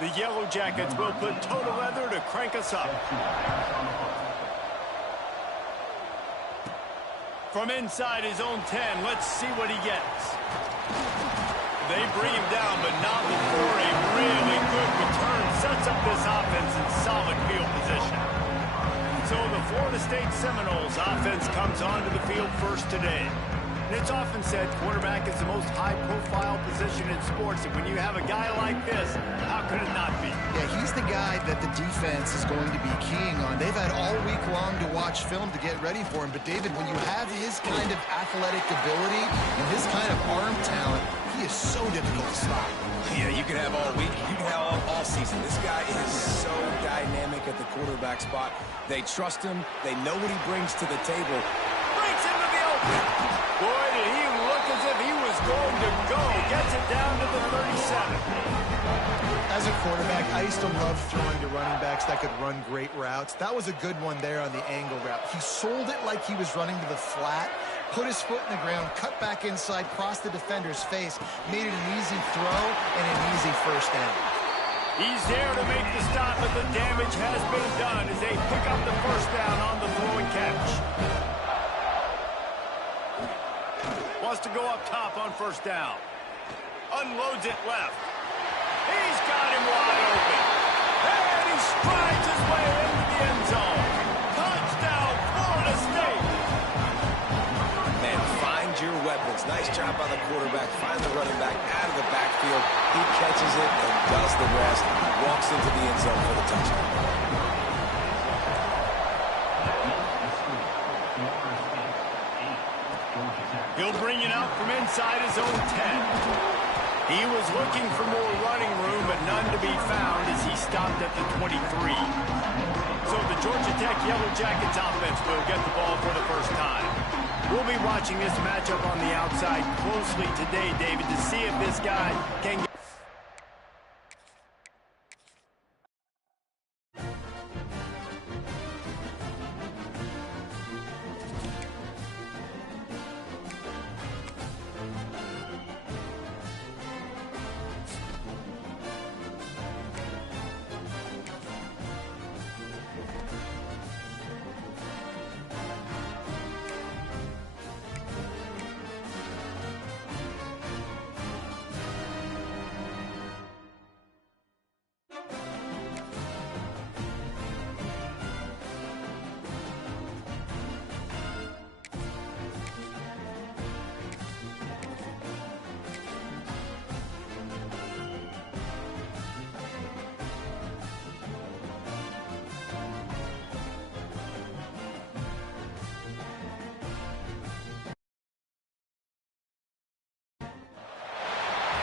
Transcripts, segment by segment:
The Yellow Jackets will put total leather to crank us up. From inside his own 10, let's see what he gets. They bring him down, but not before a really good return sets up this offense in solid field position. So the Florida State Seminoles offense comes onto the field first today. And it's often said quarterback is the most high-profile position in sports, and when you have a guy like this, how could it not be? Yeah, he's the guy that the defense is going to be keying on. They've had all week long to watch film to get ready for him, but David, when you have his kind of athletic ability and his kind of arm talent, he is so difficult to stop. Yeah, you can have all week, you can have all season. This guy is so dynamic at the quarterback spot. They trust him. They know what he brings to the table. Breaks into the open. Boy, did he look as if he was going to go. Gets it down to the 37. As a quarterback, I used to love throwing to running backs that could run great routes. That was a good one there on the angle route. He sold it like he was running to the flat, put his foot in the ground, cut back inside, crossed the defender's face, made it an easy throw and an easy first down. He's there to make the stop, but the damage has been done as they pick up the first down on the throw and catch. Wants to go up top on first down. Unloads it left. He's got him wide open. And he strides his way into the end zone. Touchdown, Florida State. Man, find your weapons. Nice job by the quarterback. Find the running back out of the backfield. He catches it and does the rest. Walks into the end zone for the touchdown. He'll bring it out from inside his own 10. He was looking for more running room, but none to be found as he stopped at the 23. So the Georgia Tech Yellow Jackets offense will get the ball for the first time. We'll be watching this matchup on the outside closely today, David, to see if this guy can get...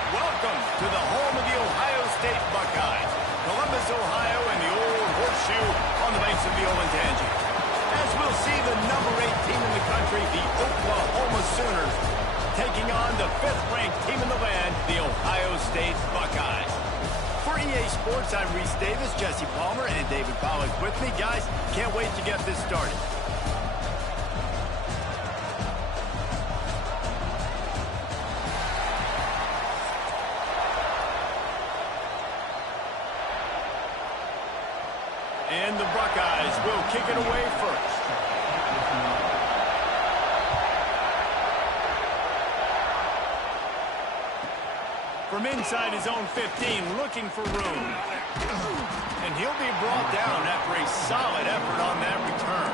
Welcome to the home of the Ohio State Buckeyes, Columbus, Ohio, and the old horseshoe on the base of the Olentangy. As we'll see the number 8 team in the country, the Oklahoma Sooners, taking on the 5th-ranked team in the land, the Ohio State Buckeyes. For EA Sports, I'm Reese Davis, Jesse Palmer, and David Pollack with me. Guys, can't wait to get this started. And the Buckeyes will kick it away first. From inside his own 15, looking for room. And he'll be brought down after a solid effort on that return.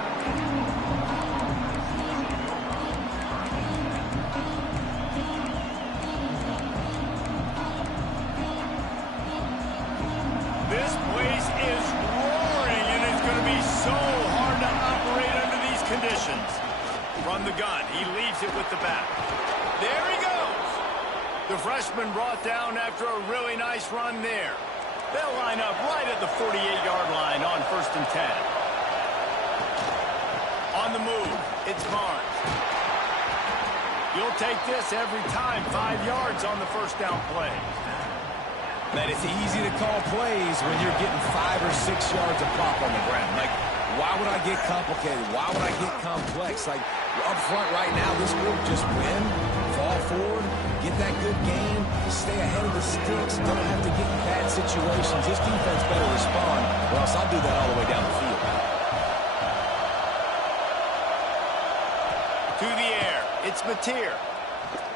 This place is roaring, and it's going to be so hard to operate under these conditions. From the gun, he leaves it with the back. There he goes. The freshman brought down after a really nice run there. They'll line up right at the 48-yard line on 1st and 10. On the move, it's Barnes. You'll take this every time, 5 yards on the first down play. Man, it's easy to call plays when you're getting 5 or 6 yards of pop on the ground. Like, why would I get complicated? Why would I get complex? Like, up front right now, this group just win, fall forward, get that good game, stay ahead of the sticks, don't have to get in bad situations. This defense better respond, or else I'll do that all the way down the field. To the air, it's Mateer.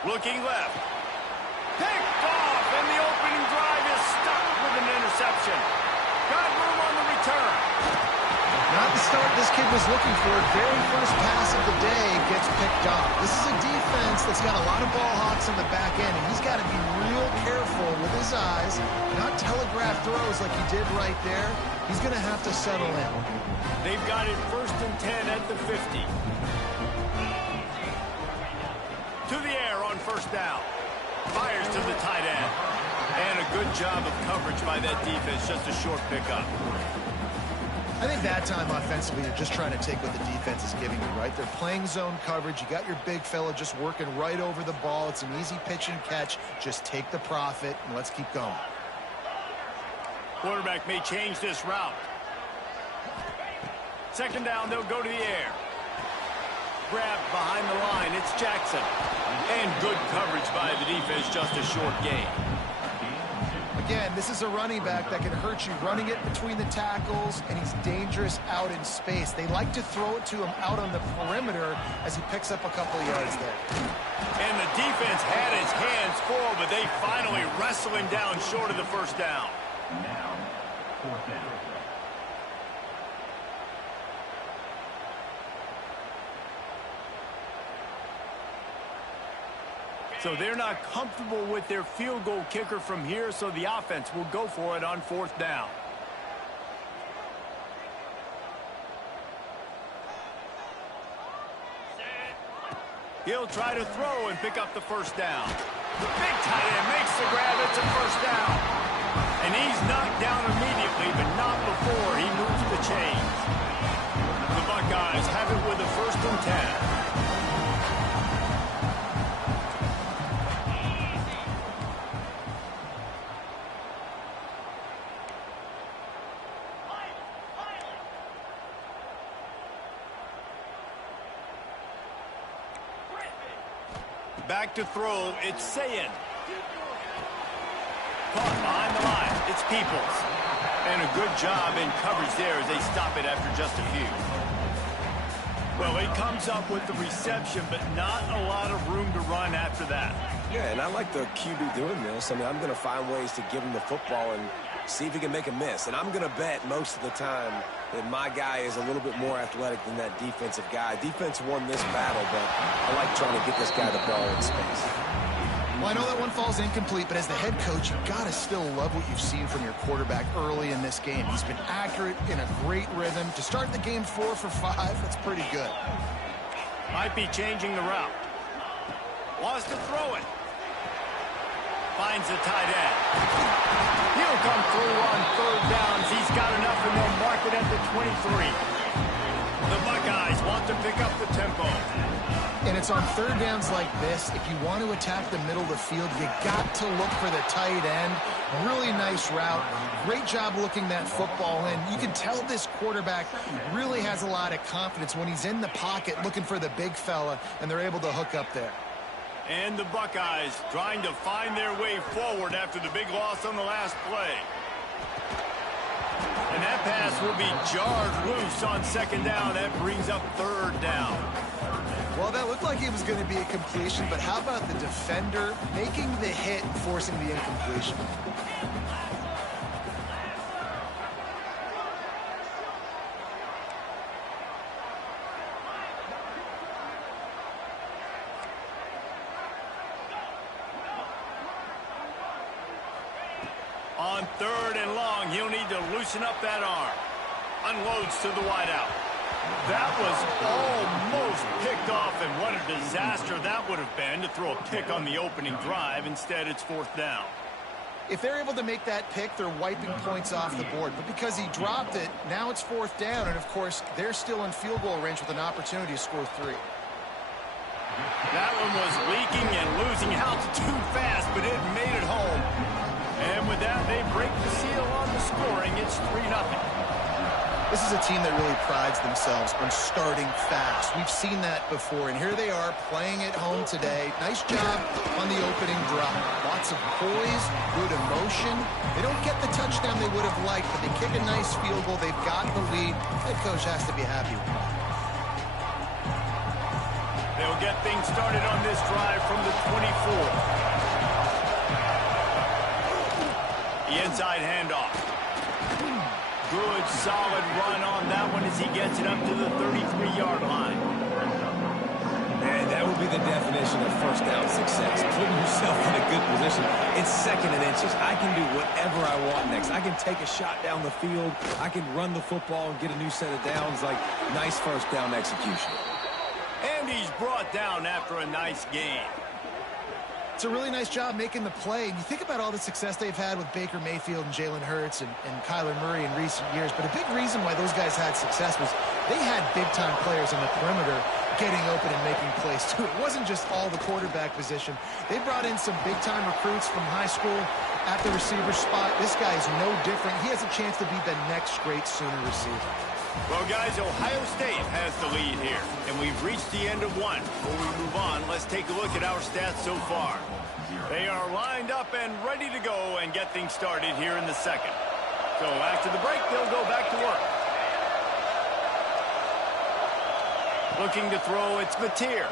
Looking left. Picked off, and the opening drive is stuck with an interception. Got room on the return. Not the start this kid was looking for. Very first pass of the day gets picked off. This is a defense that's got a lot of ball hawks on the back end, and he's got to be real careful with his eyes, not telegraph throws like he did right there. He's going to have to settle in. They've got it 1st and 10 at the 50. To the air on 1st down. Fires to the tight end. And a good job of coverage by that defense. Just a short pickup. I think that time offensively, you're just trying to take what the defense is giving you, right? They're playing zone coverage. You got your big fella just working right over the ball. It's an easy pitch and catch. Just take the profit, and let's keep going. Quarterback may change this route. 2nd down, they'll go to the air. Grab behind the line, it's Jackson. And good coverage by the defense, just a short gain. Again, this is a running back that can hurt you running it between the tackles, and he's dangerous out in space. They like to throw it to him out on the perimeter as he picks up a couple of yards there. And the defense had his hands full, but they finally wrestle him down short of the 1st down. Now, 4th down. So they're not comfortable with their field goal kicker from here, so the offense will go for it on 4th down. He'll try to throw and pick up the 1st down. The big tight end makes the grab. It's a 1st down. And he's knocked down immediately, but not before he moves the chains. The Buckeyes have it with a 1st and 10. Back to throw, it's Sayin. Caught behind the line, it's Peoples. And a good job in coverage there as they stop it after just a few. Well, he comes up with the reception, but not a lot of room to run after that. Yeah, and I like the QB doing this. I mean, I'm going to find ways to give him the football and see if he can make a miss. And I'm going to bet most of the time that my guy is a little bit more athletic than that defensive guy. Defense won this battle, but I like trying to get this guy the ball in space. Well, I know that one falls incomplete, but as the head coach, you've got to still love what you've seen from your quarterback early in this game. He's been accurate, in a great rhythm. To start the game 4 for 5, that's pretty good. Might be changing the route. Wants to throw it. Finds the tight end. He'll come through on 3rd downs. He's got enough, and they'll mark it at the 23. The Buckeyes want to pick up the tempo. And it's on 3rd downs like this. If you want to attack the middle of the field, you got to look for the tight end. Really nice route. Great job looking that football in. You can tell this quarterback really has a lot of confidence when he's in the pocket looking for the big fella, and they're able to hook up there. And the Buckeyes trying to find their way forward after the big loss on the last play. And that pass will be jarred loose on 2nd down. That brings up 3rd down. Well, that looked like it was going to be a completion, but how about the defender making the hit, forcing the incompletion? On 3rd and long, he'll need to loosen up that arm. Unloads to the wideout. That was almost picked off, and what a disaster that would have been to throw a pick on the opening drive. Instead, it's 4th down. If they're able to make that pick, they're wiping points off the board. But because he dropped it, now it's 4th down, and of course, they're still in field goal range with an opportunity to score 3. That one was leaking and losing altitude fast, but it made it home. And with that, they break the seal on the scoring. It's 3-0. This is a team that really prides themselves on starting fast. We've seen that before, and here they are playing at home today. Nice job on the opening drive. Lots of poise, good emotion. They don't get the touchdown they would have liked, but they kick a nice field goal. They've got the lead. Head coach has to be happy with that. They'll get things started on this drive from the 24. The inside handoff. Good, solid run on that one as he gets it up to the 33-yard line. And that would be the definition of first down success. Putting yourself in a good position. It's second and inches. I can do whatever I want next. I can take a shot down the field. I can run the football and get a new set of downs. Like, nice first down execution. And he's brought down after a nice game. It's a really nice job making the play. And you think about all the success they've had with Baker Mayfield and Jalen Hurts and Kyler Murray in recent years. But a big reason why those guys had success was they had big-time players on the perimeter getting open and making plays, too. It wasn't just all the quarterback position. They brought in some big-time recruits from high school at the receiver spot. This guy is no different. He has a chance to be the next great Sooner receiver. Well, guys, Ohio State has the lead here, and we've reached the end of one. Before we move on, let's take a look at our stats so far. They are lined up and ready to go and get things started here in the second. So after the break, they'll go back to work. Looking to throw, it's Mateer.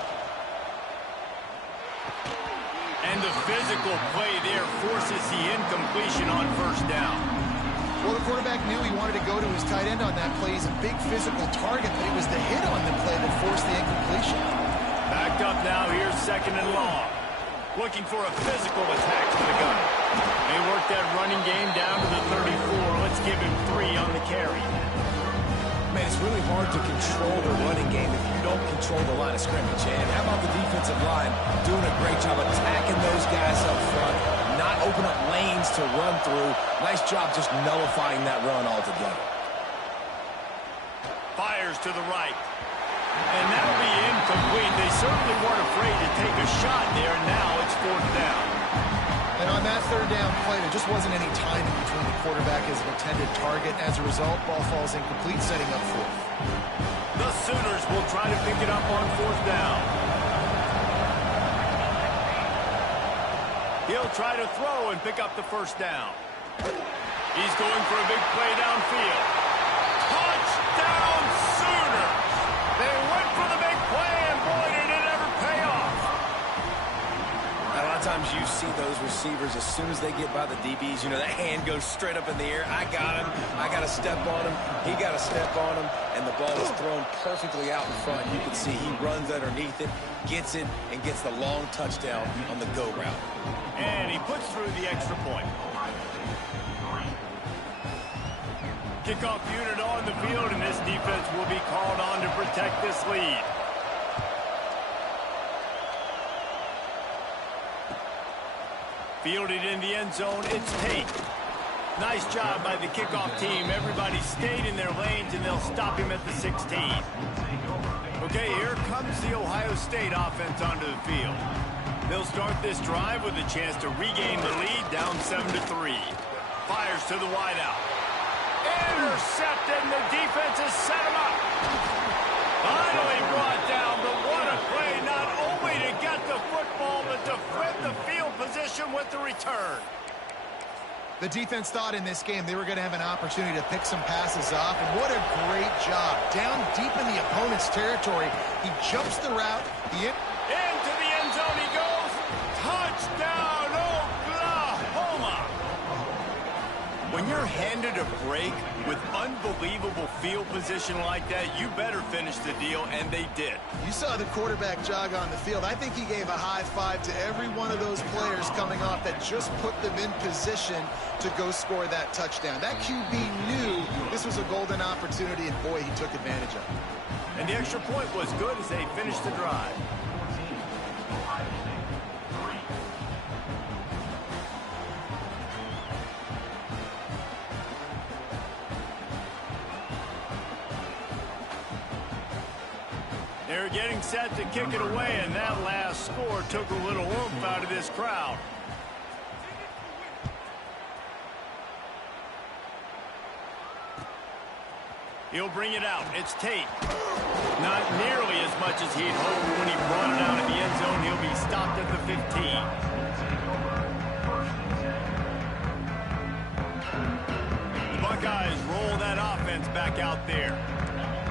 And the physical play there forces the incompletion on first down. Well, the quarterback knew he wanted to go to his tight end on that play. He's a big physical target, but it was the hit on the play that forced the incompletion. Backed up now, here's second and long. Looking for a physical attack from the gun. They work that running game down to the 34. Let's give him 3 on the carry. Man, it's really hard to control the running game if you don't control the line of scrimmage. And how about the defensive line doing a great job attacking those guys up front, not open up lanes to run through. Nice job just nullifying that run altogether. Fires to the right. And that'll be incomplete. They certainly weren't afraid to take a shot there. Now it's fourth down. And on that third down play, there just wasn't any timing between the quarterback and his intended target. As a result, ball falls incomplete, setting up fourth. The Sooners will try to pick it up on fourth down. He'll try to throw and pick up the first down. He's going for a big play downfield. Touchdown, Sooners! They went for the big play, and boy, did it ever pay off. A lot of times you see those receivers, as soon as they get by the DBs, you know, that hand goes straight up in the air. I got him. I got to step on him. He got to step on him, and the ball is thrown perfectly out in front. You can see he runs underneath it, gets it, and gets the long touchdown on the go route. And he puts through the extra point. Kickoff unit on the field, and this defense will be called on to protect this lead. Fielded in the end zone, it's Tate. Nice job by the kickoff team. Everybody stayed in their lanes, and they'll stop him at the 16. Okay, here comes the Ohio State offense onto the field. They'll start this drive with a chance to regain the lead, down 7-3. Fires to the wideout. Intercepted, and the defense has set him up. Finally brought down, but what a play, not only to get the football, but to flip the field position with the return. The defense thought in this game they were going to have an opportunity to pick some passes off, and what a great job. Down deep in the opponent's territory, he jumps the route. Into the end zone he goes. Touchdown, Oklahoma! When you're handed a break with unbelievable field position like that, you better finish the deal, and they did. You saw the quarterback jog on the field. I think he gave a high five to every one of those players coming off that just put them in position to go score that touchdown. That QB knew this was a golden opportunity, and boy, he took advantage of it. And the extra point was good as they finished the drive. They're getting set to kick it away, and that last score took a little oomph out of this crowd. He'll bring it out. It's Tate. Not nearly as much as he'd hoped when he brought it out of the end zone. He'll be stopped at the 15. The Buckeyes roll that offense back out there.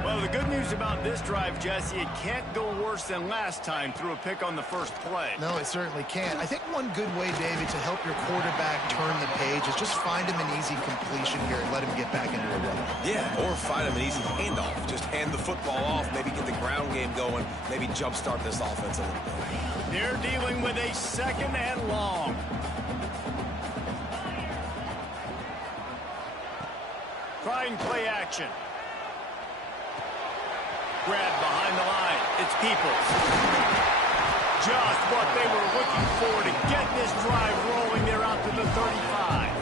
Well, the good news about this drive, Jesse, it can't go worse than last time through a pick on the first play. No, it certainly can't. I think one good way, David, to help your quarterback turn the page is just find him an easy completion here and let him get back into a rhythm. Yeah, or find him an easy handoff. Just hand the football off, maybe get the ground game going, maybe jumpstart this offense a little bit. They're dealing with a 2nd and long. Trying play action. Grab behind the line. It's Peoples. Just what they were looking for to get this drive rolling. They're out to the 35.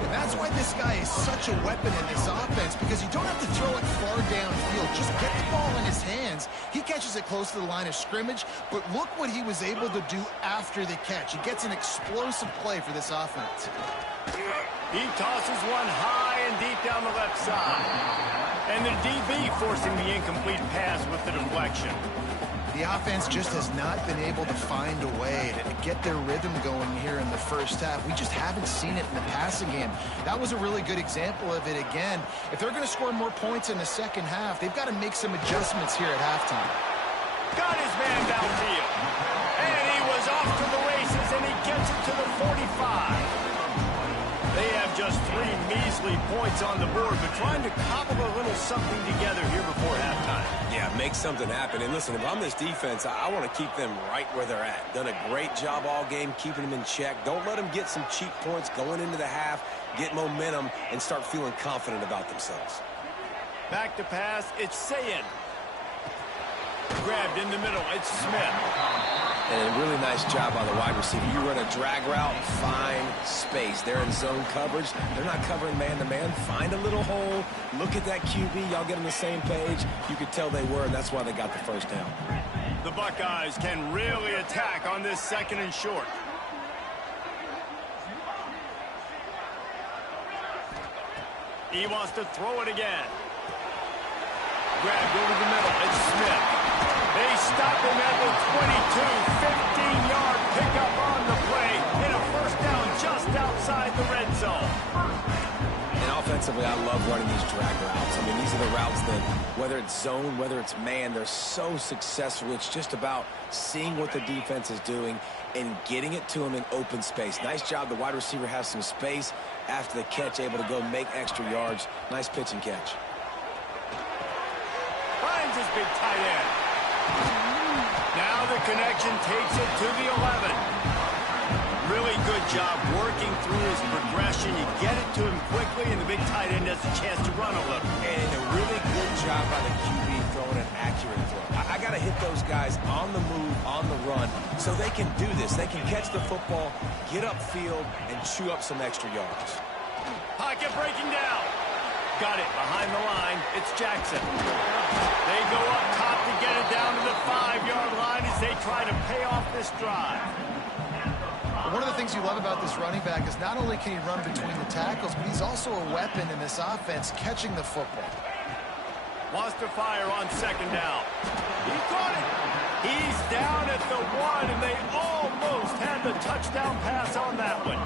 And that's why this guy is such a weapon in this offense, because you don't have to throw it far downfield. Just get the ball in his hands. He catches it close to the line of scrimmage, but look what he was able to do after the catch. He gets an explosive play for this offense. He tosses one high and deep down the left side. And the DB forcing the incomplete pass with the deflection. The offense just has not been able to find a way to get their rhythm going here in the first half. We just haven't seen it in the passing game. That was a really good example of it again. If they're going to score more points in the second half, they've got to make some adjustments here at halftime. Got his man downfield. And he was off to the races, and he gets it to the 45. They have just 3 measly points on the board, but trying to cobble a little something together here before halftime. Yeah, make something happen. And listen, if I'm this defense, I want to keep them right where they're at. Done a great job all game keeping them in check. Don't let them get some cheap points going into the half, get momentum, and start feeling confident about themselves. Back to pass, it's Sayin. Grabbed in the middle, it's Smith. And a really nice job by the wide receiver. You run a drag route, find space. They're in zone coverage. They're not covering man-to-man. Find a little hole. Look at that QB. Y'all get on the same page. You could tell they were, and that's why they got the first down. The Buckeyes can really attack on this 2nd and short. He wants to throw it again. Grabbed over the middle. It's Smith. They stop him at the 22. 15-yard pickup on the play. And a first down just outside the red zone. And offensively, I love running these drag routes. I mean, these are the routes that, whether it's zone, whether it's man, they're so successful. It's just about seeing what the defense is doing and getting it to them in open space. Nice job. The wide receiver has some space after the catch, able to go make extra yards. Nice pitch and catch. Finds his big tight end. Now the connection takes it to the 11. Really good job working through his progression. You get it to him quickly, and the big tight end has a chance to run a little. And a really good job by the QB throwing an accurate throw. I got to hit those guys on the move, on the run, so they can do this. They can catch the football, get upfield, and chew up some extra yards. Pocket breaking down. Got it behind the line. It's Jackson. They go up top to get it down to the 5-yard line as they try to pay off this drive. One of the things you love about this running back is not only can he run between the tackles, but he's also a weapon in this offense catching the football. Wants to fire on 2nd down. He caught it. He's down at the 1, and they almost had the touchdown pass on that one.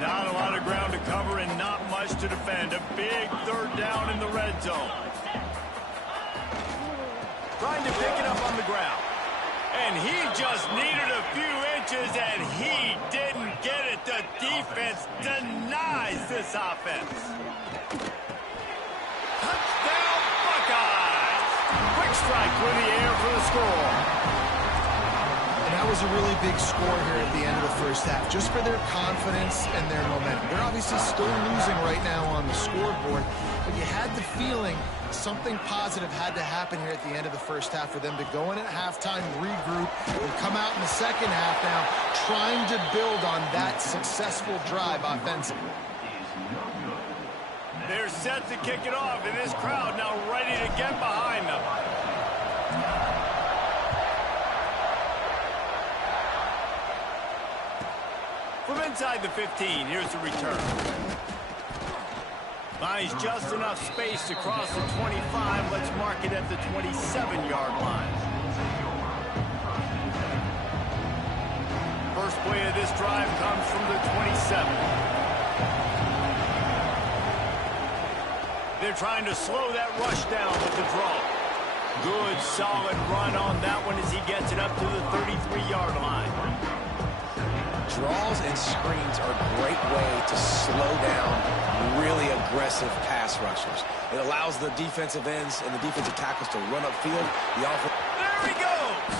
Not a lot of ground to cover and not much to defend. A big 3rd down in the red zone. Trying to pick it up on the ground. And he just needed a few inches, and he didn't get it. The defense denies this offense. Touchdown, Buckeyes! Quick strike through the air for the score. And that was a really big score here at the end of the first half, just for their confidence and their momentum. They're obviously still losing right now on the scoreboard, but you had the feeling something positive had to happen here at the end of the first half for them to go in at halftime, regroup, and come out in the second half now trying to build on that successful drive offensively. They're set to kick it off, and this crowd now ready to get behind them. From inside the 15, here's the return. Finds just enough space to cross the 25. Let's mark it at the 27-yard line. First play of this drive comes from the 27. They're trying to slow that rush down with the draw. Good, solid run on that one as he gets it up to the 33-yard line. Draws and screens are a great way to slow down really aggressive pass rushers. It allows the defensive ends and the defensive tackles to run upfield. There he goes!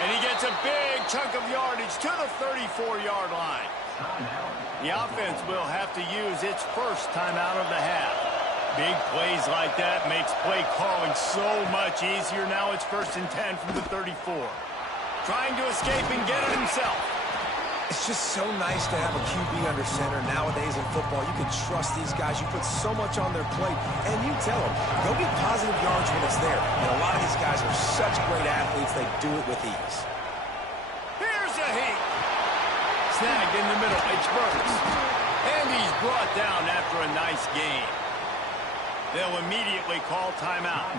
And he gets a big chunk of yardage to the 34-yard line. The offense will have to use its first timeout of the half. Big plays like that makes play calling so much easier. Now it's 1st and 10 from the 34. Trying to escape and get it himself. It's just so nice to have a QB under center. Nowadays in football, you can trust these guys. You put so much on their plate, and you tell them, go get positive yards when it's there. And a lot of these guys are such great athletes, they do it with ease. Here's a heat. Snagged in the middle. It's Burks. And he's brought down after a nice gain. They'll immediately call timeout.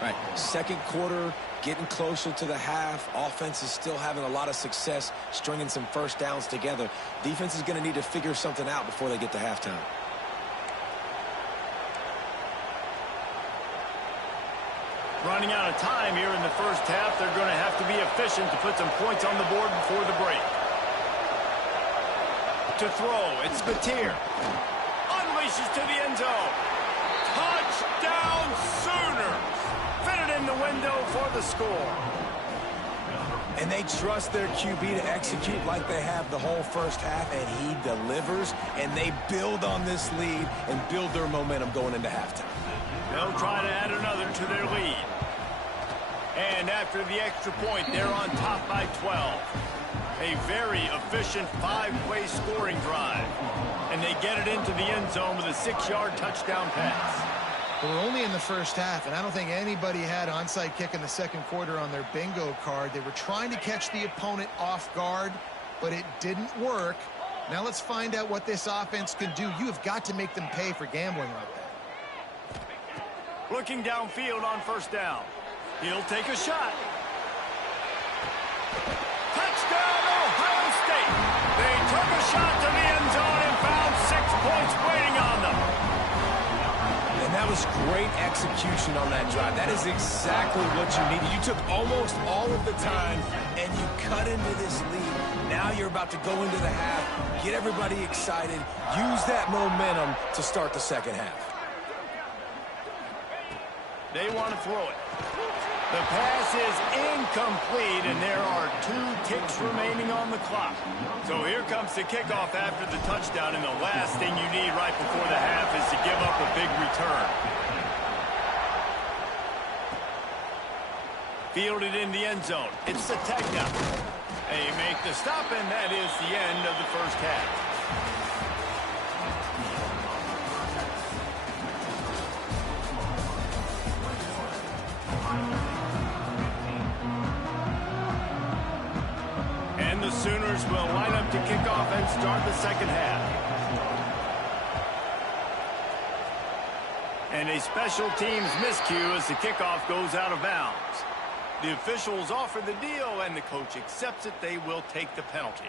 Right, second quarter, getting closer to the half. Offense is still having a lot of success stringing some first downs together. Defense is going to need to figure something out before they get to halftime. Running out of time here in the first half. They're going to have to be efficient to put some points on the board before the break. To throw, it's Batir. Unleashes to the end zone. Touchdown Sooners! Fitted in the window for the score. And they trust their QB to execute like they have the whole first half, and he delivers, and they build on this lead and build their momentum going into halftime. They'll try to add another to their lead. And after the extra point, they're on top by 12. A very efficient 5-play scoring drive. And they get it into the end zone with a 6-yard touchdown pass. We're only in the first half, and I don't think anybody had onside kick in the second quarter on their bingo card. They were trying to catch the opponent off guard, but it didn't work. Now let's find out what this offense can do. You have got to make them pay for gambling like that. Looking downfield on first down. He'll take a shot. Touchdown, Ohio State. They took a shot to the end zone and found 6 points waiting on them. And that was great execution on that drive. That is exactly what you needed. You took almost all of the time, and you cut into this lead. Now you're about to go into the half, get everybody excited, use that momentum to start the second half. They want to throw it. The pass is incomplete, and there are 2 ticks remaining on the clock. So here comes the kickoff after the touchdown, and the last thing you need right before the half is to give up a big return. Fielded in the end zone. It's the Tegna. They make the stop, and that is the end of the first half. And the Sooners will line up to kick off and start the second half. And a special teams miscue as the kickoff goes out of bounds. The officials offer the deal, and the coach accepts it. They will take the penalty.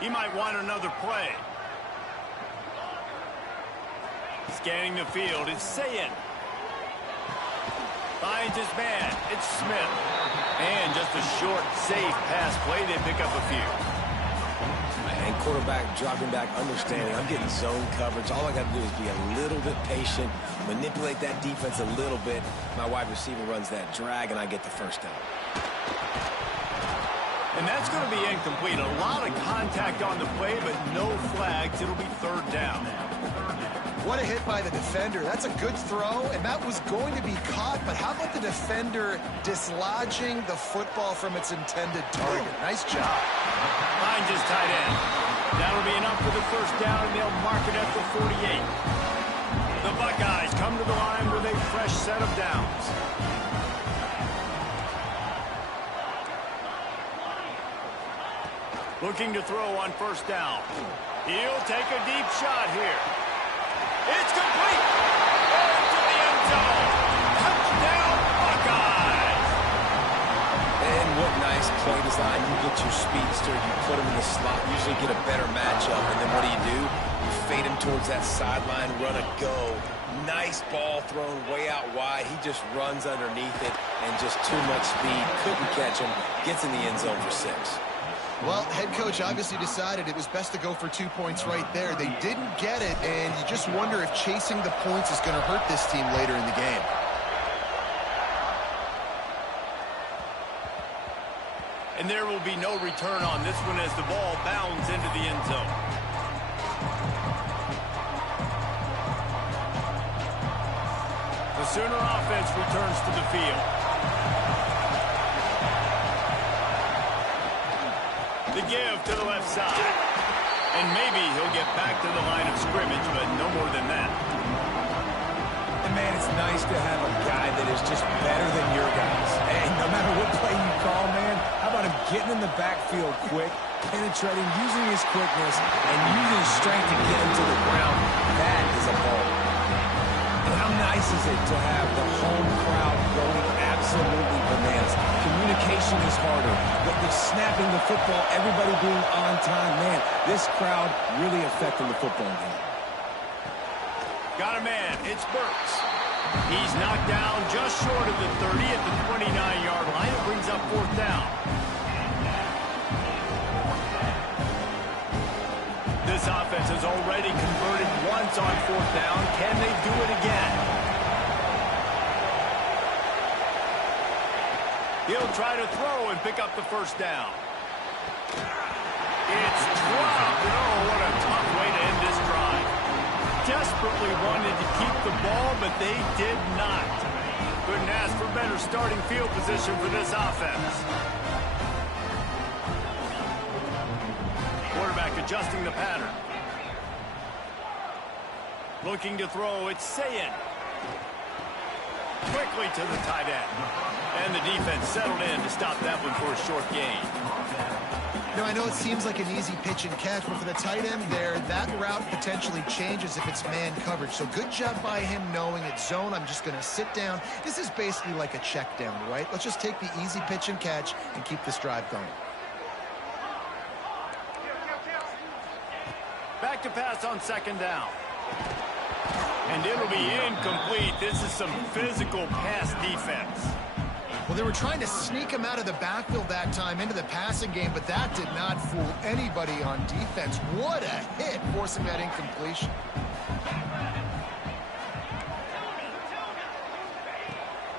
He might want another play. Scanning the field, it's Sayin. Finds his man, it's Smith. And just a short, safe pass play, they pick up a few. And quarterback dropping back, understanding, I'm getting zone coverage. All I got to do is be a little bit patient, manipulate that defense a little bit. My wide receiver runs that drag, and I get the first down. And that's going to be incomplete. A lot of contact on the play, but no flags. It'll be third down. What a hit by the defender. That's a good throw, and that was going to be caught, but how about the defender dislodging the football from its intended target? Nice job. Finds his tight end. That'll be enough for the first down, and they'll mark it at the 48. The Buckeyes come to the line with a fresh set of downs. Looking to throw on first down. He'll take a deep shot here. It's complete. Into the end zone. Touchdown, Buckeyes. And what nice play design. You get your speedster, you put him in the slot, usually get a better matchup, and then what do? You fade him towards that sideline, run a go. Nice ball thrown way out wide. He just runs underneath it, and just too much speed. Couldn't catch him. Gets in the end zone for 6. Well, head coach obviously decided it was best to go for 2 points right there. They didn't get it, and you just wonder if chasing the points is going to hurt this team later in the game. And there will be no return on this one as the ball bounds into the end zone. The Sooner offense returns to the field. The give to the left side. And maybe he'll get back to the line of scrimmage, but no more than that. And man, it's nice to have a guy that is just better than your guys. And no matter what play you call, man, how about him getting in the backfield quick, penetrating, using his quickness, and using his strength to get him to the ground. That is a ball. And how nice is it to have the home crowd going absolutely bananas? Communication is harder, but the snapping the football, everybody being on time, man, this crowd really affecting the football game. Got a man, it's Burks. He's knocked down just short of the 30 at the 29-yard line. It brings up fourth down. This offense has already converted once on fourth down. Can they do it again? He'll try to throw and pick up the first down. It's dropped. Oh, what a tough way to end this drive. Desperately wanted to keep the ball, but they did not. Couldn't ask for better starting field position for this offense. Quarterback adjusting the pattern. Looking to throw, it's Sayin. Quickly to the tight end. And the defense settled in to stop that one for a short gain. Now, I know it seems like an easy pitch and catch, but for the tight end there, that route potentially changes if it's man coverage. So good job by him knowing it's zone. I'm just going to sit down. This is basically like a check down, right? Let's just take the easy pitch and catch and keep this drive going. Back to pass on second down. And it'll be incomplete. This is some physical pass defense. Well, they were trying to sneak him out of the backfield that time into the passing game, but that did not fool anybody on defense. What a hit, forcing that incompletion.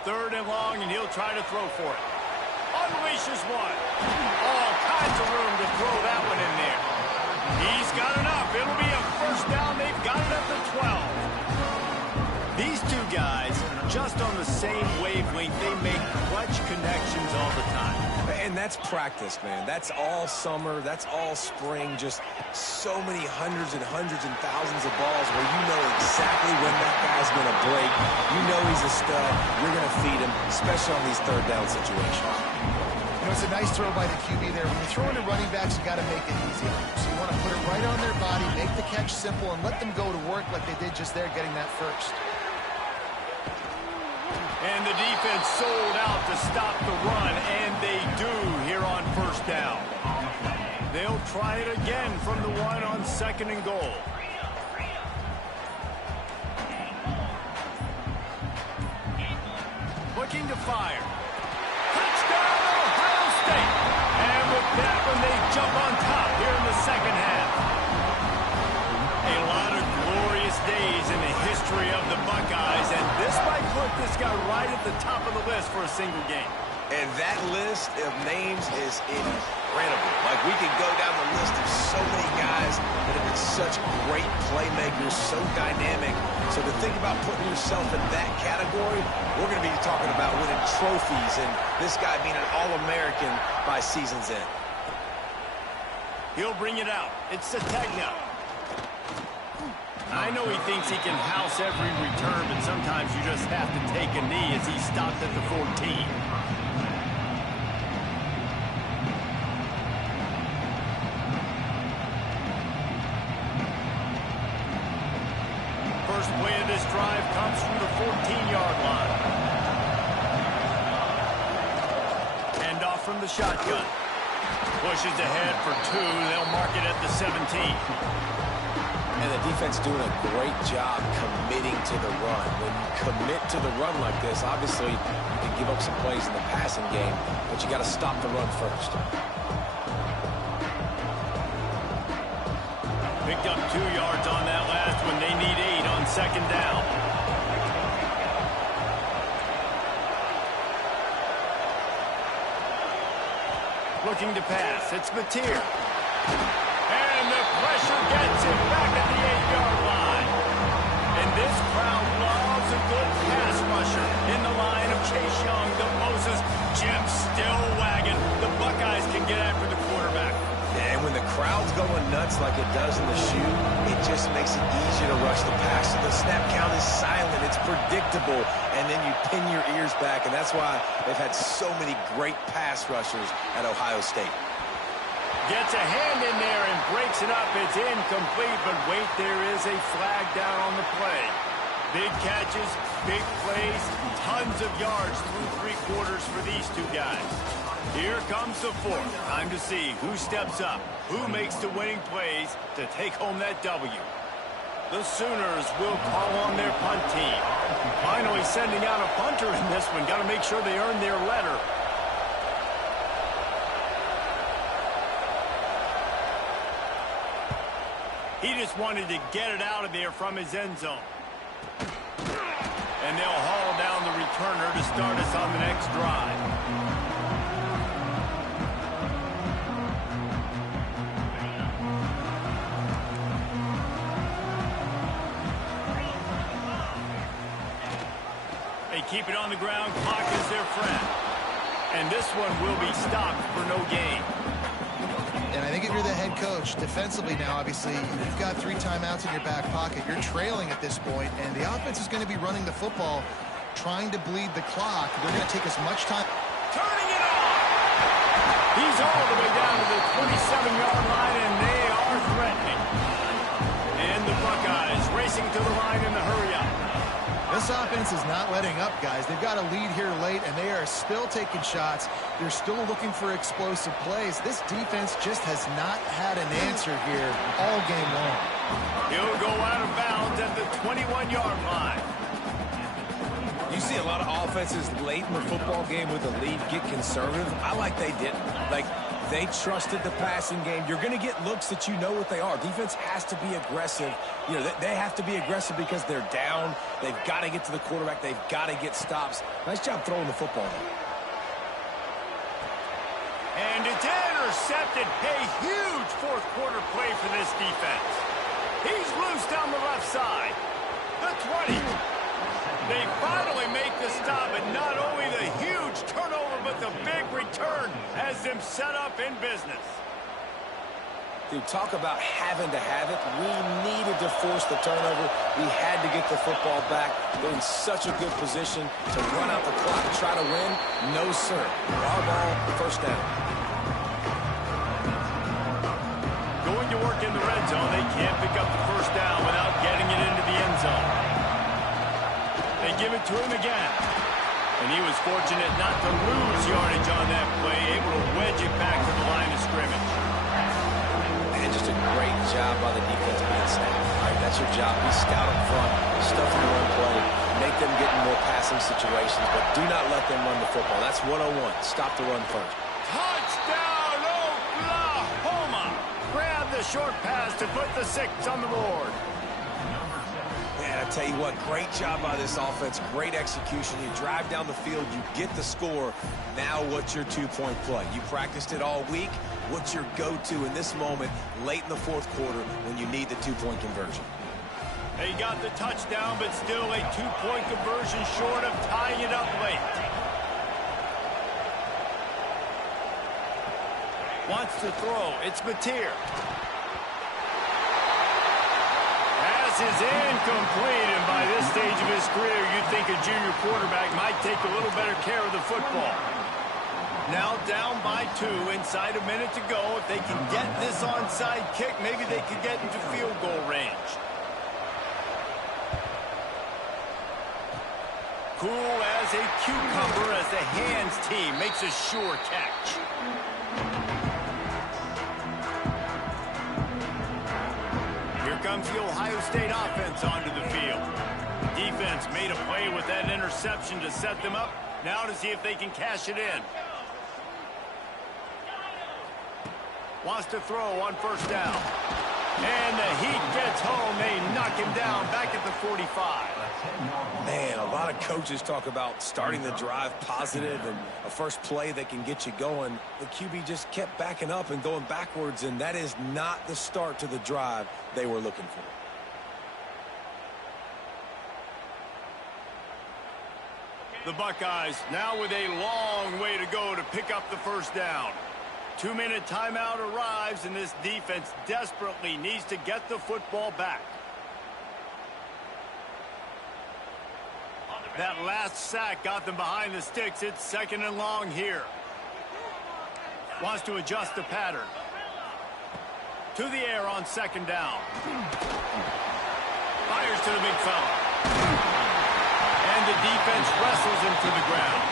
Third and long, and he'll try to throw for it. Unleashes one. All kinds of room to throw that one in there. He's got enough. It'll be a first down. They've got it at the 12. These two guys, just on the same wavelength, they make clutch connections all the time. And that's practice, man. That's all summer. That's all spring. Just so many hundreds and thousands of balls where you know exactly when that guy's going to break. You know he's a stud. You're going to feed him, especially on these third down situations. You know, it's a nice throw by the QB there. When you're throwing to running backs, you got to make it easy. So you want to put it right on their body, make the catch simple, and let them go to work like they did just there, getting that first. And the defense sold out to stop the run, and they do here on first down. They'll try it again from the one on second and goal. Looking to fire. Touchdown, Ohio State. And with that one, they jump on top here in the second half. A lot of glorious days in the history of the Buckeyes, and this might put this guy right at the top of the list for a single game. And that list of names is incredible. Like, we could go down the list of so many guys that have been such great playmakers, so dynamic. So to think about putting yourself in that category, we're going to be talking about winning trophies and this guy being an All-American by season's end. He'll bring it out. It's Sategna. I know he thinks he can house every return, but sometimes you just have to take a knee as he stopped at the 14. First play of this drive comes from the 14-yard line. Hand off from the shotgun. Pushes ahead for 2. They'll mark it at the 17. And the defense doing a great job committing to the run. When you commit to the run like this, obviously you can give up some plays in the passing game, but you got to stop the run first. Picked up 2 yards on that last one. They need 8 on second down. Looking to pass. It's Mateer. And the pressure gets him back at the 8-yard line. And this crowd loves a good pass rusher in the line of Chase Young, the Moses, Jim still wagging. The Buckeyes can get after the quarterback. And when the crowd's going nuts like it does in the shoe, it just makes it easier to rush the pass. So the snap count is silent. It's predictable. And then you pin your ears back. And that's why they've had so many great pass rushers at Ohio State. Gets a hand in there and breaks it up. It's incomplete, but wait, there is a flag down on the play. Big catches, big plays, tons of yards through 3 quarters for these 2 guys. Here comes the 4th. Time to see who steps up, who makes the winning plays to take home that W. The Sooners will call on their punt team. Finally sending out a punter in this one. Got to make sure they earn their letter. He just wanted to get it out of there from his end zone. And they'll haul down the returner to start us on the next drive. They keep it on the ground. Clock is their friend. And this one will be stopped for no gain. And I think if you're the head coach, defensively now, obviously, you've got 3 timeouts in your back pocket. You're trailing at this point, and the offense is going to be running the football, trying to bleed the clock. They're going to take as much time. Turning it on! He's all the way down to the 27-yard line, and they are threatening. And the Buckeyes racing to the line in the hurry-up. This offense is not letting up, guys. They've got a lead here late, and they are still taking shots. They're still looking for explosive plays. This defense just has not had an answer here all game long. He'll go out of bounds at the 21-yard line. You see a lot of offenses late in the football game with a lead get conservative. I like they didn't. Like, they trusted the passing game. You're going to get looks that you know what they are. Defense has to be aggressive. You know, they have to be aggressive because they're down. They've got to get to the quarterback. They've got to get stops. Nice job throwing the football. And it's intercepted. A huge 4th quarter play for this defense. He's loose down the left side. The 20. They finally make the stop, and not only the huge turnover, but the big return has them set up in business. Dude, talk about having to have it. We needed to force the turnover. We had to get the football back. They're in such a good position to run out the clock and try to win. No, sir. Our ball, first down. Going to work in the red zone. They can't pick up the first down without getting it into the end zone. They give it to him again. And he was fortunate not to lose yardage on that play, able to wedge it back to the line of scrimmage. And just a great job by the defense being snapped. All right, that's your job. Be scout up front, stuff in the run play, make them get in more passing situations, but do not let them run the football. That's 101. Stop the run first. Touchdown, Oklahoma! Grab the short pass to put the 6 on the board. Man, I Tell you what, great job by this offense, great execution. You drive down the field, you get the score. Now what's your two-point play? You practiced it all week. What's your go-to in this moment late in the fourth quarter when you need the two-point conversion? They got the touchdown, but still a two-point conversion short of tying it up late. Wants to throw. It's Mateer. Pass is incomplete, and by this stage of his career, you'd think a junior quarterback might take a little better care of the football. Now down by 2, inside a minute to go. If they can get this onside kick, maybe they could get into field goal range. Cool as a cucumber as the hands team makes a sure catch. Here comes the Ohio State offense onto the field. Defense made a play with that interception to set them up. Now to see if they can cash it in. Wants to throw on first down. And the Heat gets home. They knock him down back at the 45. Man, a lot of coaches talk about starting the drive positive and a first play that can get you going. The QB just kept backing up and going backwards, and that is not the start to the drive they were looking for. The Buckeyes now with a long way to go to pick up the first down. 2-minute timeout arrives, and this defense desperately needs to get the football back. That last sack got them behind the sticks. It's 2nd and long here. Wants to adjust the pattern. To the air on 2nd down. Fires to the big fella. And the defense wrestles him to the ground.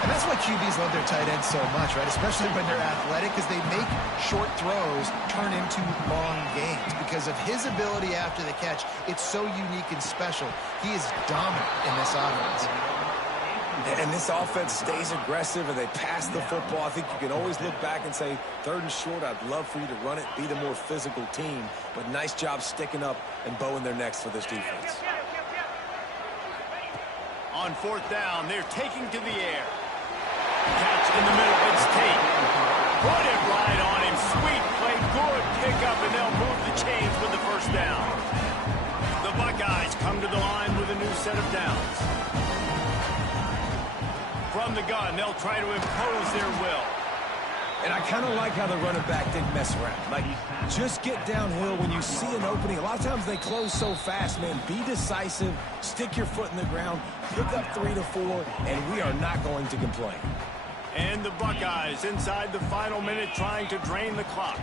And that's why QBs love their tight ends so much, right? Especially when they're athletic, because they make short throws turn into long gains. Because of his ability after the catch, it's so unique and special. He is dominant in this offense. And this offense stays aggressive and they pass the football. I think you can always look back and say, 3rd and short, I'd love for you to run it, be the more physical team. But nice job sticking up and bowing their necks for this defense. On 4th down, they're taking to the air. Catch in the middle, it's Tate. Put it right on him. Sweet play, good pickup, and they'll move the chains with the first down. The Buckeyes come to the line with a new set of downs. From the gun, they'll try to impose their will. And I kind of like how the running back didn't mess around. Like, just get downhill when you see an opening. A lot of times they close so fast, man. Be decisive, stick your foot in the ground, pick up 3 to 4, and we are not going to complain. And the Buckeyes inside the final minute trying to drain the clock.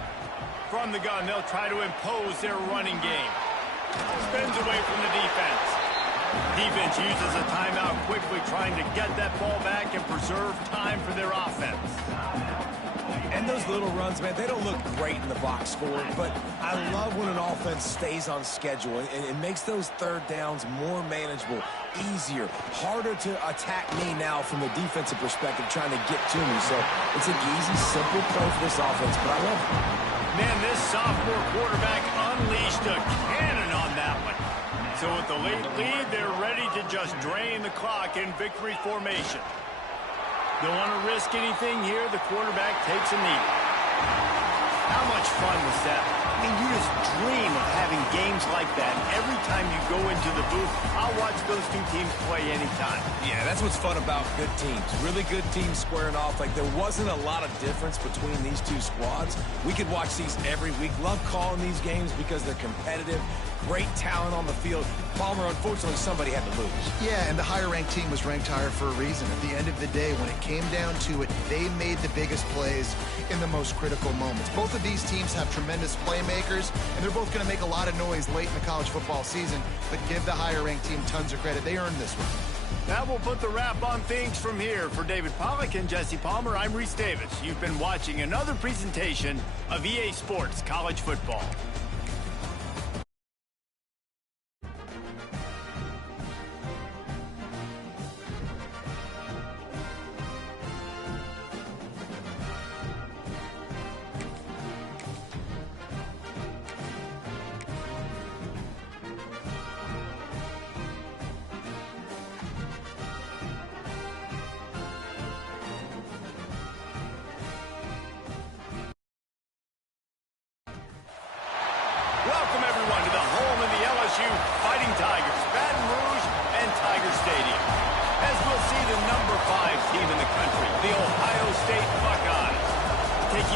From the gun, they'll try to impose their running game. Spins away from the defense. Defense uses a timeout quickly, trying to get that ball back and preserve time for their offense. And those little runs, man, they don't look great in the box score, but I love when an offense stays on schedule and it makes those 3rd downs more manageable, easier, harder to attack me now from the defensive perspective trying to get to me. So it's an easy, simple play for this offense, but I love it. Man, this sophomore quarterback unleashed a cannon on that one. So with the late lead, they're ready to just drain the clock in victory formation. Don't want to risk anything here. The quarterback takes a knee. How much fun was that? I mean, you just dream of having games like that. Every time you go into the booth, I'll watch those two teams play anytime. Yeah, that's what's fun about good teams. Really good teams squaring off. Like, there wasn't a lot of difference between these two squads. We could watch these every week. Love calling these games because they're competitive. Great talent on the field. Palmer, unfortunately, somebody had to lose. Yeah, and the higher-ranked team was ranked higher for a reason. At the end of the day, when it came down to it, they made the biggest plays in the most critical moments. Both of these teams have tremendous playmakers, and they're both going to make a lot of noise late in the college football season, but give the higher-ranked team tons of credit. They earned this one. That will put the wrap on things from here. For David Pollack and Jesse Palmer, I'm Reese Davis. You've been watching another presentation of EA Sports College Football.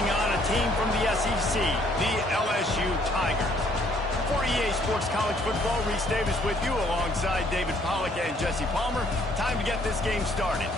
taking on a team from the SEC, the LSU Tigers. For EA Sports College Football, Reese Davis with you alongside David Pollack and Jesse Palmer. Time to get this game started.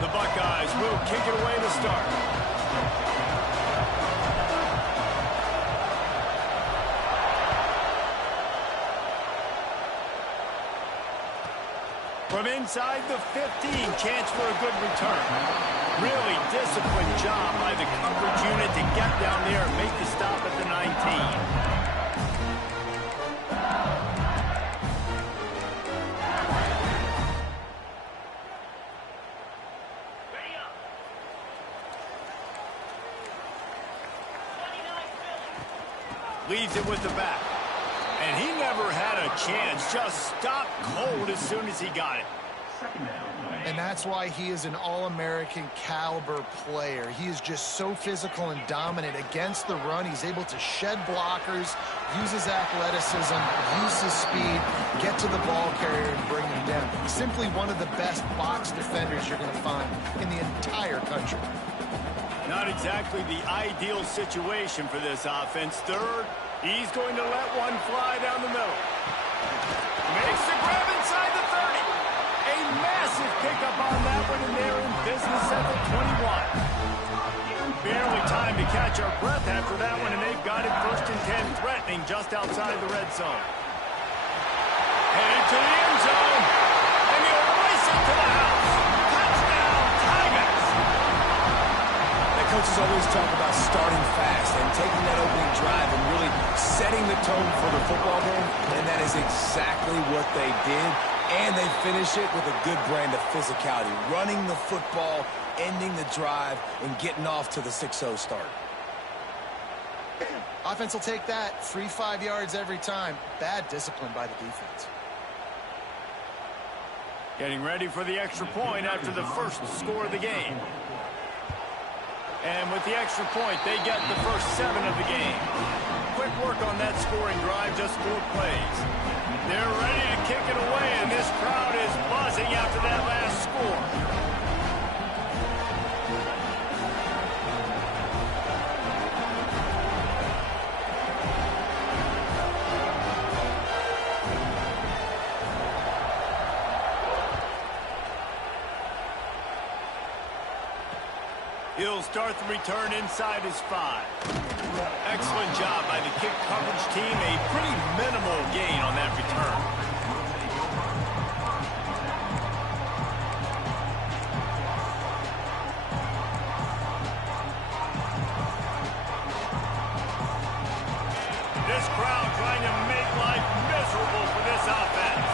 The Buckeyes will kick it away to start. From inside the 15, chance for a good return. Really disciplined job by the coverage unit to get down there and make the stop at the 19. Leaves it with the back. And he never had a chance. Just stopped cold as soon as he got it. And that's why he is an All-American caliber player. He is just so physical and dominant against the run. He's able to shed blockers, use his athleticism, use his speed, get to the ball carrier and bring him down. Simply one of the best box defenders you're going to find in the entire country. Not exactly the ideal situation for this offense. Third, he's going to let one fly down the middle. Makes the grab inside the 30. A massive pickup on that one, and they're in business at the 21. Barely time to catch our breath after that one, and they've got it 1st and 10, threatening just outside the red zone. Headed to the end zone, and he'll race it to the house. Touchdown, Tigers! Coaches always talk about starting fast and taking that opening drive and really setting the tone for the football game, and that is exactly what they did, and they finish it with a good brand of physicality, running the football, ending the drive, and getting off to the 6-0 start. Offense will take that. Free 5 yards every time. Bad discipline by the defense. Getting ready for the extra point after the first score of the game. And with the extra point, they get the first 7 of the game. Quick work on that scoring drive, just 4 plays. They're ready to kick it away, and this crowd is buzzing after that last score. He'll start the return inside his 5. Excellent job by the kick coverage team. A pretty minimal gain on that return. This crowd trying to make life miserable for this offense.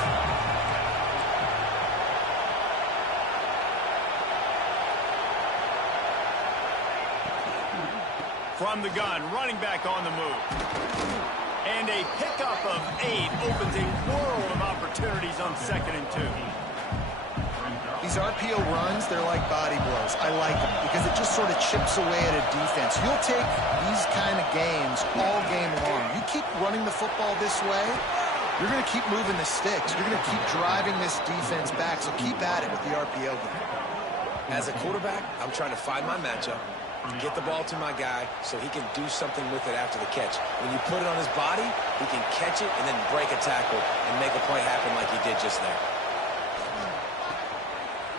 From the gun, running back on the move. And a pickup of 8 opens a world of opportunities on 2nd and 2. These RPO runs, they're like body blows. I like them because it just sort of chips away at a defense. You'll take these kind of games all game long. You keep running the football this way, you're going to keep moving the sticks. You're going to keep driving this defense back, so keep at it with the RPO game. As a quarterback, I'm trying to find my matchup, get the ball to my guy so he can do something with it after the catch. When you put it on his body, he can catch it and then break a tackle and make a play happen like he did just there.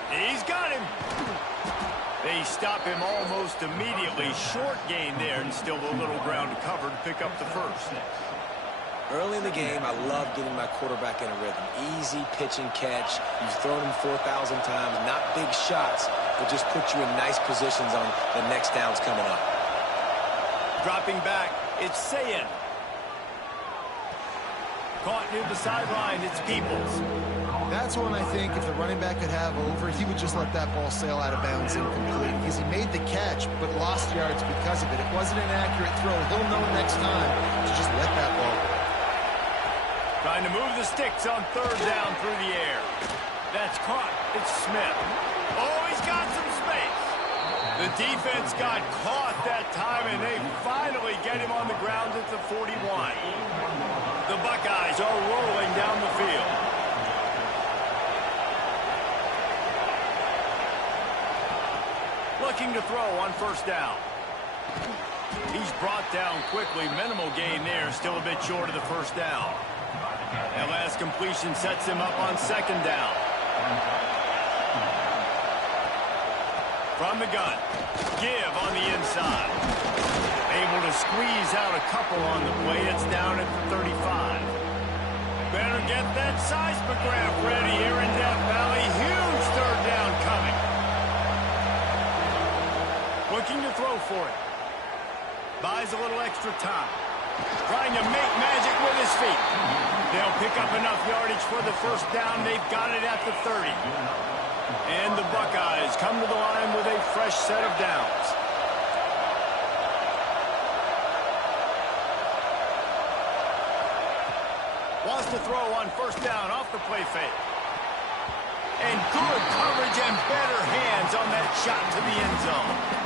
He's got him. They stop him almost immediately. Short gain there, and still a little ground to cover to pick up the first. Early in the game, I love getting my quarterback in a rhythm. Easy pitch and catch. You've thrown him 4,000 times. Not big shots, but just put you in nice positions on the next downs coming up. Dropping back, it's Sayin. Caught near the sideline, it's Peoples. That's one I think if the running back could have over, he would just let that ball sail out of bounds incomplete because he made the catch but lost yards because of it. It wasn't an accurate throw. He'll know next time to just let that ball go. Trying to move the sticks on third down through the air. That's caught. It's Smith. Oh, he's got some space. The defense got caught that time, and they finally get him on the ground at the 41. The Buckeyes are rolling down the field. Looking to throw on first down. He's brought down quickly. Minimal gain there. Still a bit short of the first down. That last completion sets him up on second down. From the gun. Give on the inside. Able to squeeze out a couple on the play. It's down at the 35. Better get that seismograph ready here in Death Valley. Huge third down coming. Looking to throw for it. Buys a little extra time. Trying to make magic with his feet. They'll pick up enough yardage for the first down. They've got it at the 30. And the Buckeyes come to the line with a fresh set of downs. Wants to throw on first down off the play fake. And good coverage and better hands on that shot to the end zone.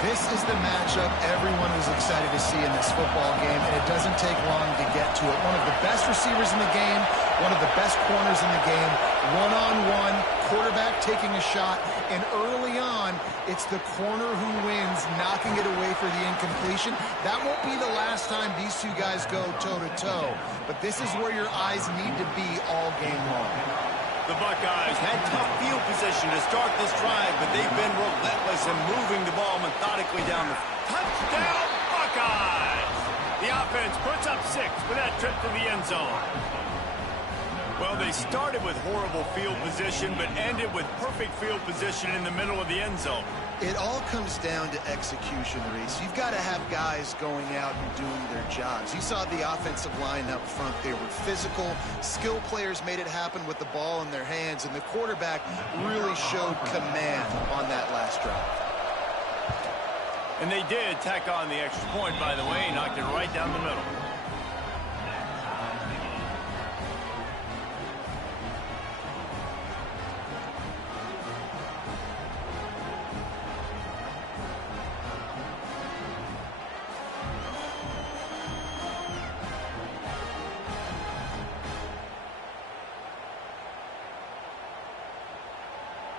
This is the matchup everyone was excited to see in this football game, and it doesn't take long to get to it. One of the best receivers in the game, one of the best corners in the game, one-on-one, quarterback taking a shot, and early on, it's the corner who wins, knocking it away for the incompletion. That won't be the last time these two guys go toe-to-toe, but this is where your eyes need to be all game long. The Buckeyes had tough field position to start this drive, but they've been relentless in moving the ball methodically down the touchdown Buckeyes! The offense puts up 6 for that trip to the end zone. Well, they started with horrible field position, but ended with perfect field position in the middle of the end zone. It all comes down to execution, Reese. You've got to have guys going out and doing their jobs. You saw the offensive line up front. They were physical. Skill players made it happen with the ball in their hands, and the quarterback really showed command on that last drive. And they did tack on the extra point, by the way, knocked it right down the middle.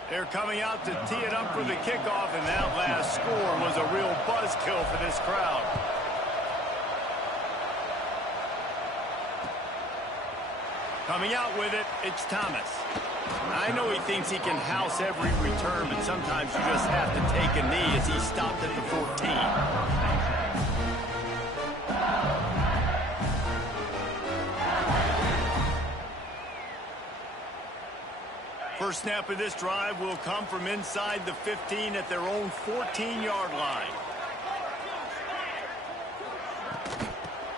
They're coming out to tee it up for the kickoff, and that last score was a real buzzkill for this crowd. Coming out with it, it's Thomas. I know he thinks he can house every return, but sometimes you just have to take a knee as he stopped at the 14. First snap of this drive will come from inside the 15 at their own 14-yard line.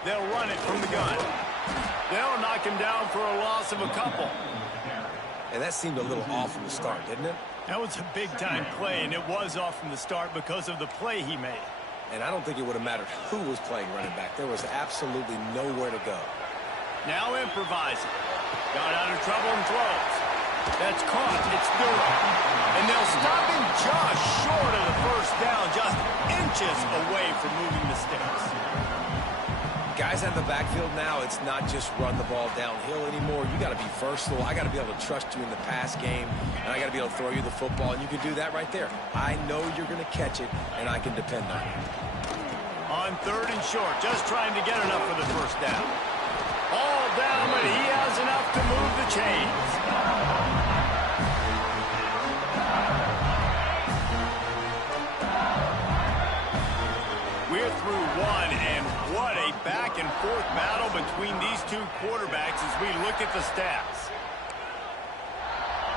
They'll run it from the gun. They'll knock him down for a loss of a couple. And that seemed a little off from the start, didn't it? That was a big-time play, and it was off from the start because of the play he made. And I don't think it would have mattered who was playing running back. There was absolutely nowhere to go. Now improvising. Got out of trouble and throws. That's caught. It's Durham. And they'll stop him just short of the first down, just inches away from moving the sticks. Guys out of the backfield now, it's not just run the ball downhill anymore. You got to be versatile. I got to be able to trust you in the pass game, and I got to be able to throw you the football, and you can do that right there. I know you're going to catch it, and I can depend on you. On third and short, just trying to get enough for the first down. All down, but he has enough to move the chains. We're through one, and what a back-and-forth battle between these two quarterbacks as we look at the stats.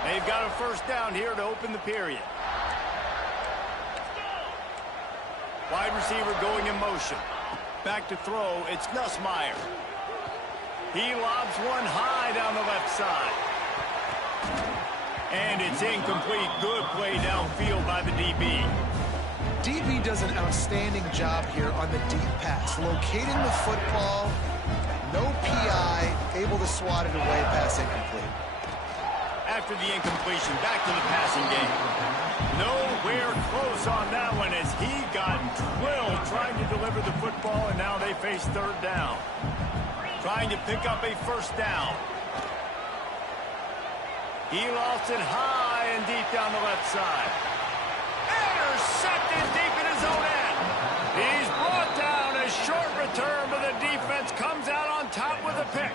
They've got a first down here to open the period. Wide receiver going in motion. Back to throw, it's Nussmeier. He lobs one high down the left side. And it's incomplete. Good play downfield by the DB. DB does an outstanding job here on the deep pass, locating the football No PI, able to swat it away, pass incomplete. After the incompletion, back to the passing game. Nowhere close on that one as he got drilled trying to deliver the football, and now they face third down. Trying to pick up a first down. He lost it high and deep down the left side. Intercepted deep in his own end. He's brought down. A short return, but the defense comes out on top with a pick.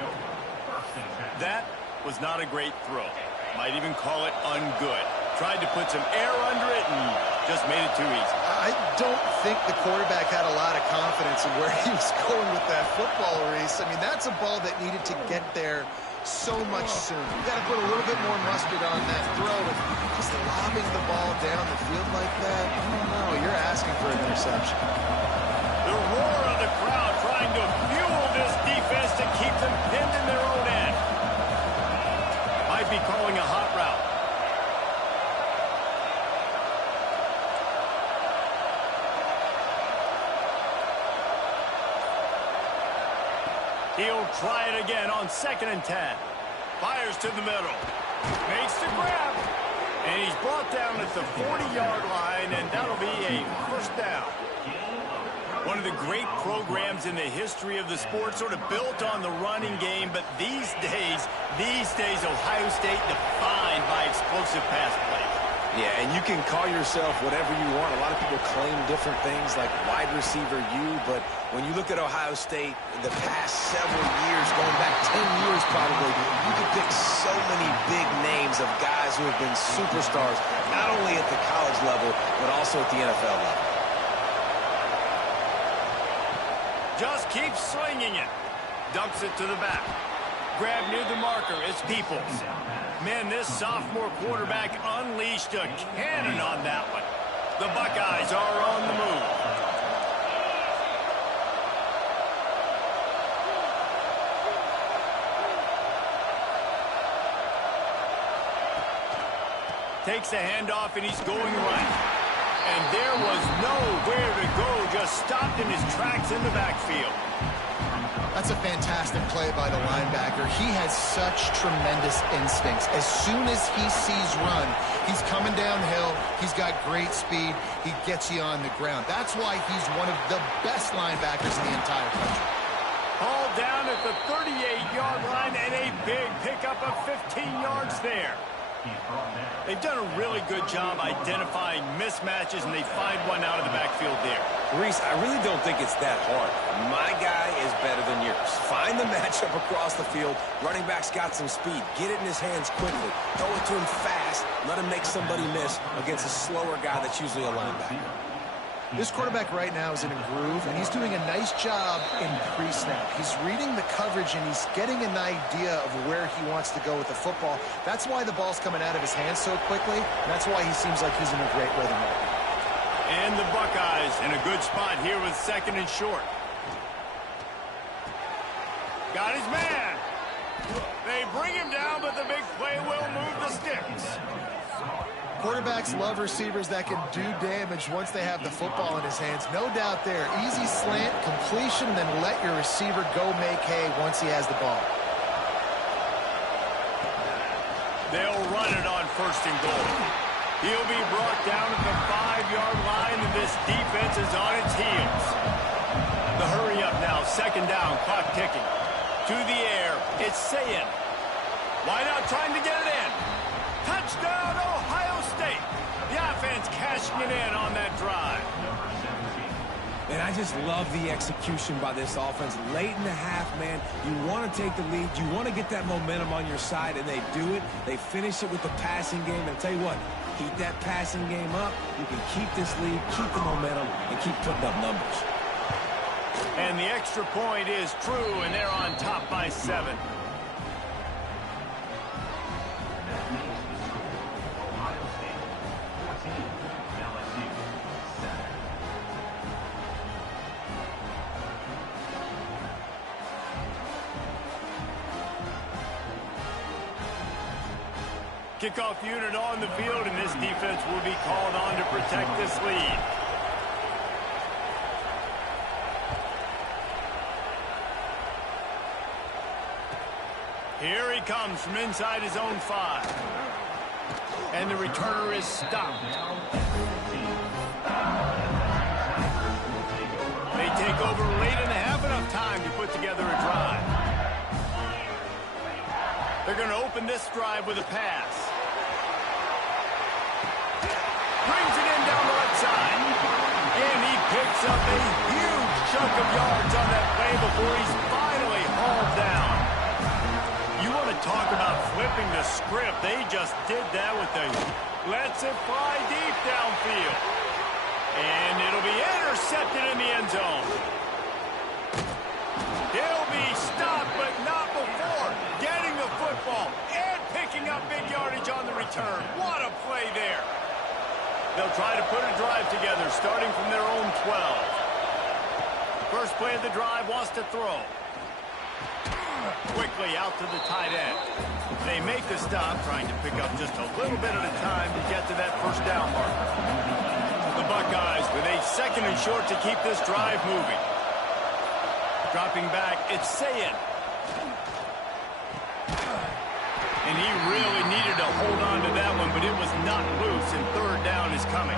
That was not a great throw. Might even call it ungood. Tried to put some air under it and just made it too easy. I don't think the quarterback had a lot of confidence in where he was going with that football, Reese. I mean, that's a ball that needed to get there so much sooner. You got to put a little bit more mustard on that throw, and just lobbing the ball down the field like that, I don't know. You're asking for an interception. The roar of the crowd trying to fuel this defense to keep them pinned in their own end. Might be calling a hot route. He'll try it again on 2nd and 10. Fires to the middle. Makes the grab. And he's brought down at the 40-yard line, and that'll be a first down. One of the great programs in the history of the sport, sort of built on the running game, but these days, Ohio State defined by explosive pass plays. Yeah, and you can call yourself whatever you want. A lot of people claim different things like wide receiver U, but when you look at Ohio State, the past several years, going back 10 years probably, you could pick so many big names of guys who have been superstars, not only at the college level, but also at the NFL level. Just keeps swinging it. Dumps it to the back. Grab near the marker. It's Peoples. Man, this sophomore quarterback unleashed a cannon on that one. The Buckeyes are on the move. Takes the handoff, and he's going right. And there was nowhere to go, just stopped in his tracks in the backfield. That's a fantastic play by the linebacker. He has such tremendous instincts. As soon as he sees run, he's coming downhill. He's got great speed. He gets you on the ground. That's why he's one of the best linebackers in the entire country. Hauled down at the 38-yard line, and a big pickup of 15 yards there. They've done a really good job identifying mismatches, and they find one out of the backfield there. Reese, I really don't think it's that hard. My guy is better than yours. Find the matchup across the field. Running back's got some speed. Get it in his hands quickly. Throw it to him fast. Let him make somebody miss against a slower guy that's usually a linebacker. This quarterback right now is in a groove, and he's doing a nice job in pre-snap. He's reading the coverage, and he's getting an idea of where he wants to go with the football. That's why the ball's coming out of his hands so quickly, and that's why he seems like he's in a great rhythm right now. And the Buckeyes in a good spot here with 2nd and short. Got his man. They bring him down, but the big play will move the sticks. Quarterbacks love receivers that can do damage once they have the football in his hands. No doubt there. Easy slant, completion, then let your receiver go make hay once he has the ball. They'll run it on 1st and goal. He'll be brought down at the 5-yard line, and this defense is on its heels. The hurry up now, 2nd down, clock ticking. To the air, it's Sayin. Why not trying to get it in? Touchdown, Ohio State. The offense cashing it in on that drive. And I just love the execution by this offense. Late in the half, man, you want to take the lead. You want to get that momentum on your side, and they do it. They finish it with the passing game. And I'll tell you what, keep that passing game up. You can keep this lead, keep the momentum, and keep putting up numbers. And the extra point is true, and they're on top by 7. Kickoff unit on the field, and this defense will be called on to protect this lead. Here he comes from inside his own 5. And the returner is stopped. They take over late and have enough time to put together a drive. They're going to open this drive with a pass. Brings it in down the left side. And he picks up a huge chunk of yards on that play before he's finally hauled down. You want to talk about flipping the script. They just did that with the lets it fly deep downfield. And it'll be intercepted in the end zone. He'll be stopped, but not before getting the football and picking up big yardage on the return. What a play there. They'll try to put a drive together, starting from their own 12. First play of the drive, wants to throw. Quickly out to the tight end. They make the stop, trying to pick up just a little bit at a time to get to that first down marker. The Buckeyes with a 2nd and short to keep this drive moving. Dropping back, it's Sayin. And he really needed to hold on to that one, but it was not loose, and 3rd down is coming.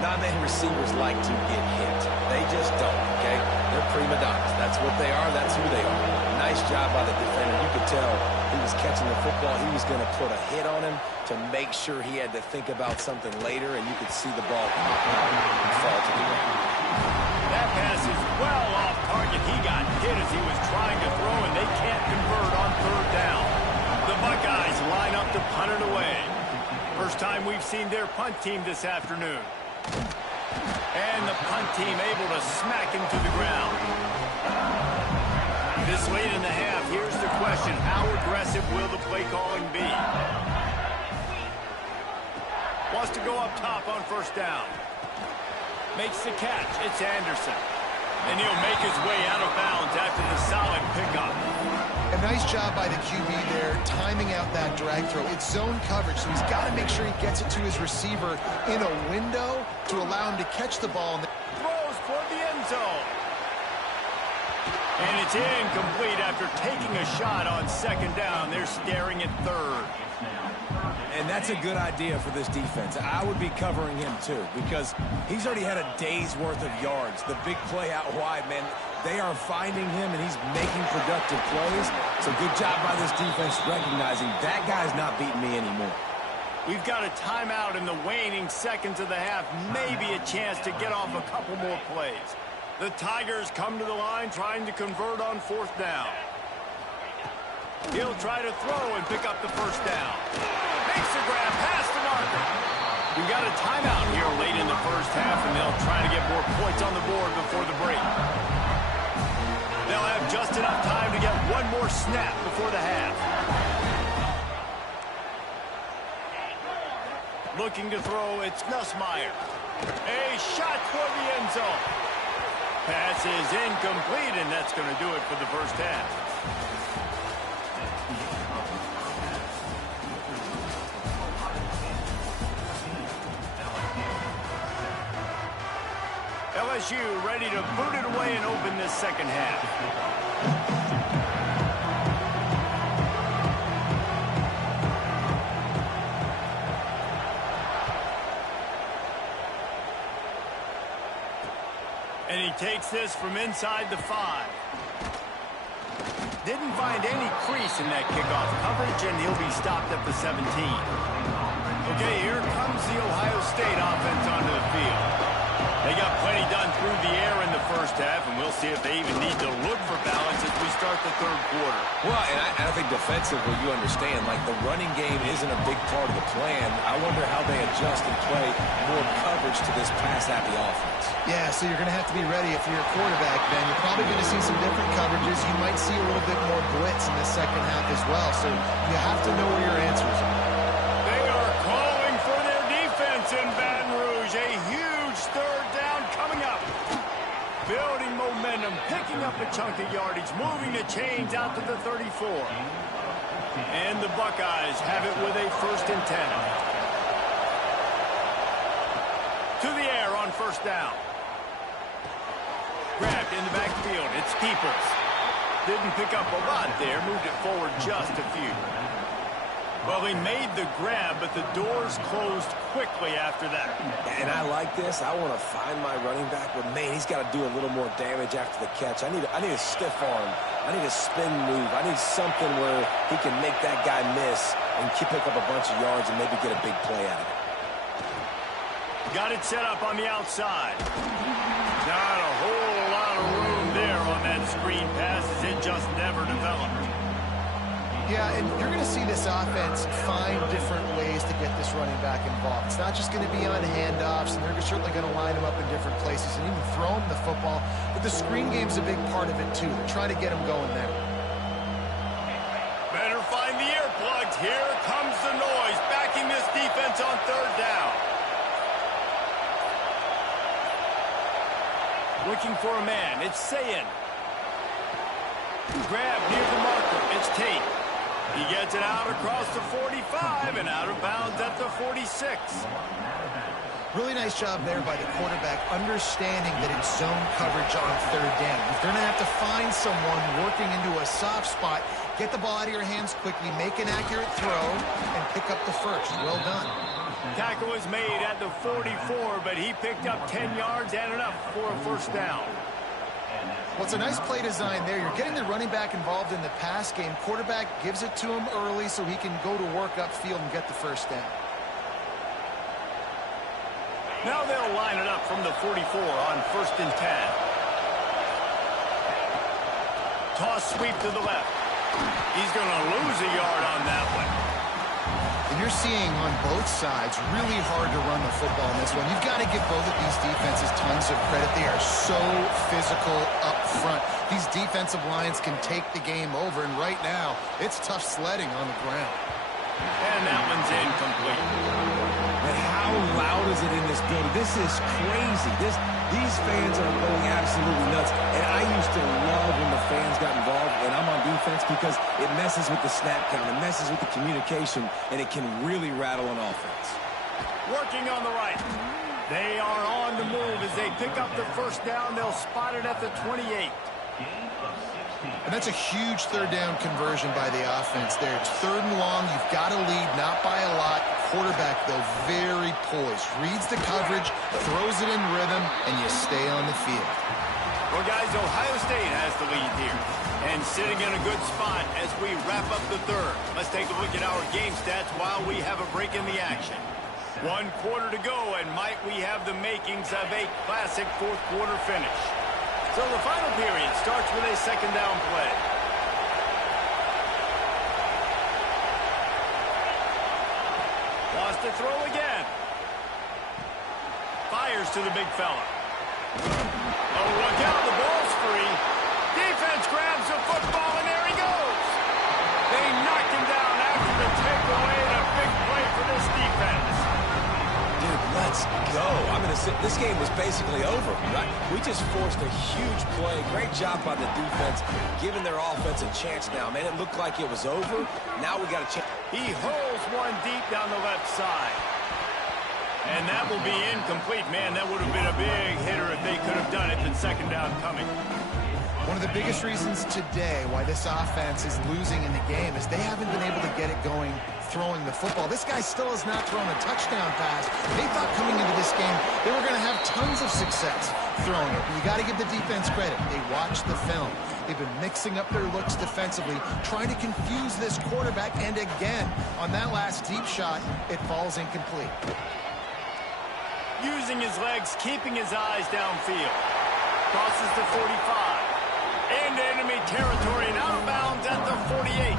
Not many receivers like to get hit. They just don't, okay? They're prima donnas. That's what they are. That's who they are. Nice job by the defender. You could tell he was catching the football. He was going to put a hit on him to make sure he had to think about something later, and you could see the ball pop out and fall to the ground. That pass is well off target. He got hit as he was trying to throw, and they can't convert on 3rd down. The Buckeyes line up to punt it away. First time we've seen their punt team this afternoon. And the punt team able to smack him to the ground. This late in the half, here's the question. How aggressive will the play calling be? Wants to go up top on 1st down. Makes the catch. It's Anderson. And he'll make his way out of bounds after the solid pickup. A nice job by the QB there, timing out that drag throw. It's zone coverage, so he's got to make sure he gets it to his receiver in a window to allow him to catch the ball. Throws toward the end zone. And it's incomplete after taking a shot on 2nd down. They're staring at 3rd. And that's a good idea for this defense. I would be covering him, too, because he's already had a day's worth of yards. The big play out wide, man, they are finding him, and he's making productive plays. So good job by this defense recognizing that guy's not beating me anymore. We've got a timeout in the waning seconds of the half. Maybe a chance to get off a couple more plays. The Tigers come to the line trying to convert on 4th down. He'll try to throw and pick up the 1st down. Makes the grab past the marker. We've got a timeout here late in the first half, and they'll try to get more points on the board before the break. They'll have just enough time to get one more snap before the half. Looking to throw, it's Nussmeier. A shot toward the end zone. Pass is incomplete, and that's going to do it for the first half. LSU ready to boot it away and open this 2nd half. And he takes this from inside the 5. Didn't find any crease in that kickoff coverage, and he'll be stopped at the 17. Okay, here comes the Ohio State offense onto the field. They got plenty done through the air in the first half, and we'll see if they even need to look for balance as we start the 3rd quarter. Well, and I think defensively, you understand, like the running game isn't a big part of the plan. I wonder how they adjust and play more coverage to this pass-happy offense. Yeah, so you're going to have to be ready if you're a quarterback, Ben. You're probably going to see some different coverages. You might see a little bit more blitz in the 2nd half as well, so you have to know where your answers are. They are calling for their defense in Baton Rouge. A huge 3rd down coming up. Building momentum, picking up a chunk of yardage, moving the chains out to the 34. And the Buckeyes have it with a 1st and 10. To the air on 1st down. Grabbed in the backfield. It's Peoples. Didn't pick up a lot there, moved it forward just a few. Well, he made the grab, but the doors closed quickly after that. And I like this. I want to find my running back, but man, he's got to do a little more damage after the catch. I need a stiff arm. I need a spin move. I need something where he can make that guy miss and pick up a bunch of yards and maybe get a big play out of it. Got it set up on the outside. Not a whole lot of room there on that screen pass as it just never developed. Yeah, and you're going to see this offense find different ways to get this running back involved. It's not just going to be on handoffs, and they're certainly going to line him up in different places and even throw him the football. But the screen game's a big part of it, too. They're trying to get him going there. Better find the earplugs. Here comes the noise, backing this defense on third down. Looking for a man. It's Sayin. Grab near the marker. It's Tate. He gets it out across the 45 and out of bounds at the 46. Really nice job there by the quarterback, understanding that it's zone coverage on third down. If they're going to have to find someone working into a soft spot, get the ball out of your hands quickly, make an accurate throw, and pick up the first. Well done. Tackle was made at the 44, but he picked up 10 yards and enough for a first down. Well, it's a nice play design there. You're getting the running back involved in the pass game. Quarterback gives it to him early so he can go to work upfield and get the first down. Now they'll line it up from the 44 on 1st and 10. Toss sweep to the left. He's going to lose a yard on that one. And you're seeing on both sides really hard to run the football in this one. You've got to give both of these defenses tons of credit. They are so physical up front. These defensive lines can take the game over, and right now, it's tough sledding on the ground. And that one's incomplete. And how loud is it in this building? This is crazy. These fans are going absolutely nuts. And I used to love when the fans got involved, and I'm on defense, because it messes with the snap count, it messes with the communication, and it can really rattle an offense. Working on the right. They are on the move as they pick up the first down. They'll spot it at the 28. And that's a huge third down conversion by the offense there. It's 3rd and long. You've got to lead, not by a lot. Quarterback, though, very poised. Reads the coverage, throws it in rhythm, and you stay on the field. Well, guys, Ohio State has the lead here. And sitting in a good spot as we wrap up the third. Let's take a look at our game stats while we have a break in the action. 1 quarter to go, and might we have the makings of a classic 4th quarter finish. So the final period starts with a 2nd down play. Wants to throw again. Fires to the big fella. Oh, look out, the ball's free. Defense grabs the football, and there he goes. They knocked him down after the takeaway, and a big play for this defense. Dude, let's go. I'm going to say this game was basically over, right? We just forced a huge play. Great job by the defense, giving their offense a chance now. Man, it looked like it was over. Now we got a chance. He hurls one deep down the left side. And that will be incomplete. Man, that would have been a big hitter if they could have done it. Then 2nd down coming. One of the biggest reasons today why this offense is losing in the game is they haven't been able to get it going throwing the football. This guy still has not thrown a touchdown pass. They thought coming into this game they were going to have tons of success throwing it. But you got to give the defense credit. They watched the film. They've been mixing up their looks defensively, trying to confuse this quarterback. And again, on that last deep shot, it falls incomplete. Using his legs, keeping his eyes downfield. Crosses the 45. Into enemy territory and out of bounds at the 48.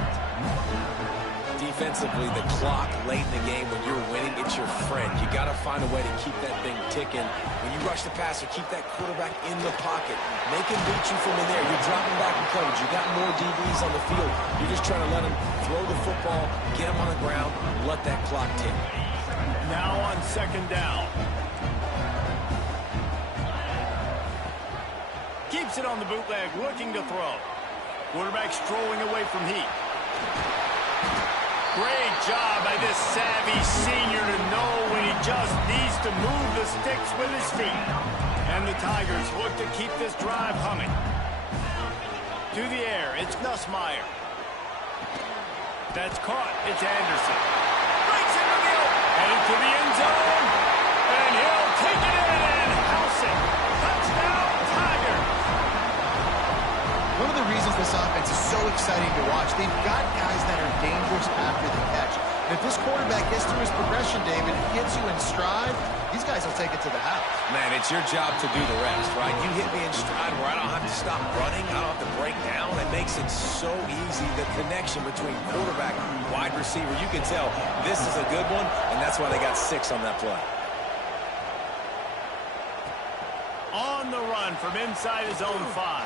Defensively, the clock late in the game, when you're winning, it's your friend. You got to find a way to keep that thing ticking. When you rush the passer, keep that quarterback in the pocket. Make him beat you from in there. You're dropping back in coverage. You got more DBs on the field. You're just trying to let him throw the football, get him on the ground, let that clock tick. Now on 2nd down. Keeps it on the bootleg, looking to throw. Quarterback strolling away from heat. Great job by this savvy senior to know when he just needs to move the sticks with his feet. And the Tigers look to keep this drive humming. through the air. It's Nussmeier. That's caught. It's Anderson. Breaks into the open. Headed to the end zone. And he'll take it in and house it. Touchdown, Tiger. One of the reasons this offense is so exciting to watch, they've got guys that are dangerous after the catch. And if this quarterback gets through his progression, David, gets you in stride, these guys will take it to the house. Man, it's your job to do the rest, right? You hit me in stride where I don't have to stop running. I don't have to break down. It makes it so easy. The connection between quarterback and wide receiver, you can tell this is a good one, and that's why they got 6 on that play. On the run from inside his own 5.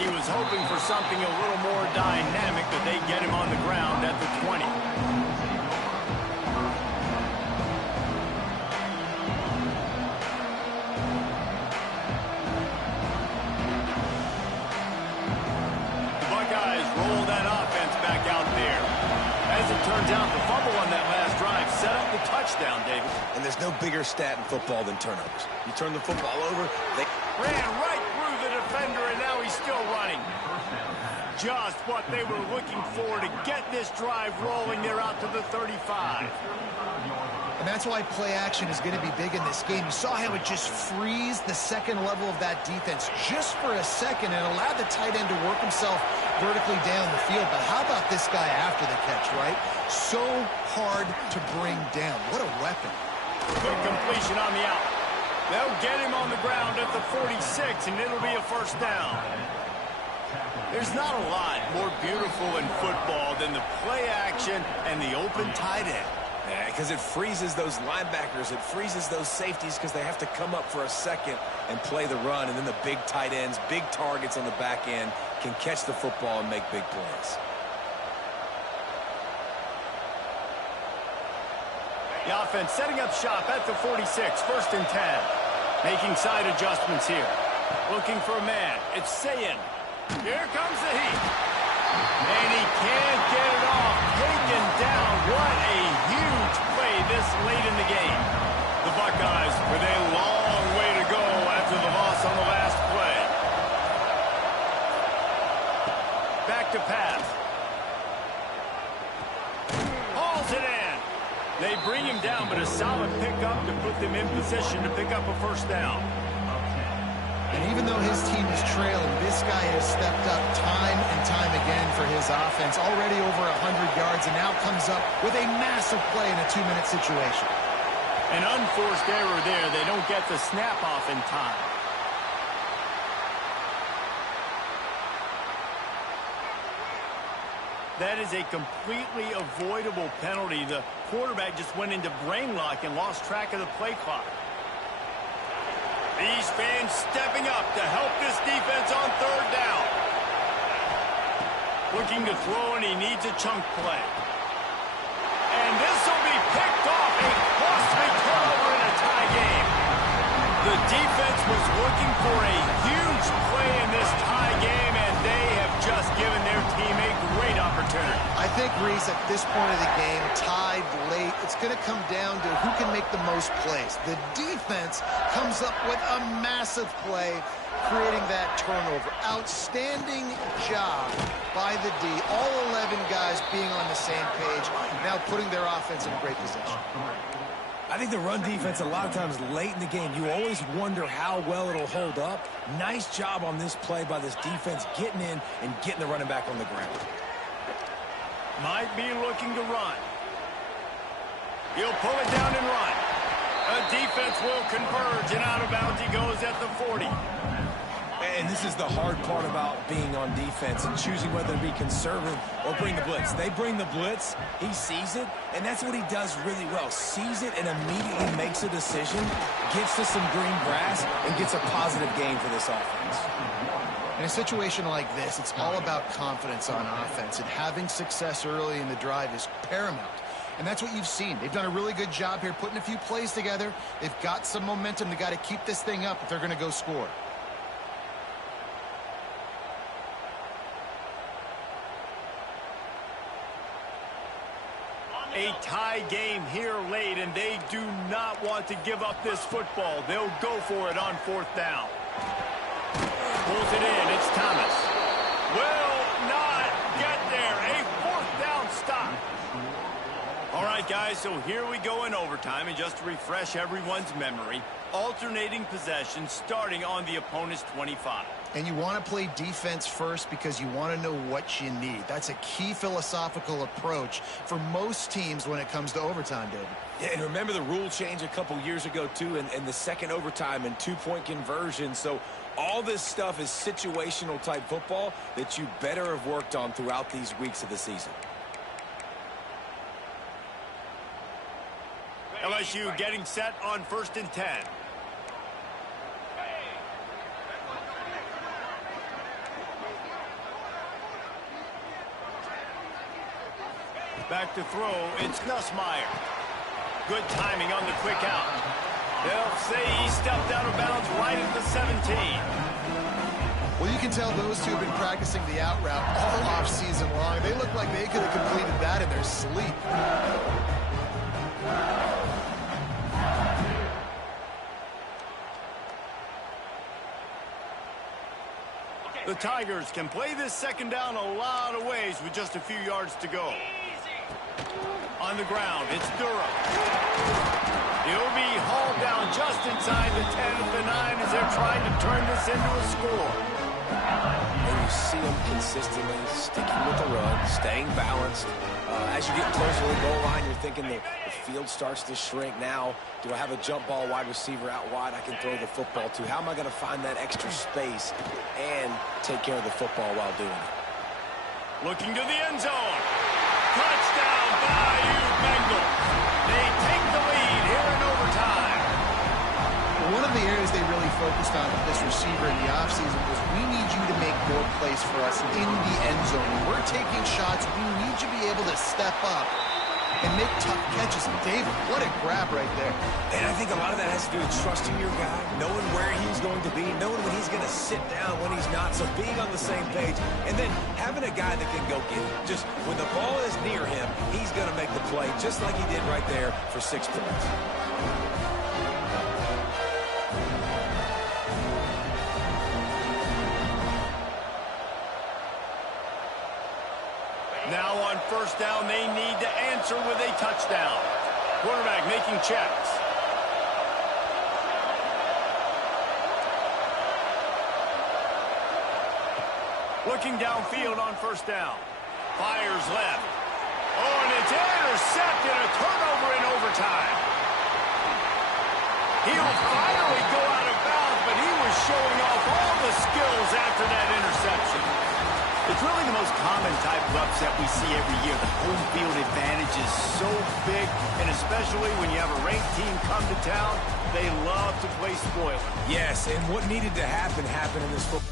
He was hoping for something a little more dynamic, but they get him on the ground at the 20. The Buckeyes roll that offense back out there. As it turns out, the fumble on that last drive set up the touchdown, David. And there's no bigger stat in football than turnovers. You turn the football over, they Ran right through the defender, and now he's still running. Just what they were looking for to get this drive rolling. They're out to the 35. And that's why play action is going to be big in this game. You saw how it just frees the second level of that defense just for a second and allowed the tight end to work himself vertically down the field. But how about this guy after the catch, right? So hard to bring down. What a weapon. Good completion on the out. They'll get him on the ground at the 46, and it'll be a first down. There's not a lot more beautiful in football than the play action and the open tight end. Yeah, because it freezes those linebackers. It freezes those safeties because they have to come up for a second and play the run. And then the big tight ends, big targets on the back end can catch the football and make big plays. The offense setting up shop at the 46, 1st and 10. Making side adjustments here. Looking for a man. It's Sayin. Here comes the heat. And he can't get it off. Taken down. What a huge play this late in the game. The Buckeyes with a long way to go after the loss on the last play. Back to pass. Hauls it in. They bring him down, but a solid pickup to put them in position to pick up a first down. And even though his team is trailing, this guy has stepped up time and time again for his offense. Already over 100 yards, and now comes up with a massive play in a 2-minute situation. An unforced error there. They don't get the snap off in time. That is a completely avoidable penalty. The quarterback just went into brain lock and lost track of the play clock. These fans stepping up to help this defense on 3rd down. Looking to throw, and he needs a chunk play. And this will be picked off. A costly turnover in a tie game. The defense was looking for a huge play in this tie game, and they have just given their team a great opportunity. I think, Reese, at this point of the game, tied late, it's going to come down to who can make the most plays. The defense comes up with a massive play, creating that turnover. Outstanding job by the D. All 11 guys being on the same page, now putting their offense in a great position. I think the run defense, a lot of times late in the game, you always wonder how well it'll hold up. Nice job on this play by this defense, getting in and getting the running back on the ground. Might be looking to run. He'll pull it down and run. A defense will converge, and out of bounds he goes at the 40. And this is the hard part about being on defense and choosing whether to be conservative or bring the blitz. They bring the blitz, he sees it, and that's what he does really well. Sees it and immediately makes a decision, gets to some green grass, and gets a positive gain for this offense. In a situation like this, it's all about confidence on offense, and having success early in the drive is paramount. And that's what you've seen. They've done a really good job here putting a few plays together. They've got some momentum. They've got to keep this thing up if they're going to go score. A tie game here late, and they do not want to give up this football. They'll go for it on 4th down. Pulls it in. It's Thomas. guys, so here we go in overtime, and just to refresh everyone's memory, alternating possession starting on the opponent's 25. And you want to play defense first because you want to know what you need. That's a key philosophical approach for most teams when it comes to overtime, David. Yeah, and remember the rule change a couple years ago, too, and the second overtime and two-point conversion. So all this stuff is situational type football that you better have worked on throughout these weeks of the season. LSU getting set on 1st and 10. Back to throw, it's Nussmeier. Good timing on the quick out. They'll say he stepped out of bounds right at the 17. Well, you can tell those two have been practicing the out route all off-season long. They look like they could have completed that in their sleep. The Tigers can play this second down a lot of ways with just a few yards to go. On the ground, it's Durham. He'll be hauled down just inside the 10 of the 9 as they're trying to turn this into a score. And you see them consistently sticking with the run, staying balanced. As you get closer to the goal line, you're thinking the field starts to shrink. Now, do I have a jump ball wide receiver out wide I can throw the football to? How am I going to find that extra space and take care of the football while doing it? Looking to the end zone. Touchdown, Bayou Bengals. They take the lead here in overtime. One of the areas they really focused on with this receiver in the offseason was we need you to make more plays for us in the end zone. When we're taking shots, we need you to be able to step up and make tough catches. David, what a grab right there. And I think a lot of that has to do with trusting your guy, knowing where he's going to be, knowing when he's going to sit down, when he's not, so being on the same page, and then having a guy that can go get it. Just when the ball is near him, he's going to make the play, just like he did right there for 6 points. Now on 1st down, they need to answer with a touchdown. Quarterback making checks. Looking downfield on 1st down. Fires left. Oh, and it's intercepted. A turnover in overtime. He'll finally go out of bounds, but he was showing off all the skills after that interception. It's really the most common type of upset we see every year. The home field advantage is so big, and especially when you have a ranked team come to town, they love to play spoiler. Yes, and what needed to happen happened in this football.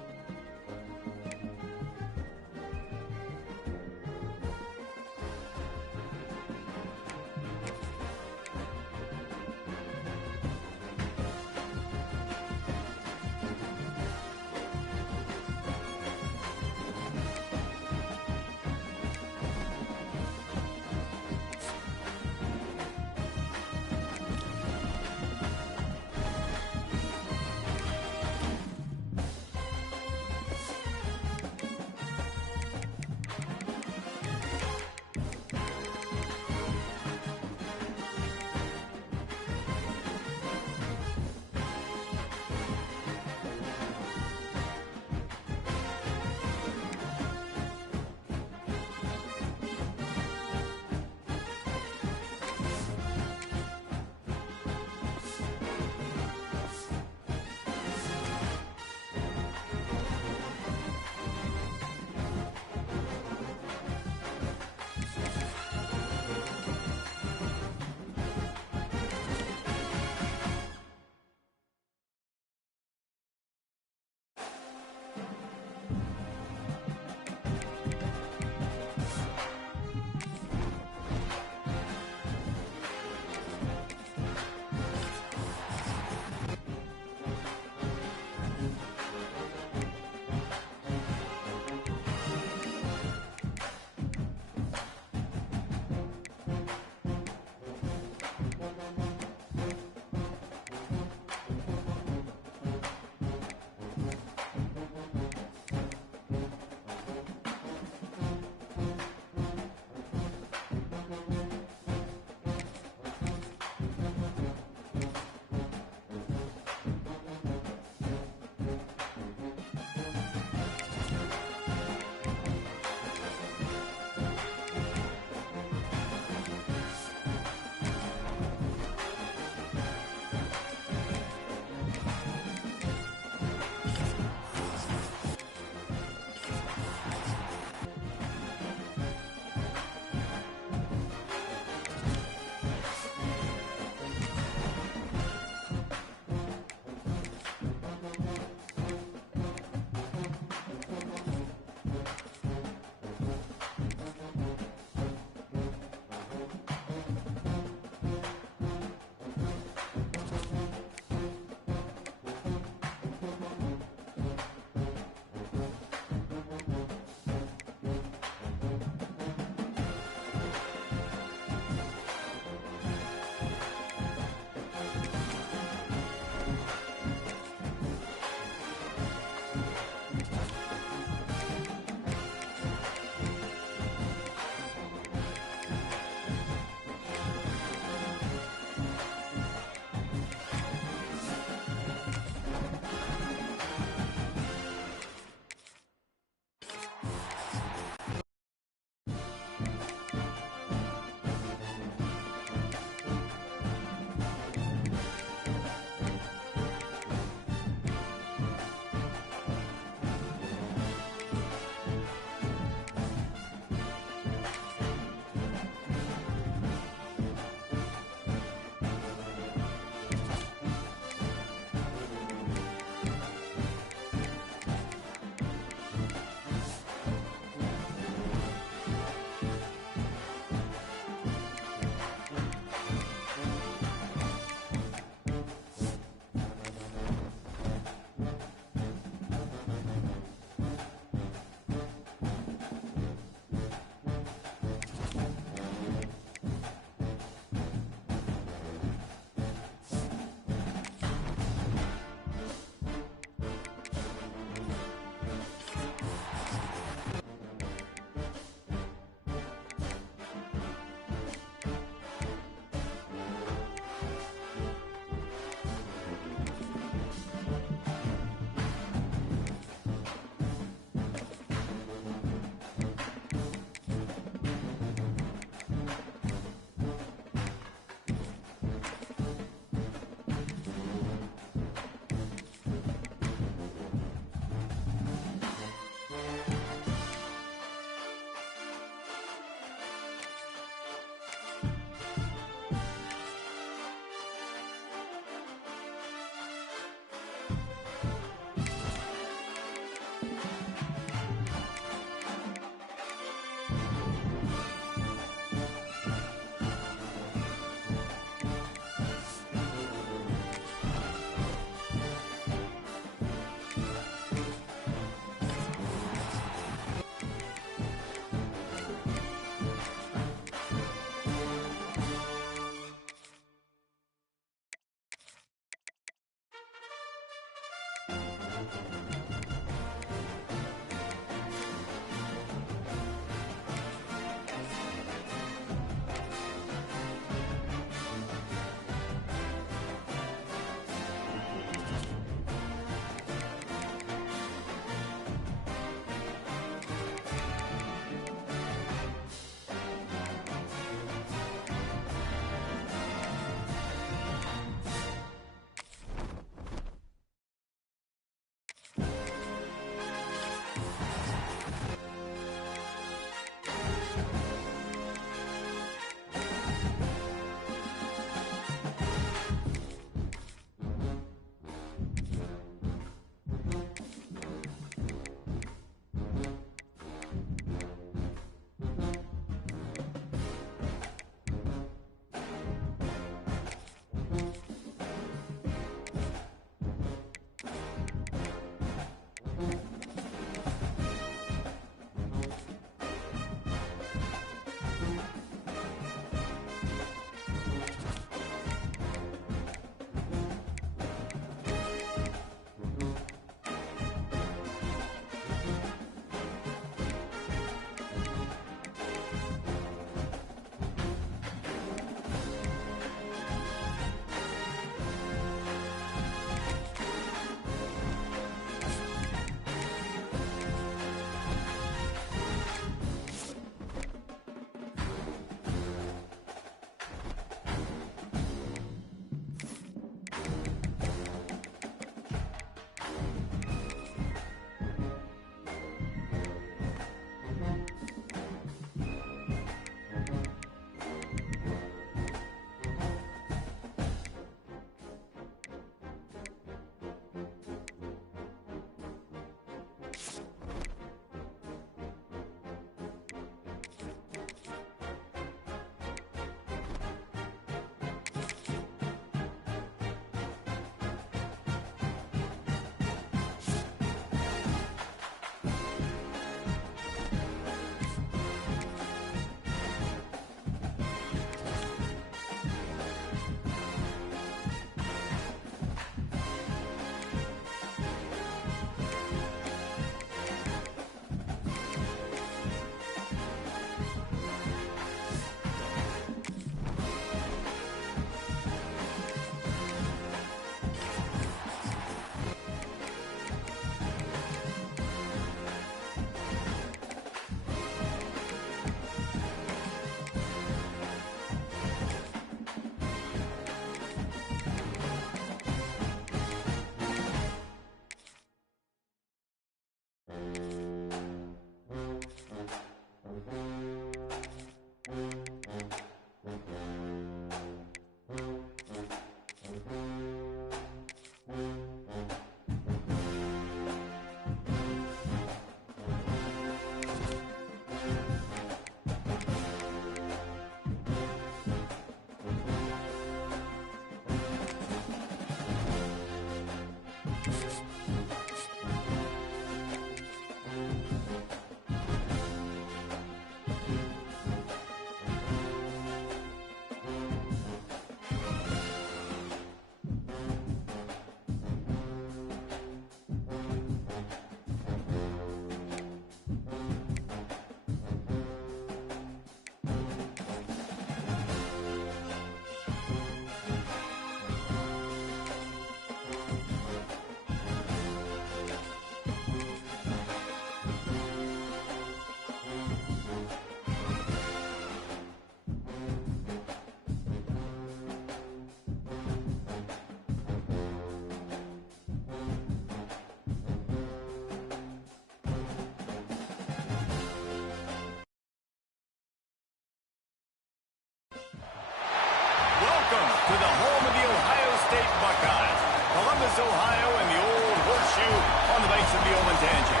Welcome to the home of the Ohio State Buckeyes, Columbus, Ohio, and the Old Horseshoe on the banks of the Olentangy.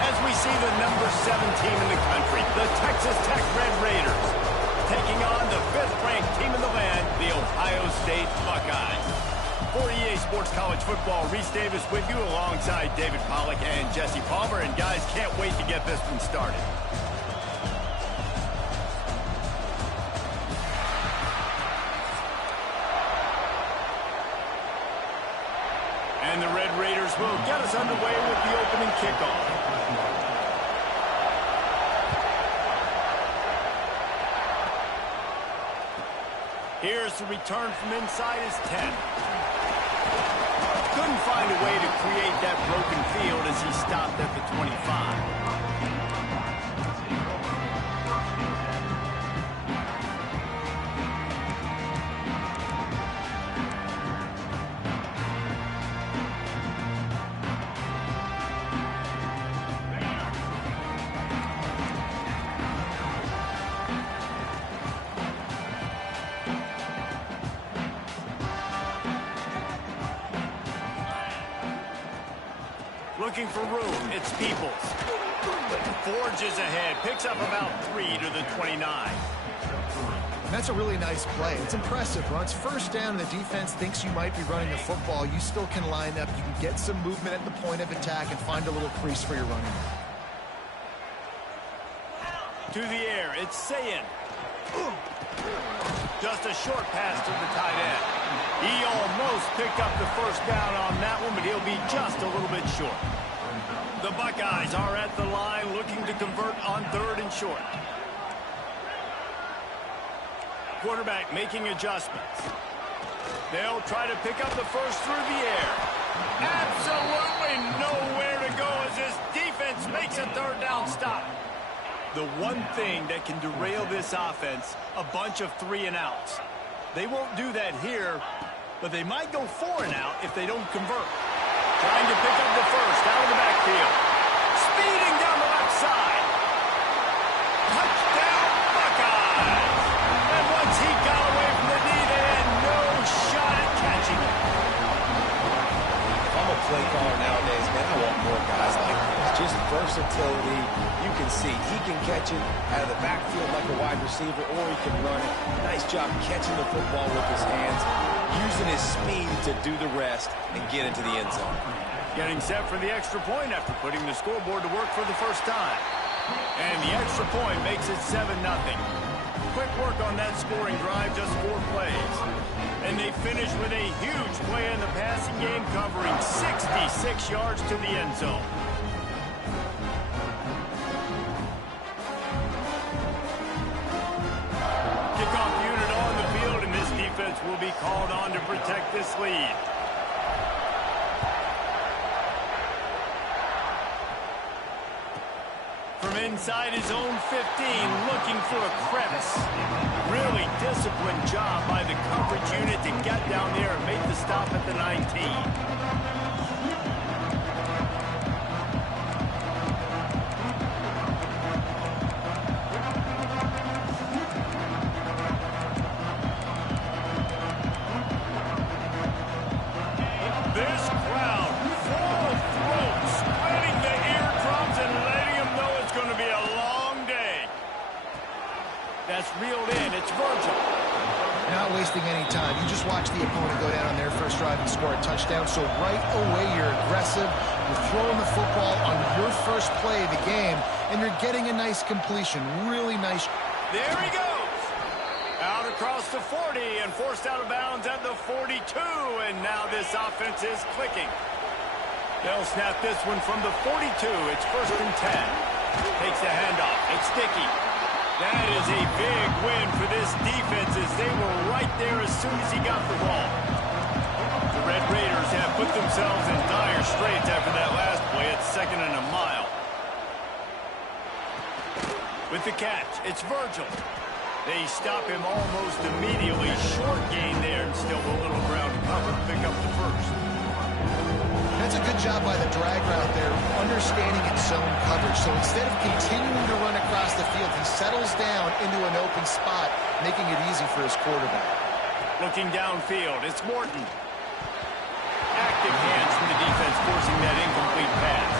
As we see the number 7 team in the country, the Texas Tech Red Raiders, taking on the 5th-ranked team in the land, the Ohio State Buckeyes. For EA Sports College Football, Reese Davis with you alongside David Pollack and Jesse Palmer. And guys, can't wait to get this one started. And the Red Raiders will get us underway with the opening kickoff. Here's the return from inside his 10. Couldn't find a way to create that broken field as he stopped at the 25. Looking for room, it's Peoples. Forges ahead, picks up about 3 to the 29. That's a really nice play. It's impressive. When it's first down and the defense thinks you might be running the football, you still can line up. You can get some movement at the point of attack and find a little crease for your running back. To the air, it's Sayin. Just a short pass to the tight end. He almost picked up the first down on that one, but he'll be just a little bit short. The Buckeyes are at the line looking to convert on 3rd and short. Quarterback making adjustments. They'll try to pick up the first through the air. Absolutely nowhere to go as this defense makes a 3rd down stop. The one thing that can derail this offense, a bunch of 3-and-outs. They won't do that here, but they might go 4-and-out if they don't convert. Trying to pick up the first out of the backfield. Speeding down the left side. Touchdown, Buckeyes! And once he got away from the knee, they had no shot at catching him. If I'm a play caller nowadays, man, I want more guys like this. Just versatility. You can see he can catch it out of the backfield like a wide receiver, or he can run it. Nice job catching the football with his hands, using his speed to do the rest and get into the end zone. Getting set for the extra point after putting the scoreboard to work for the first time. And the extra point makes it 7-0. Quick work on that scoring drive, just 4 plays. And they finish with a huge play in the passing game, covering 66 yards to the end zone. Kickoff unit on the field, and this defense will be called on to protect this lead. From inside his own 15, looking for a crevice. Really disciplined job by the coverage unit to get down there and make the stop at the 19. wasting any time. You just watch the opponent go down on their first drive and score a touchdown. So right away, you're aggressive. You're throwing the football on your first play of the game, and you're getting a nice completion. Really nice. There he goes. Out across the 40 and forced out of bounds at the 42. And now this offense is clicking. They'll snap this one from the 42. It's 1st and 10. Takes the handoff. It's sticky. That is a big win for this defense as they were right there as soon as he got the ball. The Red Raiders have put themselves in dire straits after that last play. It's 2nd and a mile. With the catch, it's Virgil. They stop him almost immediately. Short gain there and still a little ground to cover. Pick up the first. That's a good job by the drag route there, understanding its zone coverage. So instead of continuing to run across the field, he settles down into an open spot, making it easy for his quarterback. Looking downfield, it's Morton. Active hands from the defense, forcing that incomplete pass.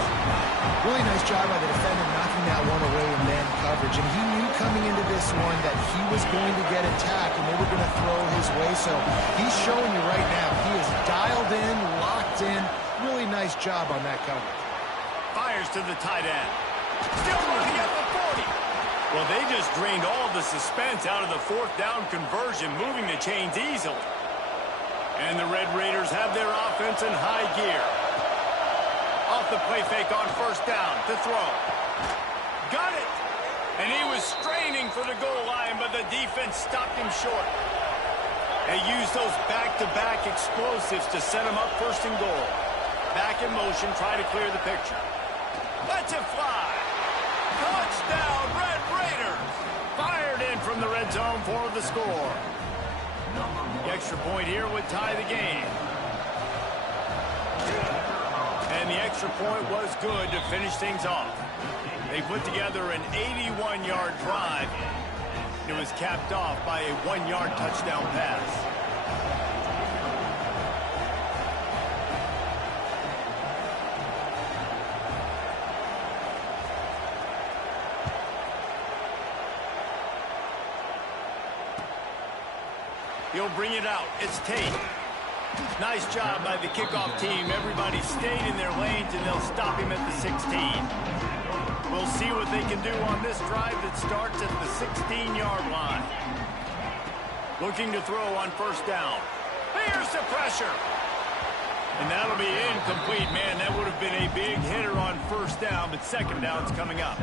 Really nice job by the defender knocking that one away in man coverage. And he knew coming into this one that he was going to get attacked and they were going to throw his way. So he's showing you right now he is dialed in, locked in. Really nice job on that coverage. Fires to the tight end. Still running at the 40. Well, they just drained all the suspense out of the 4th down conversion, moving the chains easily. And the Red Raiders have their offense in high gear. Off the play fake on 1st down to throw. Got it. And he was straining for the goal line, but the defense stopped him short. They used those back-to-back explosives to set him up 1st and goal. Back in motion, try to clear the picture. Let's it fly. Touchdown, Red Raiders. Fired in from the red zone for the score. The extra point here would tie the game. And the extra point was good to finish things off. They put together an 81-yard drive. It was capped off by a 1-yard touchdown pass. He'll bring it out. It's Tate. Nice job by the kickoff team. Everybody stayed in their lanes, and they'll stop him at the 16. We'll see what they can do on this drive that starts at the 16-yard line. Looking to throw on 1st down. Here's the pressure. And that'll be incomplete. Man, that would have been a big hitter on 1st down, but 2nd down's coming up.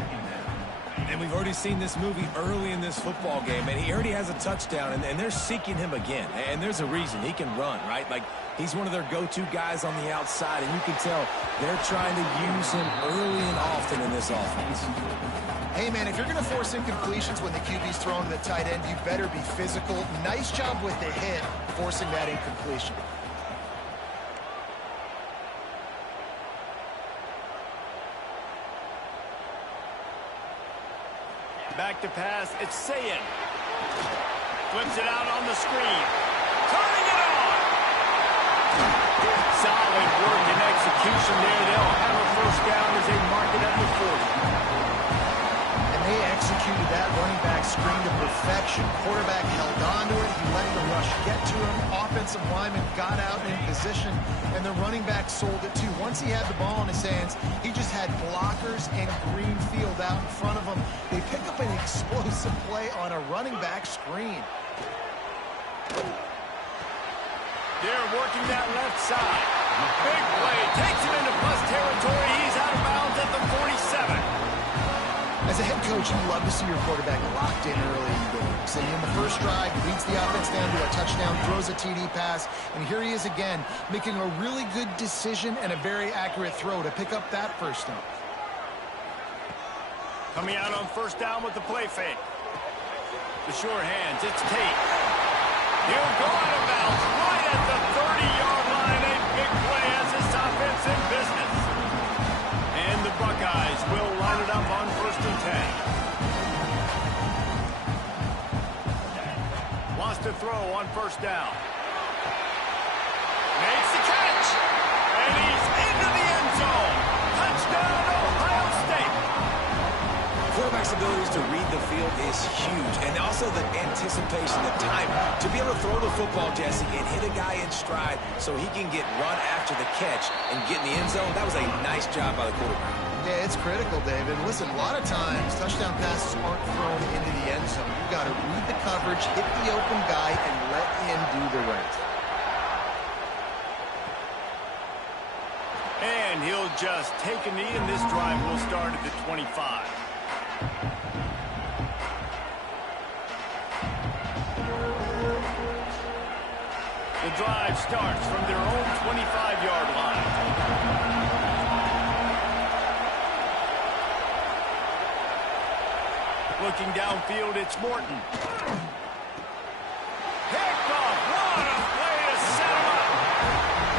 And we've already seen this movie early in this football game, and he already has a touchdown, and they're seeking him again. And there's a reason. He can run, right? Like, he's one of their go-to guys on the outside, and you can tell they're trying to use him early and often in this offense. Hey, man, if you're going to force incompletions when the QB's throwing to the tight end, you better be physical. Nice job with the hit, forcing that incompletion. Back to pass, it's Sayin. Flips it out on the screen. Turning it on! Solid work and execution there. They'll have a 1st down as they mark it at the 40. And they executed that running back screen to perfection. Quarterback held on to it. He let the rush get to him. Offensive lineman got out in position, and the running back sold it too. Once he had the ball in his hands, he just had blockers and green field out in front of him. They pick up an explosive play on a running back screen. They're working that left side. Big play. Takes him into plus territory. He's out of bounds at the 47. As a head coach, you love to see your quarterback locked in early in games. And in the first drive, he leads the offense down to a touchdown, throws a TD pass, and here he is again, making a really good decision and a very accurate throw to pick up that 1st down. Coming out on 1st down with the play fake. The sure hands, it's Tate. He'll go out of bounds right at the 30-yard line. A big play as this offense in business. And the Buckeyes will line it up on 1st and 10. Wants to throw on 1st down. Makes the catch. And he's into the end zone. Touchdown, Ohio State. For quarterback's abilities to read the field is huge, and also the anticipation, the timing. To be able to throw the football, Jesse, and hit a guy in stride so he can get run after the catch and get in the end zone, that was a nice job by the quarterback. Yeah, it's critical, David. Listen, a lot of times, touchdown passes aren't thrown into the end zone. You've got to read the coverage, hit the open guy, and let him do the rest. And he'll just take a knee, and this drive will start at the 25. The drive starts from their own 25-yard line. Looking downfield, it's Morton. Picked off. What a play to set him up.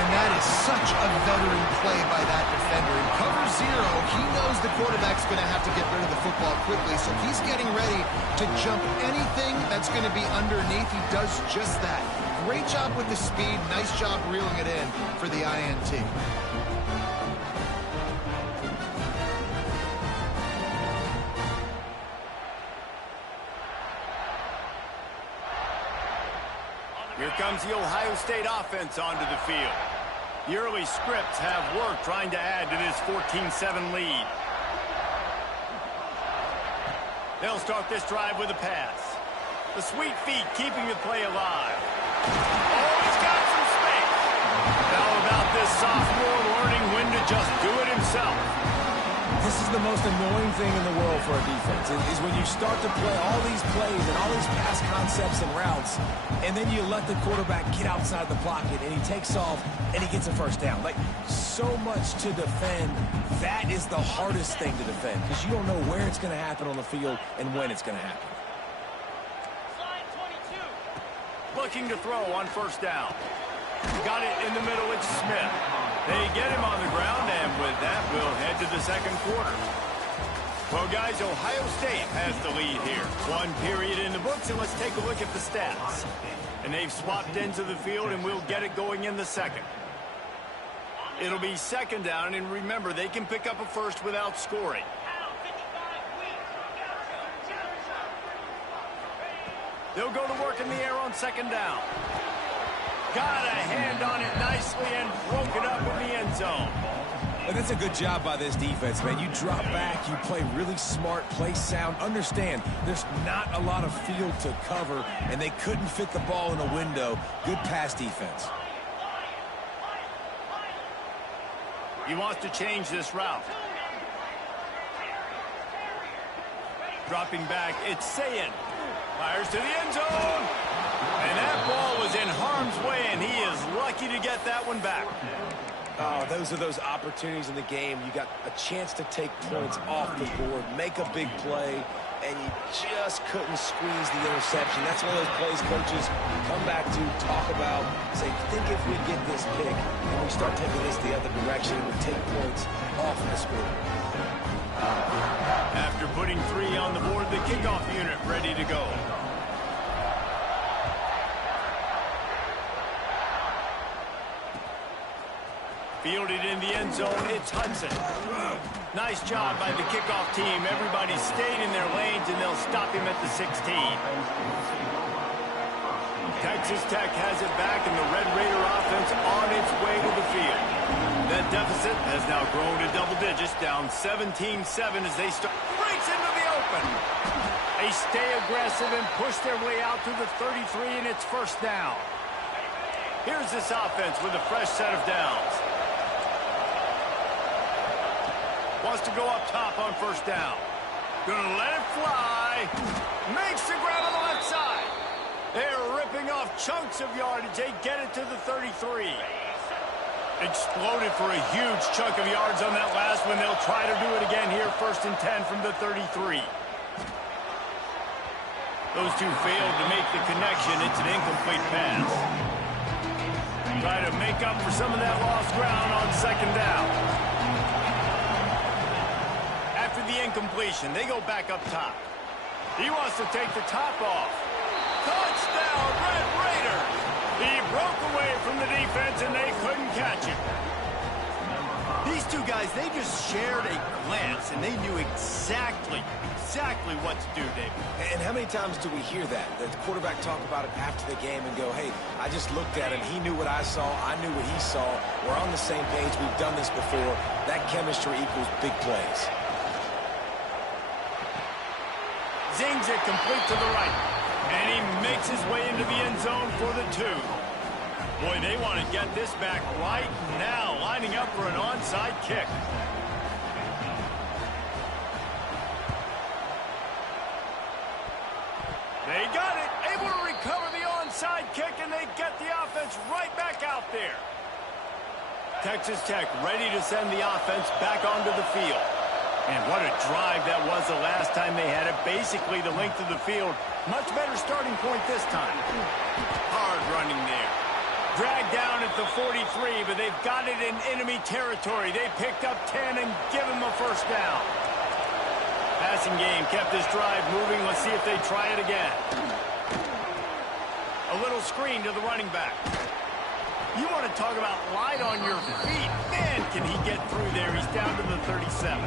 And that is such a veteran play by that defender. In cover zero, he knows the quarterback's going to have to get rid of the football quickly, so he's getting ready to jump anything that's going to be underneath. He does just that. Great job with the speed. Nice job reeling it in for the INT. Here comes the Ohio State offense onto the field. The early scripts have worked trying to add to this 14-7 lead. They'll start this drive with a pass. The sweet feet keeping the play alive. Oh, he's got some space. How about this sophomore learning when to just do it himself? This is the most annoying thing in the world for a defense, is when you start to play all these plays and all these pass concepts and routes, and then you let the quarterback get outside the pocket, and he takes off, and he gets a first down. Like, so much to defend. That is the hardest thing to defend, because you don't know where it's going to happen on the field and when it's going to happen. Looking to throw on first down. Got it in the middle, it's Smith. They get him on the ground, and with that, we'll head to the second quarter. Well, guys, Ohio State has the lead here. One period in the books, and let's take a look at the stats. And they've swapped into the field, and we'll get it going in the second. It'll be second down, and remember, they can pick up a first without scoring. They'll go to work in the air on second down. Got a hand on it nicely and broke it up in the end zone. And that's a good job by this defense, man. You drop back, you play really smart, play sound. Understand, there's not a lot of field to cover, and they couldn't fit the ball in a window. Good pass defense. He wants to change this route. Dropping back, it's Sayin. Fires to the end zone. And that ball was in harm's way, and he is lucky to get that one back. Oh, those are those opportunities in the game. You got a chance to take points off the board, make a big play, and you just couldn't squeeze the interception. That's one of those plays coaches come back to talk about, say, think if we get this pick and we start taking this the other direction, it would take points off the score. After putting 3 on the board, the kickoff unit ready to go. Fielded in the end zone, it's Hudson. Nice job by the kickoff team. Everybody stayed in their lanes, and they'll stop him at the 16. Texas Tech has it back, and the Red Raider offense on its way to the field. That deficit has now grown to double digits, down 17-7 as they start. Breaks into the open. They stay aggressive and push their way out to the 33, and it's first down. Here's this offense with a fresh set of downs. Wants to go up top on first down. Gonna let it fly. Makes the grab on the left side. They're ripping off chunks of yardage. They get it to the 33. Exploded for a huge chunk of yards on that last one. They'll try to do it again here, 1st and 10 from the 33. Those two failed to make the connection. It's an incomplete pass. Try to make up for some of that lost ground on second down. After the incompletion, they go back up top. He wants to take the top off. Touchdown, Red Raiders! He broke away from the defense, and they couldn't catch him. These two guys, they just shared a glance, and they knew exactly what to do, David. And how many times do we hear that? The quarterback talk about it after the game and go, hey, I just looked at him. He knew what I saw. I knew what he saw. We're on the same page. We've done this before. That chemistry equals big plays. Zings it complete to the right. And he makes his way into the end zone for the 2. Boy, they want to get this back right now, lining up for an onside kick. They got it, able to recover the onside kick, and they get the offense right back out there. Texas Tech ready to send the offense back onto the field. And what a drive that was the last time they had it, basically the length of the field. Much better starting point this time. Hard running there. Dragged down at the 43, but they've got it in enemy territory. They picked up 10 and give him a first down. Passing game kept this drive moving. Let's see if they try it again. A little screen to the running back. You want to talk about light on your feet. Man, can he get through there. He's down to the 37.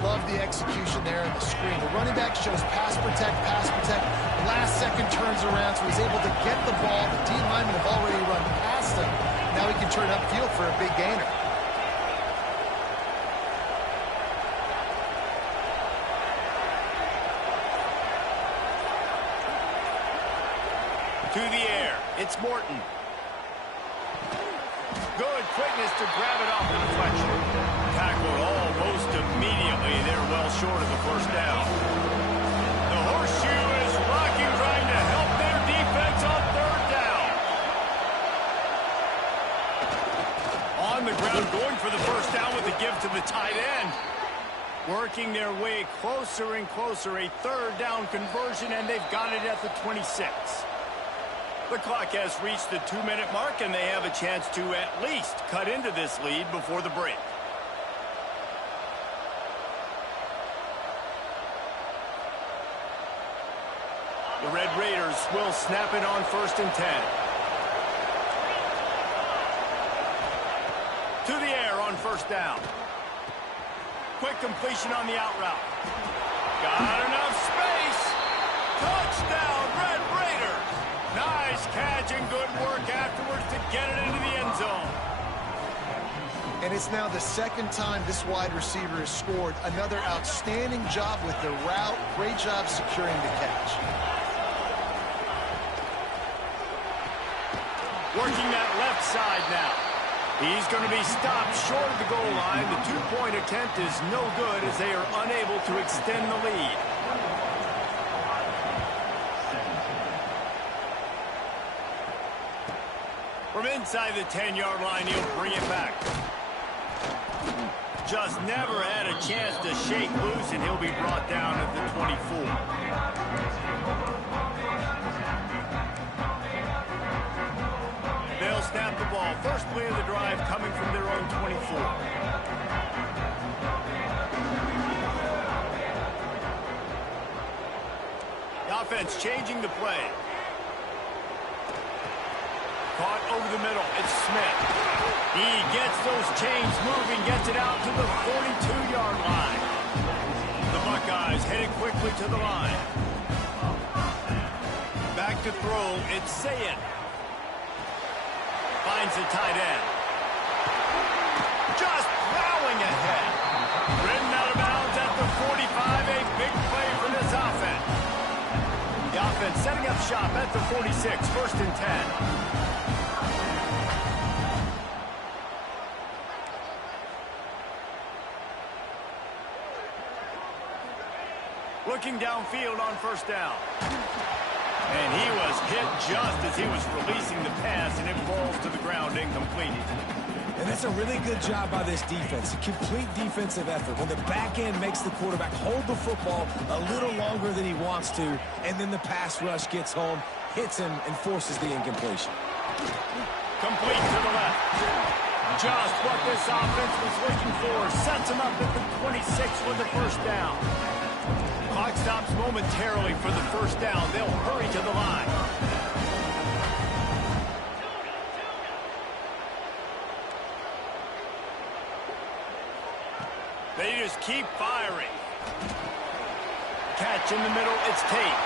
Love the execution there in the screen. The running back shows pass protect, pass protect. Last second turns around, so he's able to get the ball. The D linemen have already run past him. Now he can turn upfield for a big gainer. To the air. It's Morton. Good quickness to grab it off the deflection. Tackled almost immediately. They're well short of the first down. The horseshoe is rocking, trying to help their defense on third down. On the ground, going for the first down with the give to the tight end. Working their way closer and closer. A third down conversion, and they've got it at the 26. The clock has reached the 2-minute mark, and they have a chance to at least cut into this lead before the break. The Red Raiders will snap it on 1st and 10. To the air on first down. Quick completion on the out route. Got enough space. Touchdown, Red Raiders. Nice catch and good work afterwards to get it into the end zone. And it's now the second time this wide receiver has scored. Another outstanding job with the route. Great job securing the catch. Working that left side now. He's going to be stopped short of the goal line. The 2-point attempt is no good as they are unable to extend the lead. From inside the 10-yard line, he'll bring it back. Just never had a chance to shake loose, and he'll be brought down at the 24. They'll snap the ball. First play of the drive coming from their own 24. The offense changing the play. Caught over the middle. It's Smith. He gets those chains moving, gets it out to the 42-yard line. The Buckeyes headed quickly to the line. Back to throw. It's Sayin. Finds the tight end. Just plowing ahead. Ridden out of bounds at the 45. A big play for this offense. The offense setting up shop at the 46. 1st and 10. Looking downfield on first down. And he was hit just as he was releasing the pass, and it falls to the ground incomplete. And that's a really good job by this defense. A complete defensive effort. When the back end makes the quarterback hold the football a little longer than he wants to, and then the pass rush gets home, hits him, and forces the incompletion. Complete to the left. Just what this offense was looking for. Sets him up at the 26 with the first down. Clock stops momentarily for the first down. They'll hurry to the line. just keep firing. Catch in the middle, it's Tate.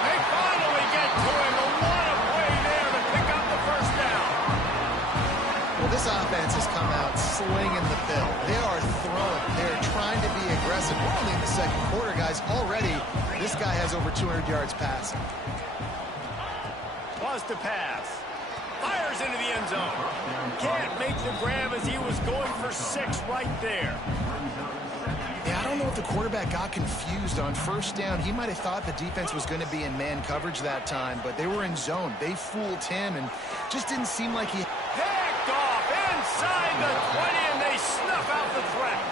They finally get to him. A lot of play there to pick up the first down. Well, this offense has come out slinging the bill. They are throwing. They're trying to be aggressive. We're only in the second quarter, guys. Already, this guy has over 200 yards passing. Wants to pass. Fires into the end zone. Can't make the grab as he was going for 6 right there. Yeah, I don't know if the quarterback got confused on first down. He might have thought the defense was going to be in man coverage that time, but they were in zone. They fooled him and just didn't seem like he... Picked off inside the 20, and they snuff out the threat.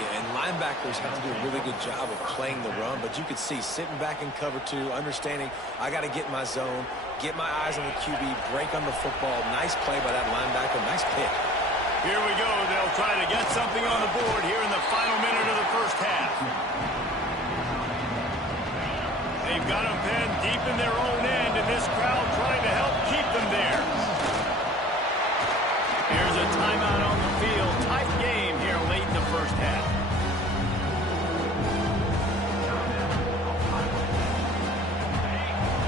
Yeah, and linebackers have to do a really good job of playing the run, but you could see sitting back in cover 2, understanding I got to get in my zone, get my eyes on the QB, break on the football. Nice play by that linebacker. Nice pick. Here we go. They'll try to get something on the board here in the final minute of the first half. They've got them pinned deep in their own end, and this crowd trying to help keep them there. Here's a timeout on the field. Tight game here late in the first half.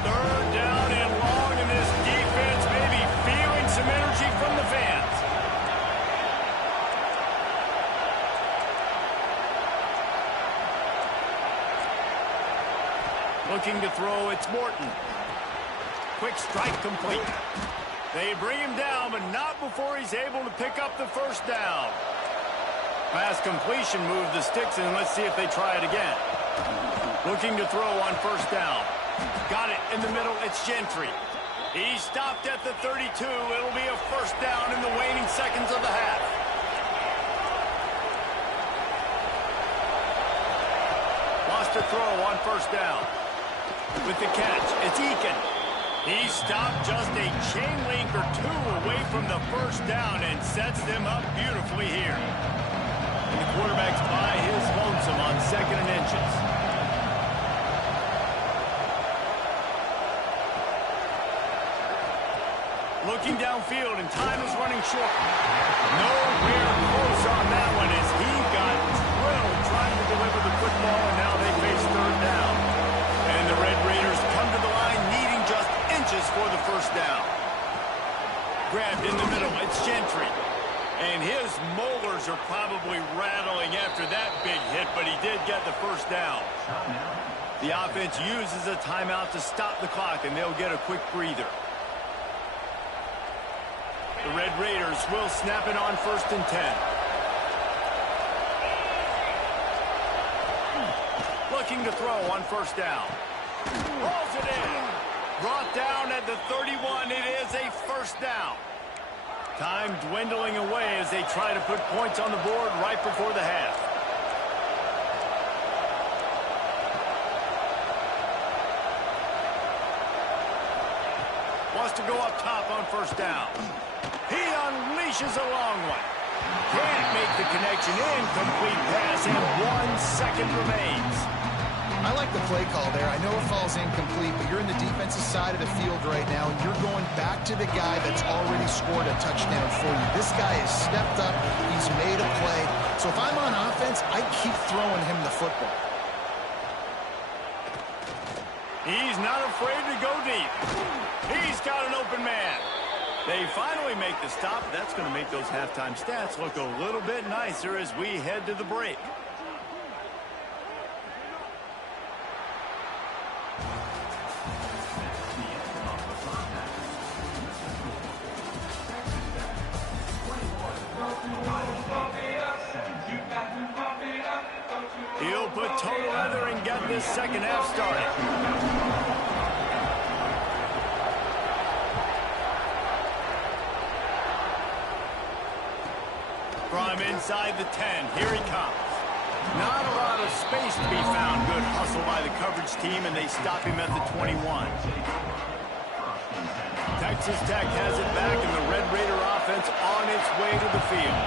Third down and long, and this defense may be feeling some energy from the fans. Looking to throw, it's Morton. Quick strike complete. They bring him down, but not before he's able to pick up the first down. Pass completion moved the sticks in. Let's see if they try it again. Looking to throw on first down. Got it in the middle, it's Gentry. He stopped at the 32. It'll be a first down in the waning seconds of the half. Wants to throw on first down. With the catch, it's Eakin. He stopped just a chain link or 2 away from the first down and sets them up beautifully here. And the quarterback's by his lonesome on 2nd and inches. Looking downfield, and time is running short. Nowhere close on that one as he got drilled trying to deliver the football, and now they face 3rd down. And the Red Raiders come to the line needing just inches for the first down. Grabbed in the middle, it's Gentry. And his molars are probably rattling after that big hit, but he did get the first down. The offense uses a timeout to stop the clock, and they'll get a quick breather. The Red Raiders will snap it on 1st and 10. Looking to throw on first down. Rolls it in. Brought down at the 31. It is a first down. Time dwindling away as they try to put points on the board right before the half. Wants to go up top on first down. He unleashes a long one. Can't make the connection. Incomplete pass, and 1 second remains. I like the play call there. I know it falls incomplete, but you're in the defensive side of the field right now, and you're going back to the guy that's already scored a touchdown for you. This guy has stepped up. He's made a play. So if I'm on offense, I keep throwing him the football. He's not afraid to go deep. He's got an open man. They finally make the stop. That's going to make those halftime stats look a little bit nicer as we head to the break. He'll put total leather and get this second half started. From inside the 10, here he comes. Not a lot of space to be found. Good hustle by the coverage team, and they stop him at the 21. Texas Tech has it back, and the Red Raider offense on its way to the field.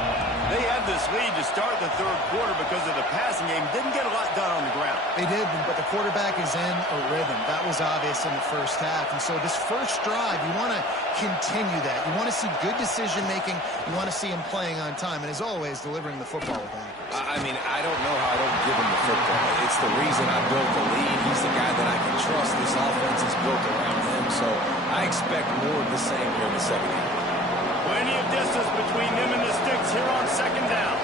They had this lead to start the third quarter because of the passing game. Didn't get a lot done on the ground. They did, but the quarterback is in a rhythm. That was obvious in the first half. And so this first drive, you want to continue that. You want to see good decision-making. You want to see him playing on time. And as always, delivering the football with accuracy. I mean, I don't know how I don't give him the football. It's the reason I built the lead. He's the guy that I can trust. This offense is built around him. So I expect more of the same here in the second half. Plenty of distance between them and the sticks here on second down.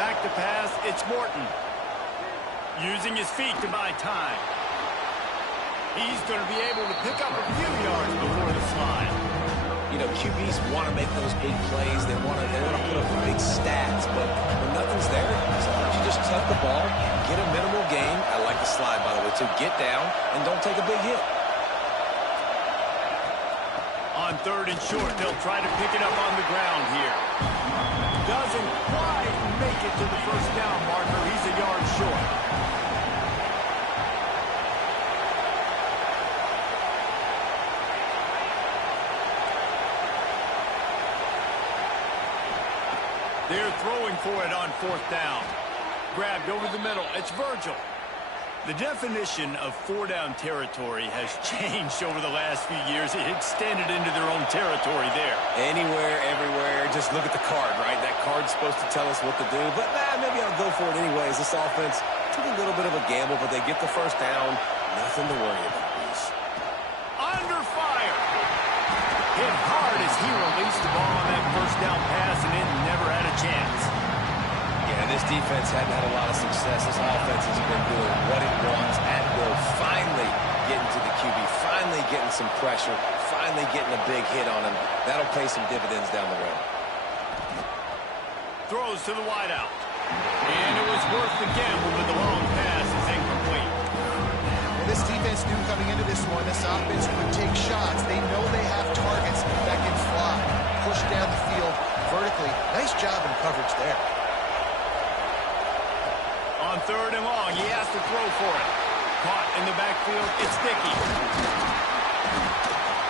Back to pass, it's Morton. Using his feet to buy time. He's going to be able to pick up a few yards before the slide. You know, QBs want to make those big plays. They want to put up big stats, but when nothing's there, sometimes you just tuck the ball, get a minimal gain. I like the slide, by the way, to get down and don't take a big hit. On third and short, they'll try to pick it up on the ground here. Doesn't quite make it to the first down marker. He's a yard short. They're throwing for it on fourth down. Grabbed over the middle. It's Virgil. The definition of four-down territory has changed over the last few years. It extended into their own territory there. Anywhere, everywhere. Just look at the card, right? That card's supposed to tell us what to do. But, maybe I'll go for it anyways. This offense took a little bit of a gamble, but they get the first down. Nothing to worry about, please. Under fire. Hit hard as he released the ball on that first down pass, and it never had a chance. Yeah, this defense hadn't had a lot of success. This offense has been doing what it wants at will. Finally getting to the QB, finally getting some pressure, finally getting a big hit on him. That'll pay some dividends down the road. Throws to the wideout. And it was worth the gamble, but the long pass is incomplete. Well, this defense knew coming into this one, this offense would take shots. They know they have targets that can fly. Push down the field vertically. Nice job in coverage there. On third and long, he has to throw for it. Caught in the backfield, it's Dickey.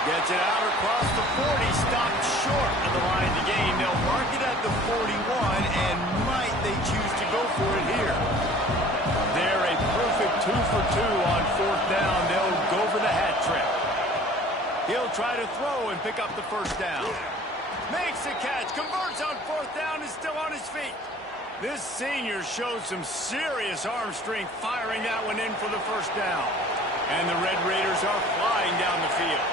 Gets it out across the 40, stopped short of the line to gain. They'll mark it at the 41, and might they choose to go for it here. They're a perfect 2 for 2 on fourth down. They'll go for the hat trick. He'll try to throw and pick up the first down. Makes the catch, converts on fourth down, is still on his feet. This senior showed some serious arm strength firing that one in for the first down. And the Red Raiders are flying down the field.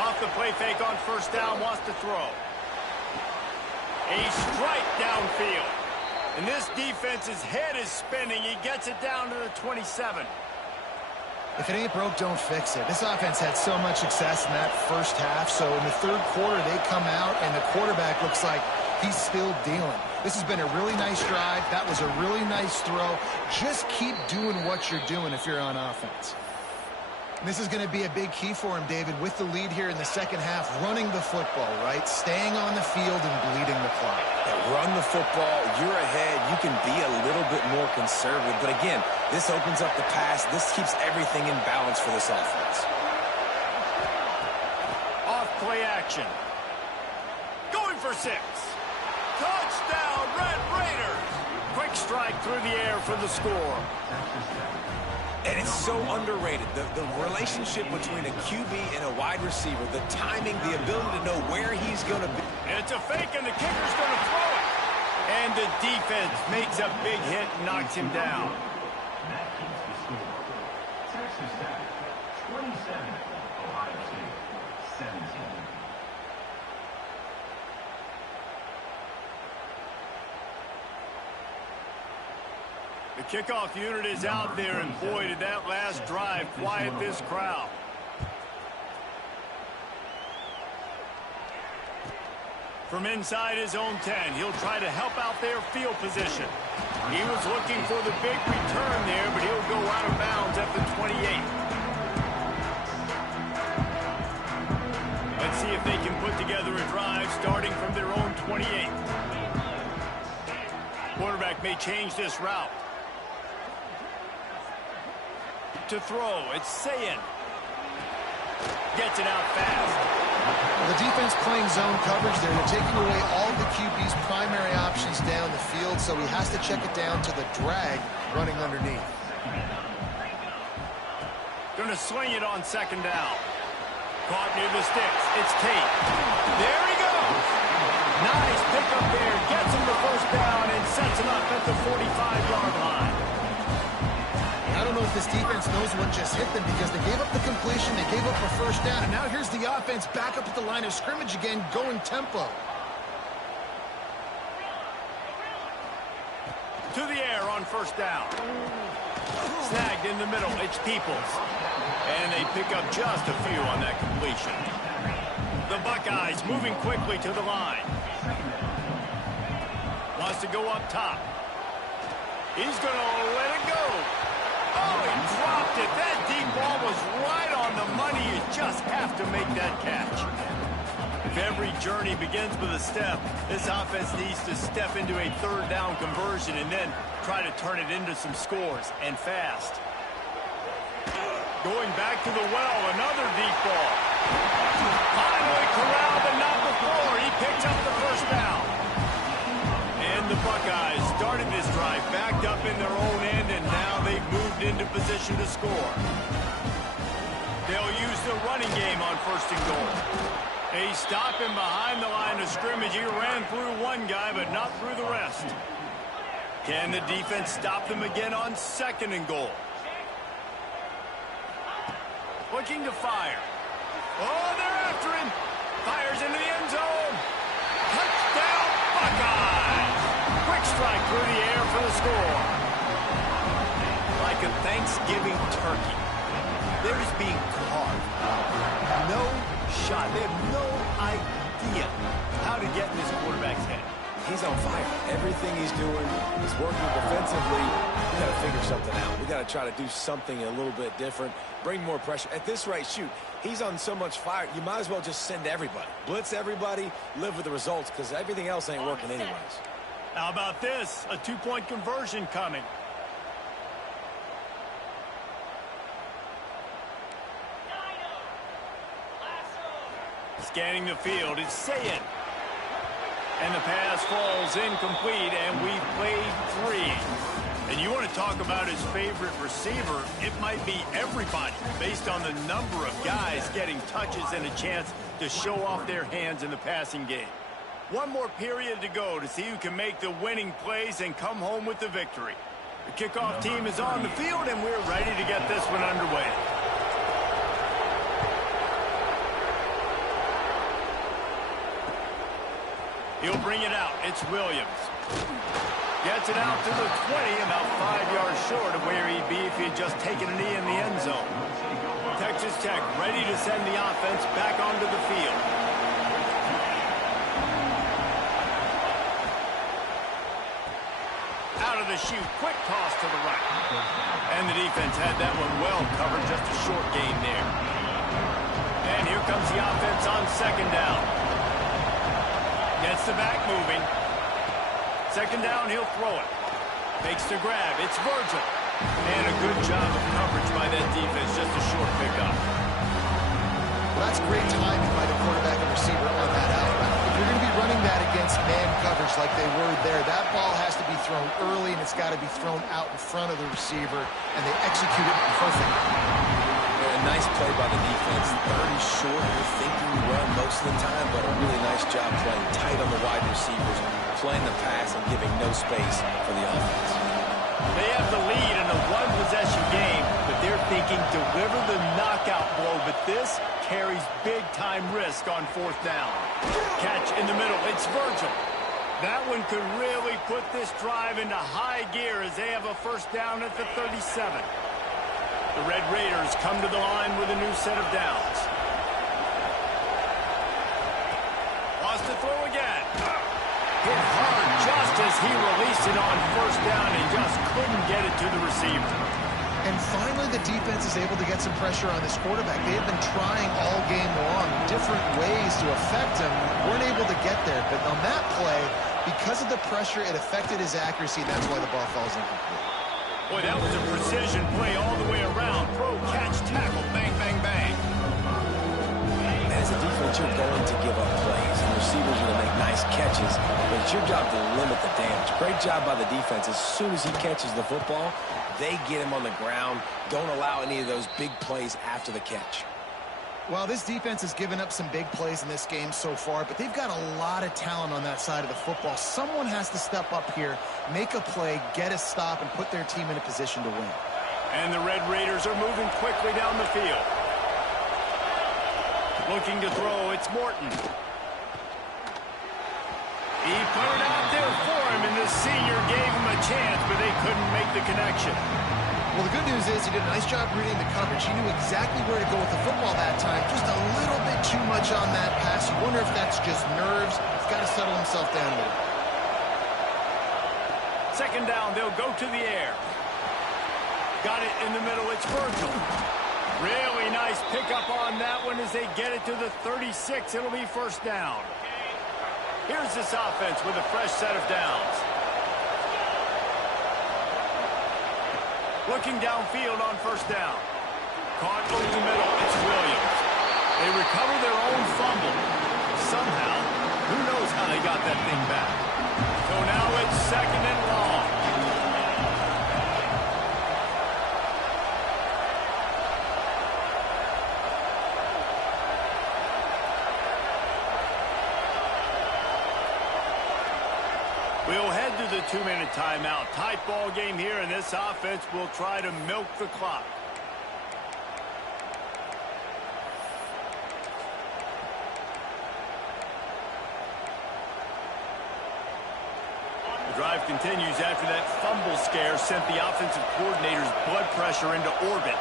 Off the play fake on first down, wants to throw. A strike downfield. And this defense's head is spinning. He gets it down to the 27. If it ain't broke, don't fix it. This offense had so much success in that first half, so in the third quarter, they come out, and the quarterback looks like he's still dealing. This has been a really nice drive. That was a really nice throw. Just keep doing what you're doing if you're on offense. And this is going to be a big key for him, David, with the lead here in the second half, running the football, right? Staying on the field and bleeding the clock. Run the football, you're ahead, you can be a little bit more conservative. But again, this opens up the pass. This keeps everything in balance for this offense. Off play action. Going for 6. Touchdown, Red Raiders. Quick strike through the air for the score. And it's so underrated. The relationship between a QB and a wide receiver, the timing, the ability to know where he's going to be. It's a fake, and the kicker's going to throw it. And the defense makes a big hit and knocks him down. That keeps the score. Texas Tech, 27. Ohio State, 17. The kickoff unit is out there, and boy, did that last drive quiet this crowd. From inside his own 10, he'll try to help out their field position. He was looking for the big return there, but he'll go out of bounds at the 28. Let's see if they can put together a drive starting from their own 28. Quarterback may change this route. to throw. It's Sayin. Gets it out fast. Well, the defense playing zone coverage there. They're taking away all the QB's primary options down the field, so he has to check it down to the drag running underneath. Going to swing it on second down. Caught near the sticks. It's Tate. There he goes. Nice pickup there. Gets him the first down and sets him up at the 45-yard line. I don't know if this defense knows what just hit them because they gave up the completion, they gave up a first down, and now here's the offense back up at the line of scrimmage again, going tempo. To the air on first down. Snagged in the middle. It's Peoples. And they pick up just a few on that completion. The Buckeyes moving quickly to the line. Wants to go up top. He's going to let it go. Oh, he dropped it. That deep ball was right on the money. You just have to make that catch. If every journey begins with a step, this offense needs to step into a third down conversion and then try to turn it into some scores, and fast. Going back to the well, another deep ball. Finally corralled, but not before. He picks up the first down. And the Buckeyes started this drive backed up in their own end, and now they've moved into position to score. They'll use the running game on first and goal. They stop him behind the line of scrimmage. He ran through one guy, but not through the rest. Can the defense stop them again on second and goal? Looking to fire. Oh, they're after him. Fires into the end zone. Touchdown, Buckeyes! Quick strike through the air for the score. Like a Thanksgiving turkey. They're just being carved. No shot. They have no idea how to get in this quarterback's head. He's on fire. Everything he's doing is working defensively. We got to figure something out. We got to try to do something a little bit different, bring more pressure. At this rate, shoot, he's on so much fire, you might as well just send everybody. Blitz everybody, live with the results, because everything else ain't working anyways. How about this? A two-point conversion coming. Scanning the field, it's Sayin. And the pass falls incomplete, and we've played 3. And you want to talk about his favorite receiver, it might be everybody, based on the number of guys getting touches and a chance to show off their hands in the passing game. One more period to go to see who can make the winning plays and come home with the victory. The kickoff team is on the field, and we're ready to get this one underway. He'll bring it out. It's Williams. Gets it out to the 20, about 5 yards short of where he'd be if he had just taken a knee in the end zone. Texas Tech ready to send the offense back onto the field. Out of the chute, quick toss to the right. And the defense had that one well covered, just a short gain there. And here comes the offense on second down. Gets the back moving. Second down, he'll throw it. Makes the grab. It's Virgil. And a good job of coverage by that defense. Just a short pickup. Well, that's great timing by the quarterback and receiver on that out route. If you're going to be running that against man coverage like they were there, that ball has to be thrown early, and it's got to be thrown out in front of the receiver, and they execute it perfectly. A nice play by the defense. 30 short, you're thinking run most of the time, but a really nice job playing tight on the wide receivers, playing the pass and giving no space for the offense. They have the lead in a one-possession game, but they're thinking deliver the knockout blow, but this carries big-time risk on fourth down. Catch in the middle. It's Virgil. That one could really put this drive into high gear as they have a first down at the 37. The Red Raiders come to the line with a new set of downs. Wants to throw again. Hit hard just as he released it on first down and just couldn't get it to the receiver. And finally, the defense is able to get some pressure on this quarterback. They have been trying all game long different ways to affect him. Weren't able to get there. But on that play, because of the pressure, it affected his accuracy, and that's why the ball falls incomplete. Boy, that was a precision play all the way around. Throw, catch, tackle, bang, bang, bang. As a defense, you're going to give up plays, and receivers are going to make nice catches, but it's your job to limit the damage. Great job by the defense. As soon as he catches the football, they get him on the ground. Don't allow any of those big plays after the catch. Well, this defense has given up some big plays in this game so far, but they've got a lot of talent on that side of the football. Someone has to step up here, make a play, get a stop, and put their team in a position to win. And the Red Raiders are moving quickly down the field. Looking to throw, it's Morton. He put it out there for him, and the senior gave him a chance, but they couldn't make the connection. Well, the good news is he did a nice job reading the coverage. He knew exactly where to go with the football that time. Just a little bit too much on that pass. You wonder if that's just nerves. He's got to settle himself down a little. Second down, they'll go to the air. Got it in the middle, it's Virgil. Really nice pickup on that one as they get it to the 36. It'll be first down. Here's this offense with a fresh set of downs. Looking downfield on first down. Caught over the middle. It's Williams. They recover their own fumble. Somehow, who knows how they got that thing back. So now it's second and long. We'll head to the 2-minute timeout. Tight ball game here, and this offense will try to milk the clock. The drive continues after that fumble scare sent the offensive coordinator's blood pressure into orbit.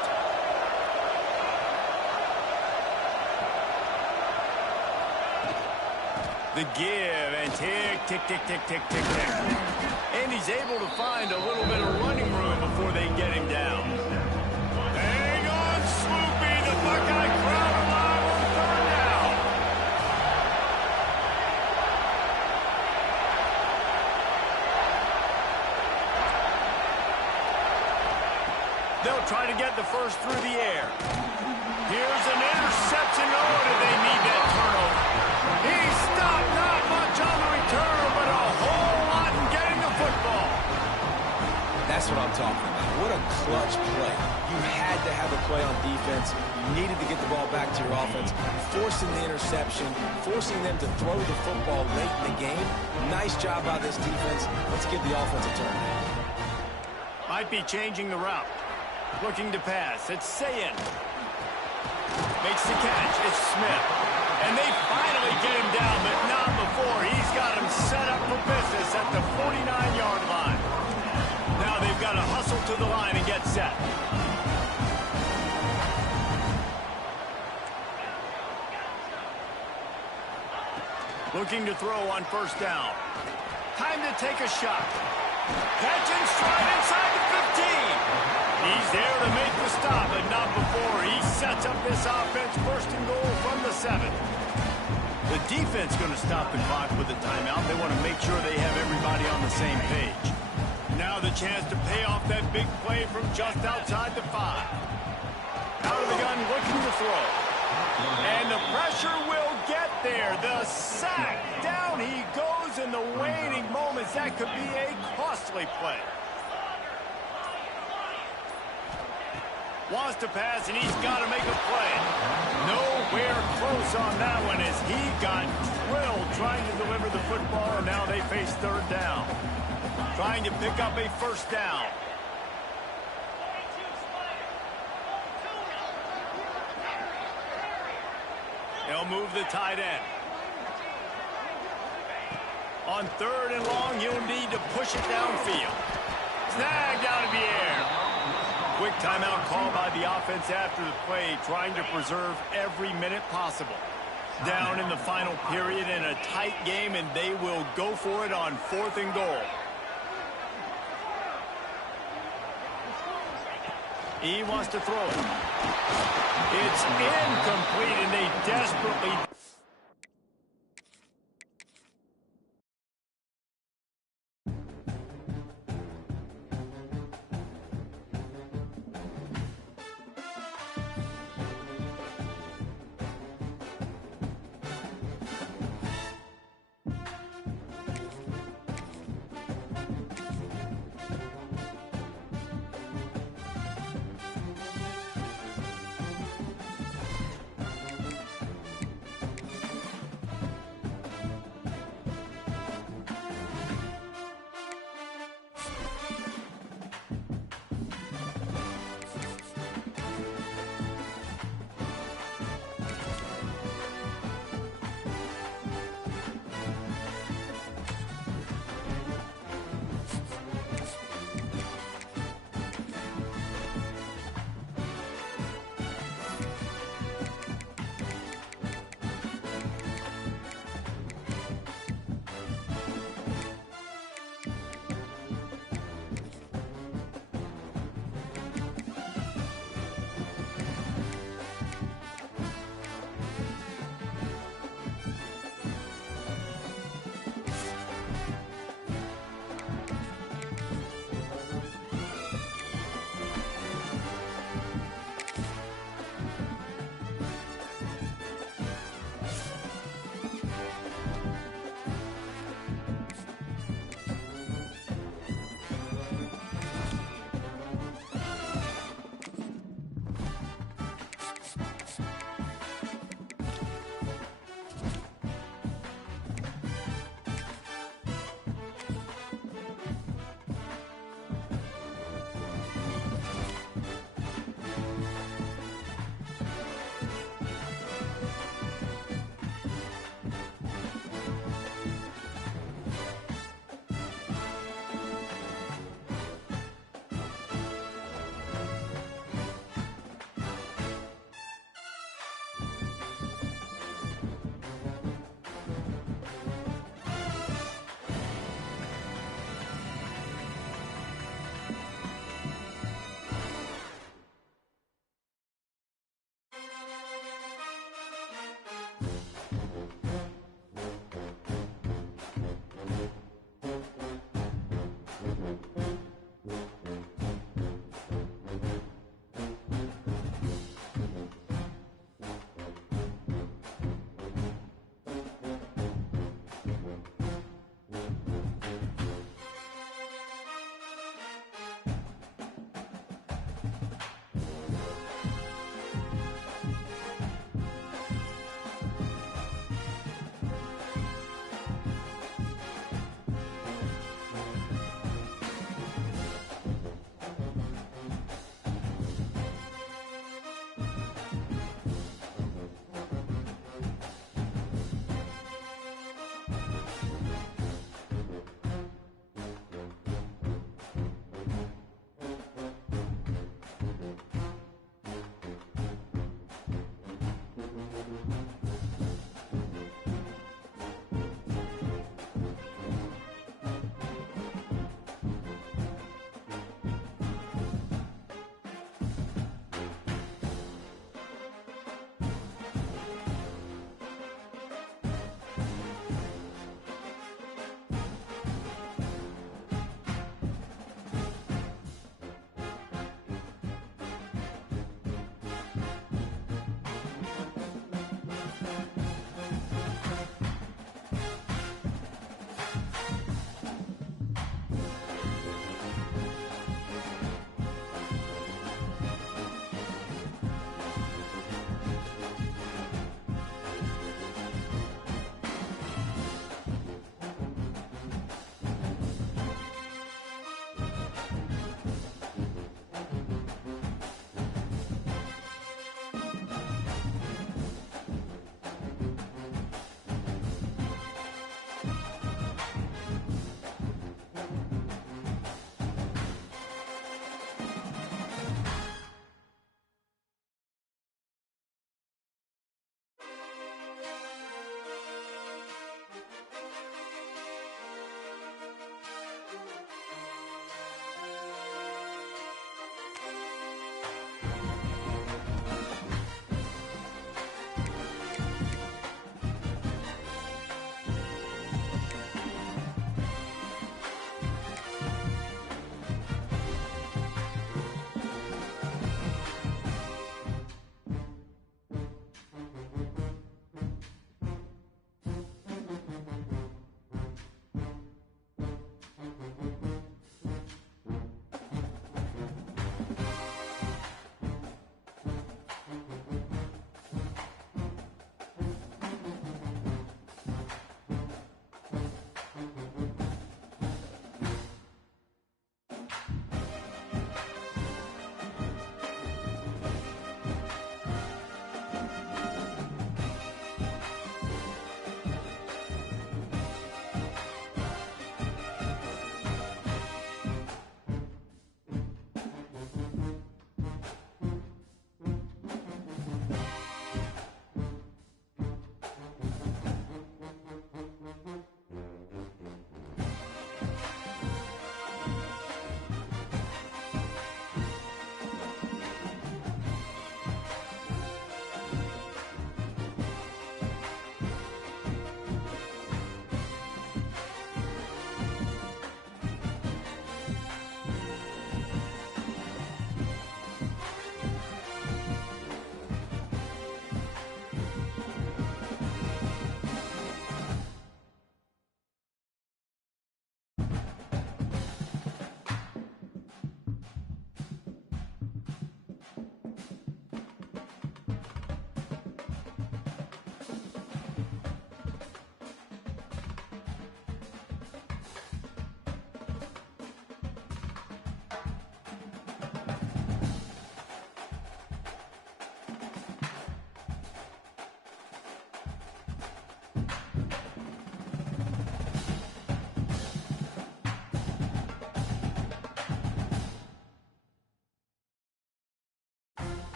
The give, and tick, tick, tick, tick, tick, tick, tick. And he's able to find a little bit of running room before they get him down. Hang on, Swoopy, the Buckeye crowd alive on third down. They'll try to get the first through the air. Here's an interception. Oh, did they need that turnover? He stopped, not much on the return, but a whole lot in getting the football. That's what I'm talking about. What a clutch play. You had to have a play on defense. You needed to get the ball back to your offense, forcing the interception, forcing them to throw the football late in the game. Nice job by this defense. Let's give the offense a turn. Might be changing the route. Looking to pass. It's Sayin. Makes the catch. It's Smith. And they finally get him down, but not before. He's got him set up for business at the 49-yard line. Now they've got to hustle to the line and get set. Looking to throw on first down. Time to take a shot. Catch and stride inside the 15. He's there to make the stop, but not before. He sets up this offense first and goal from the 7. The defense going to stop the clock with a timeout. They want to make sure they have everybody on the same page. Now the chance to pay off that big play from just outside the 5. Out of the gun, looking to throw. And the pressure will get there. The sack. Down he goes in the waning moments. That could be a costly play. Wants to pass, and he's got to make a play. Nowhere close on that one as he got drilled trying to deliver the football, and now they face third down. Trying to pick up a first down. They'll move the tight end. On third and long, you'll need to push it downfield. Snagged out of the air. Quick timeout call by the offense after the play, trying to preserve every minute possible. Down in the final period in a tight game, and they will go for it on 4th and goal. He wants to throw it. It's incomplete, and they desperately...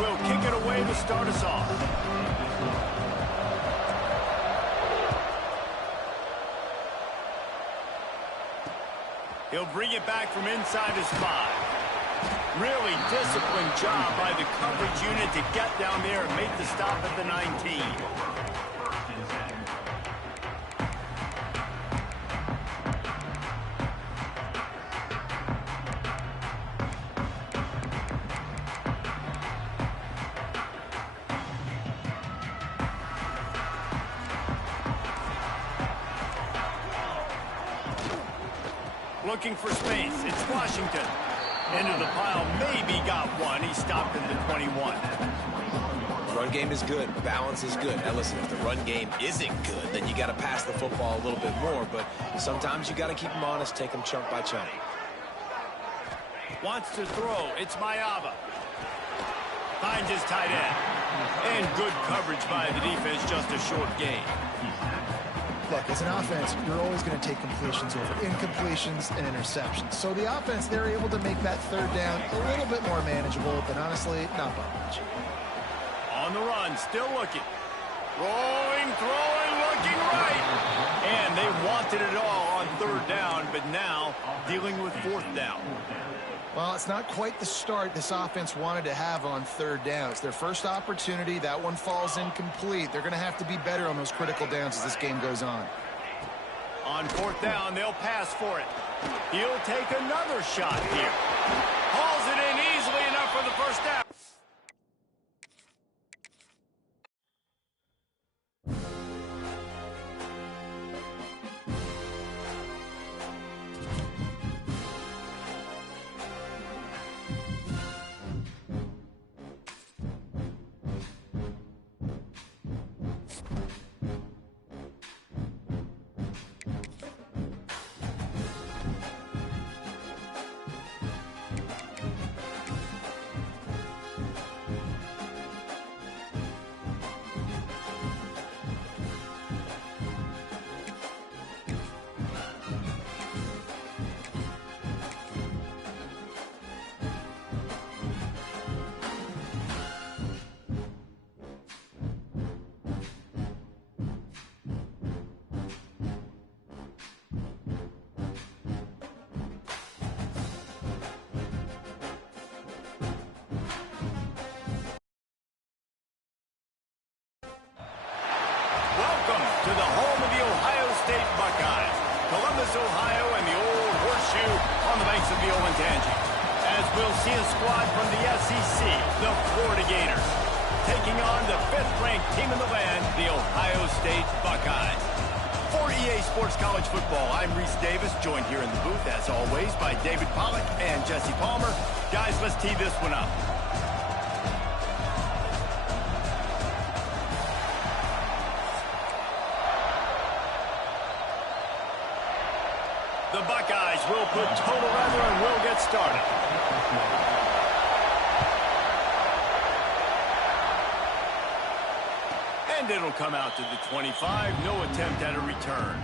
will kick it away to start us off. He'll bring it back from inside his 5. Really disciplined job by the coverage unit to get down there and make the stop at the 19. Looking for space. It's Washington. Into the pile. Maybe got one. He stopped at the 21. Run game is good. Balance is good. Now listen, if the run game isn't good, then you got to pass the football a little bit more. But sometimes you got to keep them honest, take them chunk by chunk. Wants to throw. It's Mayava. Finds his tight end. And good coverage by the defense. Just a short gain. Look, as an offense, you're always going to take completions over incompletions and interceptions. So the offense, they're able to make that third down a little bit more manageable, but honestly, not by much. On the run, still looking. Throwing, looking right. And they wanted it all on third down, but now dealing with fourth down. Well, it's not quite the start this offense wanted to have on third downs. Their first opportunity, that one falls incomplete. They're going to have to be better on those critical downs as this game goes on. On fourth down, they'll pass for it. He'll take another shot here. Hauls it in easily enough for the first down. Welcome to the home of the Ohio State Buckeyes. Columbus, Ohio, and the old horseshoe on the banks of the Olentangy. As we'll see a squad from the SEC, the Florida Gators, taking on the 5th-ranked team in the land, the Ohio State Buckeyes. For EA Sports College Football, I'm Reese Davis, joined here in the booth, as always, by David Pollack and Jesse Palmer. Guys, let's tee this one up. The Buckeyes will put total leather and will get started. And it'll come out to the 25. No attempt at a return.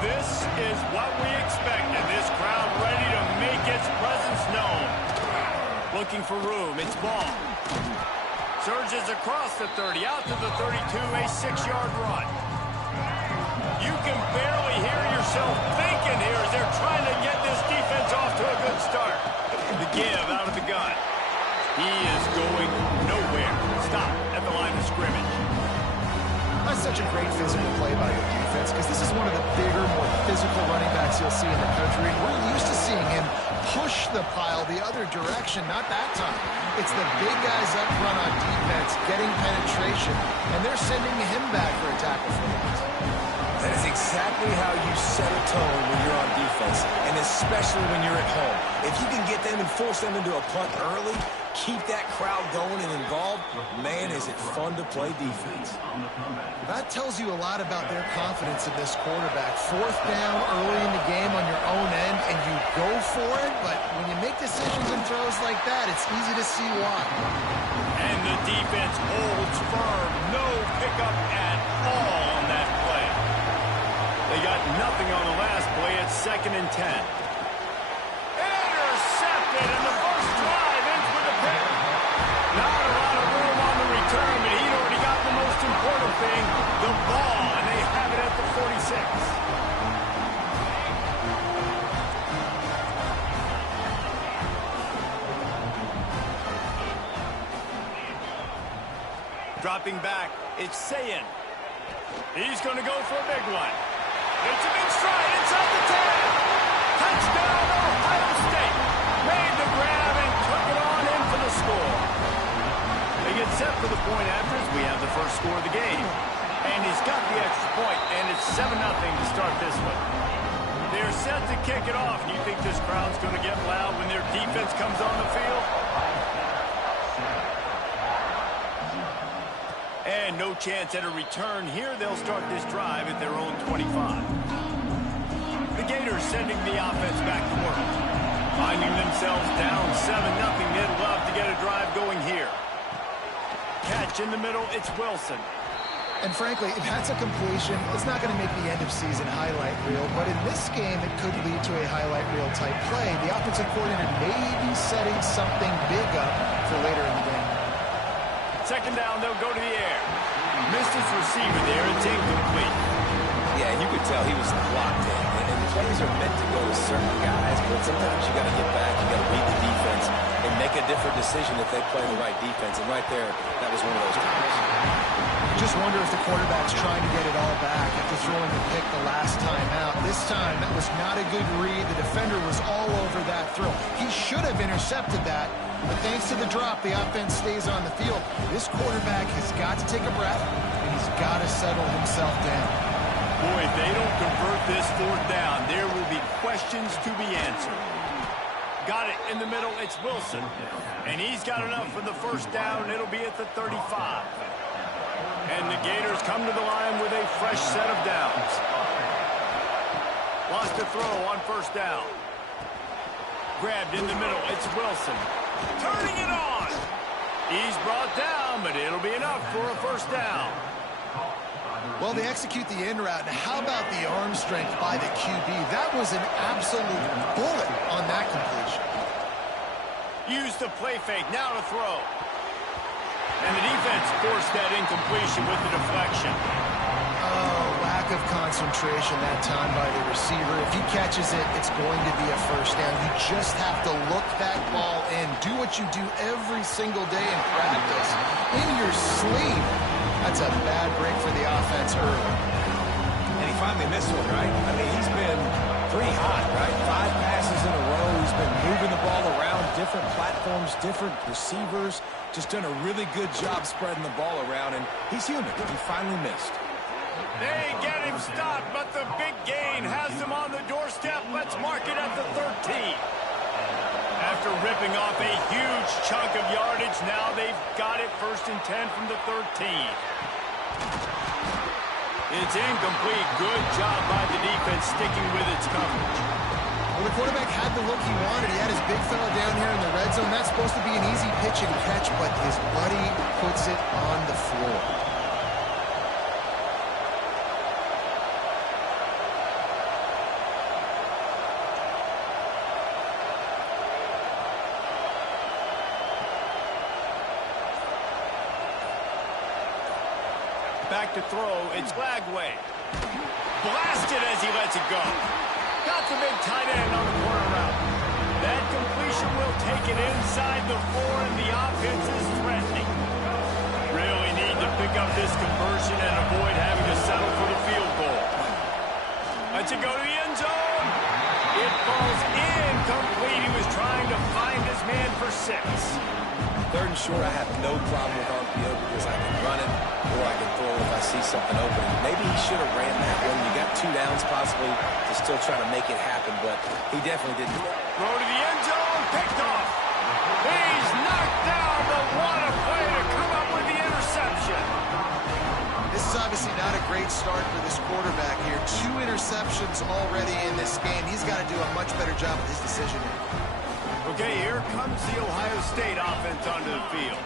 This is what we expected. This crowd ready to make its presence known. Looking for room. It's Ball. Surges across the 30, out to the 32, a 6-yard run. You can barely hear yourself thinking here as they're trying to get this defense off to a good start. The give out of the gun. He is going nowhere. Stop at the line of scrimmage. That's such a great physical play by the defense because this is one of the bigger, more physical running backs you'll see in the country. And we're used to seeing him push the pile the other direction, not that time. It's the big guys up front on defense getting penetration, and they're sending him back for a tackle for loss. That is exactly how you set a tone when you're on defense, and especially when you're at home. If you can get them and force them into a punt early, keep that crowd going and involved, man, is it fun to play defense. That tells you a lot about their confidence in this quarterback. Fourth down early in the game on your own end, and you go for it, but when you make decisions and throws like that, it's easy to see why. And the defense holds firm. No pickup at all on that play. They got nothing on the last play. It's 2nd and 10. Intercepted, and the first drive ends with a pick. Not a lot of room on the return, but he'd already got the most important thing, the ball, and they have it at the 46. Dropping back, it's Sayin. He's going to go for a big one. It's a big stride inside the 10. Touchdown, Ohio State. Made the grab and took it on in for the score. They get set for the point after as we have the first score of the game. And he's got the extra point, and it's 7-0 to start this one. They're set to kick it off. You think this crowd's going to get loud when their defense comes on the field? And no chance at a return here. They'll start this drive at their own 25. The Gators sending the offense back to work. Finding themselves down 7-0. They'd love to get a drive going here. Catch in the middle. It's Wilson. And frankly, if that's a completion, it's not going to make the end-of-season highlight reel. But in this game, it could lead to a highlight reel type play. The offensive coordinator may be setting something big up for later in the game. 2nd down, they'll go to the air. Missed his receiver there. It's incomplete. Yeah, you could tell he was locked in. And plays are meant to go to certain guys, but sometimes you got to get back, you got to read the defense, and make a different decision if they play the right defense. And right there, that was one of those times. Just wonder if the quarterback's trying to get it all back after throwing the pick the last time out. This time, that was not a good read. The defender was all over that throw. He should have intercepted that, but thanks to the drop, the offense stays on the field. This quarterback has got to take a breath, and he's got to settle himself down. Boy, if they don't convert this 4th down, there will be questions to be answered. Got it in the middle. It's Wilson, and he's got enough for the first down. It'll be at the 35. And the Gators come to the line with a fresh set of downs. Lost a throw on 1st down. Grabbed in the middle. It's Wilson. Turning it on. He's brought down, but it'll be enough for a 1st down. Well, they execute the in route. Now, how about the arm strength by the QB? That was an absolute bullet on that completion. Use the play fake. Now to throw. And the defense forced that incompletion with the deflection. Oh, lack of concentration that time by the receiver. If he catches it, it's going to be a 1st down. You just have to look that ball in. Do what you do every single day in practice. In your sleep. That's a bad break for the offense early. And he finally missed one, right? I mean, he's been pretty hot, right? 5 passes in a row. He's been moving the ball around, different platforms, different receivers. Just done a really good job spreading the ball around, and he's human. He finally missed. They get him stopped, but the big gain has him on the doorstep. Let's mark it at the 13. After ripping off a huge chunk of yardage, now they've got it 1st and 10 from the 13. It's incomplete. Good job by the defense sticking with its coverage. Well, the quarterback had the look he wanted. He had his big fella down here in the red zone. That's supposed to be an easy pitch and catch, but his buddy puts it on the floor. Back to throw. It's Lagway. Blasted as he lets it go. Got the big tight end on the corner route. That completion will take it inside the 4, and the offense is threatening. Really need to pick up this conversion and avoid having to settle for the field goal. Lets it go to the end zone. It falls incomplete. He was trying to find his man for 6. 3rd and short, I have no problem with RPO because I can run it or I can throw it if I see something open. Maybe he should have ran that one. You got 2 downs possibly to still try to make it happen, but he definitely didn't. Throw to the end zone, picked off. He's knocked down, but what a play to come up with the interception. This is obviously not a great start for this quarterback here. 2 interceptions already in this game. He's got to do a much better job with his decision. Okay, here comes the Ohio State offense onto the field.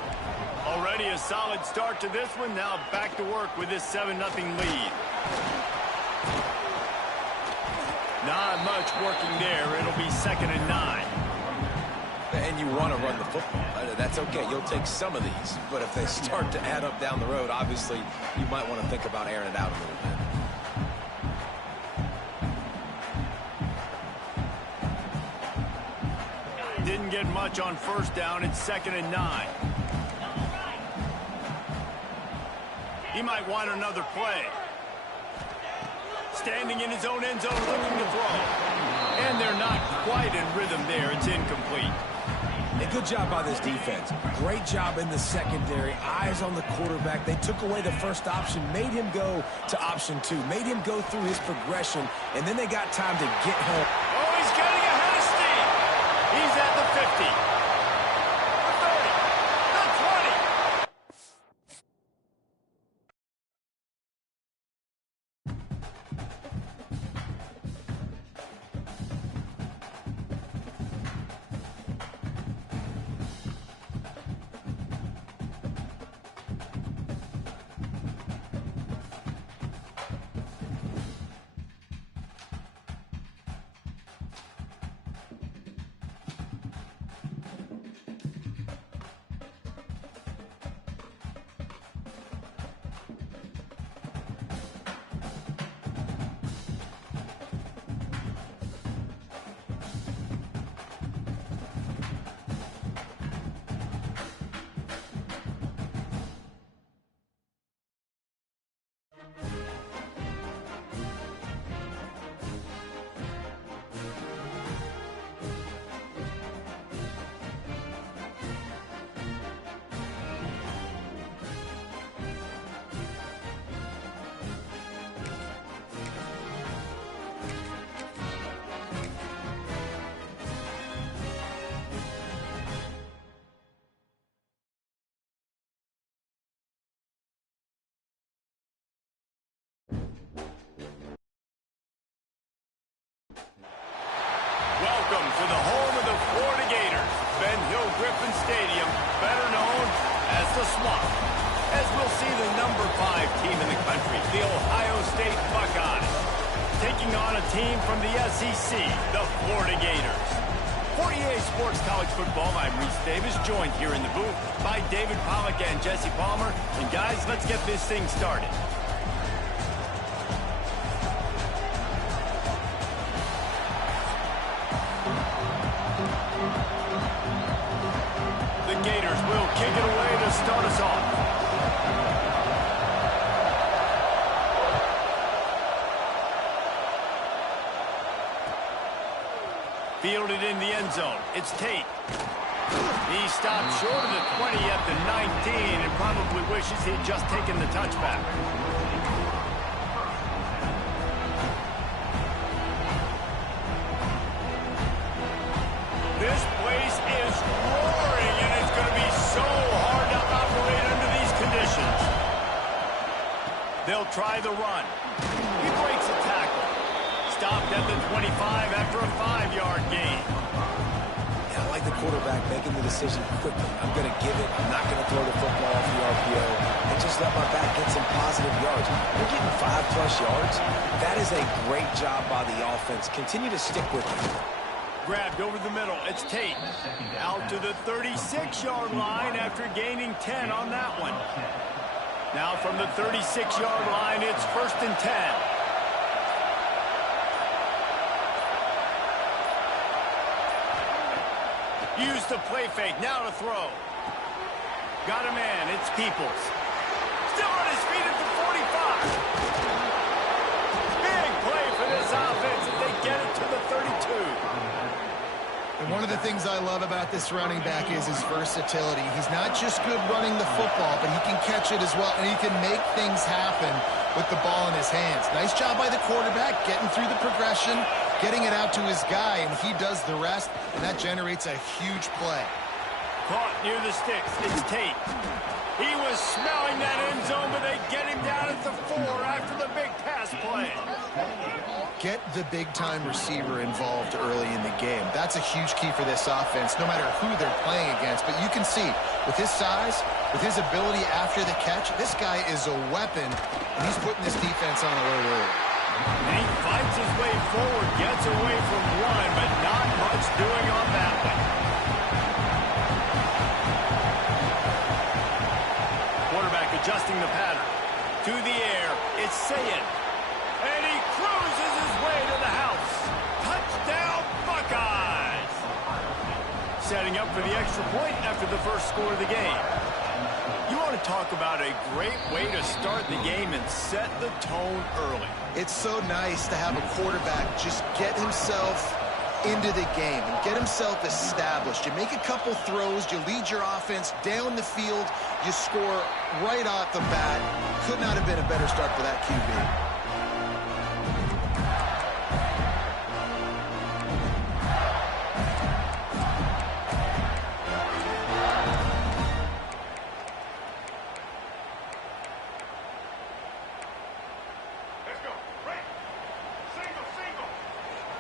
Already a solid start to this one. Now back to work with this 7-0 lead. Not much working there. It'll be 2nd and 9. And you want to run the football. That's okay. You'll take some of these. But if they start to add up down the road, obviously, you might want to think about airing it out a little bit. Didn't get much on 1st down. It's 2nd and 9. He might want another play. Standing in his own end zone, looking to throw. And they're not quite in rhythm there. It's incomplete. A good job by this defense. Great job in the secondary. Eyes on the quarterback. They took away the first option, made him go to option 2, made him go through his progression, and then they got time to get home. Oh, he's getting ahead of steam. He's at the 50. The 30. The 20. Welcome to the home of the Florida Gators, Ben Hill Griffin Stadium, better known as the Swamp. As we'll see the number 5 team in the country, the Ohio State Buckeyes, taking on a team from the SEC, the Florida Gators. For EA Sports College Football, I'm Reese Davis, joined here in the booth by David Pollack and Jesse Palmer. And guys, let's get this thing started. The Gators will kick it away to start us off. Fielded in the end zone. It's Tate. He stopped short of the 20 at the 19 and probably wishes he'd just taken the touchback. This place is roaring, and it's going to be so hard to operate under these conditions. They'll try the run. He breaks a tackle. Stopped at the 25 after a 5-yard gain. Yeah, I like the quarterback making the decision quickly. I'm going to give it. I'm not going to throw the football off the RPO and just let my back get some positive yards. We're getting 5+ yards. That is a great job by the offense. Continue to stick with it. Grabbed over the middle. It's Tate. Out to the 36-yard line after gaining 10 on that one. Now from the 36-yard line, it's 1st and 10. Use the play fake. Now to throw. Got a man. It's Peoples. Still on his feet at the 45. Big play for this offense as they get it to the 32. And one of the things I love about this running back is his versatility. He's not just good running the football, but he can catch it as well, and he can make things happen with the ball in his hands. Nice job by the quarterback, getting through the progression, getting it out to his guy, and he does the rest, and that generates a huge play. Caught near the sticks. It's Tate. He was smelling that end zone, but they get him down at the 4 after the big pass play. Get the big-time receiver involved early in the game. That's a huge key for this offense, no matter who they're playing against. But you can see, with his size, with his ability after the catch, this guy is a weapon, and he's putting this defense on alert early. And he fights his way forward, gets away from one, but not much doing on that one. Quarterback adjusting the pattern. To the air, it's Sayin. And he cruises his way to the house. Touchdown, Buckeyes! Setting up for the extra point after the first score of the game. You want to talk about a great way to start the game and set the tone early. It's so nice to have a quarterback just get himself into the game and get himself established. You make a couple throws, you lead your offense down the field, you score right off the bat. Could not have been a better start for that QB.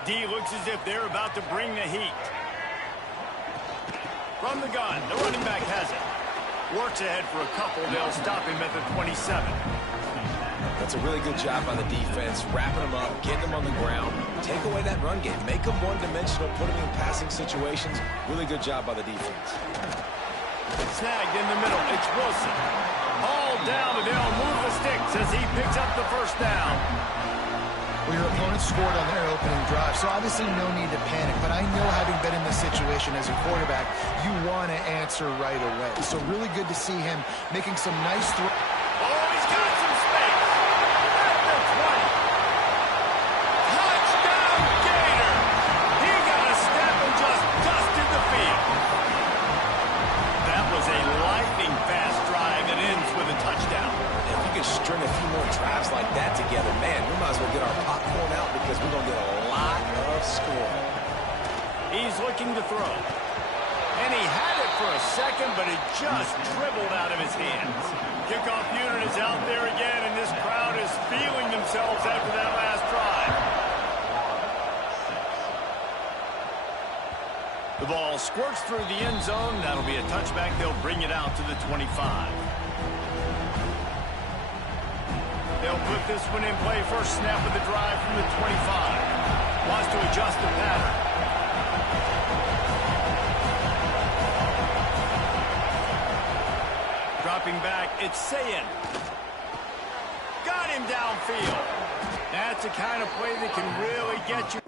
D looks as if they're about to bring the heat. From the gun, the running back has it. Works ahead for a couple. They'll stop him at the 27. That's a really good job by the defense, wrapping him up, getting him on the ground. Take away that run game. Make him one-dimensional, put him in passing situations. Really good job by the defense. Snagged in the middle. It's Wilson. All down, and they'll move the sticks as he picks up the first down. Well, your opponent scored on their opening drive, so obviously no need to panic. But I know, having been in this situation as a quarterback, you want to answer right away. So really good to see him making some nice throws. Oh, he's got some space. At the 20. Touchdown, Gator. He got a step and just dusted the field. That was a lightning fast drive that ends with a touchdown. If we could string a few more drives like that together, man, we might as well get our popcorn out because we're going to get a lot of scoring. He's looking to throw. And he had it for a second, but it just dribbled out of his hands. Kickoff unit is out there again, and this crowd is feeling themselves after that last drive. The ball squirts through the end zone. That'll be a touchback. They'll bring it out to the 25. They'll put this one in play. First snap of the drive from the 25. Wants to adjust the pattern. Dropping back, it's Sayin. Got him downfield. That's the kind of play that can really get you.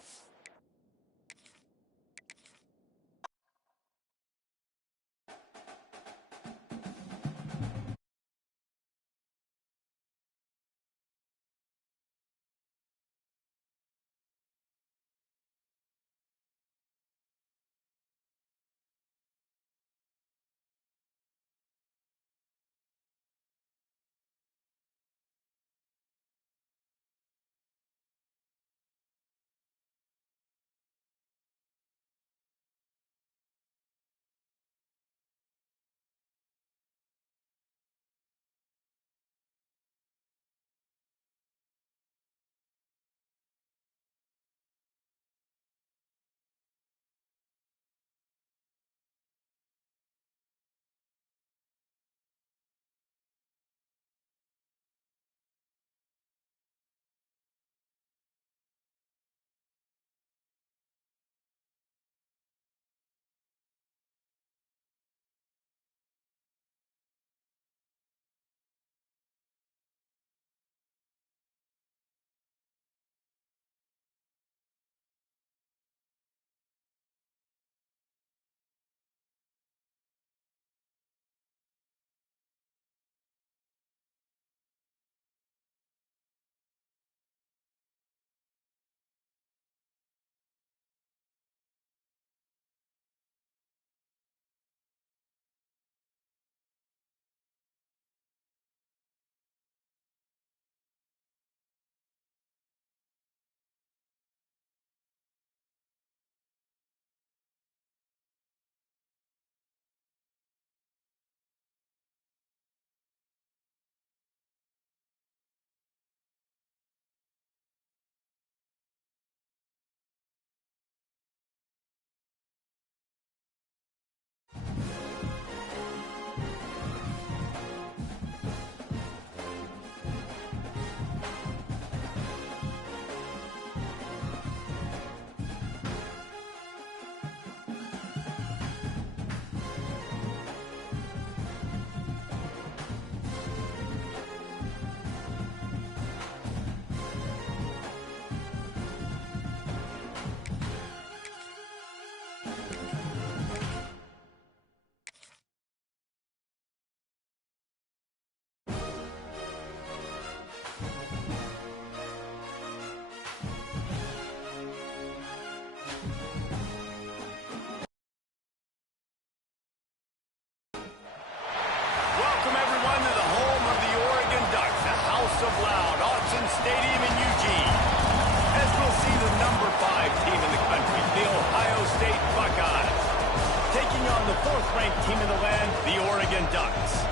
ranked team in the land, the Oregon Ducks.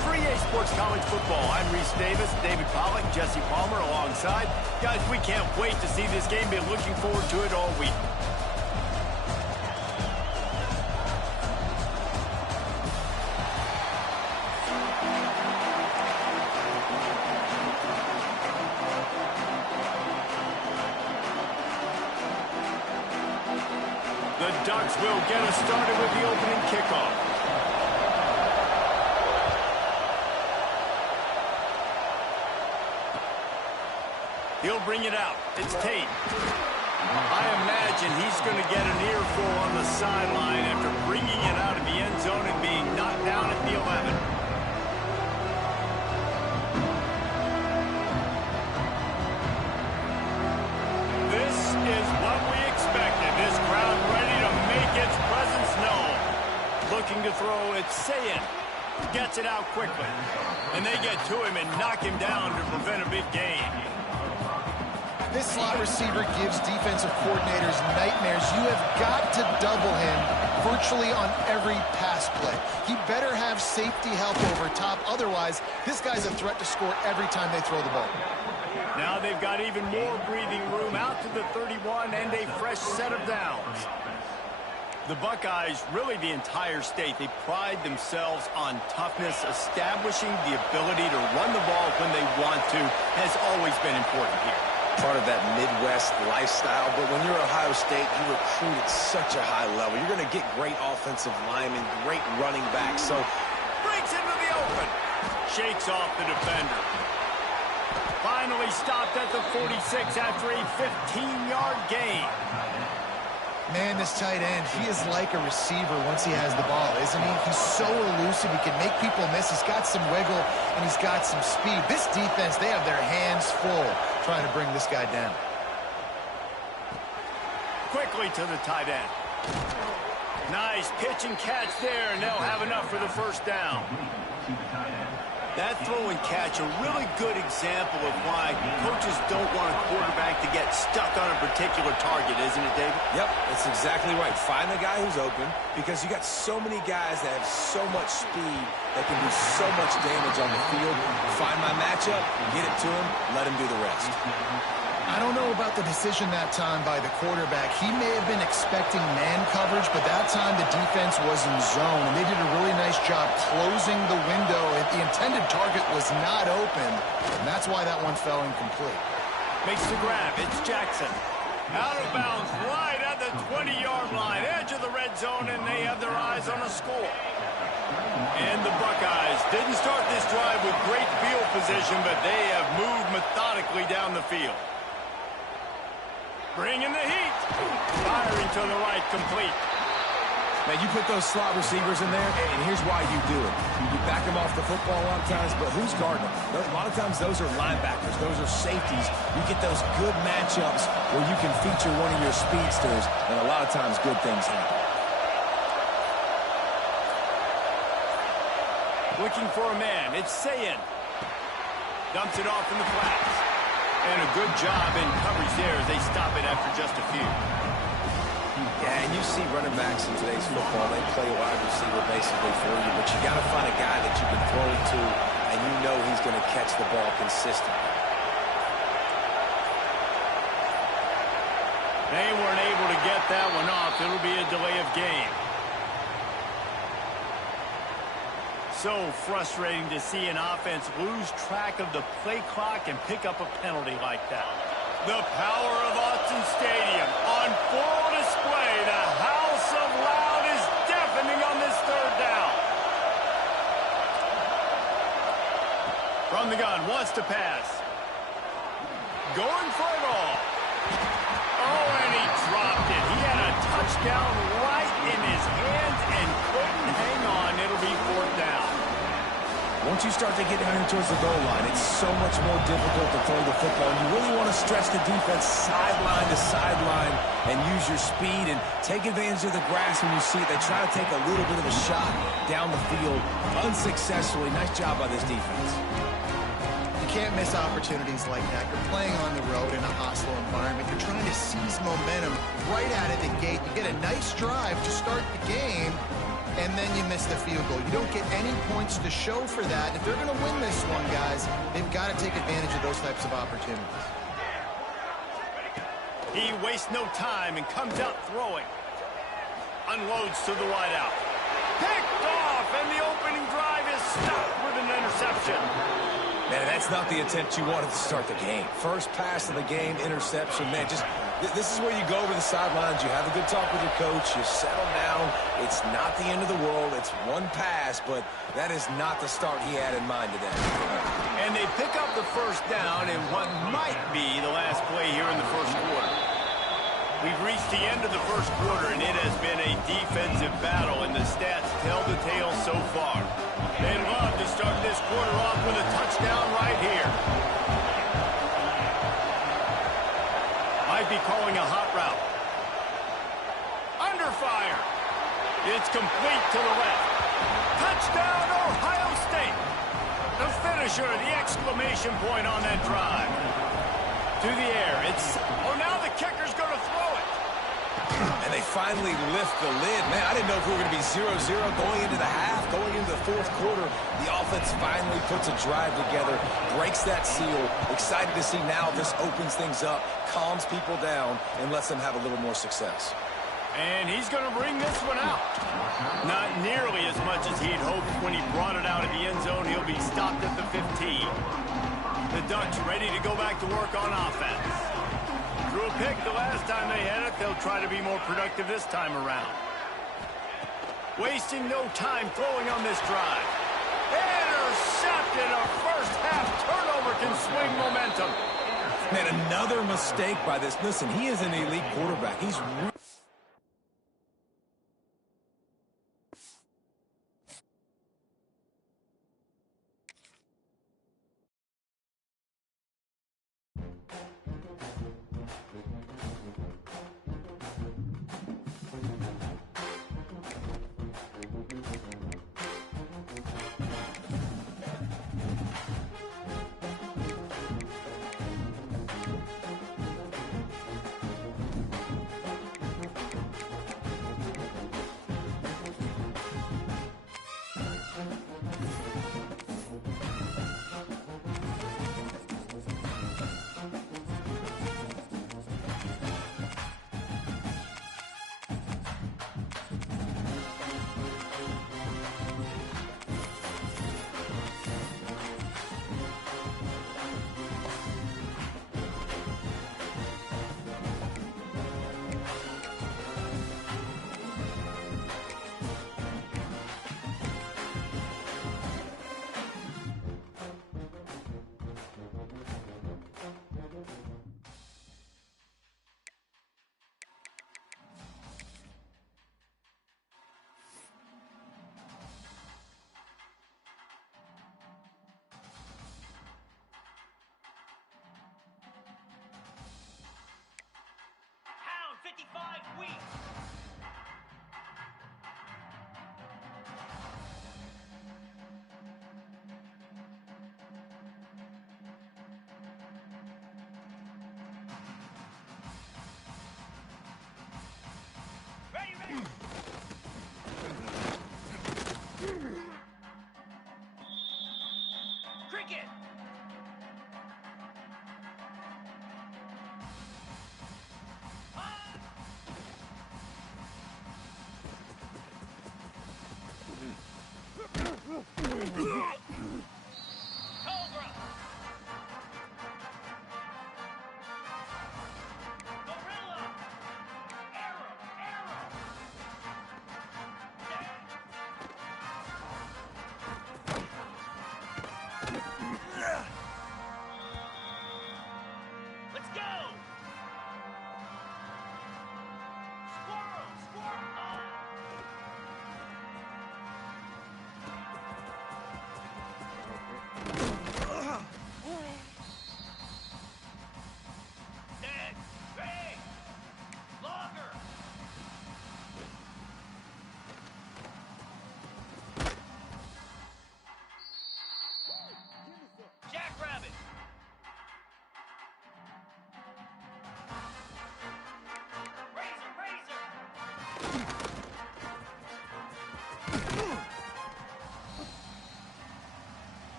For EA Sports College Football, I'm Reese Davis, David Pollack, Jesse Palmer alongside. Guys, we can't wait to see this game. Been looking forward to it all week. The Ducks will get us started with the opening kickoff. He'll bring it out. It's Tate. I imagine he's going to get an earful on the sideline after bringing it out of the end zone and being knocked down at the 11. This is what we expected. This crowd ready to make its presence known. Looking to throw, it's Sayin. Gets it out quickly. And they get to him and knock him down to prevent a big gain. This slot receiver gives defensive coordinators nightmares. You have got to double him virtually on every pass play. He better have safety help over top. Otherwise, this guy's a threat to score every time they throw the ball. Now they've got even more breathing room out to the 31 and a fresh set of downs. The Buckeyes, really the entire state, they pride themselves on toughness. Establishing the ability to run the ball when they want to has always been important here. Part of that Midwest lifestyle, but when you're Ohio State, you recruit at such a high level. You're going to get great offensive linemen, great running backs. So breaks into the open. Shakes off the defender. Finally stopped at the 46 after a 15-yard gain. Man, this tight end, he is like a receiver once he has the ball, isn't he? He's so elusive. He can make people miss. He's got some wiggle, and he's got some speed. This defense, they have their hands full trying to bring this guy down. Quickly to the tight end. Nice pitch and catch there, and they'll have enough for the first down. That throw and catch, a really good example of why coaches don't want a quarterback to get stuck on a particular target, isn't it, David? Yep, that's exactly right. Find the guy who's open, because you got so many guys that have so much speed that can do so much damage on the field. Find my matchup, get it to him, let him do the rest. I don't know about the decision that time by the quarterback. He may have been expecting man coverage, but that time the defense was in zone, and they did a really nice job closing the window. The intended target was not open, and that's why that one fell incomplete. Makes the grab. It's Jackson. Out of bounds, right at the 20-yard line, edge of the red zone, and they have their eyes on a score. And the Buckeyes didn't start this drive with great field position, but they have moved methodically down the field. Bringing the heat. Firing to the right, complete. Man, you put those slot receivers in there, and here's why you do it. You back them off the football a lot of times, but who's guarding them? A lot of times those are linebackers. Those are safeties. You get those good matchups where you can feature one of your speedsters, and a lot of times good things happen. Looking for a man. It's Sayin. Dumps it off in the flats. And a good job in coverage there as they stop it after just a few. Yeah, and you see running backs in today's football, they play wide receiver basically for you, but you got to find a guy that you can throw it to, and you know he's going to catch the ball consistently. They weren't able to get that one off. It'll be a delay of game. So frustrating to see an offense lose track of the play clock and pick up a penalty like that. The power of Autzen Stadium on full display. The house of loud is deafening on this third down. From the gun, wants to pass. Going for it all. Oh, and he dropped it. He had a touchdown right in his hands and couldn't hang on. It'll be fourth down. Once you start to get down here towards the goal line, it's so much more difficult to throw the football. You really want to stretch the defense sideline to sideline and use your speed and take advantage of the grass when you see it. They try to take a little bit of a shot down the field unsuccessfully. Nice job by this defense. You can't miss opportunities like that. You're playing on the road in a hostile environment. You're trying to seize momentum right out of the gate. You get a nice drive to start the game, and then you miss the field goal. You don't get any points to show for that. If they're going to win this one, guys, they've got to take advantage of those types of opportunities. He wastes no time and comes out throwing. Unloads to the wideout. Picked off, and the opening drive is stopped with an interception. Man, that's not the intent you wanted to start the game. First pass of the game, interception. Man, this is where you go over the sidelines. You have a good talk with your coach. You settle down. It's not the end of the world. It's one pass, but that is not the start he had in mind today. And they pick up the first down in what might be the last play here in the first quarter. We've reached the end of the first quarter, and it has been a defensive battle, and the stats tell the tale so far. They'd love to start this quarter off with a touchdown right here. Might be calling a hot route. Under fire. It's complete to the left. Touchdown, Ohio State. The finisher, the exclamation point on that drive. To the air. Now the kicker's going to throw it. And they finally lift the lid. Man, I didn't know if we were going to be 0-0 going into the half, going into the fourth quarter. The offense finally puts a drive together, breaks that seal. Excited to see now this opens things up, calms people down, and lets them have a little more success. And he's going to bring this one out. Not nearly as much as he'd hoped when he brought it out of the end zone. He'll be stopped at the 15. The Ducks ready to go back to work on offense. Drew a pick the last time they had it. They'll try to be more productive this time around. Wasting no time throwing on this drive. Intercepted. A first half turnover can swing momentum. Man, another mistake by this. Listen, he is an elite quarterback. He's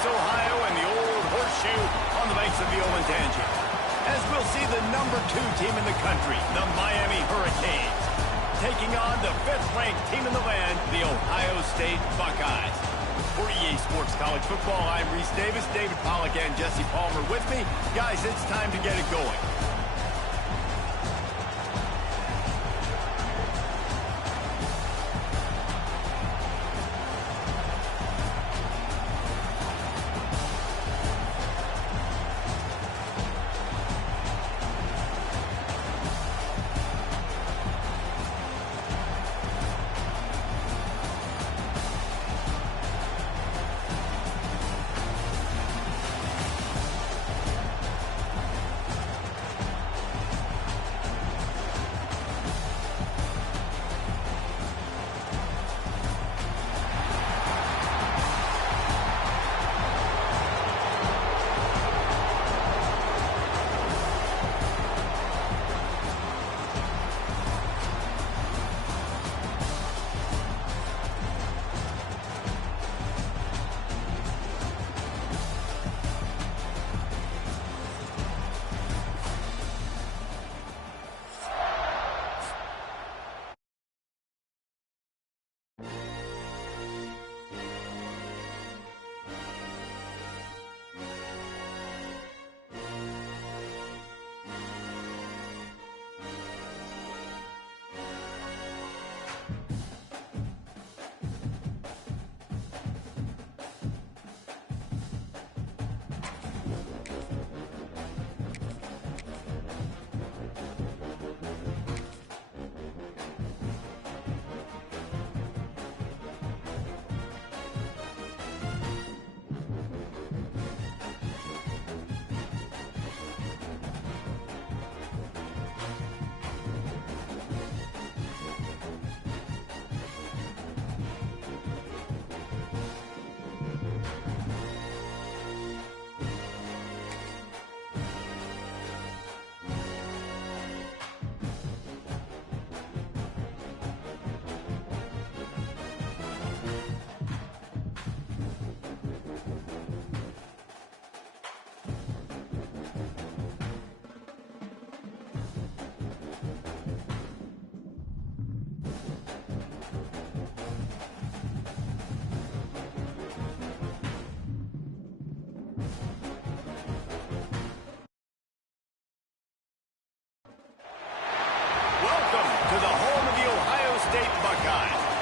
Columbus, Ohio, and the old horseshoe on the banks of the Olentangy. As we'll see the #2 team in the country, the Miami Hurricanes, taking on the 5th-ranked team in the land, the Ohio State Buckeyes. For EA Sports College Football, I'm Reese Davis, David Pollack, and Jesse Palmer with me. Guys, it's time to get it going.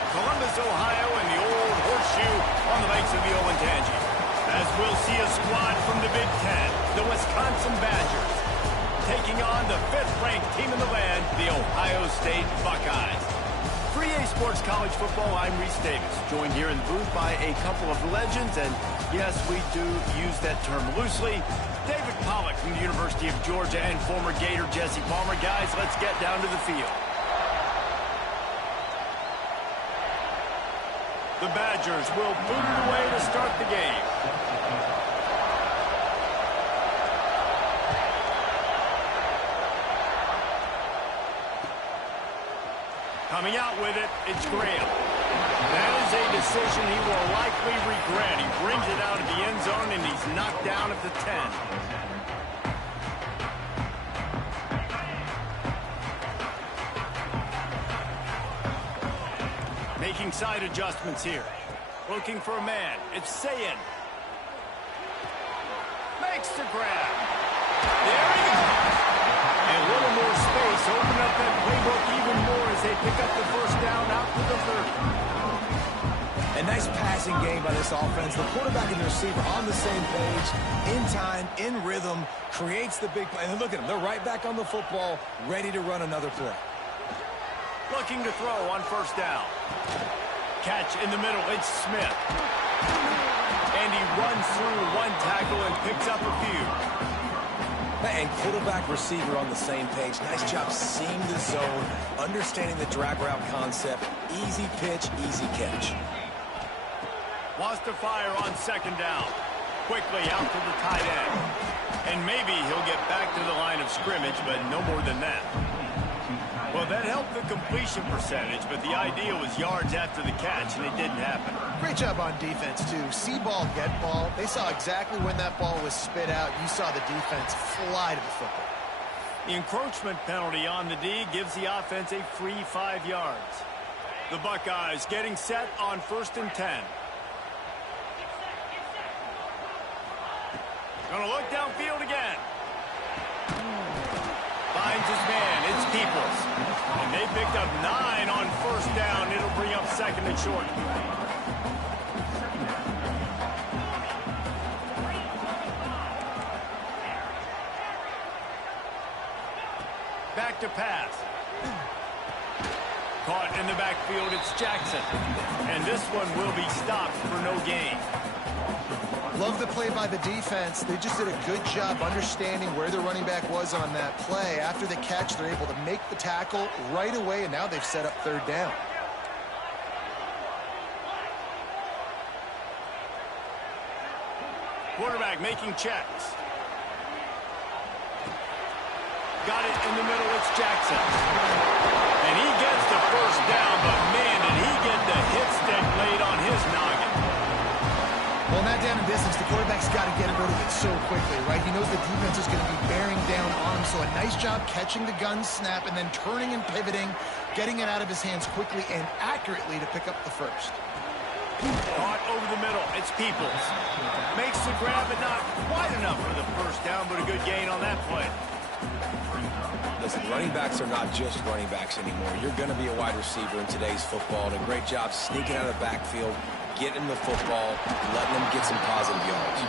Columbus, Ohio, and the old horseshoe on the banks of the Olentangy. As we'll see a squad from the Big Ten, the Wisconsin Badgers, taking on the 5th-ranked team in the land, the Ohio State Buckeyes. For EA Sports College Football, I'm Reese Davis, joined here in the booth by a couple of legends, and yes, we do use that term loosely. David Pollack from the University of Georgia and former Gator Jesse Palmer. Guys, let's get down to the field. The Badgers will boot it away to start the game. Coming out with it, it's Graham. That is a decision he will likely regret. He brings it out of the end zone, and he's knocked down at the 10. Making side adjustments here. Looking for a man. It's Sayin. Makes the grab. There he goes. And a little more space. Open up that playbook even more as they pick up the first down out to the 30. A nice passing game by this offense. The quarterback and the receiver on the same page, in time, in rhythm, creates the big play. And look at them. They're right back on the football, ready to run another play. Looking to throw on first down. Catch in the middle. It's Smith. And he runs through one tackle and picks up a few. And quarterback receiver on the same page. Nice job seeing the zone, understanding the drag route concept. Easy pitch, easy catch. Wants to fire on second down. Quickly out to the tight end. And maybe he'll get back to the line of scrimmage, but no more than that. Well, that helped the completion percentage, but the idea was yards after the catch, and it didn't happen. Great job on defense, too. See ball, get ball. They saw exactly when that ball was spit out. You saw the defense fly to the football. The encroachment penalty on the D gives the offense a free 5 yards. The Buckeyes getting set on 1st and 10. Gonna look downfield again. Finds his man. It's Peoples. And they picked up 9 on 1st down. It'll bring up 2nd and short. Back to pass. Caught in the backfield, it's Jackson. And this one will be stopped for no gain. Love the play by the defense. They just did a good job understanding where the running back was on that play. After the catch, they're able to make the tackle right away, and now they've set up 3rd down. Quarterback making checks. Got it in the middle, it's Jackson. And he gets the 1st down, but man, did he get the hit stick laid on his noggin. Well, not down in distance, the quarterback's got to get rid of it so quickly, right? He knows the defense is going to be bearing down on him, so a nice job catching the gun snap and then turning and pivoting, getting it out of his hands quickly and accurately to pick up the 1st. Caught over the middle, it's Peoples. Makes the grab, but not quite enough for the 1st down, but a good gain on that play. Listen, running backs are not just running backs anymore. You're going to be a wide receiver in today's football, and a great job sneaking out of the backfield, getting the football, letting them get some positive yards.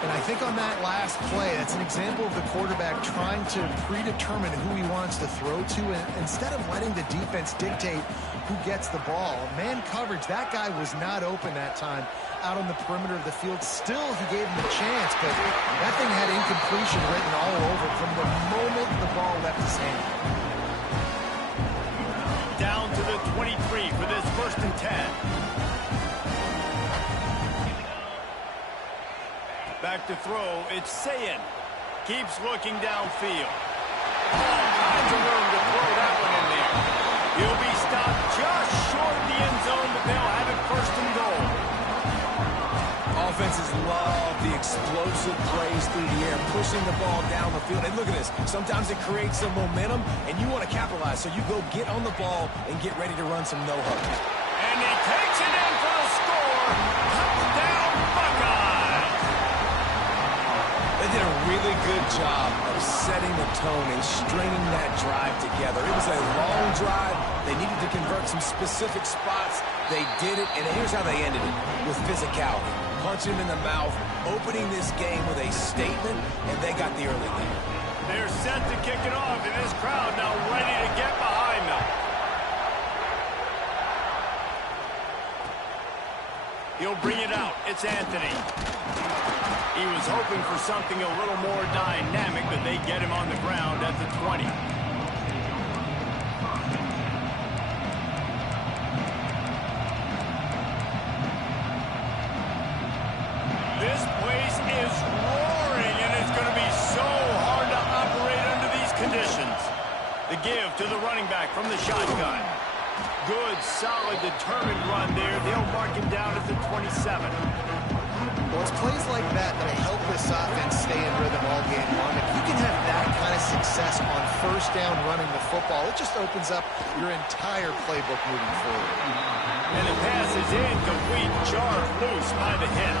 And I think on that last play, that's an example of the quarterback trying to predetermine who he wants to throw to, and instead of letting the defense dictate who gets the ball. Man coverage, that guy was not open that time out on the perimeter of the field. Still, he gave him a chance, but that thing had incompletion written all over it from the moment the ball left his hand. Down to the 23 for this 1st and 10. Back to throw, it's Sayin. Keeps looking downfield. All kinds of room to throw that one in there. He'll be stopped just short of the end zone, but they'll have it 1st and goal. Offenses love the explosive plays through the air, pushing the ball down the field. And look at this. Sometimes it creates some momentum, and you want to capitalize. So you go get on the ball and get ready to run some no-huddles. And he takes it in for the score. Touchdown, Buckeyes. They did a really good job of setting the tone and stringing that drive together. It was a long drive. They needed to convert some specific spots. They did it, and here's how they ended it, with physicality. Punch him in the mouth, opening this game with a statement, and they got the early lead. They're set to kick it off, and this crowd now ready to get behind them. He'll bring it out. It's Anthony. He was hoping for something a little more dynamic, but they get him on the ground at the 20. This place is roaring, and it's going to be so hard to operate under these conditions. The give to the running back from the shotgun. Good, solid, determined run there. They'll mark him down at the 27. Well, it's plays like that that'll help this offense stay in rhythm all game long. If you can have that kind of success on 1st down running the football, it just opens up your entire playbook moving forward. And the pass is incomplete, jarred loose by the hit.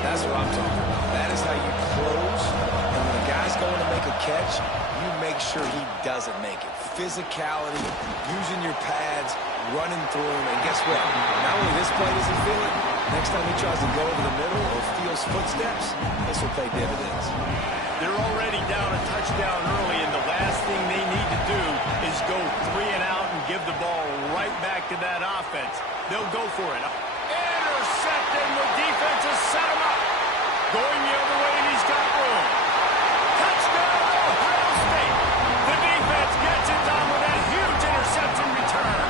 That's what I'm talking about. That is how you close. And when the guy's going to make a catch, you make sure he doesn't make it. Physicality, using your pads, running through him. And guess what? Not only this play doesn't feel it, next time he tries to go over the middle or feels footsteps, this will pay dividends. They're already down a touchdown early, and the last thing they need to do is go 3 and out and give the ball right back to that offense. They'll go for it. Intercepted. The defense has set him up. Going the other way, and he's got room. Touchdown, Ohio State. The defense gets it done with that huge interception return.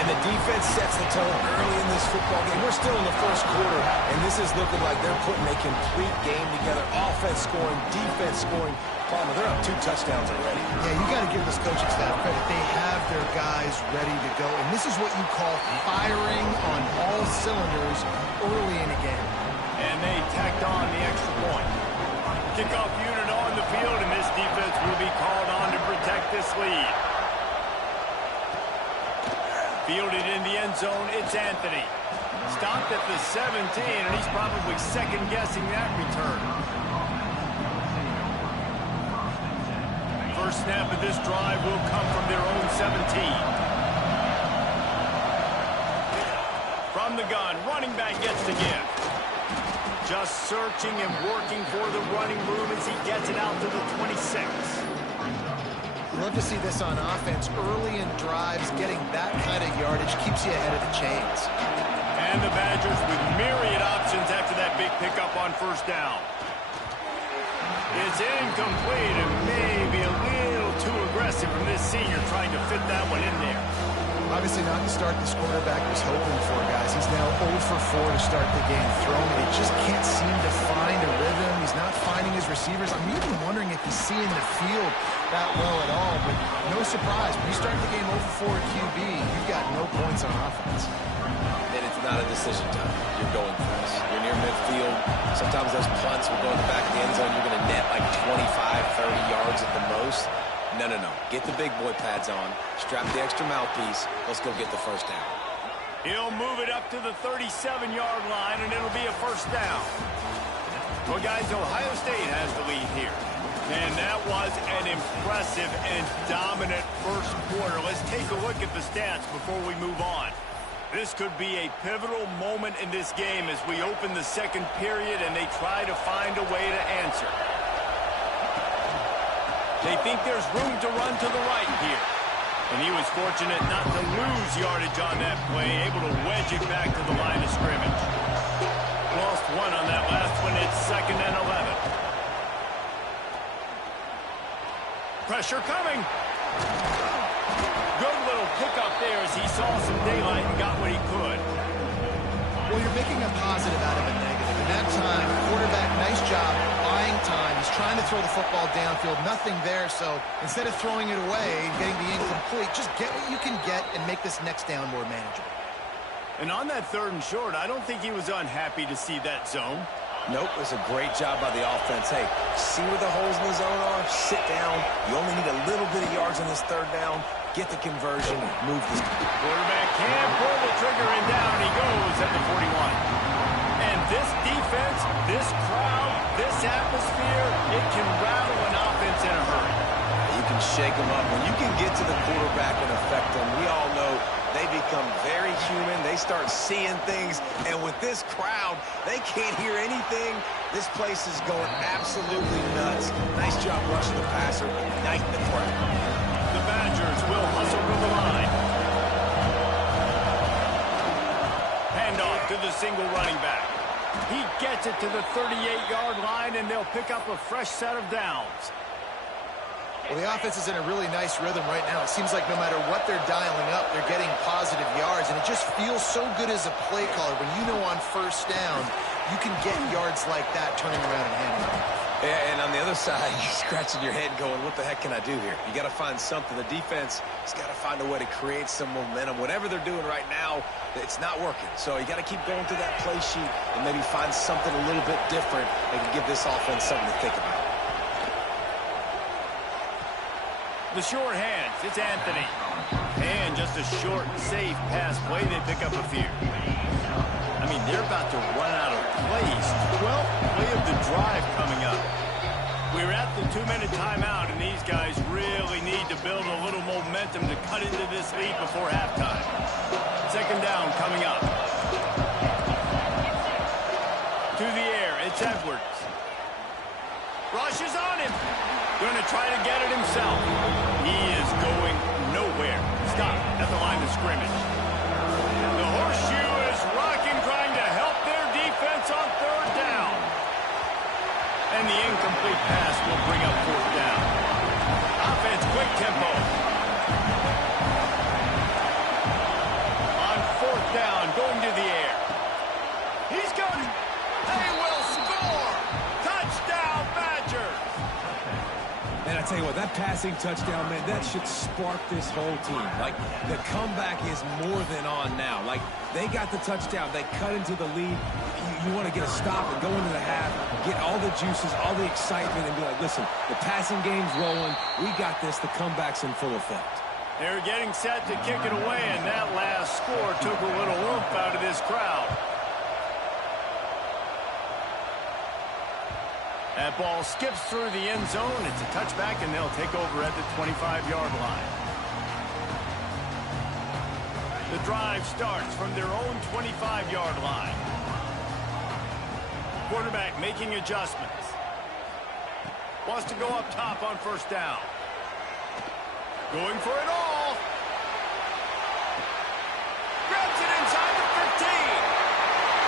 And the defense sets the tone early in this football game. We're still in the 1st quarter, and this is looking like they're putting a complete game together. Offense scoring, defense scoring, Palmer, they're up 2 touchdowns already. Yeah, you got to give this coaching staff credit. They have their guys ready to go, and this is what you call firing on all cylinders early in a game. And they tacked on the extra point. Kickoff unit on the field, and this defense will be called on to protect this lead. Fielded in the end zone, it's Anthony. Stopped at the 17, and he's probably second-guessing that return. First snap of this drive will come from their own 17. From the gun, running back gets the gift. Just searching and working for the running room as he gets it out to the 26. Love to see this on offense. Early in drives, getting that kind of yardage keeps you ahead of the chains. And the Badgers with myriad options after that big pickup on first down. It's incomplete and maybe a little too aggressive from this senior trying to fit that one in there. Obviously not the start this quarterback was hoping for, guys. He's now 0 for 4 to start the game throwing. He just can't seem to find a rhythm. He's not finding his receivers. I'm even wondering if he's seeing the field that well at all. But no surprise, when you start the game 0 for 4 at QB, you've got no points on offense. And it's not a decision time. You're going for this. You're near midfield. Sometimes those punts will go in the back of the end zone. You're going to net like 25, 30 yards at the most. No. Get the big boy pads on. Strap the extra mouthpiece. Let's go get the first down. He'll move it up to the 37-yard line, and it'll be a first down. Well, guys, Ohio State has the lead here. And that was an impressive and dominant first quarter. Let's take a look at the stats before we move on. This could be a pivotal moment in this game as we open the second period and they try to find a way to answer. They think there's room to run to the right here. And he was fortunate not to lose yardage on that play, able to wedge it back to the line of scrimmage. Lost one on that last one. It's 2nd and 11. Pressure coming. Good little pickup there as he saw some daylight and got what he could. Well, you're making a positive out of a negative. In that time, quarterback, nice job, buying time. He's trying to throw the football downfield. Nothing there, so instead of throwing it away and getting the incomplete, just get what you can get and make this next down more manageable. And on that 3rd and short, I don't think he was unhappy to see that zone. Nope, it's a great job by the offense. Hey, see where the holes in the zone are? Sit down. You only need a little bit of yards on this 3rd down. Get the conversion. Move this. Quarterback can pull the trigger, and down he goes at the 41. And this defense, this crowd, this atmosphere, it can rattle an offense in a hurry. You can shake them up. When you can get to the quarterback and affect them, we all know they become very human. They start seeing things. And with this crowd, they can't hear anything. This place is going absolutely nuts. Nice job rushing the passer, igniting the crowd. The Badgers will hustle to the line. Handoff to the single running back. He gets it to the 38-yard line, and they'll pick up a fresh set of downs. Well, the offense is in a really nice rhythm right now. It seems like no matter what they're dialing up, they're getting positive yards, and it just feels so good as a play caller when you know on first down you can get yards like that turning around and handing it off. Yeah, and on the other side, you're scratching your head going, what the heck can I do here? You got to find something. The defense has got to find a way to create some momentum. Whatever they're doing right now, it's not working. So you got to keep going through that play sheet and maybe find something a little bit different that can give this offense something to think about. The short hands, it's Anthony. And just a short, safe pass play, they pick up a few. I mean, they're about to run out of plays. 12th play of the drive coming up. We're at the 2-minute timeout, and these guys really need to build a little momentum to cut into this lead before halftime. 2nd down coming up. To the air, it's Edwards. Rush is on him. Going to try to get it himself. He is going nowhere. Stop at the line of scrimmage. The horseshoe is rocking, trying to help their defense on 3rd down. And the incomplete pass will bring up 4th down. Offense, quick tempo. On 4th down, going to the air. He's going. They will score. Touchdown, Badgers. passing touchdown, man, that should spark this whole team. Like, the comeback is more than on now. Like, they got the touchdown. They cut into the lead. You want to get a stop and go into the half, get all the juices, all the excitement, and be like, listen, the passing game's rolling. We got this. The comeback's in full effect. They're getting set to kick it away, and that last score took a little oomph out of this crowd. That ball skips through the end zone. It's a touchback, and they'll take over at the 25-yard line. The drive starts from their own 25-yard line. Quarterback making adjustments. Wants to go up top on first down. Going for it all. Grabs it inside the 15.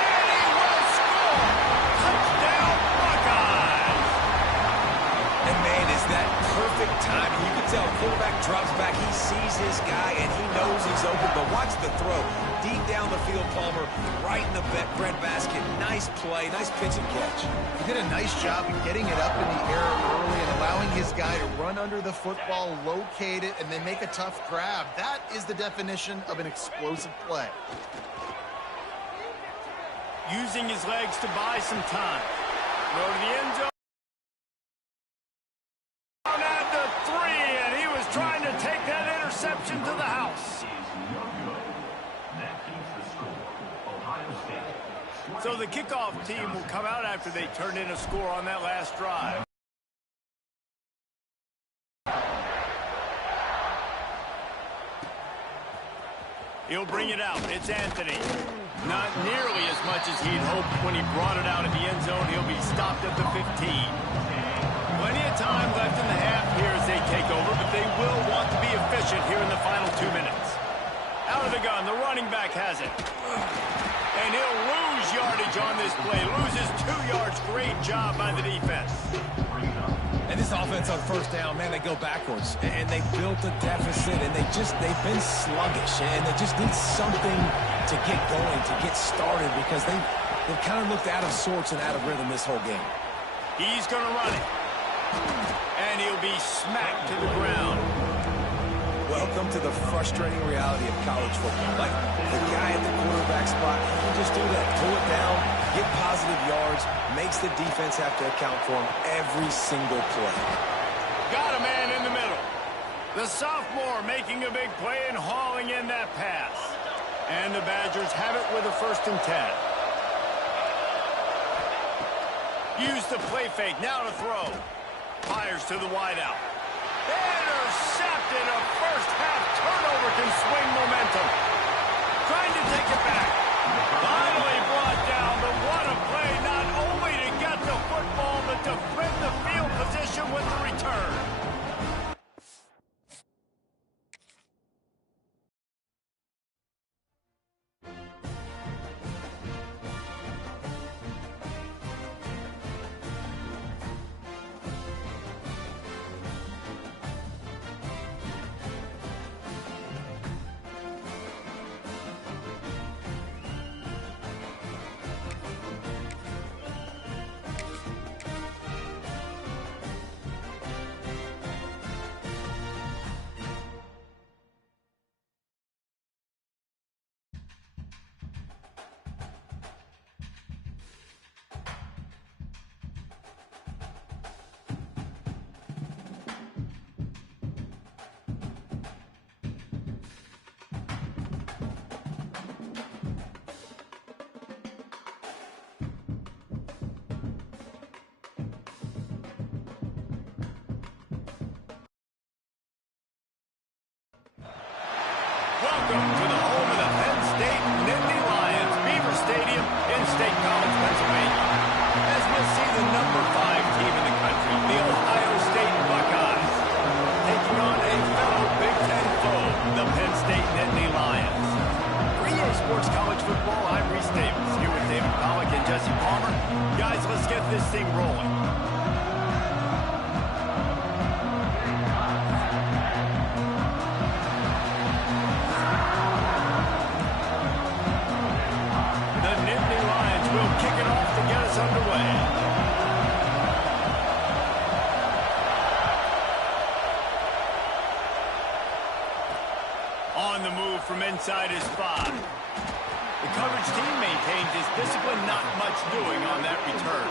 And he will score. Touchdown, Buckeyes. And, man, is that perfect timing. You can tell quarterback drops back. He sees his guy, and he knows he's open. But watch the throw. Deep down the field, Palmer, right in the breadbasket. Nice play, nice pitch and catch. He did a nice job of getting it up in the air early and allowing his guy to run under the football, locate it, and then make a tough grab. That is the definition of an explosive play. Using his legs to buy some time. Throw to the end zone. At the 3, and he was trying to take that interception to the house. So the kickoff team will come out after they turn in a score on that last drive. He'll bring it out. It's Anthony. Not nearly as much as he'd hoped when he brought it out of the end zone. He'll be stopped at the 15. Plenty of time left in the half here as they take over, but they will want to be efficient here in the final 2 minutes. Out of the gun, the running back has it. And he'll lose yardage on this play. Loses 2 yards. Great job by the defense. And this offense on first down, man, they go backwards. And they built a deficit, and they've been sluggish. And they just need something to get going, to get started, because they've kind of looked out of sorts and out of rhythm this whole game. He's going to run it. And he'll be smacked to the ground. Welcome to the frustrating reality of college football. Like, the guy at the quarterback spot, he can just do that. Pull it down, get positive yards, makes the defense have to account for him every single play. Got a man in the middle. The sophomore making a big play and hauling in that pass. And the Badgers have it with a 1st and 10. Use the play fake, now to throw. Fires to the wideout. Intercepted. A first-half turnover can swing momentum. Trying to take it back. Finally brought down, but what a play, not only to get the football, but to flip the field position with the return. Welcome to the home of the Penn State Nittany Lions, Beaver Stadium in State College, Pennsylvania. As we'll see the number 5 team in the country, the Ohio State Buckeyes, taking on a fellow Big Ten foe, the Penn State Nittany Lions. For EA Sports College Football, I'm Reese Davis, here with David Pollack and Jesse Palmer. Guys, let's get this thing rolling. On the move from inside his 5. The coverage team maintains his discipline, not much doing on that return.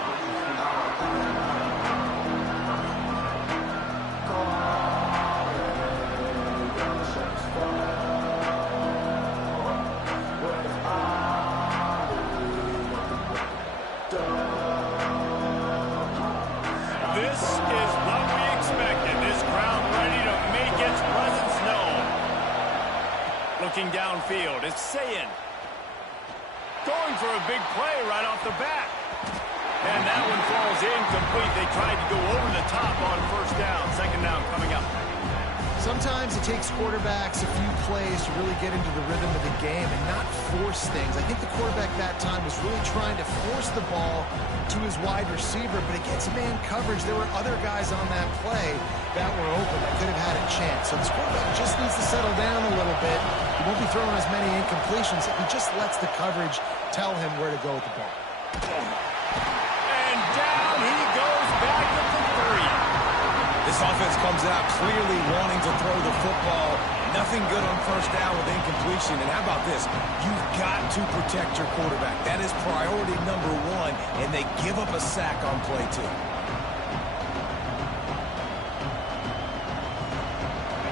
This is what we expected. This crowd ready to make its presence known. Looking downfield, it's Sayin. Going for a big play right off the bat. And that one falls incomplete. They tried to go over the top on first down. Second down coming up. Sometimes it takes quarterbacks a few plays to really get into the rhythm of the game and not force things. I think the quarterback that time was really trying to force the ball to his wide receiver, but against man coverage, there were other guys on that play that were open that could have had a chance. So this quarterback just needs to settle down a little bit. He won't be throwing as many incompletions if he just lets the coverage tell him where to go with the ball. And down he goes back at the 3. This offense comes out clearly wanting to throw the football. Nothing good on first down with incompletion. And how about this? You've got to protect your quarterback. That is priority number 1, and they give up a sack on play 2.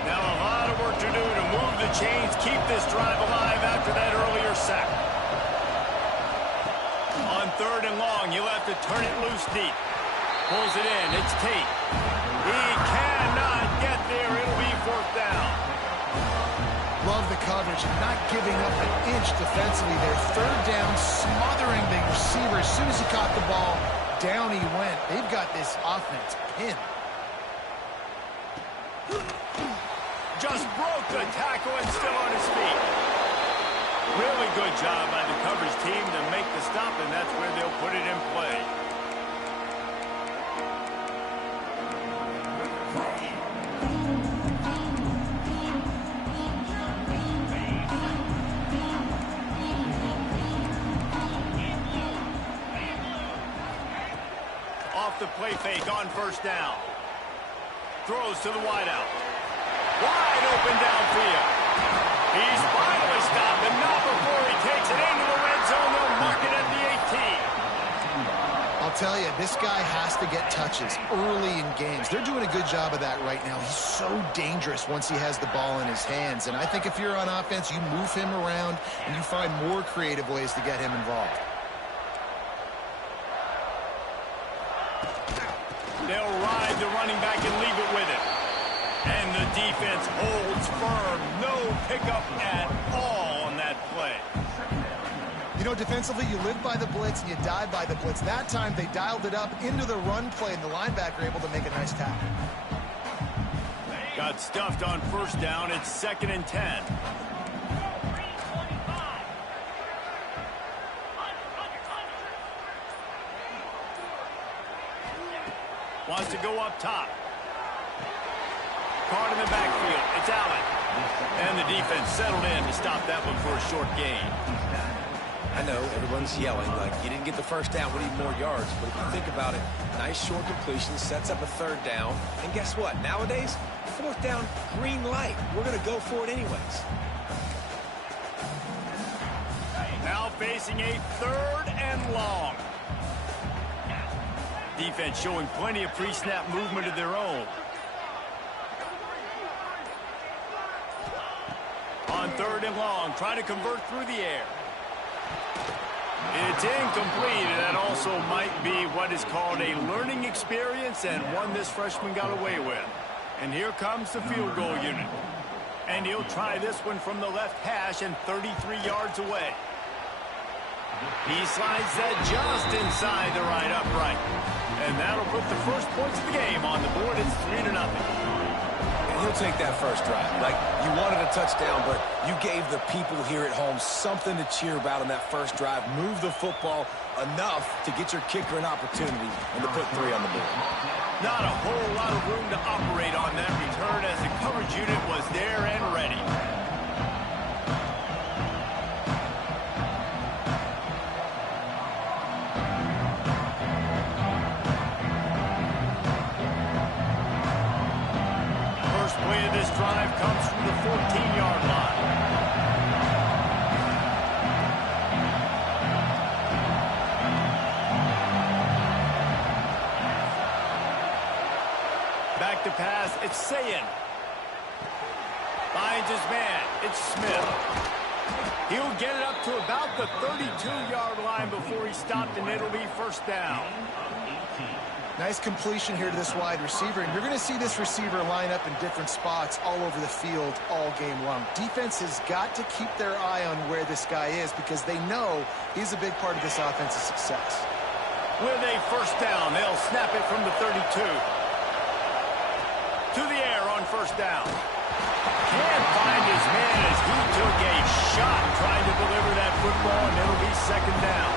Now a lot of work to do to move the chains, keep this drive alive after that earlier sack. On 3rd and long, you'll have to turn it loose deep. Pulls it in. It's Tate. He cannot get there. It'll be 4th down. Love the coverage and not giving up an inch defensively there. 3rd down, smothering the receiver. As soon as he caught the ball, down he went. They've got this offense pinned. Just broke the tackle and still on his feet. Really good job by the coverage team to make the stop, and that's where they'll put it in play. Off the play fake on first down. Throws to the wideout. Wide open downfield. He's finally stopped, and not before he takes it into the red zone. They'll mark it at the 18. I'll tell you, this guy has to get touches early in games. They're doing a good job of that right now. He's so dangerous once he has the ball in his hands. And I think if you're on offense, you move him around and you find more creative ways to get him involved. They'll ride the running back and leave it with him. And the defense holds firm. No pickup at all on that play. You know, defensively, you live by the blitz and you die by the blitz. That time, they dialed it up into the run play, and the linebacker able to make a nice tackle. Got stuffed on first down. It's 2nd and 10. Wants to go up top. Caught in the backfield. It's Allen. And the defense settled in to stop that one for a short gain. I know everyone's yelling like you didn't get the first down, we need more yards. But if you think about it, nice short completion, sets up a 3rd down. And guess what? Nowadays, 4th down, green light. We're going to go for it anyways. Now facing a 3rd and long. Defense showing plenty of pre-snap movement of their own. On 3rd and long, trying to convert through the air. It's incomplete, and that also might be what is called a learning experience and one this freshman got away with. And here comes the field goal unit. And he'll try this one from the left hash and 33 yards away. He slides that just inside the right upright. And that'll put the first points of the game on the board. It's 3-0. And he'll take that first drive. Like, you wanted a touchdown, but you gave the people here at home something to cheer about on that first drive. Move the football enough to get your kicker an opportunity and to put 3 on the board. Not a whole lot of room to operate on that return as the coverage unit was there and ready. First play of this drive comes from the 14-yard line. It's Sayin. Finds his man. It's Smith. He'll get it up to about the 32-yard line before he stopped, and it'll be first down. Nice completion here to this wide receiver, and you're going to see this receiver line up in different spots all over the field all game long. Defense has got to keep their eye on where this guy is because they know he's a big part of this offense's success. With a first down, they'll snap it from the 32. To the air on first down. Can't find his man as he took a shot trying to deliver that football, and it'll be second down.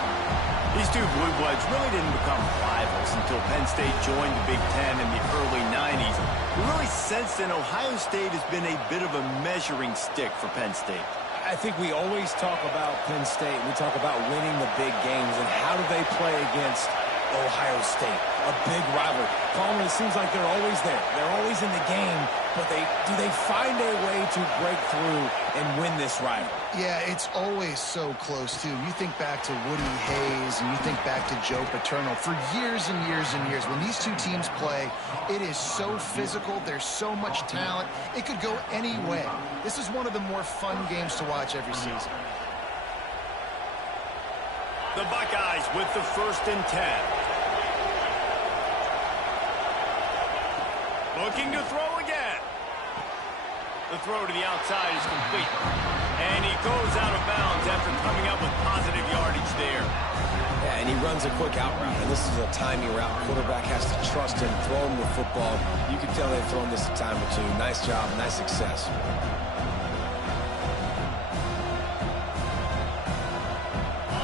These two Blue Bloods really didn't become rivals until Penn State joined the Big Ten in the early 90s. We really sensed that Ohio State has been a bit of a measuring stick for Penn State. I think we always talk about Penn State. We talk about winning the big games, and how do they play against Ohio State? A big rivalry. Palmer, it seems like they're always there. They're always in the game, but do they find a way to break through and win this rivalry? Yeah, it's always so close, too. You think back to Woody Hayes and you think back to Joe Paterno. For years and years and years, when these two teams play, it is so physical. There's so much talent. It could go any way. This is one of the more fun games to watch every season. The Buckeyes with the 1st and 10. Looking to throw again. The throw to the outside is complete. And he goes out of bounds after coming up with positive yardage there. Yeah, and he runs a quick out route. And this is a timing route. Quarterback has to trust him, throw him the football. You can tell they've thrown this a time or two. Nice job, nice success.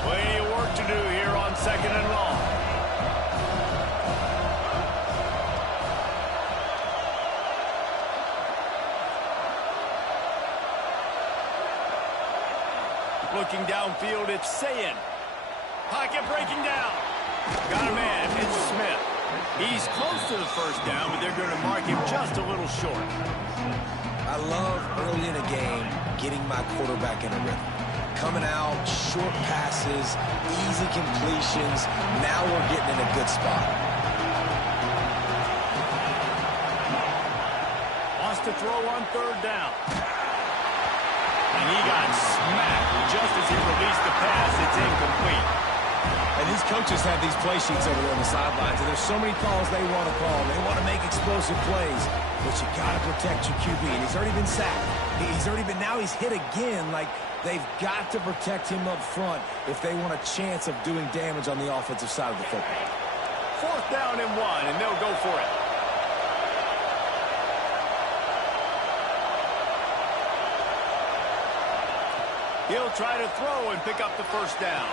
Plenty of work to do here on 2nd and long. Looking downfield, it's Sayin. Pocket breaking down. Got a man, it's Smith. He's close to the first down, but they're going to mark him just a little short. I love early in a game getting my quarterback in a rhythm. Coming out, short passes, easy completions. Now we're getting in a good spot. Wants to throw on 3rd down. And he got smacked just as he released the pass. It's incomplete. And these coaches have these play sheets over there on the sidelines, and there's so many calls they want to call. They want to make explosive plays, but you got to protect your QB. And he's already been sacked. Now he's hit again. Like, they've got to protect him up front if they want a chance of doing damage on the offensive side of the football. 4th down and 1, and they'll go for it. He'll try to throw and pick up the first down.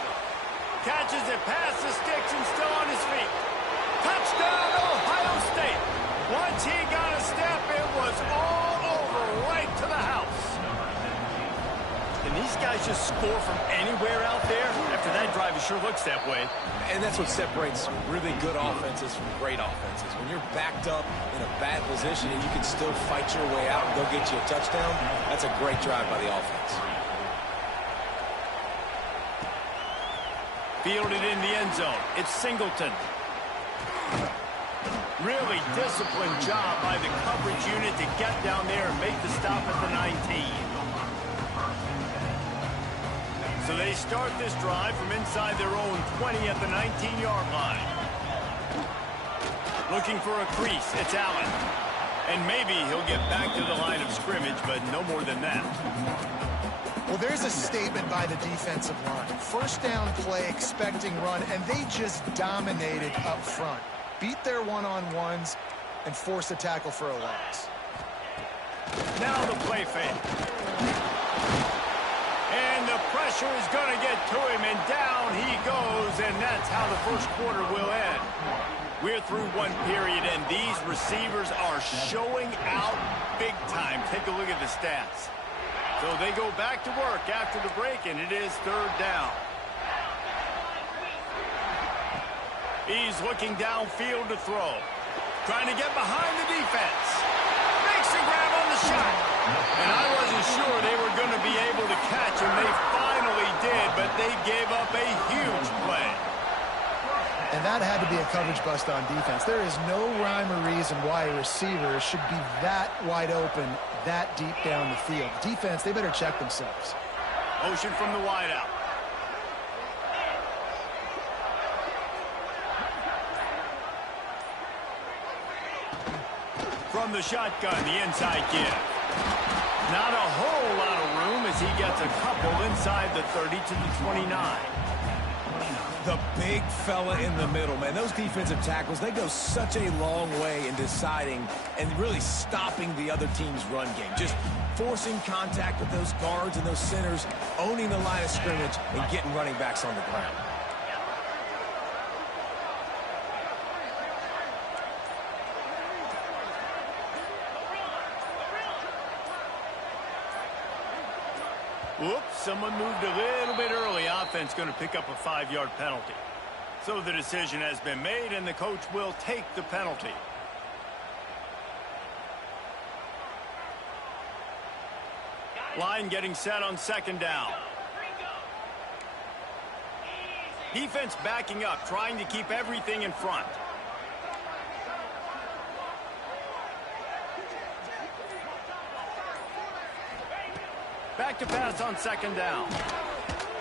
Catches it past the sticks and still on his feet. Touchdown, Ohio State. Once he got a step, it was all over, right to the house. Can these guys just score from anywhere out there? After that drive, it sure looks that way. And that's what separates really good offenses from great offenses. When you're backed up in a bad position and you can still fight your way out and go get you a touchdown, that's a great drive by the offense. Fielded in the end zone. It's Singleton. Really disciplined job by the coverage unit to get down there and make the stop at the 19. So they start this drive from inside their own 20 at the 19-yard line. Looking for a crease. It's Allen. And maybe he'll get back to the line of scrimmage, but no more than that. Well, there's a statement by the defensive line. First down play, expecting run, and they just dominated up front. Beat their one-on-ones and forced a tackle for a loss. Now the play fake. And the pressure is going to get to him, and down he goes, and that's how the first quarter will end. We're through one period, and these receivers are showing out big time. Take a look at the stats. So they go back to work after the break, and it is 3rd down. He's looking downfield to throw. Trying to get behind the defense. Makes a grab on the shot. And I wasn't sure they were going to be able to catch him. They finally did, but they gave up a huge play. And And that had to be a coverage bust on defense. There is no rhyme or reason why a receiver should be that wide open, that deep down the field. Defense, they better check themselves. Motion from the wideout. From the shotgun, the inside give. Not a whole lot of room as he gets a couple inside the 30 to the 29. The big fella in the middle, man. Those defensive tackles, they go such a long way in deciding and really stopping the other team's run game. Just forcing contact with those guards and those centers, owning the line of scrimmage, and getting running backs on the ground. Whoops, someone moved a little bit early. Offense going to pick up a 5-yard penalty. So the decision has been made, and the coach will take the penalty. Line getting set on second down. Defense backing up, trying to keep everything in front. Back to pass on second down.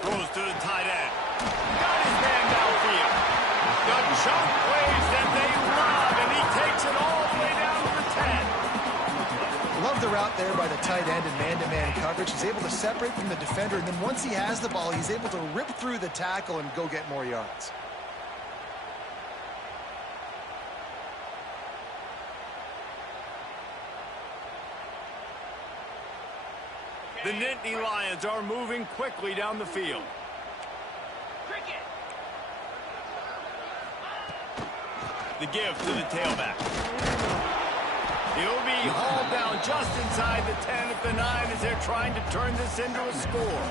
Throws to the tight end. Got his man downfield. The chunk plays that they love, and he takes it all the way down to the 10. Love the route there by the tight end and man-to-man coverage. He's able to separate from the defender, and then once he has the ball, he's able to rip through the tackle and go get more yards. The Nittany Lions are moving quickly down the field. The give to the tailback. He'll be hauled down just inside the 10 at the 9 as they're trying to turn this into a score.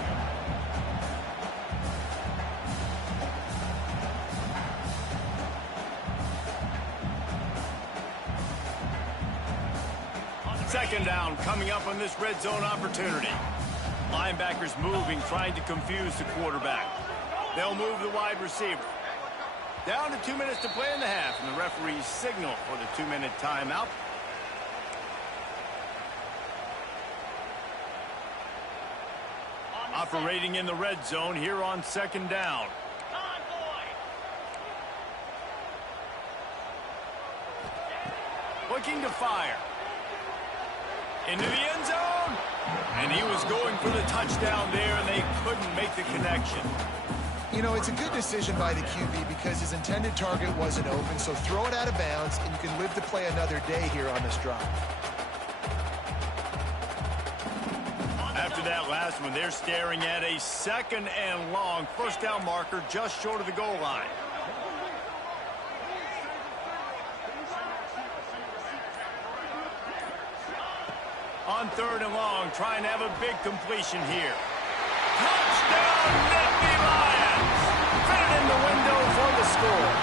Second down coming up on this red zone opportunity. Linebackers moving, trying to confuse the quarterback. They'll move the wide receiver. Down to 2 minutes to play in the half, and the referees signal for the 2-minute timeout. Operating in the red zone here on second down. Looking to fire. Into the end zone. And he was going for the touchdown there, and they couldn't make the connection. You know, it's a good decision by the QB because his intended target wasn't open, so throw it out of bounds, and you can live to play another day here on this drive. After that last one, they're staring at a 2nd and long. First down marker just short of the goal line. On 3rd and long, trying to have a big completion here. Touchdown, Nittany Lions! Fit it in the window for the score.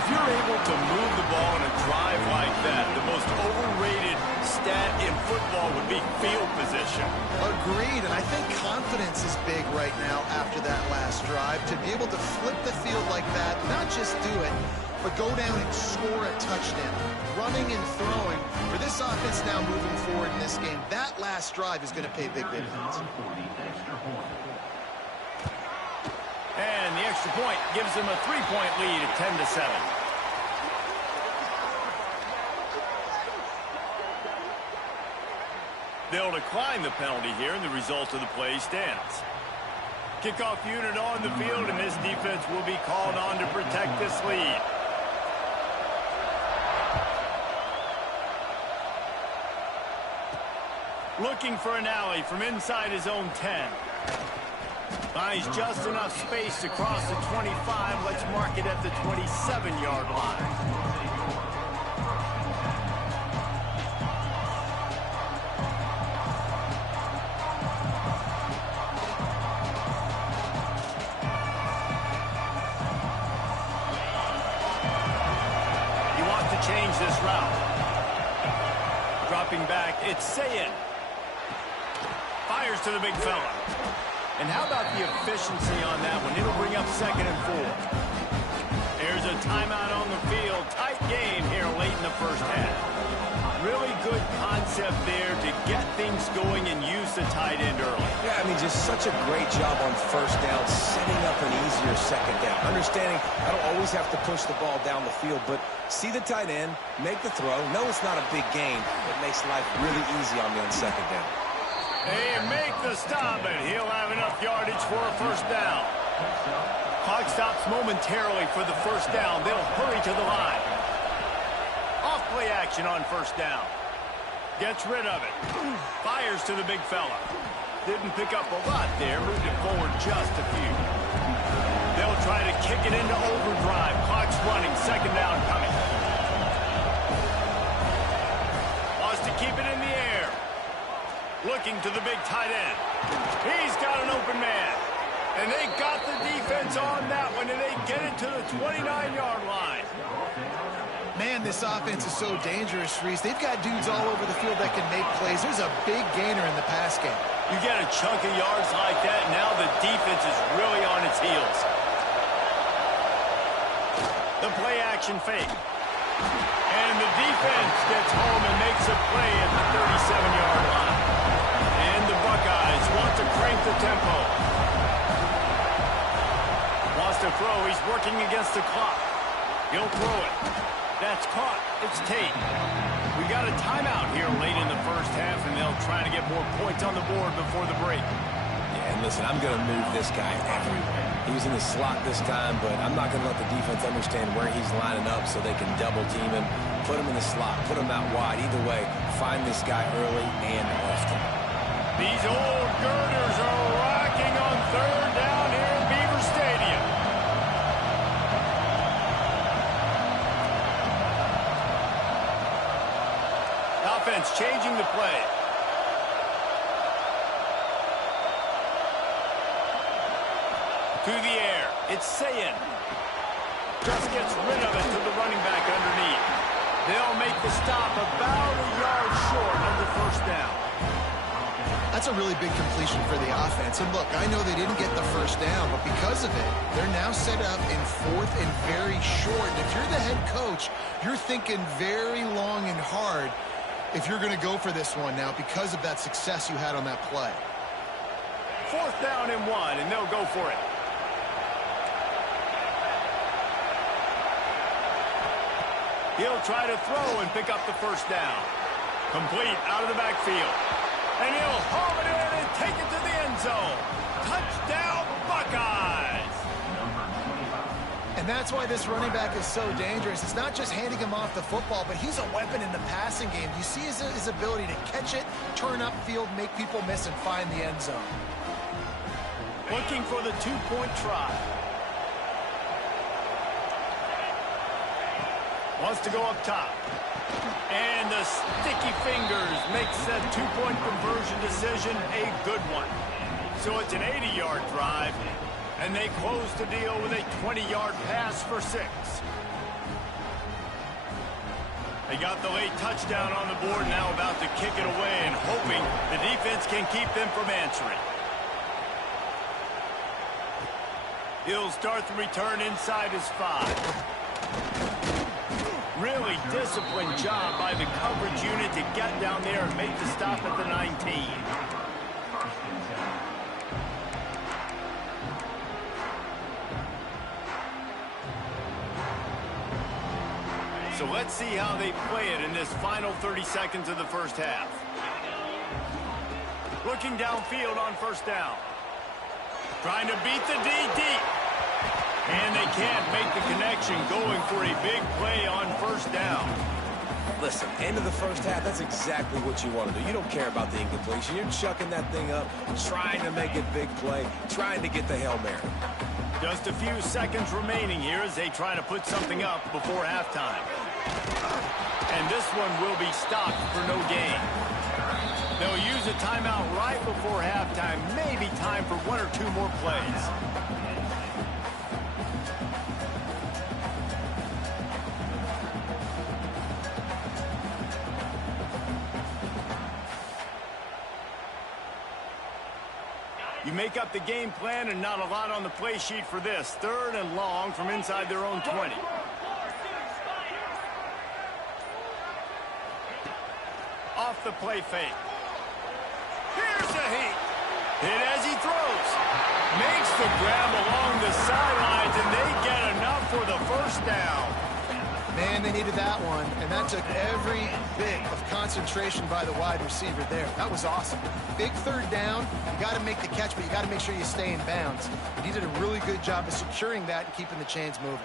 If you're able to move the ball in a drive like that, the most overrated stat in football would be field position. Agreed, and I think confidence is big right now after that last drive. To be able to flip the field like that, not just do it, but go down and score a touchdown. Running and throwing. For this offense now moving forward in this game, that last drive is going to pay big dividends. And the extra point gives them a 3-point lead at 10-7. They'll decline the penalty here, and the result of the play stands. Kickoff unit on the field, and this defense will be called on to protect this lead. Looking for an alley from inside his own 10. Finds just enough space to cross the 25. Let's mark it at the 27-yard line. He wants to change this route. Dropping back, it's Sayin. Fires to the big fella. And how about the efficiency on that one? It'll bring up 2nd and 4. a timeout on the field. Tight game here late in the first half. Really good concept there to get things going and use the tight end early. Yeah, I mean, just such a great job on first down, setting up an easier second down. Understanding I don't always have to push the ball down the field, but see the tight end, make the throw. No, it's not a big gain. It makes life really easy on me on second down. They make the stop, and he'll have enough yardage for a first down. Clock stops momentarily for the first down. They'll hurry to the line. Off play action on first down. Gets rid of it. Fires to the big fella. Didn't pick up a lot there. Moved it forward just a few. They'll try to kick it into overdrive. Clock's running. Second down coming. Wants to keep it in the air. Looking to the big tight end. He's got an open man. And they got the defense on that one, and they get it to the 29-yard line. Man, this offense is so dangerous, Reese. They've got dudes all over the field that can make plays. There's a big gainer in the pass game. You get a chunk of yards like that, now the defense is really on its heels. The play action fake. And the defense gets home and makes a play at the 37-yard line. And the Buckeyes want to crank the tempo. Wants to throw. He's working against the clock. He'll throw it. That's caught. It's Tate. We got a timeout here late in the first half, and they'll try to get more points on the board before the break. Yeah, and listen, I'm going to move this guy everywhere. He was in the slot this time, but I'm not going to let the defense understand where he's lining up so they can double team him, put him in the slot, put him out wide. Either way, find this guy early and often. These old girders are rocking on third down here at Beaver Stadium. Offense changing the play. To the air. It's Sayin. Just gets rid of it to the running back underneath. They'll make the stop about a yard short of the first down. That's a really big completion for the offense. And look, I know they didn't get the first down, but because of it, they're now set up in fourth and very short. And if you're the head coach, you're thinking very long and hard if you're going to go for this one now because of that success you had on that play. Fourth down and 1, and they'll go for it. He'll try to throw and pick up the first down. Complete out of the backfield. And he'll haul it in and take it to the end zone. Touchdown, Buckeyes! And that's why this running back is so dangerous. It's not just handing him off the football, but he's a weapon in the passing game. You see his ability to catch it, turn upfield, make people miss, and find the end zone. Looking for the two-point try. Wants to go up top. And the sticky fingers makes that two-point conversion decision a good one. So it's an 80-yard drive, and they close the deal with a 20-yard pass for 6. They got the late touchdown on the board, now about to kick it away and hoping the defense can keep them from answering. He'll start the return inside his 5. Really disciplined job by the coverage unit to get down there and make the stop at the 19. So let's see how they play it in this final 30 seconds of the first half. Looking downfield on first down. Trying to beat the D deep. And they can't make the connection, going for a big play on first down. Listen, end of the first half, that's exactly what you want to do. You don't care about the incompletion. You're chucking that thing up, trying to make it big play, trying to get the Hail Mary. Just a few seconds remaining here as they try to put something up before halftime. And this one will be stopped for no gain. They'll use a timeout right before halftime, maybe time for 1 or 2 more plays. You make up the game plan and not a lot on the play sheet for this. 3rd and long from inside their own 20. Off the play fake. Here's the heat. Hit as he throws. Makes the grab along the sidelines, and they get enough for the first down. Man, they needed that one, and that took every bit of concentration by the wide receiver there. That was awesome. Big 3rd down. You got to make the catch, but you got to make sure you stay in bounds. He did a really good job of securing that and keeping the chains moving.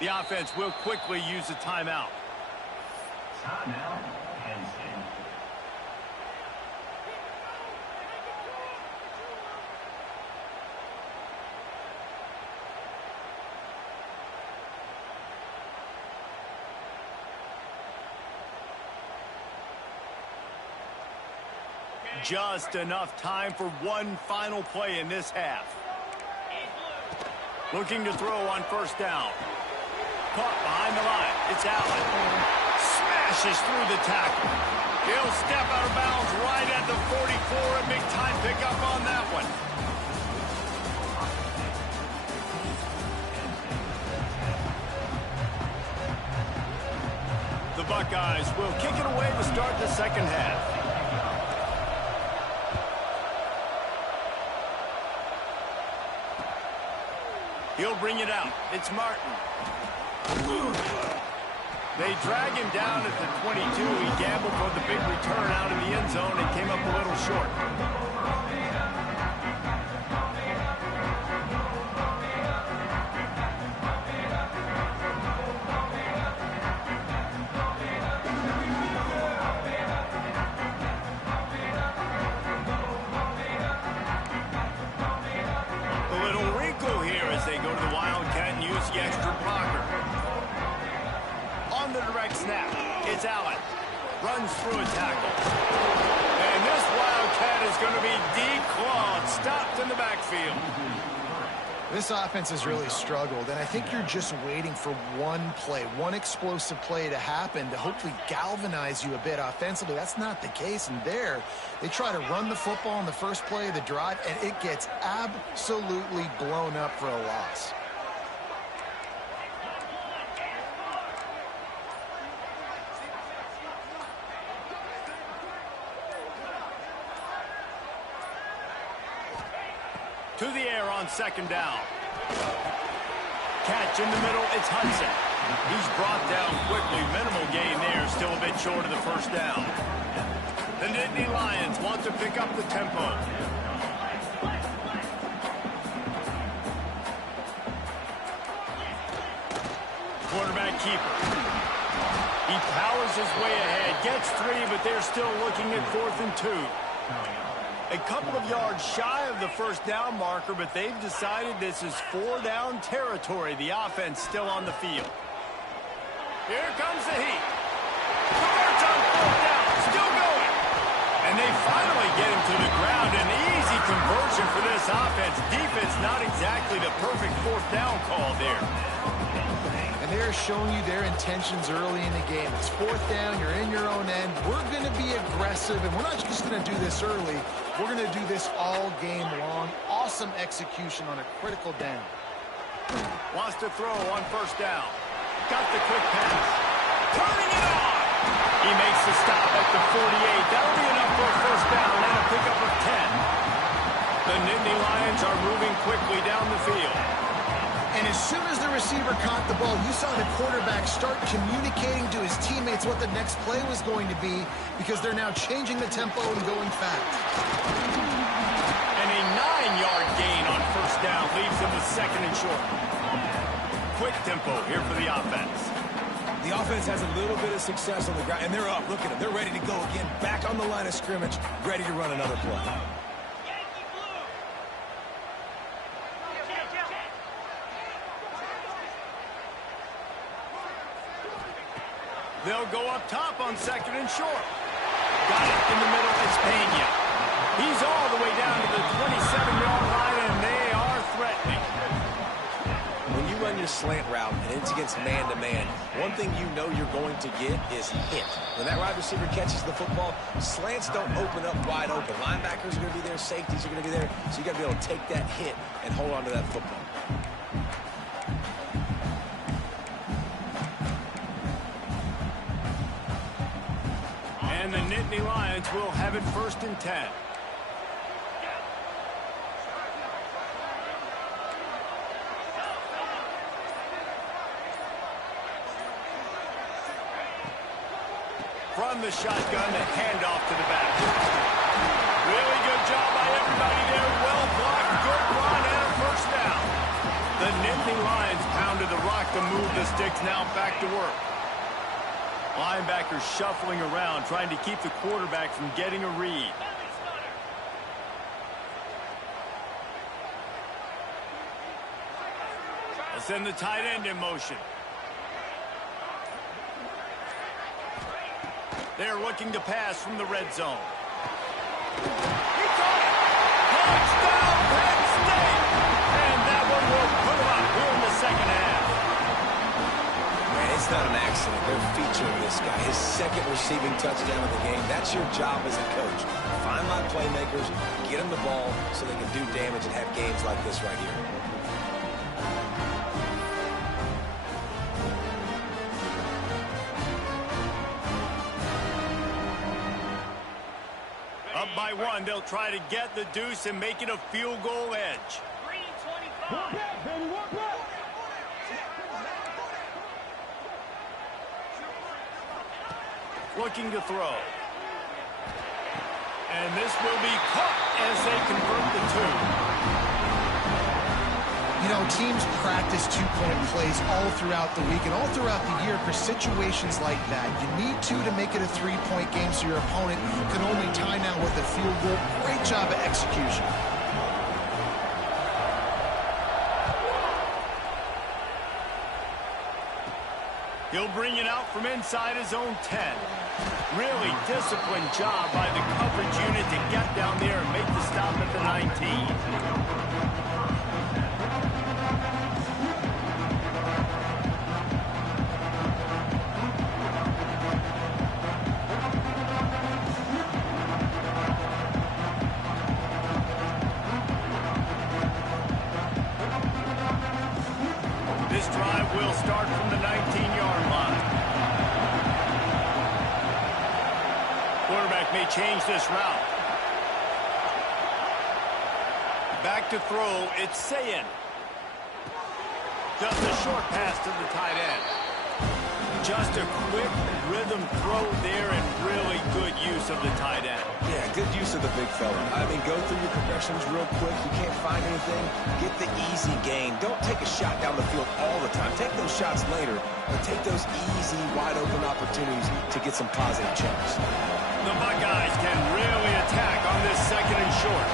The offense will quickly use a timeout. Timeout, Kansas City. Just enough time for one final play in this half. Looking to throw on 1st down. Caught behind the line. It's Allen. Smashes through the tackle. He'll step out of bounds right at the 44. A big time pickup on that one. The Buckeyes will kick it away to start the 2nd half. He'll bring it out. It's Martin. They drag him down at the 22. He gambled for the big return out in the end zone and came up a little short. A little wrinkle here as they go to the Wildcat and use the extra blocker. On the direct snap, it's Allen. Runs through a tackle. And this Wildcat is going to be declawed, stopped in the backfield. This offense has really struggled, and I think you're just waiting for one play, one explosive play to happen to hopefully galvanize you a bit offensively. That's not the case, and there, they try to run the football in the first play of the drive, and it gets absolutely blown up for a loss. To the air on 2nd down. Catch in the middle, it's Hudson. He's brought down quickly. Minimal gain there, still a bit short of the 1st down. The Nittany Lions want to pick up the tempo. Quarterback keeper. He powers his way ahead, gets 3, but they're still looking at 4th and 2. A couple of yards shy of the 1st down marker, but they've decided this is 4-down territory. The offense still on the field. Here comes the heat. Converts on 4th down, still going. And they finally get him to the ground. An easy conversion for this offense. Defense not exactly the perfect 4th down call there. And they're showing you their intentions early in the game. It's 4th down, you're in your own end. We're going to be aggressive, and we're not just going to do this early. We're going to do this all game long. Awesome execution on a critical down. Wants to throw on 1st down. Got the quick pass. Turning it on. He makes the stop at the 48. That'll be enough for a 1st down and a pickup of 10. The Nittany Lions are moving quickly down the field. And as soon as the receiver caught the ball, you saw the quarterback start communicating to his teammates what the next play was going to be, because they're now changing the tempo and going fast. And a 9-yard gain on 1st down leaves them with 2nd and short. Quick tempo here for the offense. The offense has a little bit of success on the ground, and they're up. Look at them. They're ready to go again. Back on the line of scrimmage, ready to run another play. They'll go up top on 2nd and short. Got it in the middle. It's Pena. He's all the way down to the 27-yard line, and they are threatening. When you run your slant route and it's against man-to-man, one thing you know you're going to get is hit. When that wide receiver catches the football, slants don't open up wide open. Linebackers are going to be there, safeties are going to be there, so you got to be able to take that hit and hold on to that football. And the Nittany Lions will have it 1st and 10. From the shotgun, a handoff to the back. Really good job by everybody there. Well blocked, good run, and a 1st down. The Nittany Lions pounded the rock to move the sticks, now back to work. Linebackers shuffling around, trying to keep the quarterback from getting a read. They'll send the tight end in motion. They're looking to pass from the red zone. He caught it! Touchdown, Penn State! And that one will put them up here in the 2nd half. Man, it's not an accident. They're featuring this guy. His 2nd receiving touchdown of the game. That's your job as a coach. Find my playmakers, get them the ball so they can do damage and have games like this right here. Up by 1, they'll try to get the deuce and make it a field goal edge. 3:25. Looking to throw. And this will be caught as they convert the 2. You know, teams practice two-point plays all throughout the week and all throughout the year for situations like that. You need to make it a 3-point game so your opponent can only tie now with a field goal. Great job of execution. He'll bring it out from inside his own 10. Really disciplined job by the coverage unit to get down there and make the stop at the 19. This drive will start from the 19-yard line. Quarterback may change this route. Back to throw, it's Sayin. Just a short pass to the tight end. Just a quick rhythm throw there and really good use of the tight end. Yeah, good use of the big fella. I mean, go through your progressions real quick. You can't find anything. Get the easy gain. Don't take a shot down the field all the time. Take those shots later, but take those easy, wide-open opportunities to get some positive chunks. The Buckeyes can really attack on this 2nd and short.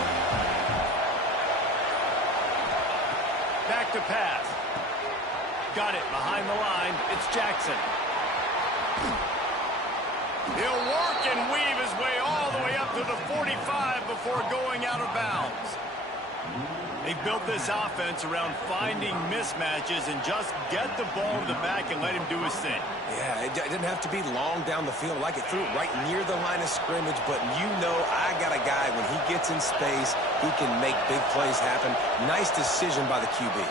Back to pass. Got it behind the line. It's Jackson. He'll work and weave his way all the way up to the 45 before going out of bounds. They've built this offense around finding mismatches and just get the ball to the back and let him do his thing. Yeah, it didn't have to be long down the field. Like it threw it right near the line of scrimmage, but you know I got a guy, when he gets in space, he can make big plays happen. Nice decision by the QB.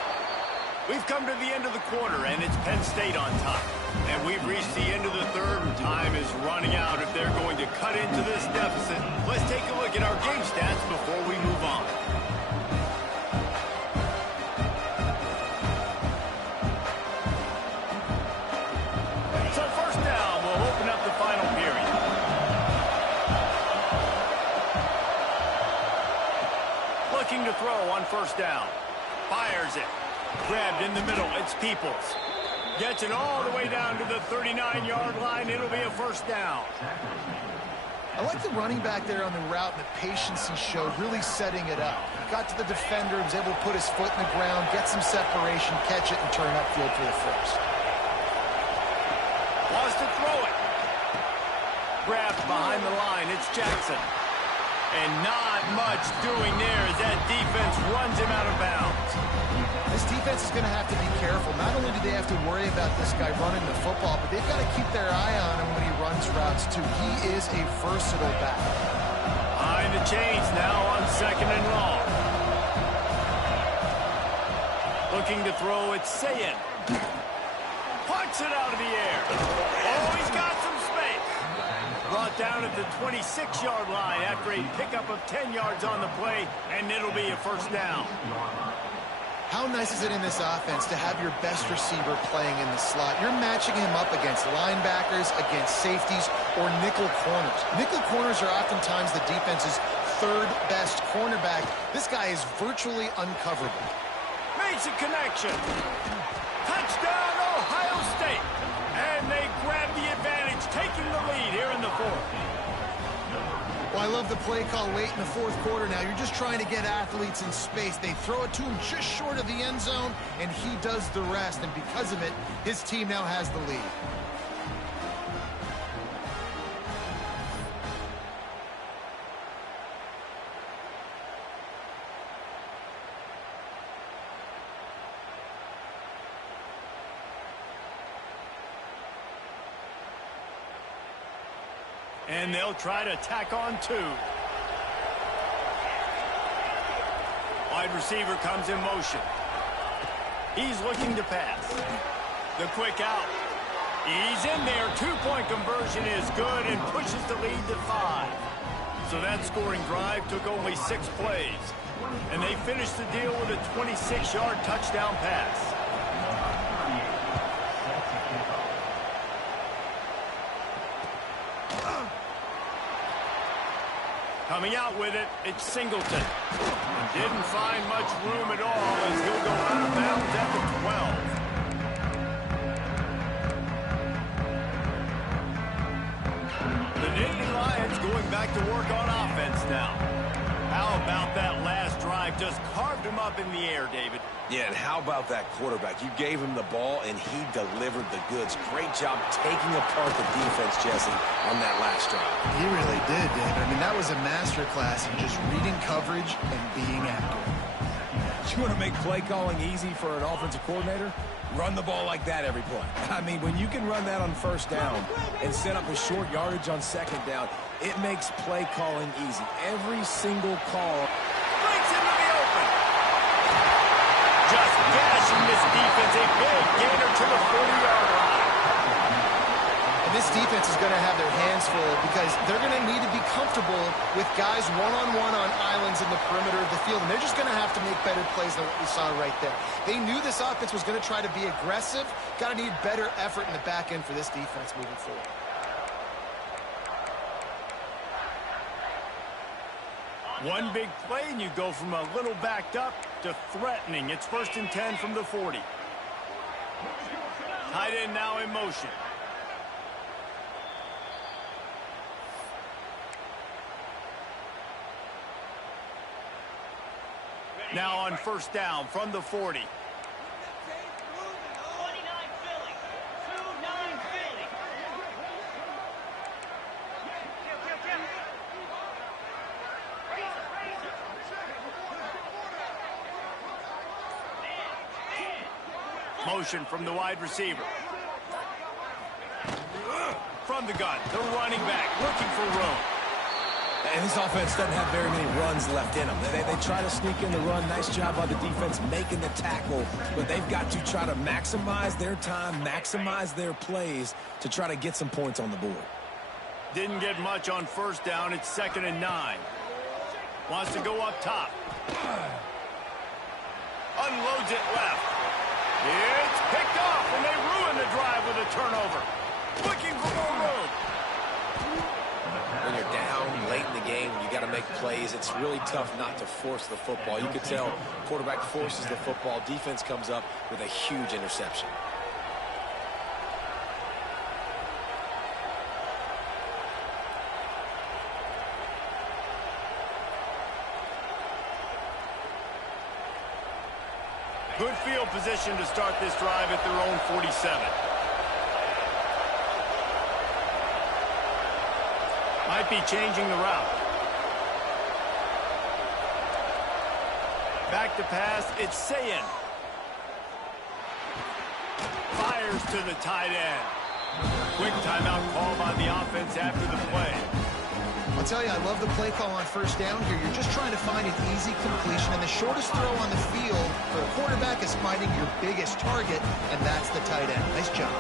We've come to the end of the quarter, and it's Penn State on top. And we've reached the end of the 3rd, and time is running out if they're going to cut into this deficit. Let's take a look at our game stats before we move on. So 1st down will open up the final period. Looking to throw on 1st down. Fires it. Grabbed in the middle, it's Peoples. Gets it all the way down to the 39-yard line. It'll be a 1st down. I like the running back there on the route and the patience he showed, really setting it up. Got to the defender, was able to put his foot in the ground, get some separation, catch it, and turn upfield for the 1st. Wants to throw it. Grabbed behind the line, it's Jackson. And not much doing there as that defense runs him out of bounds. This defense is going to have to be careful. Not only do they have to worry about this guy running the football, but they've got to keep their eye on him when he runs routes, too. He is a versatile back. Behind the chains now on 2nd and long. Looking to throw, it's Sayin. Punts it out of the air. Oh, he's got some space. Brought down at the 26-yard line after a pickup of 10 yards on the play, and it'll be a first down. How nice is it in this offense to have your best receiver playing in the slot? You're matching him up against linebackers, against safeties, or nickel corners. Nickel corners are oftentimes the defense's third best cornerback. This guy is virtually uncoverable. Makes a connection. Touchdown, Ohio State. And they grab the advantage, taking the lead here in the fourth. Well, I love the play call late in the fourth quarter now. You're just trying to get athletes in space. They throw it to him just short of the end zone, and he does the rest. And because of it, his team now has the lead. And they'll try to tack on 2. Wide receiver comes in motion. He's looking to pass. The quick out. He's in there. 2-point conversion is good and pushes the lead to 5. So that scoring drive took only 6 plays. And they finished the deal with a 26-yard touchdown pass. Coming out with it, it's Singleton. Didn't find much room at all as he'll go out of bounds at the 12. The Nittany Lions going back to work on offense now. How about that last drive? Just carved him up in the air, David. Yeah, and how about that quarterback? You gave him the ball, and he delivered the goods. Great job taking apart the defense, Jesse, on that last drive. He really did, David. I mean, that was a masterclass in just reading coverage and being accurate. You want to make play calling easy for an offensive coordinator? Run the ball like that every play. I mean, when you can run that on first down and set up a short yardage on second down, it makes play calling easy. Every single call. Breaks into the open. Just gashing this defense. A big gainer to the 40-yard line. And this defense is going to have their hands full because they're going to need to be comfortable with guys one-on-one on islands in the perimeter of the field. And they're just going to have to make better plays than what we saw right there. They knew this offense was going to try to be aggressive. Got to need better effort in the back end for this defense moving forward. One big play, and you go from a little backed up to threatening. It's 1st and 10 from the 40. Tight end now in motion. Now on first down from the 40. Motion from the wide receiver. From the gun, the running back looking for room. And this offense doesn't have very many runs left in them. They try to sneak in the run. Nice job by the defense making the tackle. But they've got to try to maximize their time, maximize their plays to try to get some points on the board. Didn't get much on first down. It's 2nd and 9. Wants to go up top. Unloads it left. It's picked off, and they ruin the drive with a turnover. Looking for more room. When you're down late in the game, you got to make plays. It's really tough not to force the football. You could tell quarterback forces the football. Defense comes up with a huge interception. Good field position to start this drive at their own 47. Might be changing the route. Back to pass, it's Sayin. to the tight end. Quick timeout call by the offense after the play. I'll tell you, I love the play call on first down here. You're just trying to find an easy completion, and the shortest throw on the field for the quarterback is finding your biggest target, and that's the tight end. Nice job.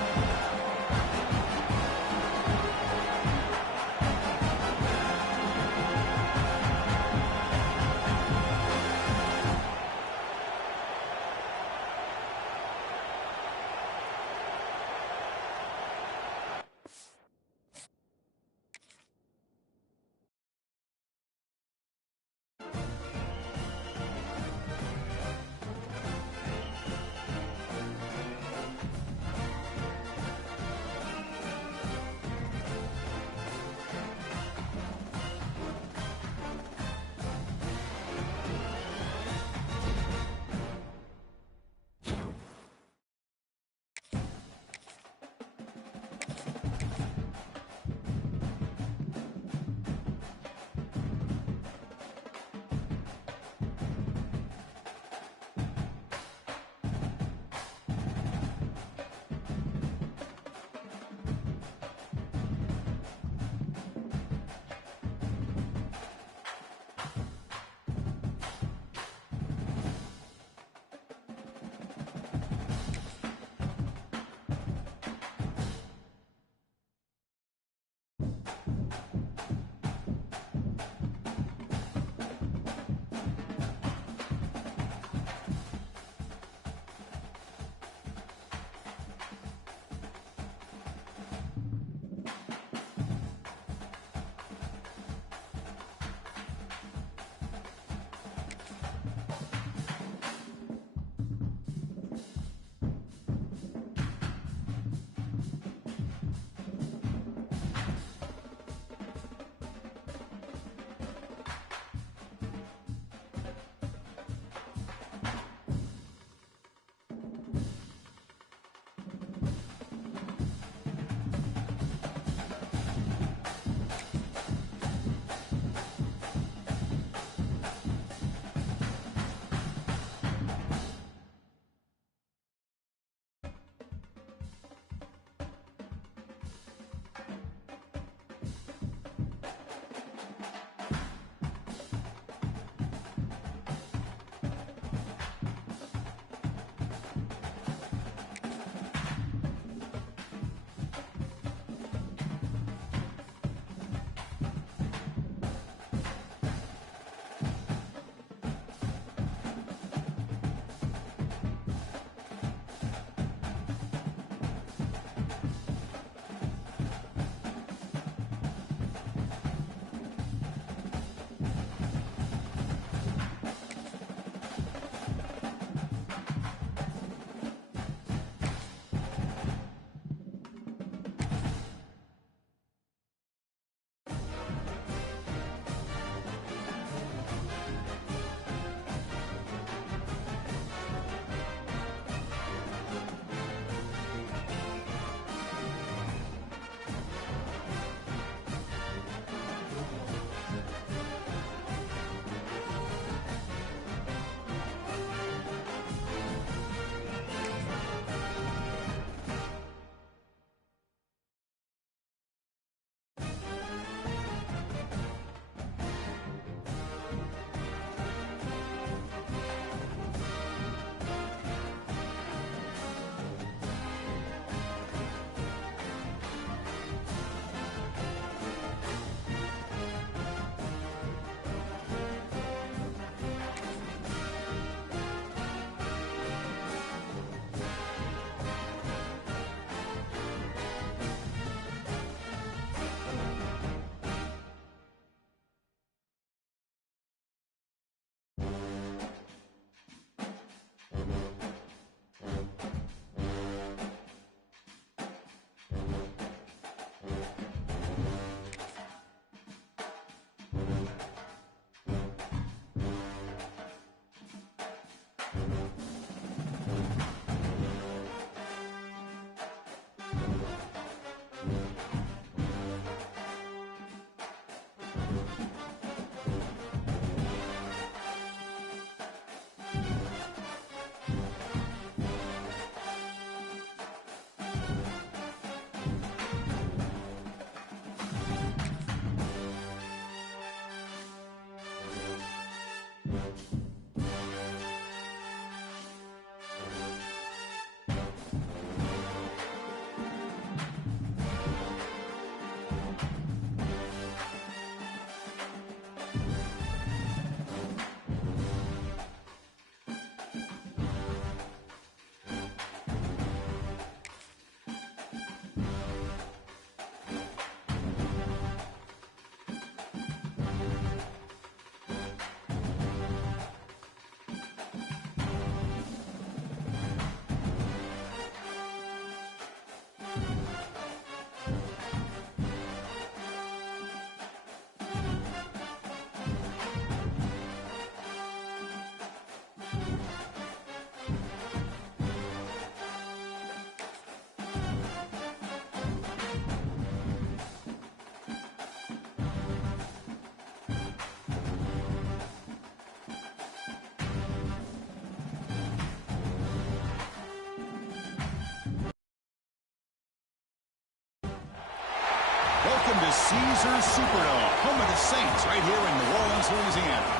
Welcome to Caesars Superdome, home of the Saints, right here in New Orleans, Louisiana.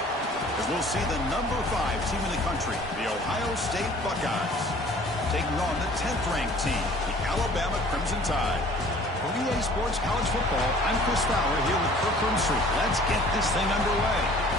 As we'll see the number 5 team in the country, the Ohio State Buckeyes, taking on the 10th-ranked team, the Alabama Crimson Tide. For EA Sports College Football, I'm Chris Fowler here with Kirk Herbstreit. Let's get this thing underway.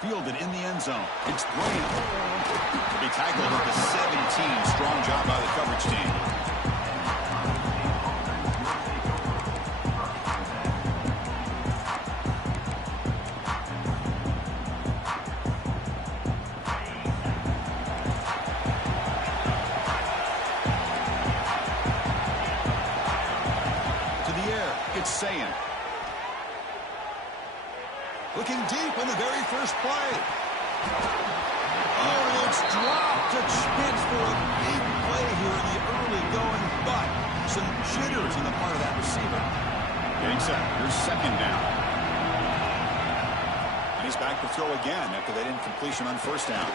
Fielded in the end zone. It's Graham. To be tackled at the 17. Strong job by the coverage team. To the air. It's Sayin. Looking deep on the very first play. Oh, it's dropped. A chance for a big play here in the early going, but some jitters on the part of that receiver. Getting set. Here's second down. And he's back to throw again after that incompletion on first down.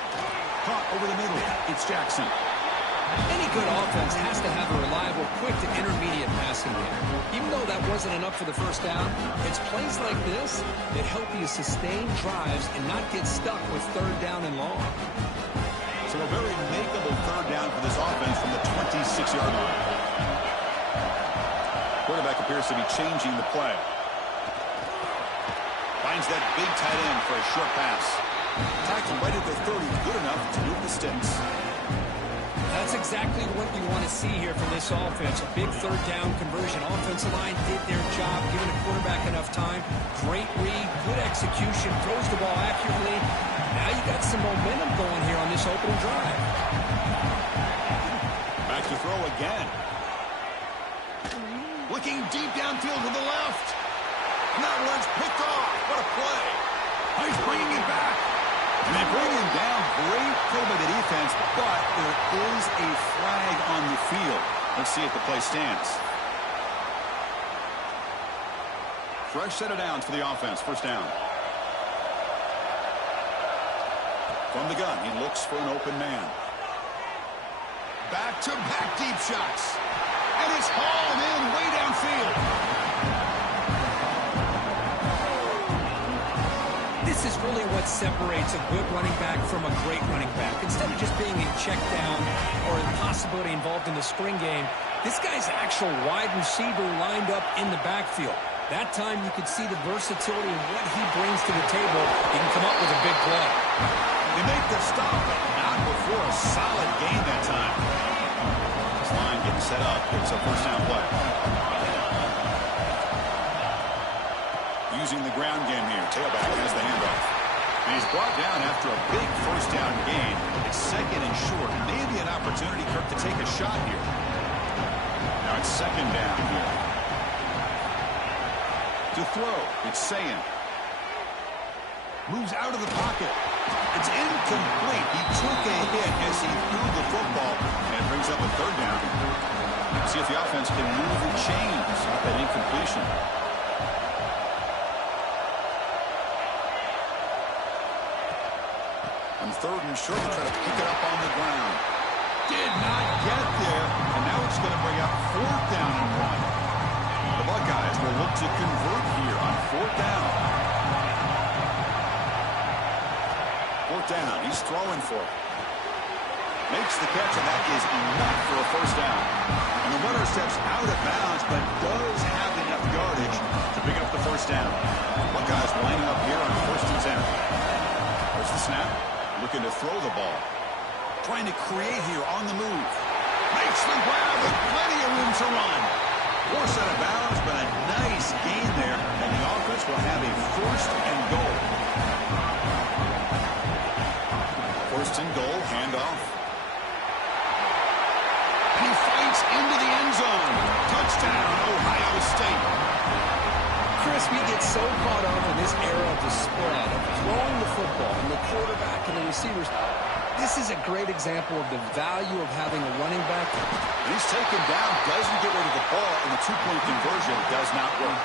Caught over the middle. It's Jackson. Any good offense has to have a reliable, quick to intermediate passing game. Even though that wasn't enough for the first down, it's plays like this that help you sustain drives and not get stuck with third down and long. So a very makeable third down for this offense from the 26-yard line. Quarterback appears to be changing the play. Finds that big tight end for a short pass. Tackled right at the 30, good enough to move the sticks. That's exactly what you want to see here from this offense. A big third down conversion. Offensive line did their job, giving the quarterback enough time. Great read, good execution, throws the ball accurately. Now you got some momentum going here on this opening drive. Back to throw again. Looking deep downfield to the left. And that one's picked off. What a play. He's bringing it back. And they bring him down. Great play by the defense, but there is a flag on the field. Let's see if the play stands. Fresh set of downs for the offense. First down. From the gun, he looks for an open man. Back-to-back deep shots. And it's hauled in way downfield. This is really what separates a good running back from a great running back. Instead of just being a check down or a possibility involved in the screen game, this guy's actual wide receiver lined up in the backfield. That time you could see the versatility of what he brings to the table. He can come up with a big play. They make the stop, but not before a solid gain that time. This line getting set up. It's a first down play. Using the ground game here. Tailback has the handoff. And he's brought down after a big first down gain. It's second and short. Maybe an opportunity, Kirk, to take a shot here. Now it's It's second down here. To throw, it's Sayin. Moves out of the pocket. It's incomplete. He took a hit as he threw the football, and it brings up a third down. See if the offense can move the chains off that incompletion. On third and short, to try to pick it up on the ground. Did not get there, and now it's going to bring up fourth down and 1. The Buckeyes will look to convert here on fourth down. Fourth down, he's throwing for it. Makes the catch, and that is enough for a first down. And the runner steps out of bounds, but does have enough yardage to pick up the first down. Buckeyes lining up here on first and 10. There's the snap. Looking to throw the ball. Trying to create here on the move. Makes the grab with plenty of room to run. Forced out of bounds, but a nice gain there. And the offense will have a first and goal. First and goal, handoff. And he fights into the end zone. Touchdown, Ohio State. Chris, we get so caught up in this era of the spread, of throwing the football, and the quarterback and the receivers. This is a great example of the value of having a running back. And he's taken down, doesn't get rid of the ball, and the two-point conversion does not work.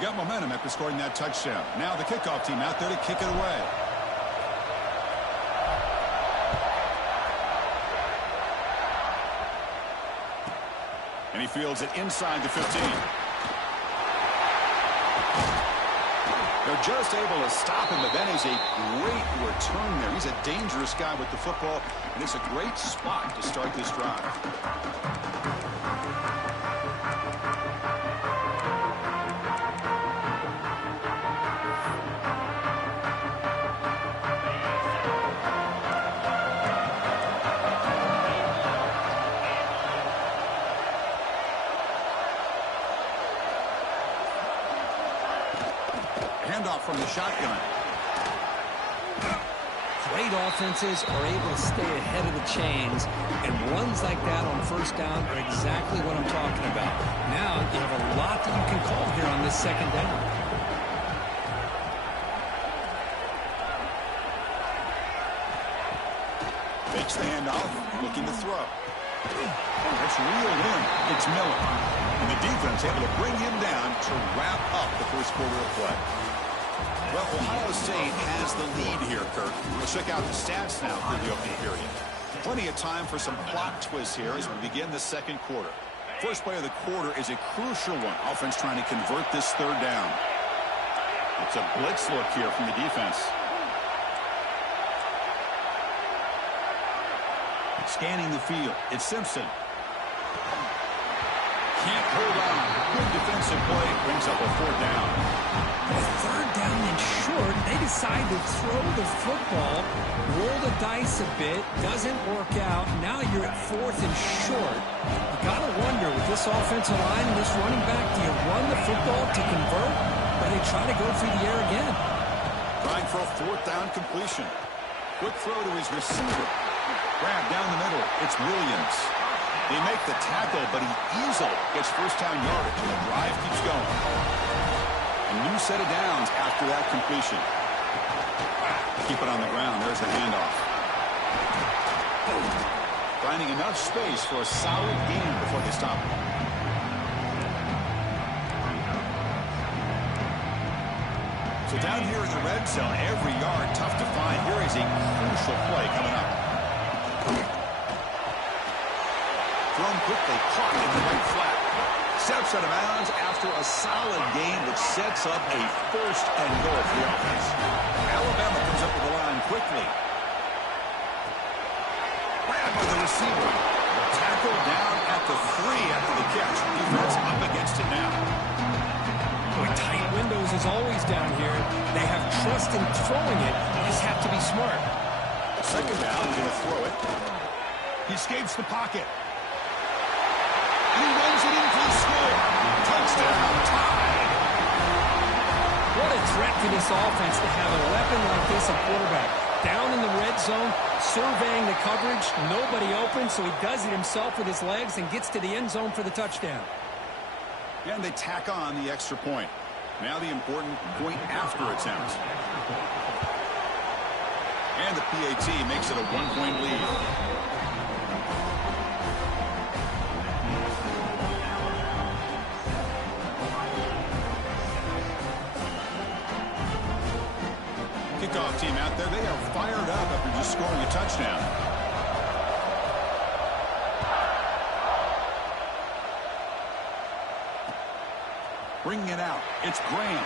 Got momentum after scoring that touchdown. Now the kickoff team out there to kick it away. And he fields it inside the 15. They're just able to stop him, but that is a great return there. He's a dangerous guy with the football, and it's a great spot to start this drive. Handoff from the shotgun. Great offenses are able to stay ahead of the chains, and runs like that on first down are exactly what I'm talking about. Now you have a lot that you can call here on this second down. Fakes the handoff, looking to throw. That's reeled in. It's Miller. And the defense able to bring him down to wrap up the first quarter of play. Well, Ohio State has the lead here, Kirk. Let's check out the stats now for the opening period. Plenty of time for some plot twists here as we begin the second quarter. First play of the quarter is a crucial one. Offense trying to convert this third down. It's a blitz look here from the defense. Scanning the field. It's Simpson. Can't hold on. Good defensive play. Brings up a fourth down. With third down and short, they decide to throw the football, roll the dice a bit, doesn't work out. Now you're at fourth and short. You got to wonder, with this offensive line and this running back, do you run the football to convert, or they try to go through the air again? Trying for a fourth down completion. Quick throw to his receiver. Grab down the middle. It's Williams. They make the tackle, but he easily gets first down yardage, and the drive keeps going. A new set of downs after that completion. Keep it on the ground. There's the handoff. Finding enough space for a solid gain before they stop it. So down here in the red zone, every yard tough to find. Here is a crucial play coming up. Thrown quickly, caught in the right flat. Steps out of bounds after a solid gain, which sets up a first and goal for the offense. Alabama comes up with the line quickly. Grabbed by the receiver. Tackled down at the 3 after the catch. Defense up against it now. Boy, tight windows is always down here. They have trust in throwing it. You just have to be smart. Second down, going to throw it. He escapes the pocket. And he runs it in for the score. Touchdown, tied. What a threat for this offense to have a weapon like this at quarterback. Down in the red zone, surveying the coverage, nobody open, so he does it himself with his legs and gets to the end zone for the touchdown. And they tack on the extra point. Now the important point after attempt. And the PAT makes it a 1-point lead. Kickoff team out there, they are fired up after just scoring a touchdown. Bringing it out, it's Graham.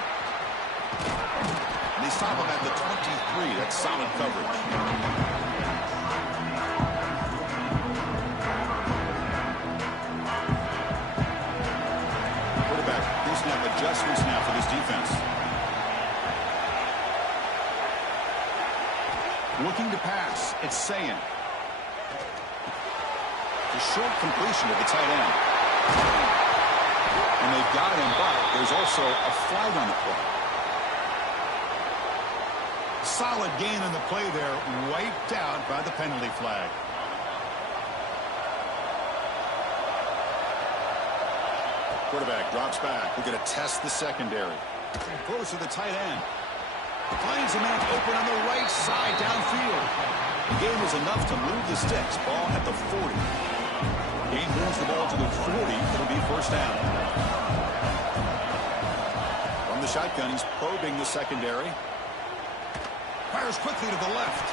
And they stop him at the 23. That's solid coverage. Quarterback, pre-snap adjustments now for this defense. Looking to pass, it's Sayin. A short completion to the tight end. And they've got him, but there's also a flag on the play. Solid gain on the play there, wiped out by the penalty flag. Quarterback drops back. We're going to test the secondary. Throws to the tight end. Finds a man open on the right side downfield. The game was enough to move the sticks. Ball at the 40. Game moves the ball to the 40. It'll be first down. From the shotgun, he's probing the secondary. Fires quickly to the left.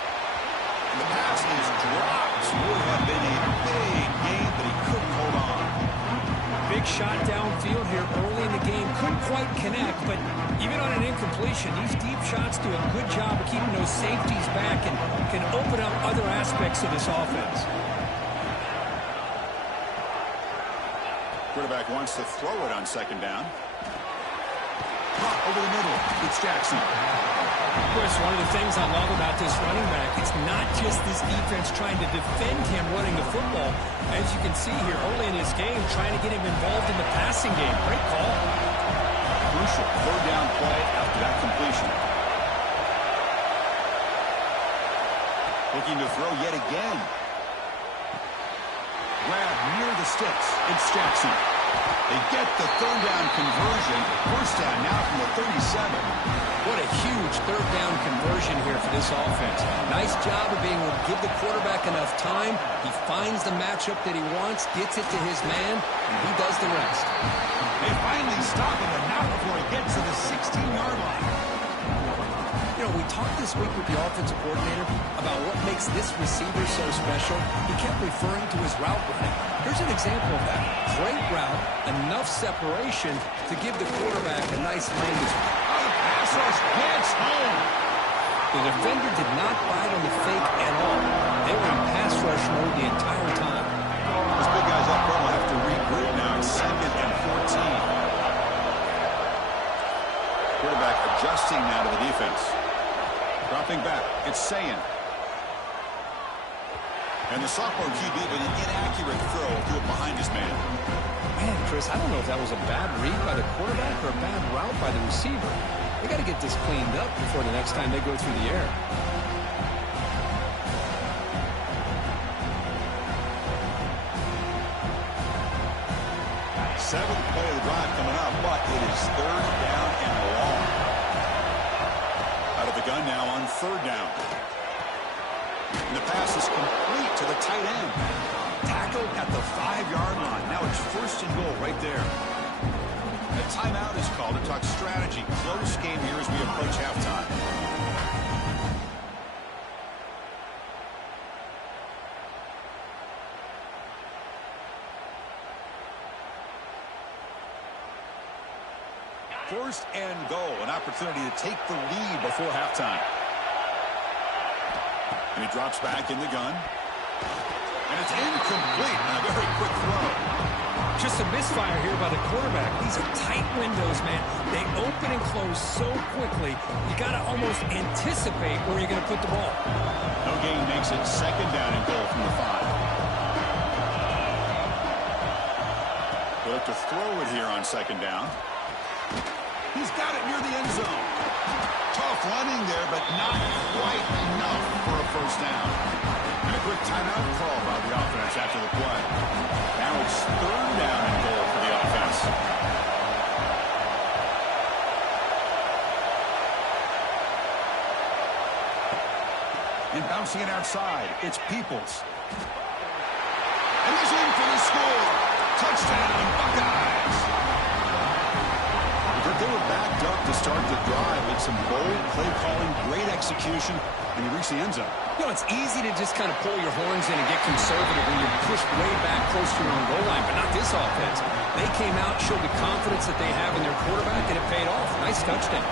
And the pass is dropped. Would have been a big game, but he couldn't hold on. Big shot downfield here early in the game. Couldn't quite connect, but even on an incompletion, these deep shots do a good job of keeping those safeties back and can open up other aspects of this offense. Quarterback wants to throw it on second down. Over the middle, it's Jackson. Chris, one of the things I love about this running back, it's not just this defense trying to defend him running the football. As you can see here early in this game, trying to get him involved in the passing game. Great call. Crucial third down play after that completion. Looking to throw yet again. Grab near the sticks. It's Jackson. They get the third down conversion. First down now from the 37. What a huge third down conversion here for this offense. Nice job of being able to give the quarterback enough time. He finds the matchup that he wants, gets it to his man, and he does the rest. They finally stop him, and not before he gets to the 16-yard line. You know, we talked this week with the offensive coordinator about what makes this receiver so special. He kept referring to his route running. Here's an example of that. Great route, enough separation to give the quarterback a nice landing. Oh, the pass rush gets home. The defender did not bite on the fake at all. They were in pass rush mode the entire time. Those big guys up front will have to regroup now. It's 2nd and 14. Quarterback adjusting now to the defense. Dropping back, it's Sayin. And the sophomore QB with an inaccurate throw threw it behind his man. Man, Chris, I don't know if that was a bad read by the quarterback or a bad route by the receiver. They got to get this cleaned up before the next time they go through the air. Seventh play of the drive coming up, but it is third down and long. Out of the gun now on third down. And the pass is complete to the tight end. Tackled at the 5-yard line. Now it's first and goal right there. A timeout is called to talk strategy. Close game here as we approach halftime. First and goal, an opportunity to take the lead before halftime. And he drops back in the gun. And it's incomplete on a very quick throw. Just a misfire here by the quarterback. These are tight windows, man. They open and close so quickly, you got to almost anticipate where you're going to put the ball. No gain makes it second down and goal from the 5. We'll have to throw it here on second down. He's got it near the end zone. running there, but not quite enough for a first down. And a quick timeout call by the offense after the play. Now it's 3rd down and goal for the offense. And bouncing it outside, it's Peoples. And he's in for the score. Touchdown, Buckeyes. But they were backed up to start the drive with some bold play calling, great execution, and he reached the end zone. You know, it's easy to just kind of pull your horns in and get conservative when you're pushed way back close to your own goal line, but not this offense. They came out, showed the confidence that they have in their quarterback, and it paid off. Nice touchdown.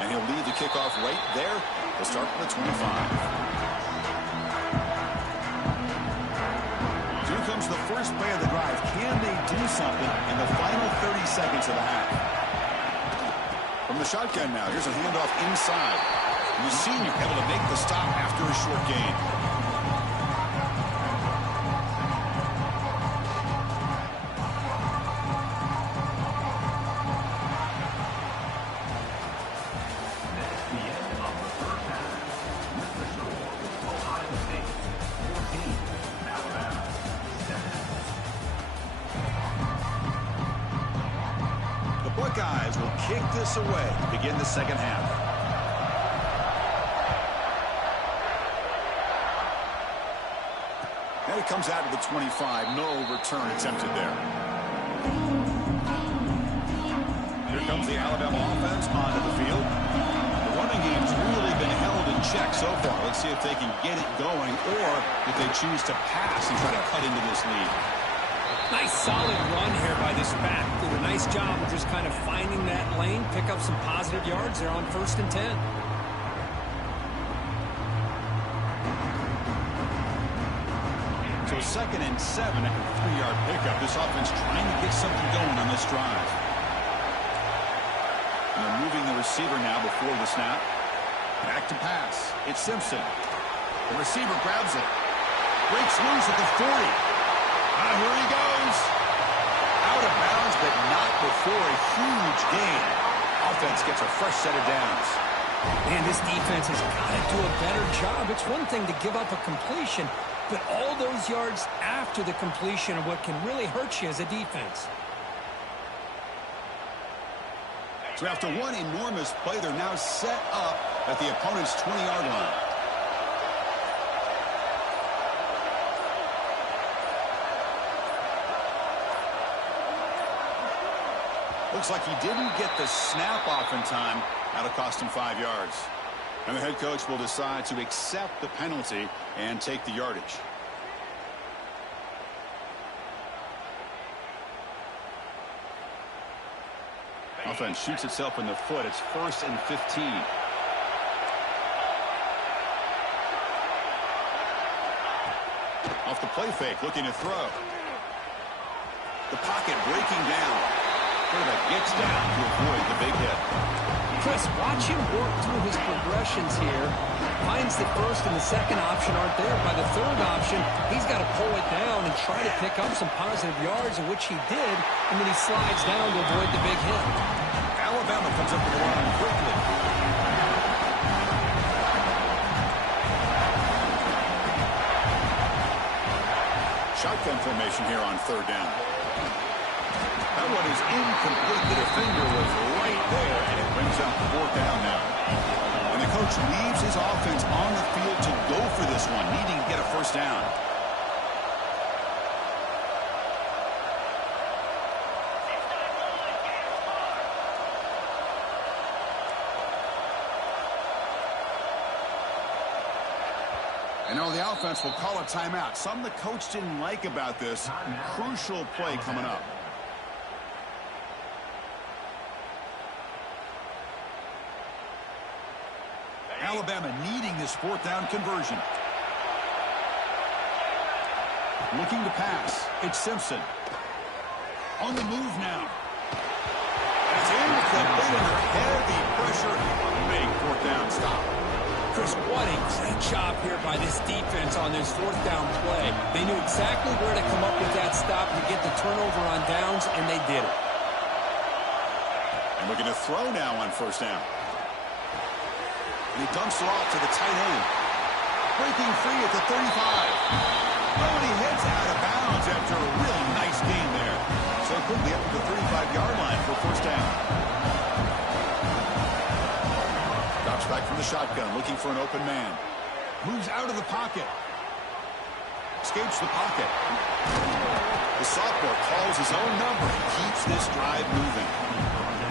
And he'll lead the kickoff right there. They'll start from the 25. Here comes the first play of the drive. Can they do something in the final 30 seconds of the half? From the shotgun now, here's a handoff inside. And the senior able to make the stop after a short gain. Buckeyes will kick this away to begin the second half. Now he comes out to the 25. No return attempted there. Here comes the Alabama offense onto the field. The running game's really been held in check so far. Let's see if they can get it going or if they choose to pass and try to cut into this lead. Nice solid run here by this back. Did a nice job of just kind of finding that lane, pick up some positive yards there on 1st and 10. So 2nd and 7 after a 3-yard pickup. This offense trying to get something going on this drive. And they're moving the receiver now before the snap. Back to pass. It's Simpson. The receiver grabs it. Breaks loose at the 40. Here he goes. Out of bounds, but not before a huge gain. Offense gets a fresh set of downs. Man, this defense has got to do a better job. It's one thing to give up a completion, but all those yards after the completion are what can really hurt you as a defense. So after one enormous play, they're now set up at the opponent's 20-yard line. Looks like he didn't get the snap off in time. That'll cost him 5 yards. And the head coach will decide to accept the penalty and take the yardage. Offense shoots itself in the foot. It's 1st and 15. Off the play fake, looking to throw. The pocket breaking down. Quarterback gets down to avoid the big hit. Chris, watch him work through his progressions here. Finds the 1st and the 2nd option aren't there. By the 3rd option, he's got to pull it down and try to pick up some positive yards, in which he did, and then he slides down to avoid the big hit. Alabama comes up with the line quickly. Shotgun formation here on 3rd down. That one is incomplete. The defender was right there, and it brings up 4th down now. And the coach leaves his offense on the field to go for this one, needing to get a 1st down. And now the offense will call a timeout. Something the coach didn't like about this. Crucial play coming up. Alabama needing this 4th down conversion. Looking to pass. It's Simpson. On the move now. It's incomplete under heavy pressure. A big 4th down stop. Chris, what a great job here by this defense on this 4th down play. They knew exactly where to come up with that stop to get the turnover on downs, and they did it. Looking to throw now on first down. And he dumps it off to the tight end. Breaking free at the 35. Oh, and he heads out of bounds after a really nice gain there. So quickly up to the 35-yard line for first down. Drops back from the shotgun, looking for an open man. Moves out of the pocket. Escapes the pocket. The sophomore calls his own number and keeps this drive moving.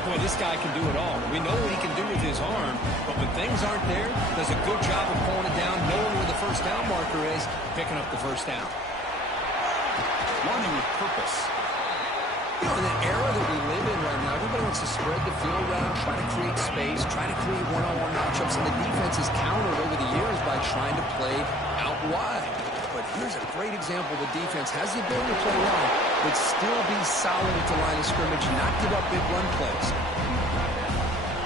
Boy, this guy can do it all. We know what he can do with his arm, but when things aren't there, does a good job of pulling it down, knowing where the first down marker is, picking up the first down. Running with purpose. You know, in that era that we live in right now, everybody wants to spread the field around, try to create space, try to create one-on-one matchups, and the defense has countered over the years by trying to play out wide. But here's a great example. The defense has the ability to play wide, but still be solid at the line of scrimmage, not give up big run plays.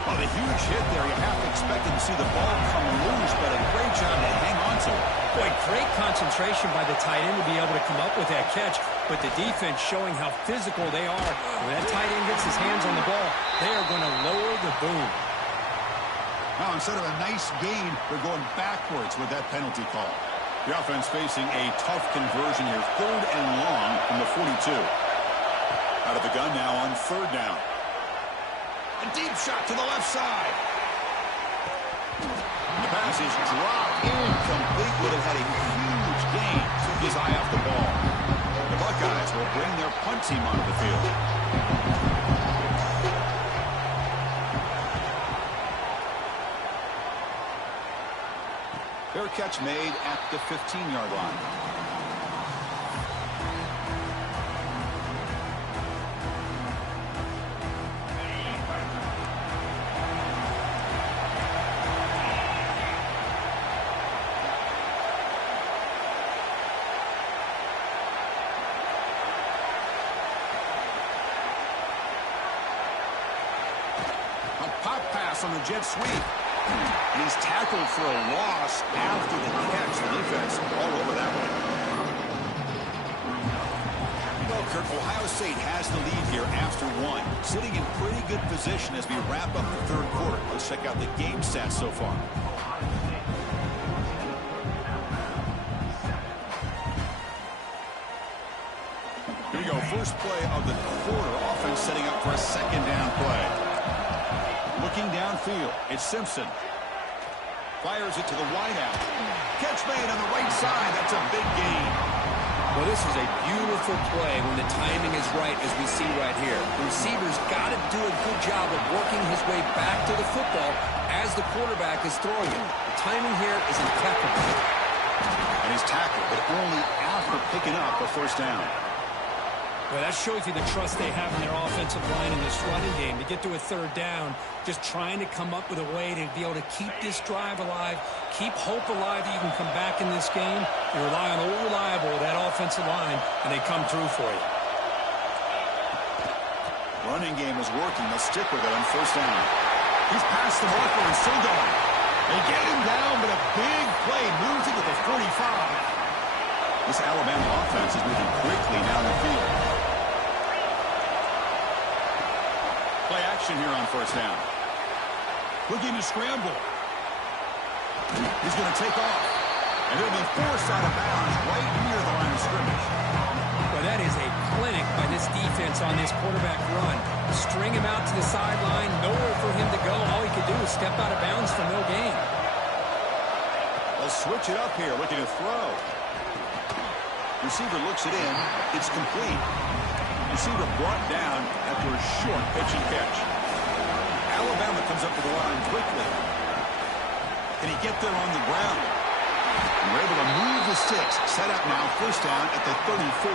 Well, the huge hit there, you have to expect to see the ball come loose, but a great job to hang on to it. Boy, great concentration by the tight end to be able to come up with that catch, but the defense showing how physical they are. When that tight end gets his hands on the ball, they are going to lower the boom. Now, instead of a nice gain, they're going backwards with that penalty call. The offense facing a tough conversion here, 3rd and long from the 42. Out of the gun now on 3rd down. A deep shot to the left side. The pass is dropped incomplete. Would have had a huge gain. Took his eye off the ball. The Buckeyes will bring their punt team onto the field. Fair catch made at the 15-yard line. A pop pass on the jet sweep. And he's tackled for a loss after the catch. The defense all over that one. Well, Kirk, Ohio State has the lead here after 1. Sitting in pretty good position as we wrap up the 3rd quarter. Let's check out the game stats so far. Here we go. First play of the quarter. Offense setting up for a 2nd down play. Looking downfield, it's Simpson. Fires it to the wideout. Catch made on the right side. That's a big gain. Well, this is a beautiful play when the timing is right, as we see right here. The receiver's got to do a good job of working his way back to the football as the quarterback is throwing it. The timing here is impeccable. And he's tackled, but only after picking up a first down. Well, that shows you the trust they have in their offensive line in this running game. To get to a 3rd down, just trying to come up with a way to be able to keep this drive alive, keep hope alive that you can come back in this game. You rely on old reliable, that offensive line, and they come through for you. Running game is working. They'll stick with it on first down. He's past the marker and still going. They get him down, but a big play moves into the 45. This Alabama offense is moving quickly down the field. Play action here on first down. Looking to scramble. He's going to take off. And he'll be forced out of bounds right near the line of scrimmage. Well, that is a clinic by this defense on this quarterback run. String him out to the sideline, nowhere for him to go. All he could do is step out of bounds for no gain. They'll switch it up here, looking to throw. Receiver looks it in. It's complete. Receiver brought down after a short pitch and catch. Alabama comes up to the line quickly. Can he get there on the ground? And we're able to move the sticks. Set up now, first down at the 34.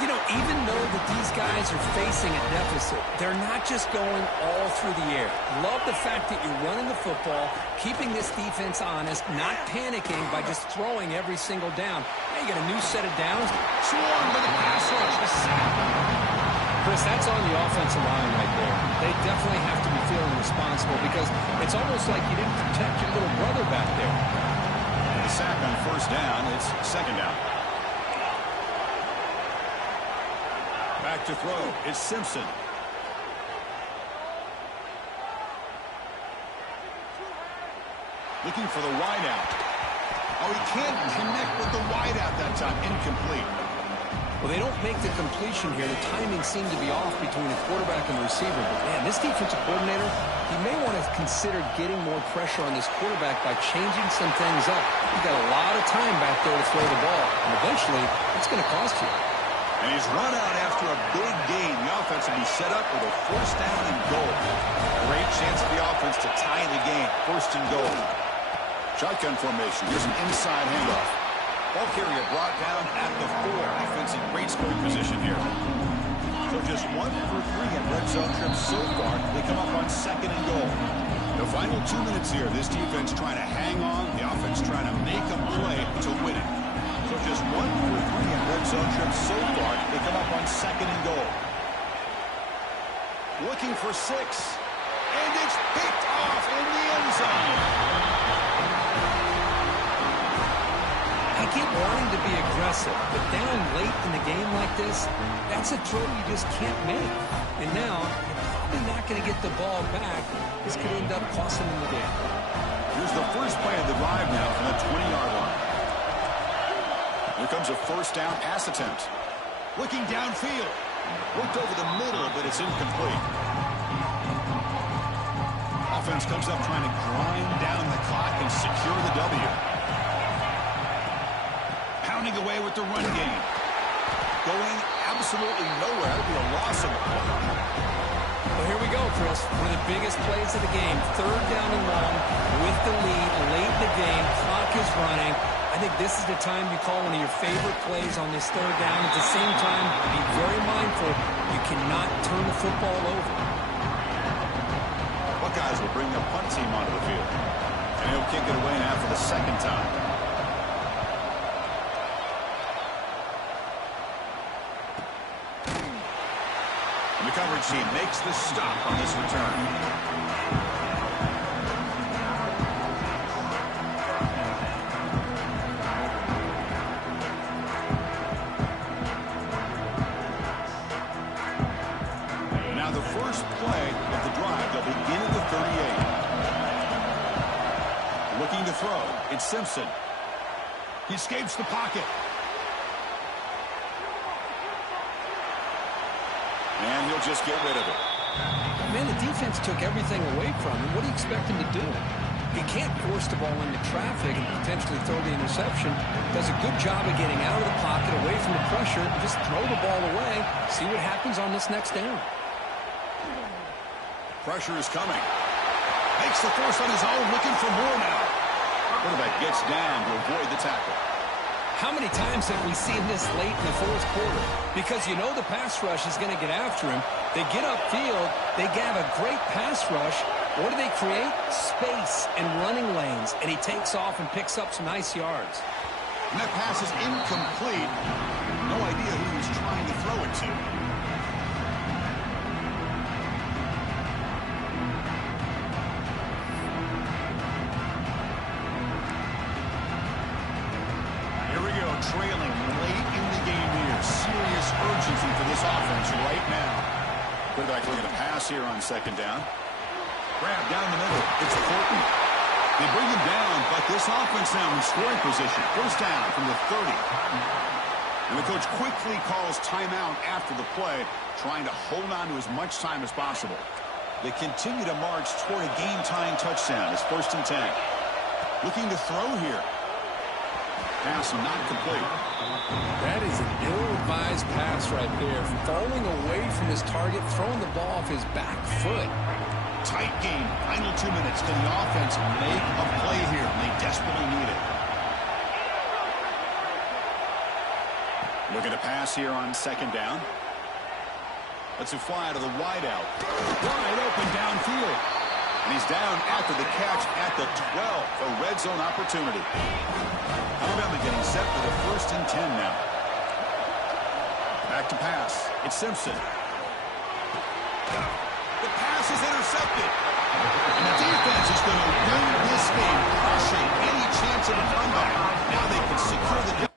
You know, even though that these guys are facing a deficit, they're not just going all through the air. Love the fact that you're running the football, keeping this defense honest, not panicking by just throwing every single down. Now you got a new set of downs. Swarmed by the pass rush. A sack. Chris, that's on the offensive line right there. They definitely have to be feeling responsible because it's almost like you didn't protect your little brother back there. The sack on first down. It's 2nd down. Back to throw. It's Simpson. Looking for the wideout. Oh, he can't connect with the wideout that time. Incomplete. Well, they don't make the completion here. The timing seemed to be off between the quarterback and the receiver. But, man, this defensive coordinator, he may want to consider getting more pressure on this quarterback by changing some things up. He's got a lot of time back there to throw the ball. And eventually, it's going to cost you. And he's run out after a big gain. The offense will be set up with a first down and goal. Great chance for the offense to tie the game. First and goal. Shotgun formation. Here's an inside handoff. Ball carrier brought down at the 4. Offense in great scoring position here. So just 1 for 3 in red zone trips so far. They come up on second and goal. The final 2 minutes here. This defense trying to hang on. The offense trying to make a play to win it. So just 1 for 3 in red zone trips so far. They come up on second and goal. Looking for 6. And it's picked off in the end zone. I keep wanting to be aggressive, but down late in the game like this, that's a throw you just can't make. And now, you're probably not going to get the ball back. This could end up costing them the game. Here's the first play of the drive now from the 20-yard line. Here comes a first down pass attempt. Looking downfield. Looked over the middle, but it's incomplete. Offense comes up trying to grind down the clock and secure the W. Pounding away with the run game. Going absolutely nowhere. That'll be a loss of the ball. Well, here we go, Chris. One of the biggest plays of the game. Third down and long with the lead late in the game. Clock is running. I think this is the time you call one of your favorite plays on this third down. At the same time, be very mindful. You cannot turn the football over. Buckeyes will bring their punt team onto the field. And he'll kick it away now for the second time. And the coverage team makes the stop on this return. Now the first play of the drive, they'll begin at the 38. Looking to throw, it's Simpson. He escapes the pocket. And he'll just get rid of it. Man, the defense took everything away from him. What do you expect him to do? He can't force the ball into traffic and potentially throw the interception. Does a good job of getting out of the pocket, away from the pressure, and just throw the ball away. See what happens on this next down. Pressure is coming. Makes the force on his own, looking for more now. Quarterback gets down to avoid the tackle. How many times have we seen this late in the fourth quarter? Because you know the pass rush is going to get after him. They get upfield. They have a great pass rush. What do they create? Space and running lanes. And he takes off and picks up some nice yards. And that pass is incomplete. No idea who he was trying to throw it to. Trailing late in the game here. Serious urgency for this offense right now. Quarterback looking to pass here on second down. Grab down the middle. It's Thornton. They bring him down, but this offense now in scoring position. First down from the 30. And the coach quickly calls timeout after the play, trying to hold on to as much time as possible. They continue to march toward a game-tying touchdown. It's first and 10. Looking to throw here. Pass not complete. That is an ill-advised pass right there. Falling away from his target, throwing the ball off his back foot. Tight game. Final 2 minutes. Can the offense make a play here? They desperately need it. Looking to pass here on second down. Lets it fly to the wideout. Wide open downfield. And he's down after the catch at the 12. A red zone opportunity. Alabama getting set for the first and 10 now. Back to pass. It's Simpson. The pass is intercepted. And the defense is going to win this game, crushing any chance of a comeback. Now they can secure the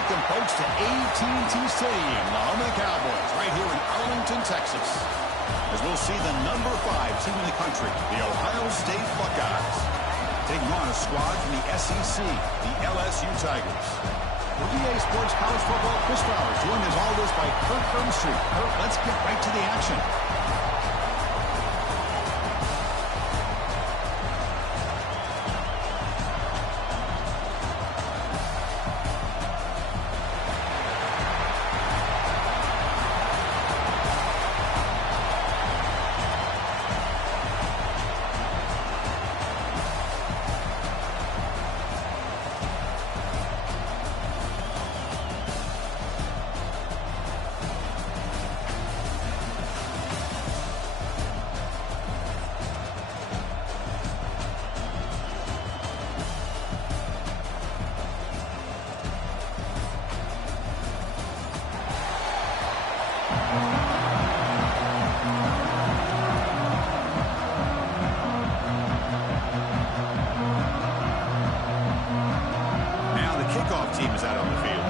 Welcome, folks, to AT&T Stadium, the home of the Cowboys, right here in Arlington, Texas. As we'll see the number 5 team in the country, the Ohio State Buckeyes, taking on a squad from the SEC, the LSU Tigers. For EA Sports College Football, Chris Flowers, joined as always by Kirk Hermstreet. Kirk, let's get right to the action. Team is out on the field.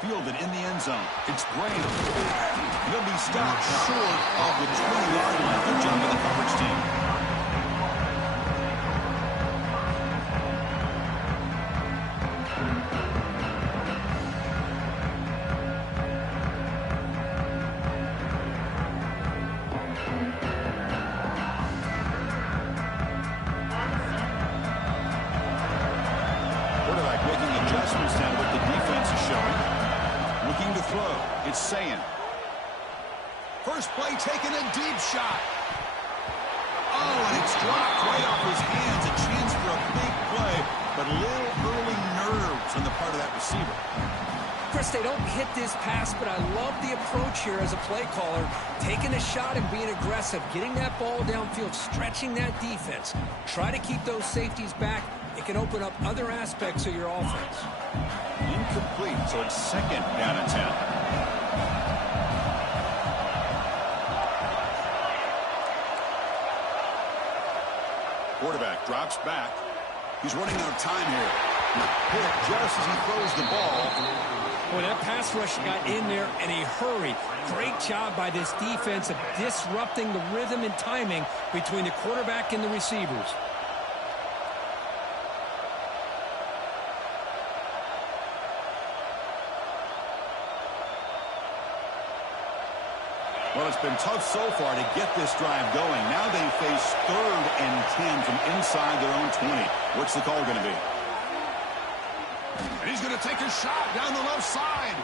Fielded in the end zone. It's Graham. He'll be stopped short of the 20-yard line. Good job of the coverage team. First play taken, a deep shot. Oh, and it's dropped right off his hands. A chance for a big play, but little early nerves on the part of that receiver. Chris, they don't hit this pass, but I love the approach here as a play caller. Taking a shot and being aggressive, getting that ball downfield, stretching that defense. Try to keep those safeties back. It can open up other aspects of your offense. Incomplete, so it's second down and 10. Quarterback drops back. He's running out of time here. Hit just as he throws the ball. Boy, that pass rush got in there in a hurry. Great job by this defense of disrupting the rhythm and timing between the quarterback and the receivers. Well, it's been tough so far to get this drive going. Now they face 3rd and 10 from inside their own 20. What's the call going to be? And he's going to take a shot down the left side.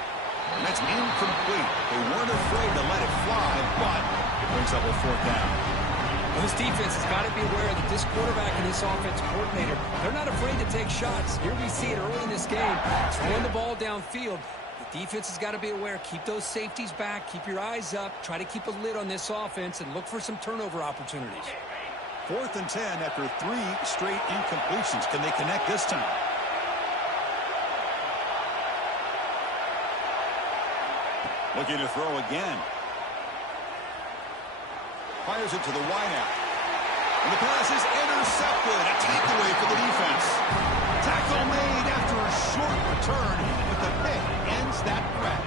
And that's incomplete. They weren't afraid to let it fly, but it brings up a 4th down. Well, this defense has got to be aware that this quarterback and this offensive coordinator, they're not afraid to take shots. Here we see it early in this game. Throwing the ball downfield. The defense has got to be aware. Keep those safeties back. Keep your eyes up. Try to keep a lid on this offense and look for some turnover opportunities. 4th and 10 after 3 straight incompletions. Can they connect this time? Looking to throw again. Fires it to the wideout. And the pass is intercepted. A takeaway for the defense. Tackle made after a short return, but the pick ends that threat.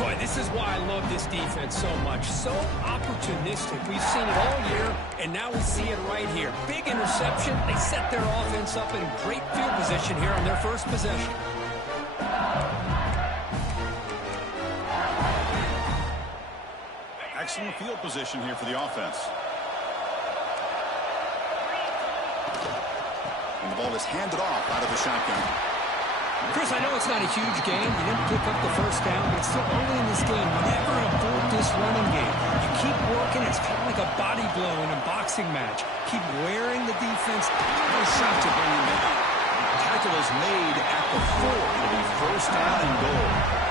Boy, this is why I love this defense so much. So opportunistic. We've seen it all year, and now we see it right here. Big interception. They set their offense up in great field position here on their first possession. Excellent field position here for the offense. And the ball is handed off out of the shotgun. Chris, I know it's not a huge game. You didn't pick up the first down, but it's still early in this game. Never abort this running game. You keep working. It's kind of like a body blow in a boxing match. Keep wearing the defense. No shot to bring him down. Tackle is made at the 4. It'll be first down and goal.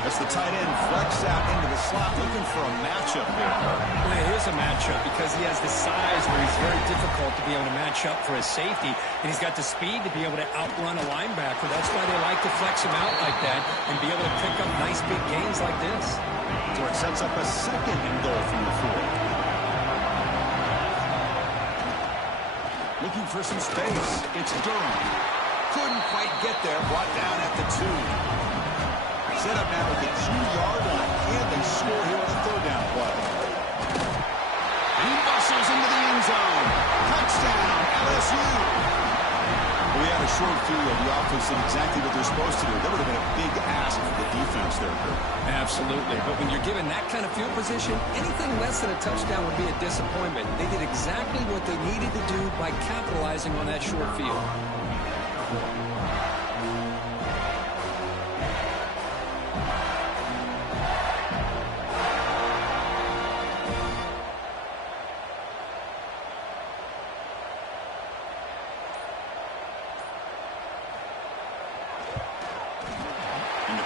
As the tight end flex out into the slot, looking for a matchup there. Well, it is a matchup because he has the size where he's very difficult to be able to match up for his safety, and he's got the speed to be able to outrun a linebacker. That's why they like to flex him out like that and be able to pick up nice big gains like this. So it sets up a 2nd and goal from the 4. looking for some space. It's Durham. Couldn't quite get there. Brought down at the 2. Set up now at the 2-yard line. Can they score here on a third down play? He muscles into the end zone. Touchdown, LSU. We had a short field. The offense did exactly what they're supposed to do. That would have been a big ask for the defense there, Kurt. Absolutely. But when you're given that kind of field position, anything less than a touchdown would be a disappointment. They did exactly what they needed to do by capitalizing on that short field.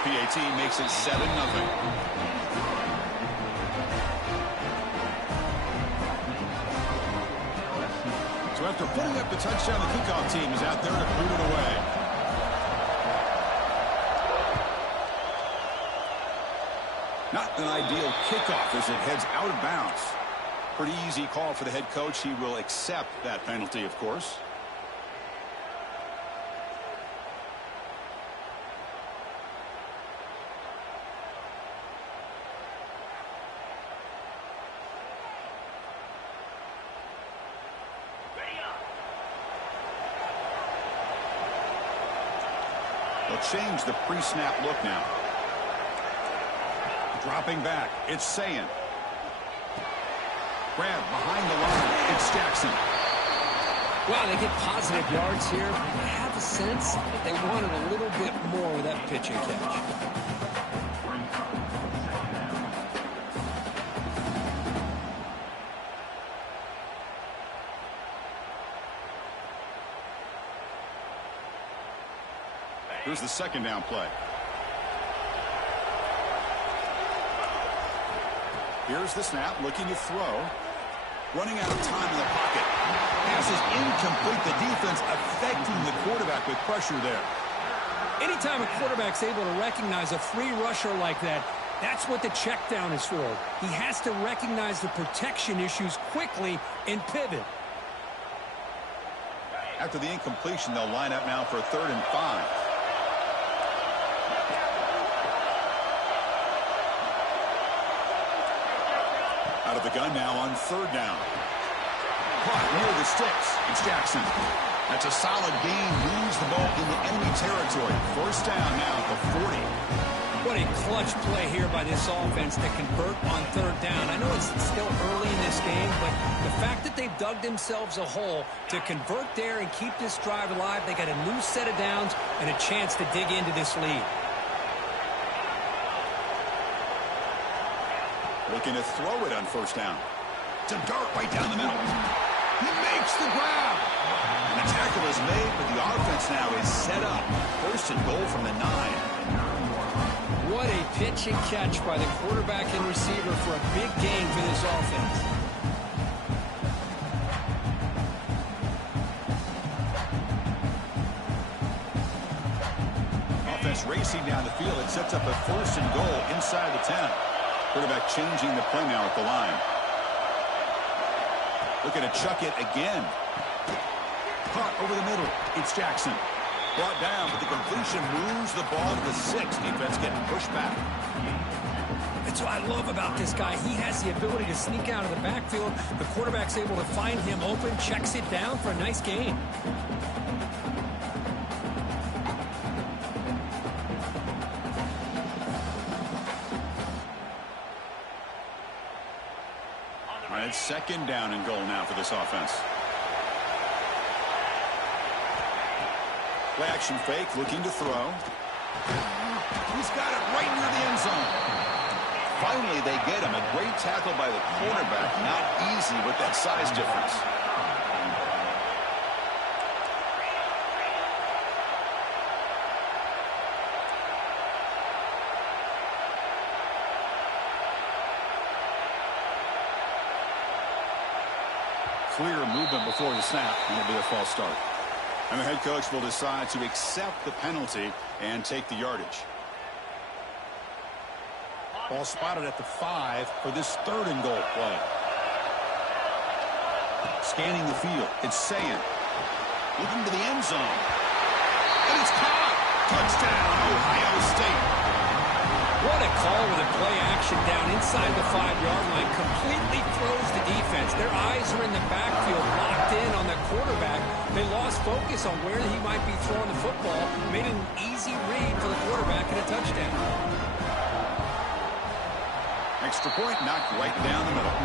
PAT makes it 7-0. So after putting up the touchdown, the kickoff team is out there to boot it away. Not an ideal kickoff as it heads out of bounds. Pretty easy call for the head coach. He will accept that penalty, of course. They'll change the pre-snap look now. Dropping back, it's Sayin. Grab behind the line, it's Jackson. Well, they get positive yards here. I have a sense that they wanted a little bit more with that pitch and catch. Here's the second down play. Here's the snap, looking to throw. Running out of time in the pocket. Pass is incomplete. The defense affecting the quarterback with pressure there. Anytime a quarterback's able to recognize a free rusher like that, that's what the check down is for. He has to recognize the protection issues quickly and pivot. After the incompletion, they'll line up now for 3rd and 5. Out of the gun now on 3rd down. Caught near the sticks. It's Jackson. That's a solid gain. Moves the ball into enemy territory. 1st down now at the 40. What a clutch play here by this offense to convert on 3rd down. I know it's still early in this game, but the fact that they've dug themselves a hole to convert there and keep this drive alive, they got a new set of downs and a chance to dig into this lead. Looking to throw it on 1st down. It's a dart right down the middle. He makes the grab. And the tackle is made, but the offense now is set up. 1st and goal from the 9. What a pitch and catch by the quarterback and receiver for a big gain for this offense. Offense racing down the field. It sets up a 1st and goal inside the 10. Quarterback changing the play now at the line. Looking to chuck it again. Caught over the middle. It's Jackson. Brought down, but the completion moves the ball to the 6. Defense getting pushed back. That's what I love about this guy. He has the ability to sneak out of the backfield. The quarterback's able to find him open, checks it down for a nice gain. All right, 2nd down and goal now for this offense. Play action fake, looking to throw. He's got it right near the end zone. Finally, they get him. A great tackle by the cornerback. Not easy with that size difference. Clear movement before the snap, and it'll be a false start. And the head coach will decide to accept the penalty and take the yardage. Ball spotted at the 5 for this 3rd and goal play. Scanning the field, it's Sayin. looking to the end zone. And it's caught. Touchdown, Ohio State. What a call with a play action down inside the 5-yard line. Completely throws the defense. Their eyes are in the backfield, locked in on the quarterback. They lost focus on where he might be throwing the football. Made it an easy read for the quarterback and a touchdown. Extra point knocked right down the middle.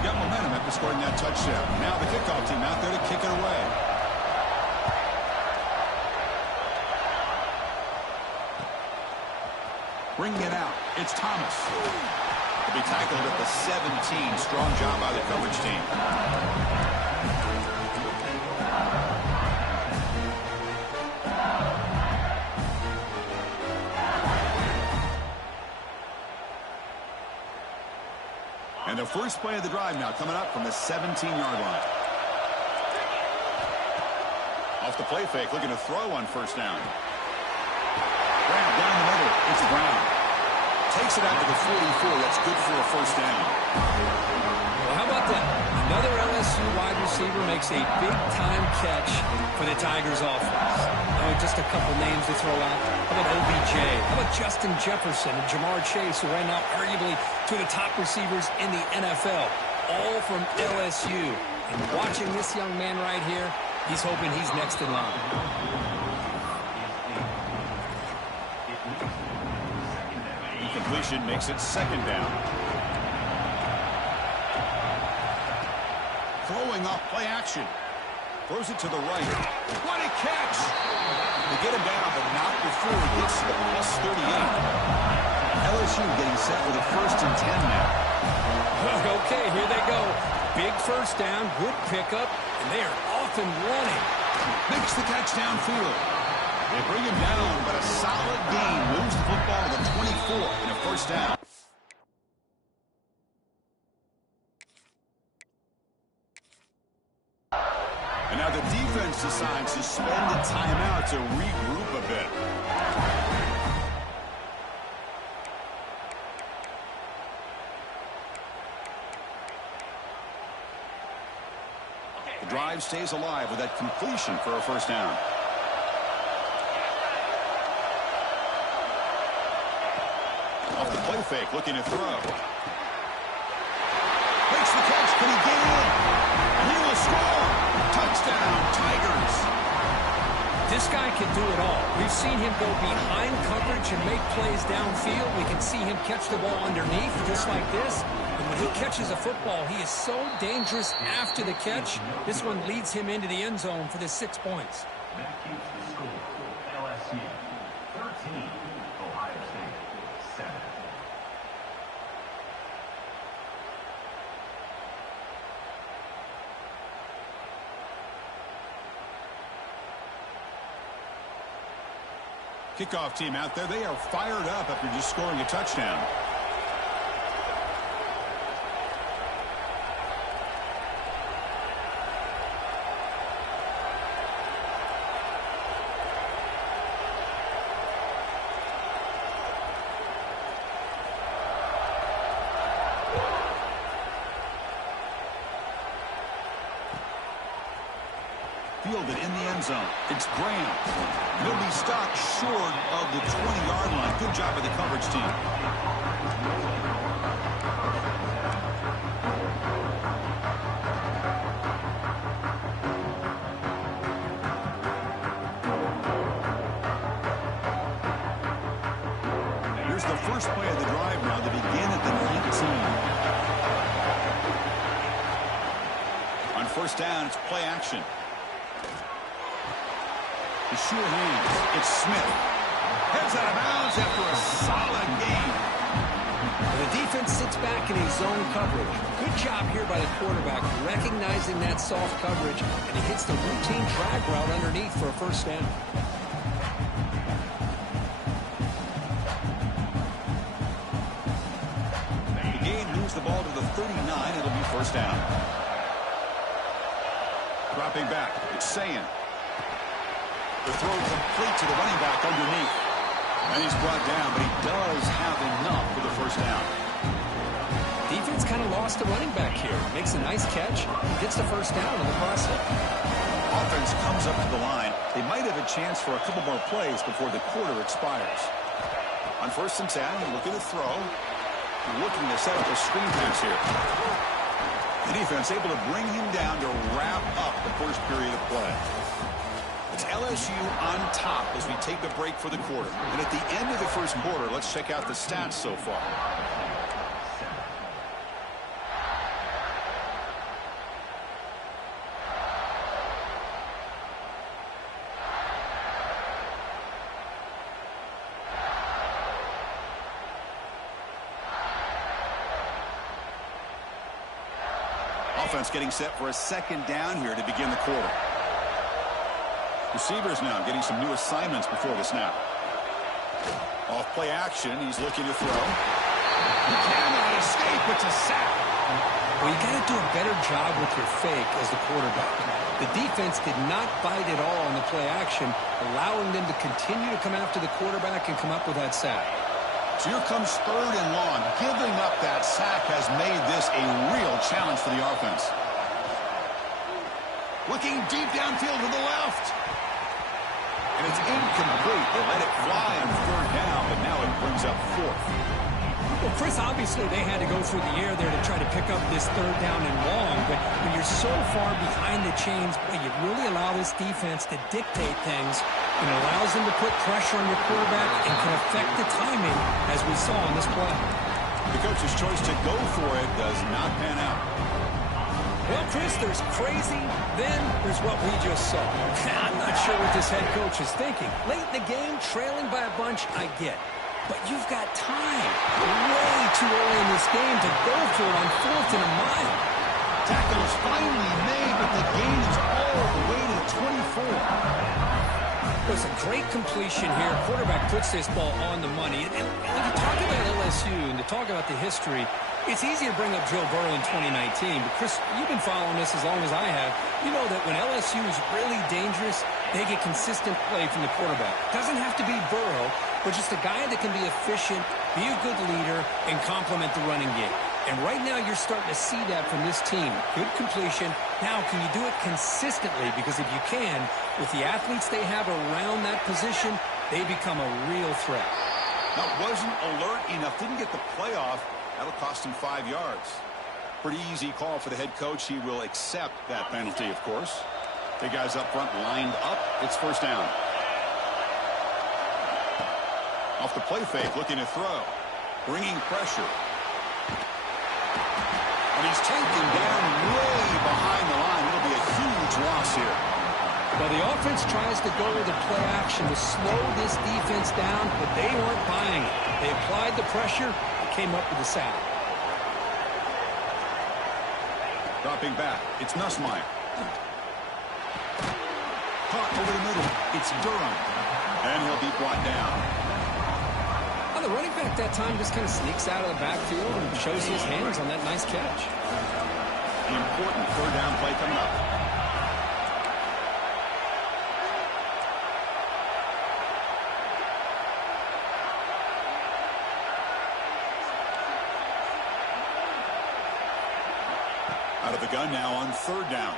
Got momentum after scoring that touchdown. Now the kickoff team out there to kick it away. Bringing it out, it's Thomas. He'll be tackled at the 17. Strong job by the coverage team. And the first play of the drive now coming up from the 17-yard line. Off the play fake, looking to throw on first down. Grab down the middle. It's Brown. Takes it out to the 44. That's good for a first down. Well, how about that? Another LSU wide receiver makes a big-time catch for the Tigers offense. Just a couple names to throw out. How about OBJ? How about Justin Jefferson and Jamar Chase, who right now arguably two of the top receivers in the NFL, all from LSU. And watching this young man right here, he's hoping he's next in line. Completion makes it second down. Throwing off play action. Throws it to the right. What a catch! They get him down, but not before he gets to the plus 38. LSU getting set with a 1st and 10 now. Okay, here they go. Big first down, good pickup, and they are off and running. Makes the catch downfield. They bring him down, but a solid gain moves the football to the 24 and a first down. And now the defense decides to spend a timeout to regroup a bit. The drive stays alive with that completion for a first down. Off the play fake, looking to throw. Makes the catch. Can he get in? And he will score. Touchdown, Tigers. This guy can do it all. We've seen him go behind coverage and make plays downfield. We can see him catch the ball underneath just like this. And when he catches a football, he is so dangerous after the catch. This one leads him into the end zone for the 6 points. That keeps the score. LSU 13, Ohio State 7. Kickoff team out there, they are fired up after just scoring a touchdown. Fielded in the end zone. It's Graham. He'll be stopped short of the 20-yard line. Good job by the coverage team. Here's the first play of the drive now to begin at the 19. On first down, it's play action. Sure hands. It's Smith. Heads out of bounds after a solid game. The defense sits back in his zone coverage. Good job here by the quarterback, recognizing that soft coverage, and he hits the routine drag route underneath for a first down. The game moves the ball to the 39. It'll be first down. Dropping back. It's Sayan. The throw complete to the running back underneath. And he's brought down, but he does have enough for the first down. defense kind of lost a running back here. Makes a nice catch and gets the first down in the process. Offense comes up to the line. They might have a chance for a couple more plays before the quarter expires. On 1st and 10, looking to throw. Looking to set up a screen pass here. The defense able to bring him down to wrap up the first period of play. It's LSU on top as we take a break for the quarter. And at the end of the first quarter, let's check out the stats so far. Offense getting set for a second down here to begin the quarter. Receivers now getting some new assignments before the snap. Off play action, he's looking to throw. He cannot escape, it's a sack. Well, you got to do a better job with your fake as the quarterback. The defense did not bite at all on the play action, allowing them to continue to come after the quarterback and come up with that sack. So here comes 3rd and long. Giving up that sack has made this a real challenge for the offense. Looking deep downfield to the left. And it's incomplete. They let it fly on 3rd down, but now it brings up 4th. Well, Chris, obviously they had to go through the air there to try to pick up this 3rd down and long, but when you're so far behind the chains, boy, you really allow this defense to dictate things. It allows them to put pressure on your quarterback and can affect the timing, as we saw on this play. The coach's choice to go for it does not pan out. Well, Chris, there's crazy, then there's what we just saw. I'm not sure what this head coach is thinking. Late in the game, trailing by a bunch, I get. But you've got time. Way too early in this game to go for it on 4th and a mile. Tackle is finally made, but the gain is all the way to the 24. It was a great completion here. Quarterback puts this ball on the money. And when you talk about LSU and to talk about the history, it's easy to bring up Joe Burrow in 2019. But, Chris, you've been following this as long as I have. You know that when LSU is really dangerous, they get consistent play from the quarterback. Doesn't have to be Burrow, but just a guy that can be efficient, be a good leader, and complement the running game. And right now you're starting to see that from this team. Good completion. Now, can you do it consistently? Because if you can, with the athletes they have around that position, they become a real threat. Now, wasn't alert enough. Didn't get the playoff. That'll cost him 5 yards. Pretty easy call for the head coach. He will accept that penalty, of course. The guys up front lined up. It's 1st down. Off the play fake, looking to throw. Bringing pressure. And he's taken down way behind the line. It'll be a huge loss here. Well, the offense tries to go with the play action to slow this defense down, but they weren't buying it. They applied the pressure and came up with the sack. Dropping back, it's Nussmeier. Caught over the middle. It's Durham. And he'll be brought down. The running back that time just kind of sneaks out of the backfield and shows his hands on that nice catch. The important 3rd down play coming up. Out of the gun now on 3rd down.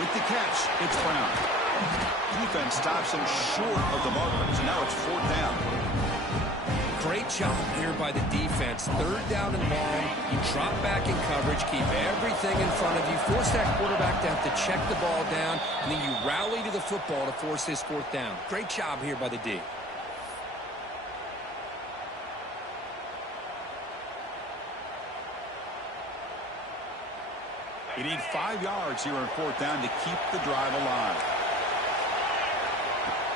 With the catch, it's Brown. Defense stops him short of the marker, so now it's 4th down. Great job here by the defense. 3rd down and long. You drop back in coverage, keep everything in front of you, force that quarterback to have to check the ball down, and then you rally to the football to force this 4th down. Great job here by the D. You need 5 yards here on 4th down to keep the drive alive.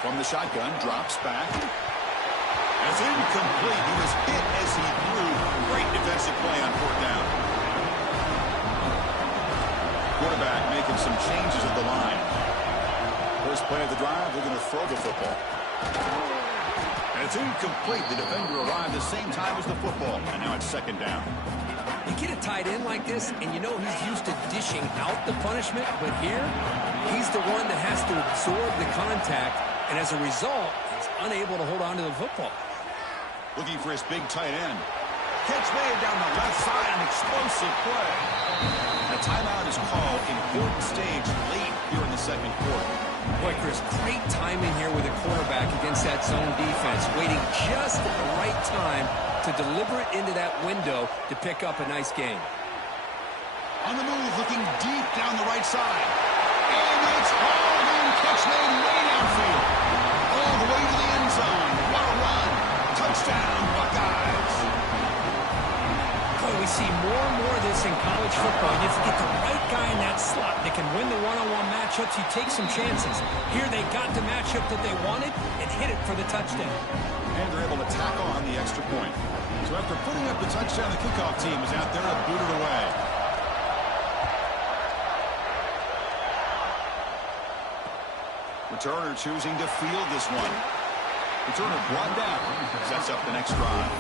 From the shotgun, drops back. It's incomplete. He was hit as he threw. Great defensive play on 4th down. Quarterback making some changes at the line. First play of the drive, they're going to throw the football. And it's incomplete. The defender arrived the same time as the football. And now it's 2nd down. You get a tight end like this, and you know he's used to dishing out the punishment, but here, he's the one that has to absorb the contact, and as a result, he's unable to hold on to the football. Looking for his big tight end. Catch made down the left side, an explosive play. A timeout is called, important stage late here in the second quarter. Boy, Chris, great timing here with the quarterback against that zone defense, waiting just at the right time to deliver it into that window to pick up a nice gain. On the move, looking deep down the right side. And it's hauled in, catch made way downfield. All the way to the end zone. What a run. Touchdown, Buckeyes. Boy, we see more and more of this in college football. If you get the right guy in that slot that can win the one-on-one matchups, you take some chances. Here they got the matchup that they wanted and hit it for the touchdown. And they're able to tackle on the extra point. So after putting up the touchdown, the kickoff team is out there to boot it away. Returner choosing to field this one. Returner brought down. Sets up the next drive.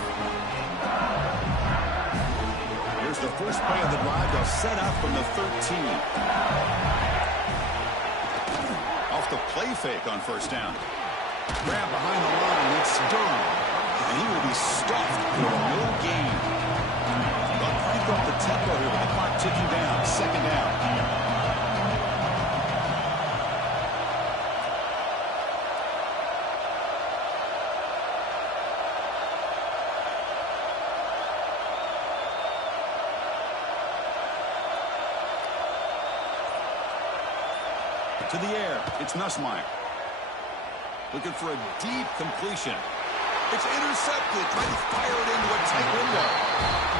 Here's the first play of the drive. They'll set up from the 13. Off the play fake on first down. Grab behind the line. It's Durham. And he will be stuffed for no gain. They'll crank up the tempo here with the clock ticking down. Second down. To the air, it's Nussmeier. Looking for a deep completion. It's intercepted, trying to fire it into a tight window.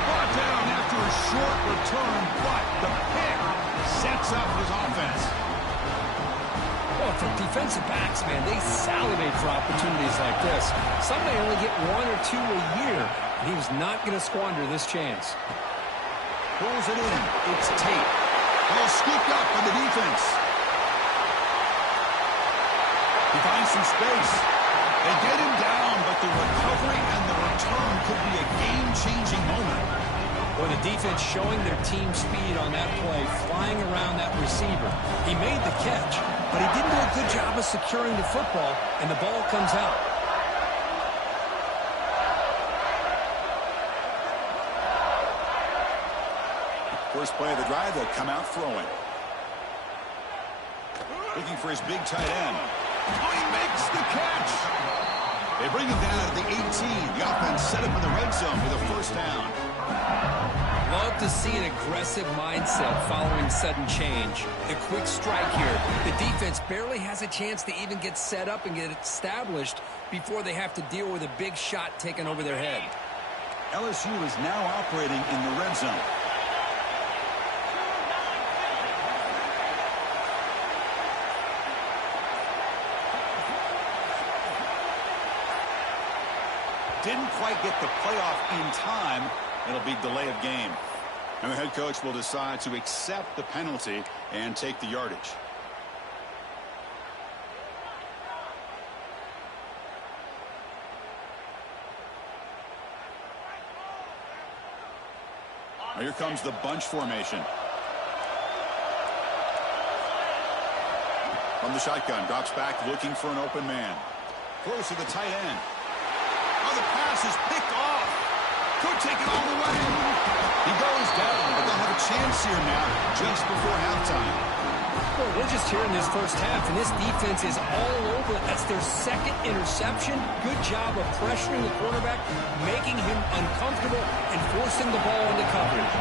Brought down after a short return, but the pick sets up his offense. Well, for defensive backs, man, they salivate for opportunities like this. Some may only get one or two a year, and he was not going to squander this chance. Pulls it in. It's Tate. All scooped up by the defense. He finds some space. They get him down, but the recovery and the return could be a game-changing moment. Well, the defense showing their team speed on that play, flying around that receiver. He made the catch, but he didn't do a good job of securing the football, and the ball comes out. First play of the drive, they'll come out throwing. Looking for his big tight end. Oh, he makes the catch. They bring him down at the 18. The offense set up in the red zone with a first down. Love to see an aggressive mindset following sudden change. The quick strike here. The defense barely has a chance to even get set up and get established before they have to deal with a big shot taken over their head. LSU is now operating in the red zone. Didn't quite get the playoff in time. It'll be delay of game. And the head coach will decide to accept the penalty and take the yardage. Now here comes the bunch formation. From the shotgun, drops back looking for an open man. Close to the tight end. Oh, the pass is picked off. Could take it all the way. He goes down, but they'll have a chance here now just before halftime. Well, we're just here in this first half, and this defense is all over. That's their second interception. Good job of pressuring the quarterback, making him uncomfortable, and forcing the ball into coverage.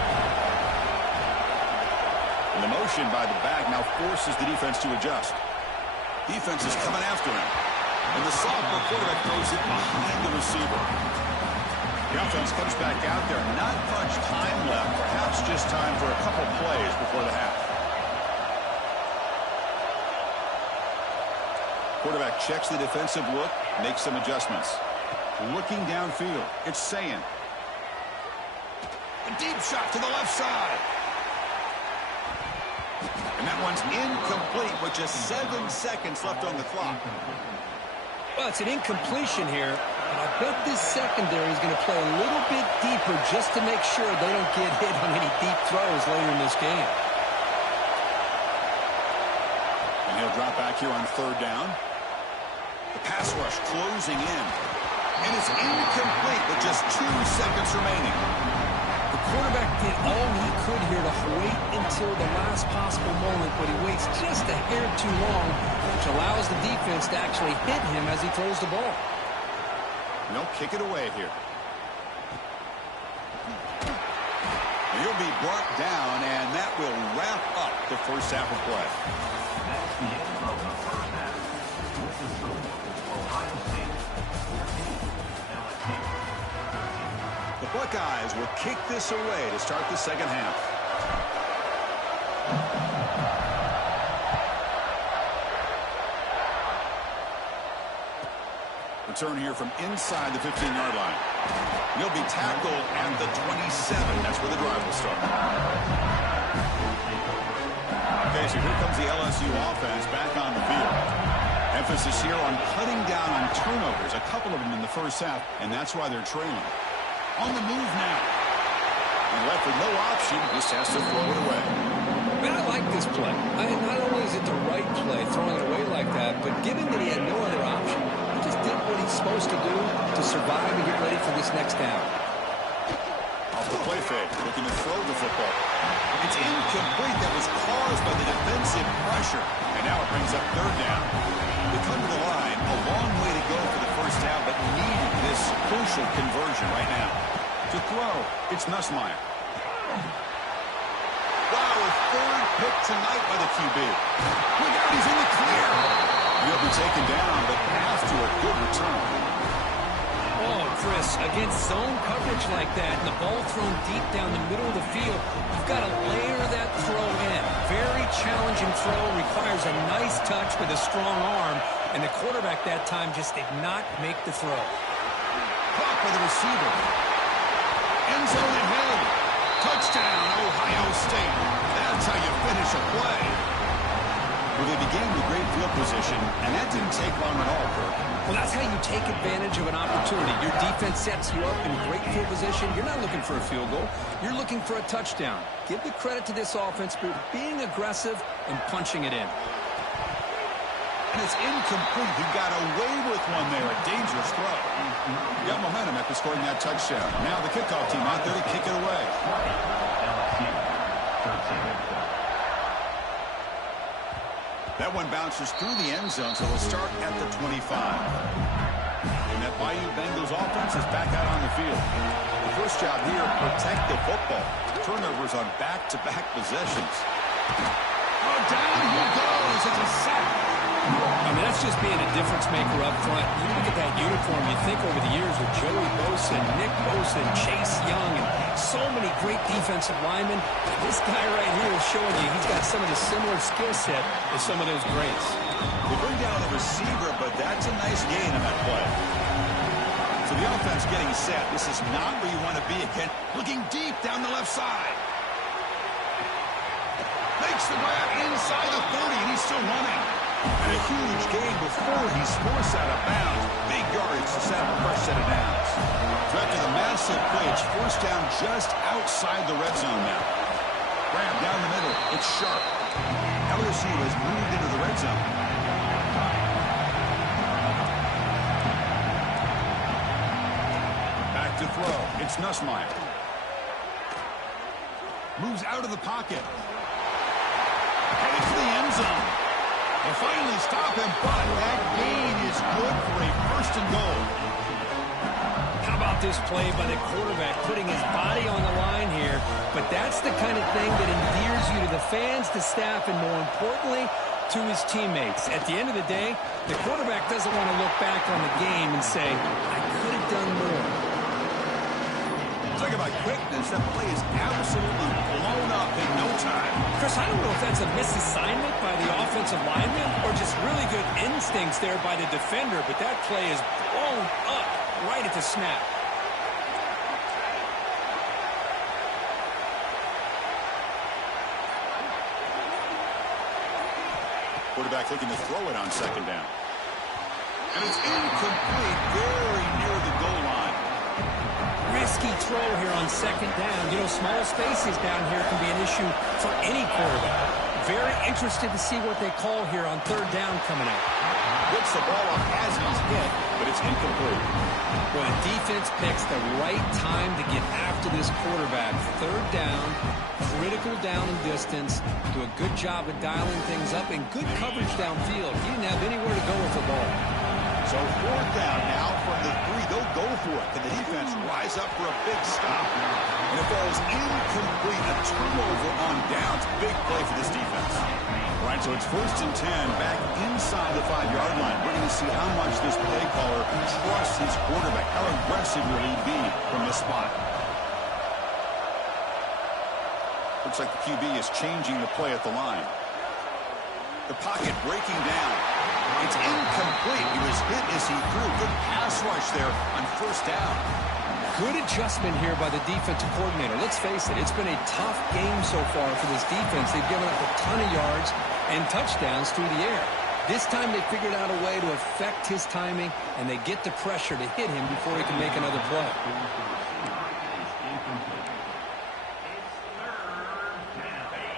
And the motion by the back now forces the defense to adjust. Defense is coming after him. And the sophomore quarterback throws it behind the receiver. The offense comes back out there. Not much time left. Perhaps just time for a couple plays before the half. Quarterback checks the defensive look, makes some adjustments. Looking downfield, it's Sayin. A deep shot to the left side. And that one's incomplete with just 7 seconds left on the clock. Well, it's an incompletion here, and I bet this secondary is going to play a little bit deeper just to make sure they don't get hit on any deep throws later in this game. And he'll drop back here on third down. The pass rush closing in. And it's incomplete with just 2 seconds remaining. The quarterback did all he could here to wait until the last possible moment, but he waits just a hair too long, which allows the defense to actually hit him as he throws the ball. They'll kick it away here. He'll be brought down, and that will wrap up the first half of play. That's the end of the first half. With the score, Ohio State 14, LSU 13. The Buckeyes will kick this away to start the second half. Return here from inside the 15-yard line. He'll be tackled at the 27. That's where the drive will start. Okay, so here comes the LSU offense back on the field. Emphasis here on cutting down on turnovers, a couple of them in the first half, and that's why they're trailing. On the move now. And left with no option, just has to throw it away. Man, I like this play. Not only is it the right play, throwing it away like that, but given that he had no other option, he just did what he's supposed to do to survive and get ready for this next down. Off the play fake, looking to throw the football. It's incomplete. That was caused by the defensive pressure. And now it brings up third down. They come to the line, a long way to go for the first down, but needed this crucial conversion right now. To throw, it's Nussmeier. Wow, a third pick tonight by the QB. Look out, he's in the clear. He'll be taken down, but after a good return. Oh, Chris, against zone coverage like that and the ball thrown deep down the middle of the field, you've got to layer that throw in. Very challenging throw, requires a nice touch with a strong arm, and the quarterback that time just did not make the throw. Caught by the receiver. End zone ahead. Touchdown, Ohio State. That's how you finish a play. Well, they began with great field position, and that didn't take long at all, Kirk. Well, that's how you take advantage of an opportunity. Your defense sets you up in great field position. You're not looking for a field goal. You're looking for a touchdown. Give the credit to this offense for being aggressive and punching it in. And it's incomplete. He got away with one there. A dangerous throw. Got momentum after scoring that touchdown. Now the kickoff team out there to kick it away. LSU 13. That one bounces through the end zone, so they'll start at the 25. And that Bayou Bengals offense is back out on the field. The first job here, protect the football. Turnovers on back-to-back possessions. Oh, down he goes. It's a sack. I mean, that's just being a difference maker up front. You look at that uniform, you think over the years with Joey Bosa, Nick Bosa, and Chase Young, and so many great defensive linemen. This guy right here is showing you he's got some of the similar skill set as some of those greats. They bring down the receiver, but that's a nice gain on that play. So the offense getting set. This is not where you want to be again. Looking deep down the left side. Makes the grab inside the 30, and he's still running. And a huge gain before he's forced out of bounds. Big yardage to set up a fresh set of downs. So after the massive play, it's forced down just outside the red zone now. Grab down the middle. It's sharp. LSU has moved into the red zone. Back to throw. It's Nussmeier. Moves out of the pocket. Headed for the end zone. They finally stop him, but that gain is good for a first and goal. How about this play by the quarterback, putting his body on the line here? But that's the kind of thing that endears you to the fans, the staff, and more importantly, to his teammates. At the end of the day, the quarterback doesn't want to look back on the game and say, I could have done more. Talk about quickness. That play is absolutely blown up in no time. Chris, I don't know if that's a misassignment by the offensive lineman or just really good instincts there by the defender, but that play is blown up right at the snap. Quarterback looking to throw it on second down. And it's incomplete, very near the goal line. Risky throw here on second down. You know, small spaces down here can be an issue for any quarterback. Very interested to see what they call here on third down coming up. Gets the ball up as he's hit, but it's incomplete. Well, the defense picks the right time to get after this quarterback. Third down, critical down and distance. Do a good job of dialing things up and good coverage downfield. He didn't have anywhere to go with the ball. So fourth down now from the 3. They'll go for it. Can the defense rise up for a big stop? And it falls incomplete. A turnover on downs. Big play for this defense. All right, so it's 1st and 10 back inside the 5-yard line. We're going to see how much this play caller trusts his quarterback. How aggressive will he be from this spot? Looks like the QB is changing the play at the line. The pocket breaking down. It's incomplete. He was hit as he threw. Good pass rush there on 1st down. Good adjustment here by the defensive coordinator. Let's face it, it's been a tough game so far for this defense. They've given up a ton of yards and touchdowns through the air. This time they figured out a way to affect his timing, and they get the pressure to hit him before he can make another play.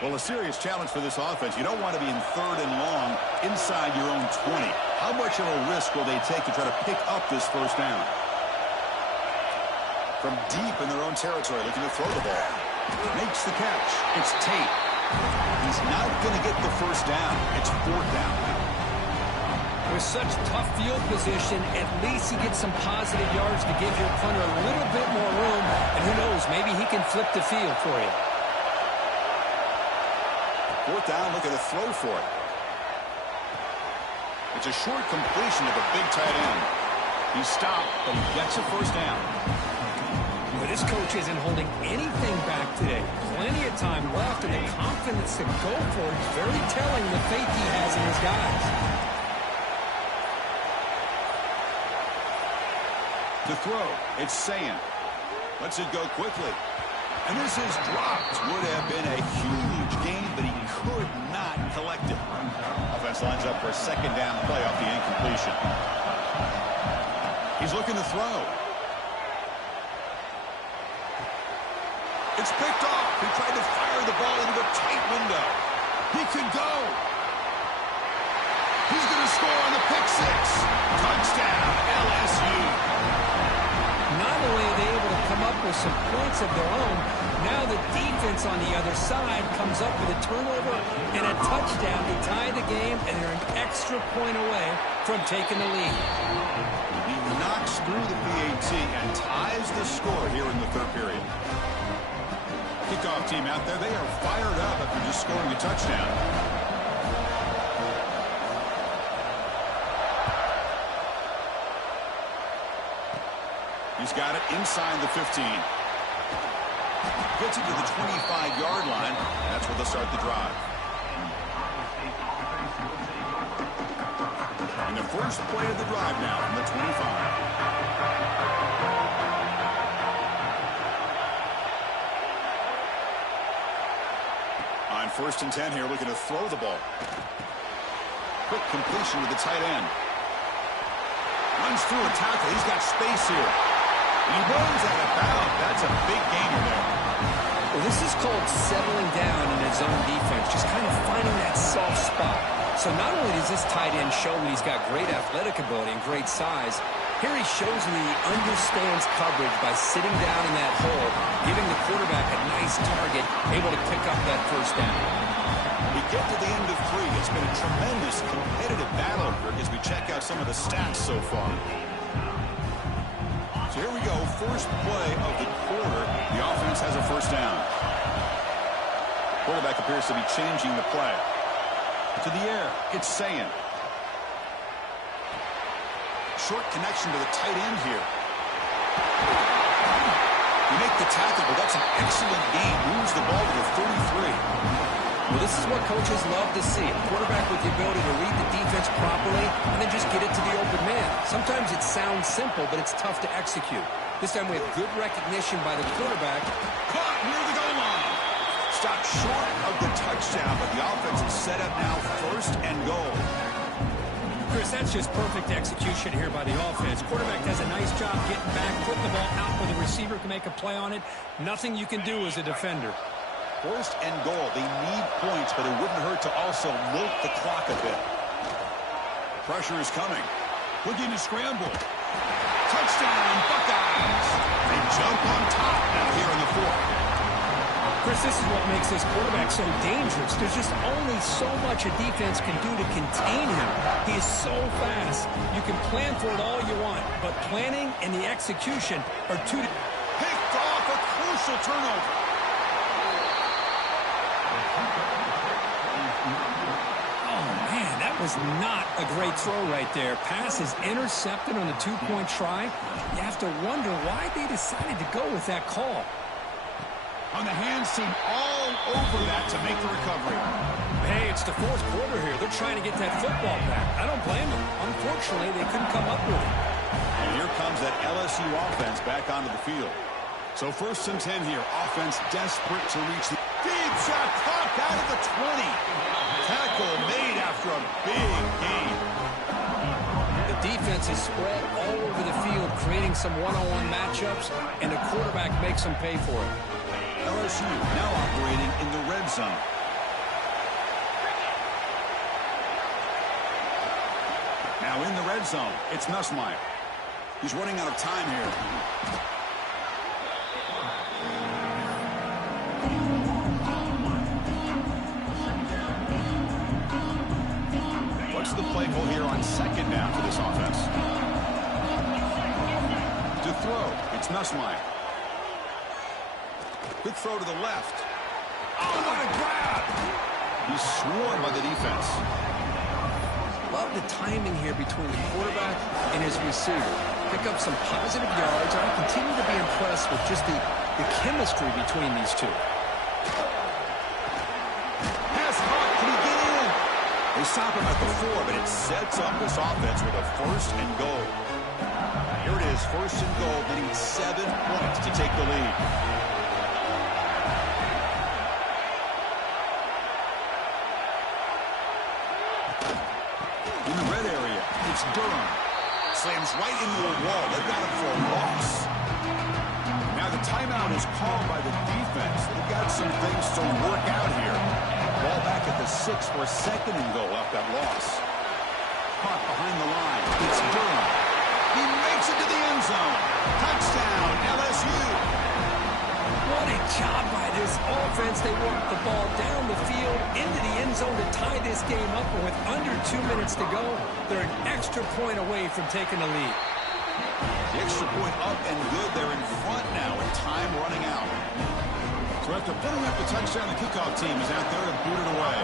Well, a serious challenge for this offense. You don't want to be in 3rd and long inside your own 20. How much of a risk will they take to try to pick up this 1st down? From deep in their own territory, looking to throw the ball. Makes the catch. It's Tate. He's not going to get the 1st down. It's 4th down. With such tough field position, at least he gets some positive yards to give your punter a little bit more room. And who knows, maybe he can flip the field for you. 4th down, looking to throw for it. It's a short completion to the big tight end. He's stopped, but he gets a 1st down. Well, this coach isn't holding anything back today. Plenty of time left, and the confidence to go for it is very telling the faith he has in his guys. To throw, it's Sayan. Lets it go quickly. And this is dropped. Would have been a huge gain, but he could not collect it. Offense lines up for a 2nd down play off the incompletion. He's looking to throw. It's picked off. He tried to fire the ball into a tight window. He could go. He's going to score on the pick 6. Touchdown, LSU. Not only are they able to come up with some points of their own, now the defense on the other side comes up with a turnover and a touchdown to tie the game, and they're an extra point away from taking the lead. He knocks through the PAT and ties the score here in the 3rd period. Kickoff team out there, they are fired up after just scoring a touchdown. He's got it inside the 15. Gets it to the 25-yard line. That's where they'll start the drive. And the first play of the drive now from the 25. On 1st and 10 here, looking to throw the ball. Quick completion to the tight end. Runs through a tackle. He's got space here. He runs out of bounds. That's a big gainer there. Well, this is called settling down in his own defense, just kind of finding that soft spot. So not only does this tight end show that he's got great athletic ability and great size, here he shows that he understands coverage by sitting down in that hole, giving the quarterback a nice target, able to pick up that 1st down. We get to the end of 3. It's been a tremendous competitive battle as we check out some of the stats so far. So here we go, first play of the quarter. The offense has a 1st down. Quarterback appears to be changing the play. To the air, it's Sayan. Short connection to the tight end here. You make the tackle, but that's an excellent gain. Moves the ball to the 33. Well, this is what coaches love to see. A quarterback with the ability to read the defense properly and then just get it to the open man. Sometimes it sounds simple, but it's tough to execute. This time we have good recognition by the quarterback. Caught near the goal line. Stopped short of the touchdown, but the offense is set up now 1st and goal. Chris, that's just perfect execution here by the offense. Quarterback does a nice job getting back, putting the ball out where the receiver can make a play on it. Nothing you can do as a defender. First and goal. They need points, but it wouldn't hurt to also milk the clock a bit. Pressure is coming. Looking to scramble. Touchdown, Buckeyes! They jump on top now here in the fourth. Chris, this is what makes this quarterback so dangerous. There's just only so much a defense can do to contain him. He is so fast. You can plan for it all you want, but planning and the execution are two. Picked off a crucial turnover. Oh, man, that was not a great throw right there. Pass is intercepted on the two-point try. You have to wonder why they decided to go with that call. On the hands team all over that to make the recovery. Hey, it's the fourth quarter here. They're trying to get that football back. I don't blame them. Unfortunately, they couldn't come up with it. And here comes that LSU offense back onto the field. So 1st and 10 here. Offense desperate to reach the deep shot. Caught out of the 20. Tackle made after a big gain. The defense is spread all over the field, creating some one-on-one matchups, and the quarterback makes them pay for it. LSU now operating in the red zone. Now in the red zone, it's Nussmeier. He's running out of time here. What's the play call here on 2nd down for this offense? To throw, it's Nussmeier. Quick throw to the left. Oh, what a grab! He's swarmed by the defense. Love the timing here between the quarterback and his receiver. Pick up some positive yards. I continue to be impressed with just the chemistry between these two. Pass caught. Can he get in? They stop him at the 4, but it sets up this offense with a 1st and goal. Here it is, 1st and goal. They need 7 points to take the lead. In the red area, it's Durham. Slams right into a wall. They've got him for a loss. Now the timeout is called by the defense. They've got some things to work out here. Ball back at the 6 for a 2nd and goal off that loss. Caught behind the line. It's Durham. He makes it to the end zone. Touchdown, LSU. What a job by this offense. They work the ball down the field into the end zone to tie this game up. And with under 2 minutes to go, they're an extra point away from taking the lead. The extra point up and good. They're in front now with time running out. So after putting up the touchdown, the kickoff team is out there to boot it away.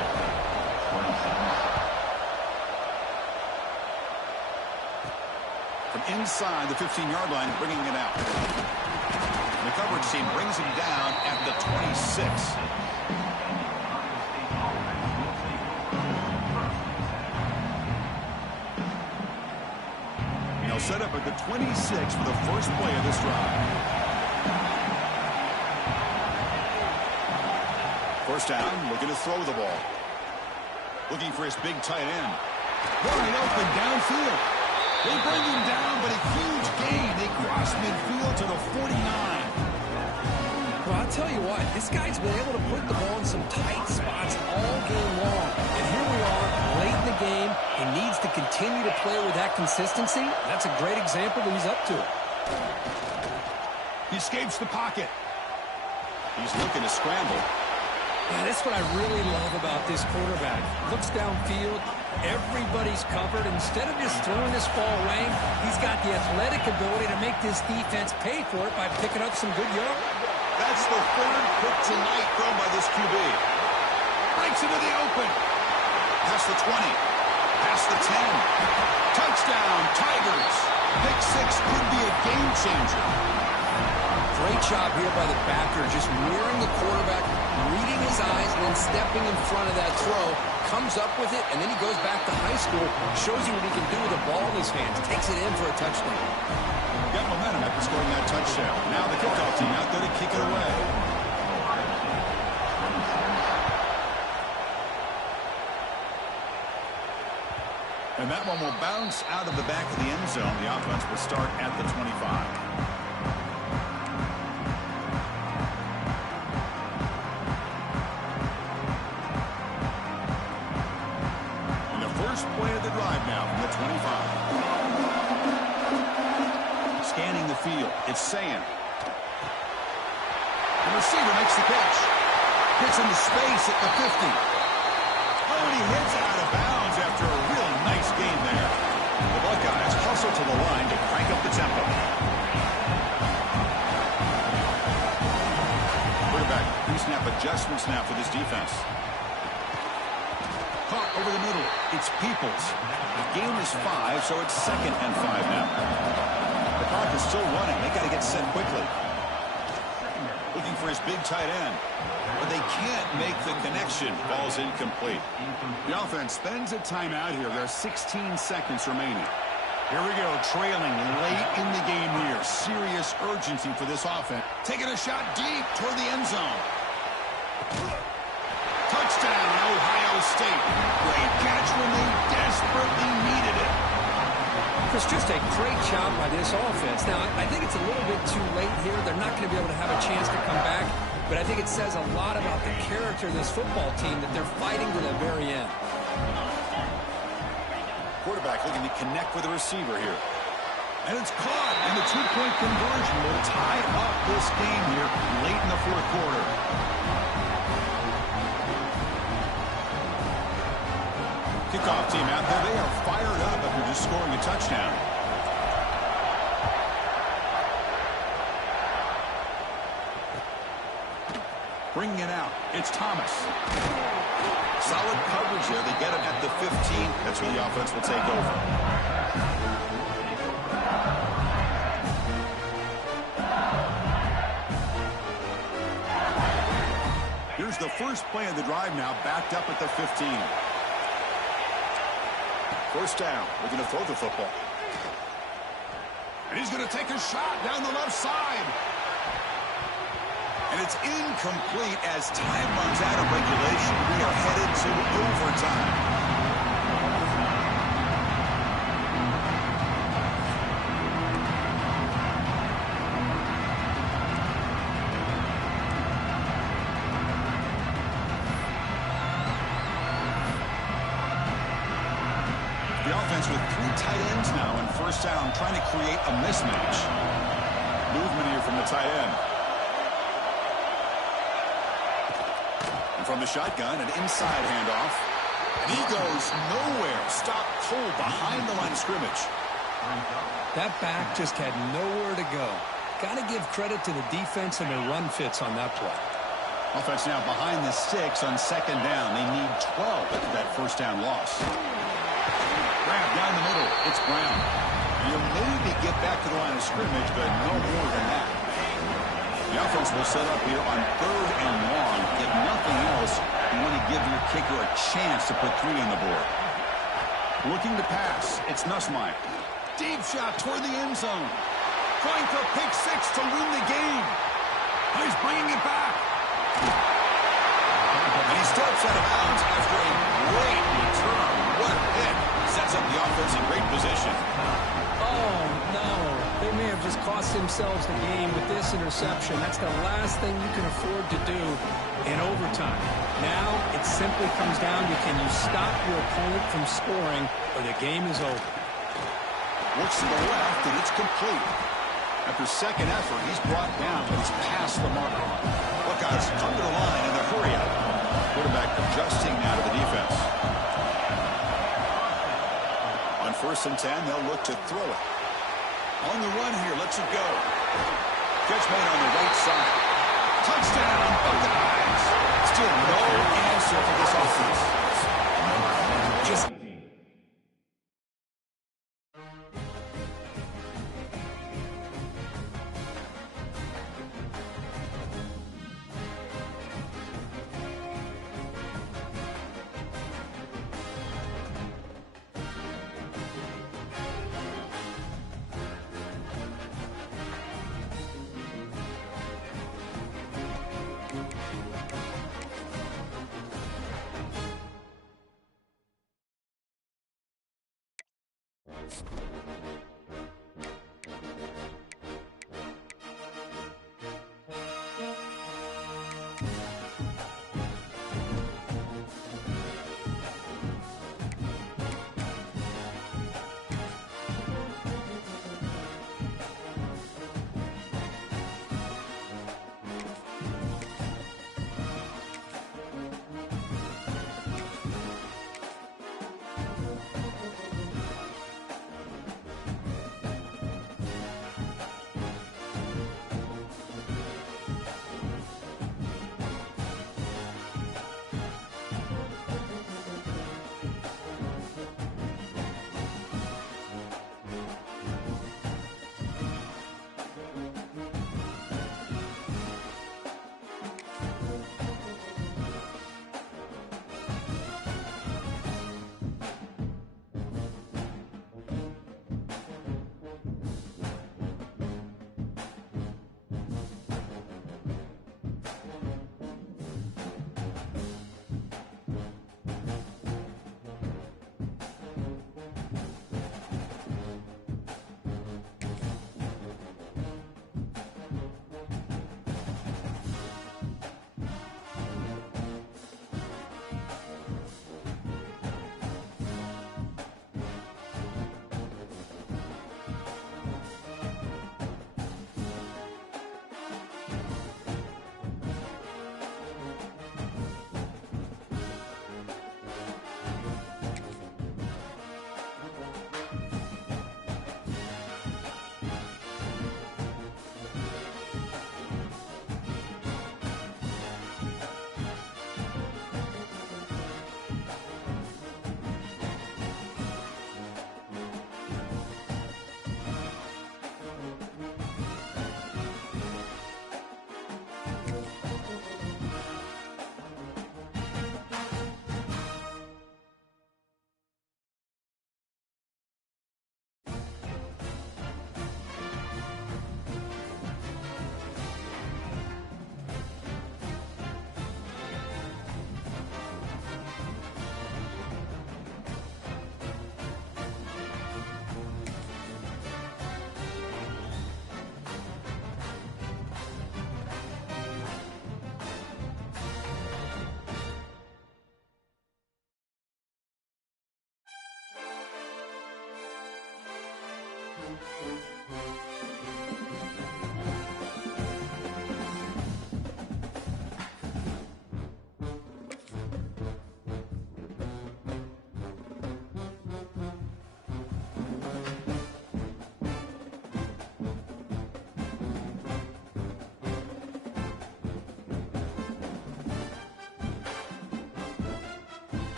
From inside the 15-yard line, bringing it out. The coverage team brings him down at the 26. Now set up at the 26 for the first play of this drive. First down, looking to throw the ball. Looking for his big tight end. Wide open downfield. They bring him down, but a huge gain. They cross midfield to the 49. Well, I'll tell you what, this guy's been able to put the ball in some tight spots all game long. And here we are, late in the game. He needs to continue to play with that consistency. That's a great example that he's up to it. He escapes the pocket. He's looking to scramble. Yeah, that's what I really love about this quarterback. Looks downfield, everybody's covered. Instead of just throwing this ball away, he's got the athletic ability to make this defense pay for it by picking up some good yards. That's the 3rd pick tonight thrown by this QB. Breaks into the open. Past the 20. Past the 10. Touchdown, Tigers. Pick 6 could be a game changer. Great job here by the backer, just mirroring the quarterback, reading his eyes, and then stepping in front of that throw, comes up with it, and then he goes back to high school, shows you what he can do with the ball in his hands, takes it in for a touchdown. Got momentum after scoring that touchdown. Now the kickoff team out there to kick it away. And that one will bounce out of the back of the end zone. The offense will start at the 25. drive now from the 25. Scanning the field, it's Sand. The receiver makes the catch. Gets into space at the 50. Oh, and he hits out of bounds after a real nice game there. The Buckeyes hustle to the line to crank up the tempo. Quarterback pre-snap adjustments now for this defense. Caught over the middle. It's Peoples. The game is 5, so it's 2nd and 5 now. The clock is still running. They got to get set quickly. Looking for his big tight end. But they can't make the connection. Ball's incomplete. The offense spends a timeout here. There are 16 seconds remaining. Here we go, trailing late in the game here. Serious urgency for this offense. Taking a shot deep toward the end zone. Touchdown, Ohio State. Great catch when they desperately needed it. It's just a great job by this offense. Now, I think it's a little bit too late here. They're not going to be able to have a chance to come back. But I think it says a lot about the character of this football team that they're fighting to the very end. Quarterback looking to connect with the receiver here. And it's caught, and the two-point conversion will tie up this game here late in the fourth quarter. Kickoff team out there. They are fired up after just scoring a touchdown. Bringing it out. It's Thomas. Solid coverage there. They get it at the 15. That's where the offense will take over. Here's the first play of the drive now, backed up at the 15. First down, looking to throw the football. And he's going to take a shot down the left side. And it's incomplete as time runs out of regulation. We are headed to overtime. With 3 tight ends now in first down, trying to create a mismatch. Movement here from the tight end. And from the shotgun, an inside handoff. And he goes nowhere. Stopped cold behind the line of scrimmage. That back just had nowhere to go. Got to give credit to the defense and their run fits on that play. Offense now behind the 6 on second down. They need 12 after that first down loss. Grab down the middle. It's Brown. You'll maybe get back to the line of scrimmage, but no more than that. The offense will set up here on 3rd and long. If nothing else, you want to give your kicker a chance to put 3 on the board. Looking to pass. It's Nussmeier. Deep shot toward the end zone. Trying for a pick 6 to win the game. He's bringing it back. And he steps out of bounds after a great return. What a hit. Sets up the offense in great position. Oh, no. They may have just cost themselves the game with this interception. That's the last thing you can afford to do in overtime. Now it simply comes down to, can you stop your opponent from scoring, or the game is over. Looks to the left, and it's complete. After second effort, he's brought down, but he's past the mark. Buckeyes come to the line in the hurry up. Quarterback adjusting now to the defense. On 1st and 10, they'll look to throw it. On the run here, lets it go. Catch made on the right side. Touchdown, Buckeyes. Still no answer for this offense. Just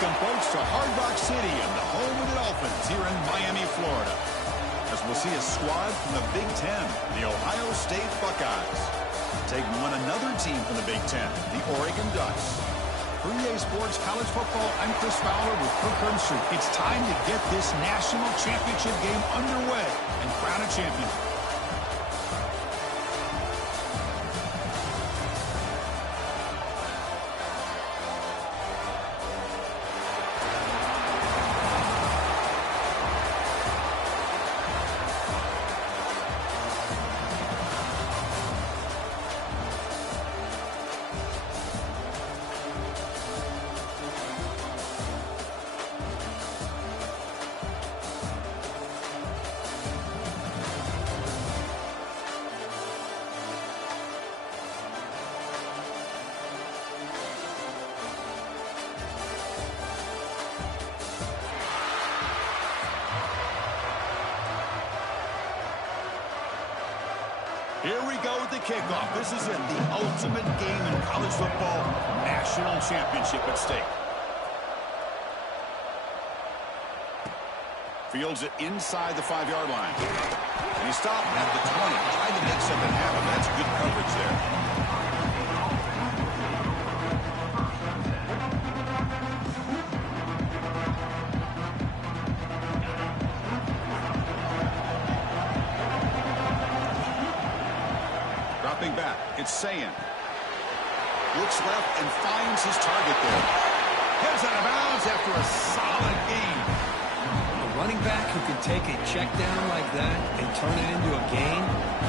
Welcome, folks, to Hard Rock City and the home of the Dolphins here in Miami, Florida. As we'll see a squad from the Big Ten, the Ohio State Buckeyes, taking on another team from the Big Ten, the Oregon Ducks. For EA Sports College Football, I'm Chris Fowler with Kirk Herbstreit. It's time to get this national championship game underway and crown a champion. Here we go with the kickoff. This is it, the ultimate game in college football, national championship at stake. Fields it inside the 5-yard line. And he stopped at the 20. Tried to make something happen. That's good coverage there. Back. It's Sayan. Looks left and finds his target there. Heads out of bounds after a solid game. A running back who can take a check down like that and turn it into a gain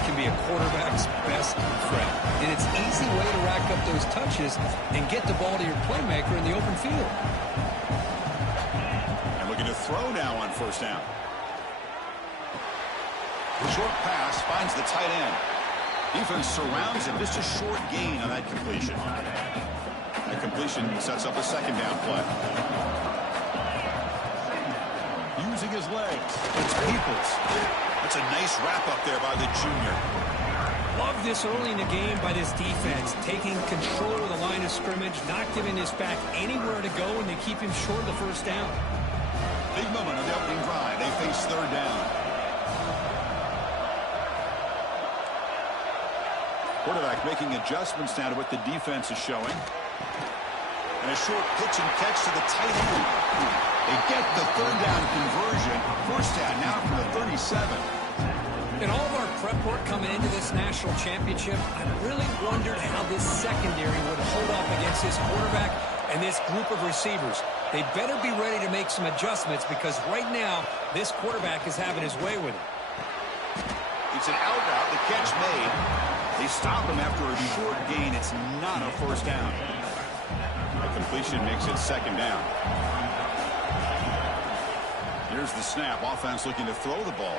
can be a quarterback's best friend. And it's an easy way to rack up those touches and get the ball to your playmaker in the open field. And looking to throw now on first down. The short pass finds the tight end. Defense surrounds him. Just a short gain on that completion. That completion sets up a second down play. Using his legs. It's Peoples. That's a nice wrap up there by the junior. Love this early in the game by this defense. Taking control of the line of scrimmage, not giving this back anywhere to go, and they keep him short of the first down. Big moment on the opening drive. They face third down. Quarterback making adjustments now to what the defense is showing. And a short pitch and catch to the tight end. They get the third down conversion. First down now from the 37. In all of our prep work coming into this national championship, I really wondered how this secondary would hold up against this quarterback and this group of receivers. They better be ready to make some adjustments because right now, this quarterback is having his way with it. It's an out route. The catch made. They stop him after a short gain. It's not a first down. The completion makes it second down. Here's the snap. Offense looking to throw the ball.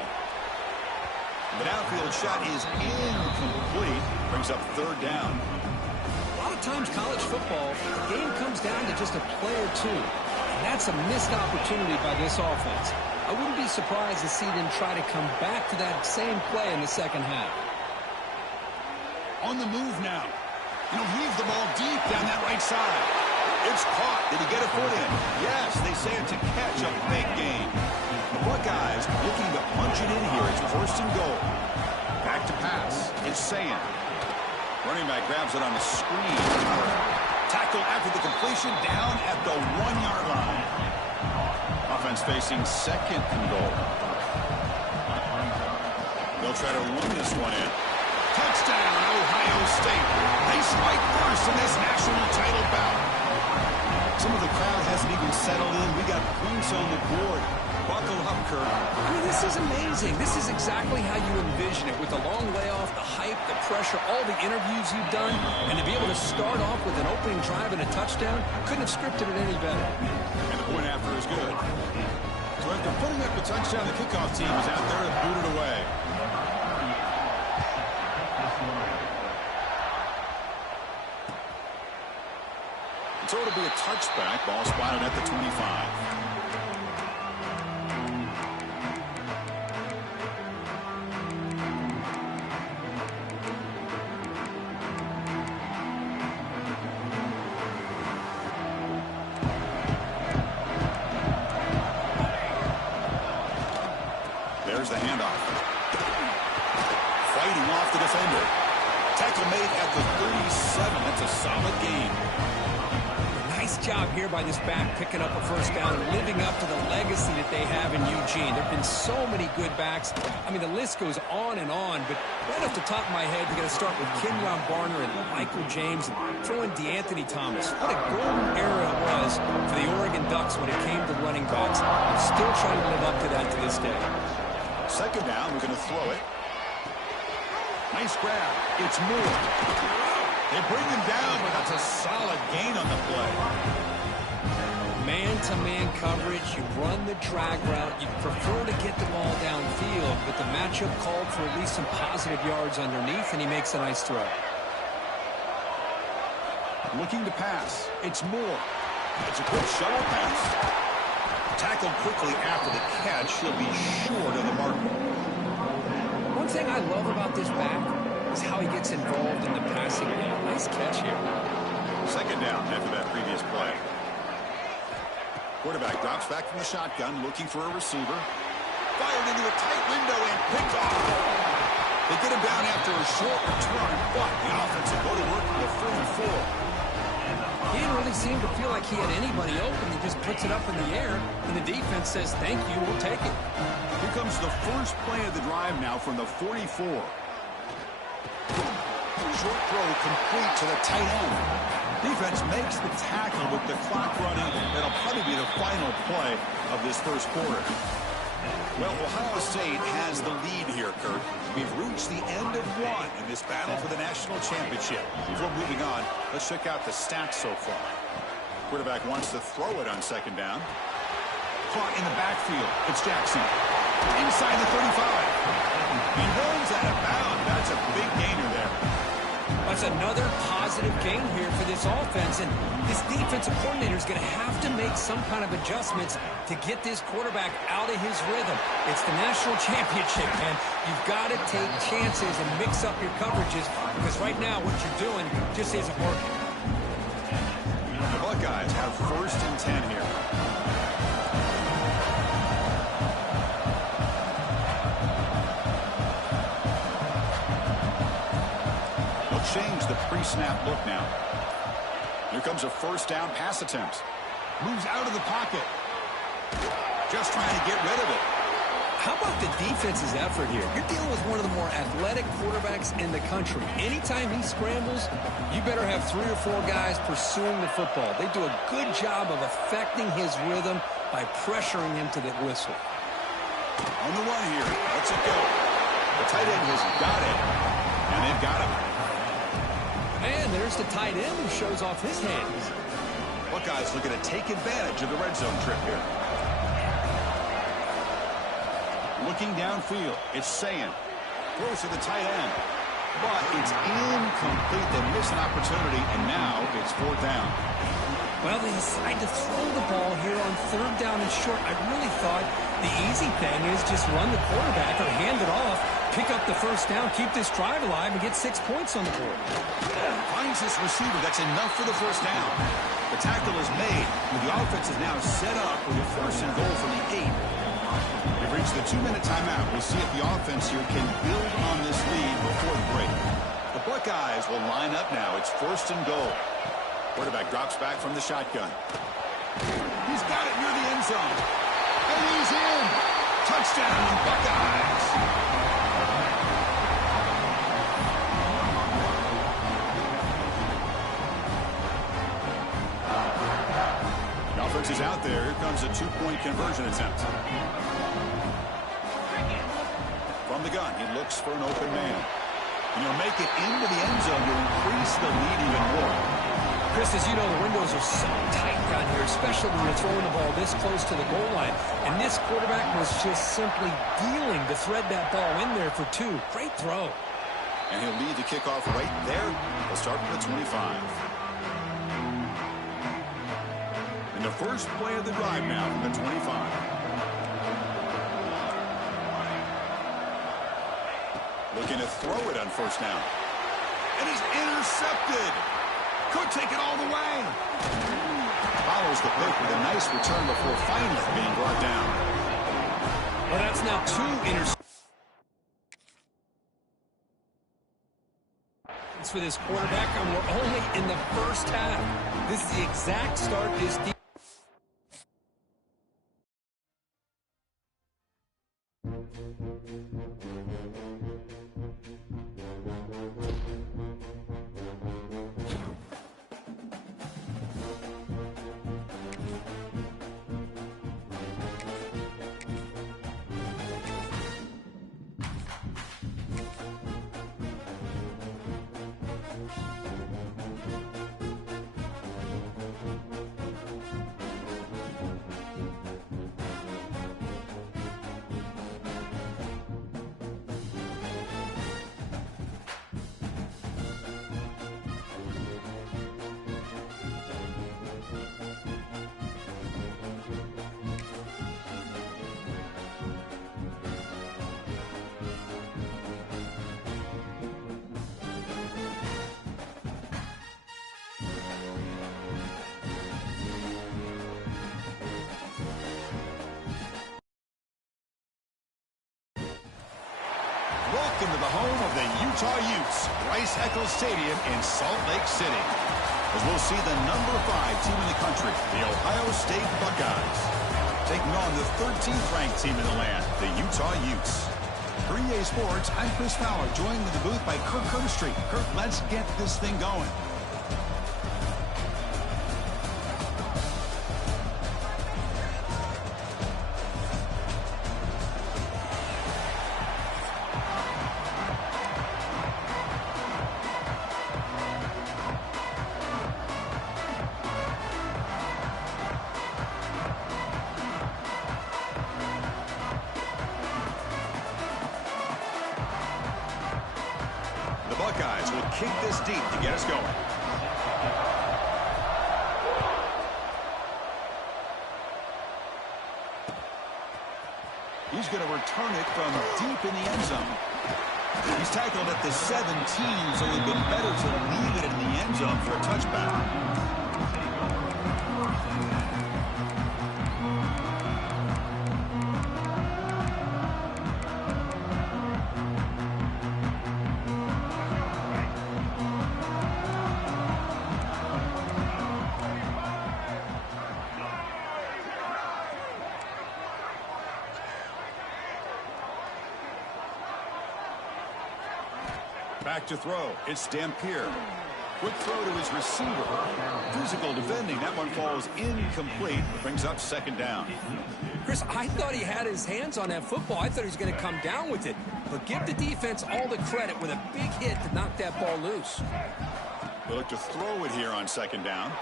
The downfield shot is incomplete. Brings up third down. A lot of times college football, the game comes down to just a play or two. And that's a missed opportunity by this offense. I wouldn't be surprised to see them try to come back to that same play in the second half. On the move now. And he'll heave the ball deep down that right side. It's caught. Did he get a foot in? Yes, they say it's a catch, a big gain. The Buckeyes looking to punch it in here. It's first and goal. Back to pass. It's Sayan. Running back grabs it on the screen. Tackle after the completion down at the 1-yard line. Offense facing second and goal. They'll try to run this one in. Touchdown, Ohio State. They strike first in this national title bout. Some of the crowd hasn't even settled in. We got points on the board. Buckle up, Kirk. I mean, this is amazing. This is exactly how you envision it, with the long layoff, the hype, the pressure, all the interviews you've done, and to be able to start off with an opening drive and a touchdown, couldn't have scripted it any better. And the point after is good. So after putting up a touchdown, the kickoff team is out there to boot it away. So it'll be a touchback. Ball spotted at the 25. There's the handoff. Fighting off the defender. Tackle made at the 37. That's a solid gain. Nice job here by this back, picking up a first down and living up to the legacy that they have in Eugene. There have been so many good backs. I mean, the list goes on and on, but right off the top of my head, you got to start with Kenyon Barner and Michael James and throw in DeAnthony Thomas. What a golden era it was for the Oregon Ducks when it came to running backs. I'm still trying to live up to that to this day. Second down, we're going to throw it. Nice grab. It's Moore. They bring him down, but that's a solid gain on the play. Man-to-man coverage, you run the drag route, you prefer to get the ball downfield, but the matchup called for at least some positive yards underneath, and he makes a nice throw. Looking to pass. It's Moore. It's a quick shovel pass. Tackled quickly after the catch. He'll be short of the mark. One thing I love about this back is how he gets involved in the passing game. Nice catch here. Second down after that previous play. Quarterback drops back from the shotgun, looking for a receiver. Fired into a tight window and picked off. They get him down after a short return, but the offense will go to work with a 4-4. He didn't really seem to feel like he had anybody open. He just puts it up in the air, and the defense says, thank you, we'll take it. Here comes the first play of the drive now from the 44. Short throw complete to the tight end. Defense makes the tackle with the clock running. That'll probably be the final play of this first quarter. Well, Ohio State has the lead here, Kurt. We've reached the end of one in this battle for the national championship. Before moving on, let's check out the stats so far. Quarterback wants to throw it on second down. Caught in the backfield. It's Jackson. Inside the 35. He runs out of bounds. That's a big gainer there. That's another positive gain here for this offense, and this defensive coordinator is going to have to make some kind of adjustments to get this quarterback out of his rhythm. It's the national championship, man. You've got to take chances and mix up your coverages, because right now what you're doing just isn't working. The Buckeyes have first and 10 here. Change the pre-snap look now. Here comes a first down pass attempt. Moves out of the pocket. Just trying to get rid of it. How about the defense's effort here? You're dealing with one of the more athletic quarterbacks in the country. Anytime he scrambles, you better have 3 or 4 guys pursuing the football. They do a good job of affecting his rhythm by pressuring him to the whistle. On the run here. Let's it go. The tight end has got it. And they've got him. And there's the tight end who shows off his hands. Buckeyes looking to take advantage of the red zone trip here. Looking downfield, it's Sayan. Throws to the tight end. But it's incomplete. They miss an opportunity, and now it's fourth down. Well, they decide to throw the ball here on third down and short. I really thought the easy thing is just run the quarterback or hand it off, pick up the first down, keep this drive alive, and get 6 points on the board. Finds this receiver. That's enough for the first down. The tackle is made. The offense is now set up with a first and goal from the 8. We've reached the 2-minute timeout. We'll see if the offense here can build on this lead before the break. The Buckeyes will line up now. It's first and goal. Quarterback drops back from the shotgun. He's got it near the end zone. And he's in. Touchdown, Buckeyes. The offense is out there. Here comes a 2-point conversion attempt. From the gun, he looks for an open man. And you'll make it into the end zone. You'll increase the lead even more. Chris, as you know, the windows are so tight down here, especially when you're throwing the ball this close to the goal line. And this quarterback was just simply dealing to thread that ball in there for 2. Great throw. And he'll lead the kickoff right there. He'll start from the 25. And the first play of the drive now from the 25. Looking to throw it on first down. And he's intercepted. Could take it all the way. Follows the pick with a nice return before finally being brought down. Well, that's now 2 interceptions for this quarterback, and we're only in the first half. This is the exact start this defense. Welcome to the home of the Utah Utes, Rice-Eccles Stadium in Salt Lake City. As we'll see the number 5 team in the country, the Ohio State Buckeyes, taking on the 13th ranked team in the land, the Utah Utes. For EA Sports, I'm Chris Fowler, joined in the booth by Kirk Herbstreit. Kirk, let's get this thing going. The Buckeyes will kick this deep to get us going. He's going to return it from deep in the end zone. He's tackled at the 17, so it would have been better to leave it in the end zone for a touchback. Back to throw. It's Dampier. Quick throw to his receiver. Physical defending. That one falls incomplete. Brings up second down. Chris, I thought he had his hands on that football. I thought he was going to come down with it. But give the defense all the credit with a big hit to knock that ball loose. They'll look to throw it here on second down.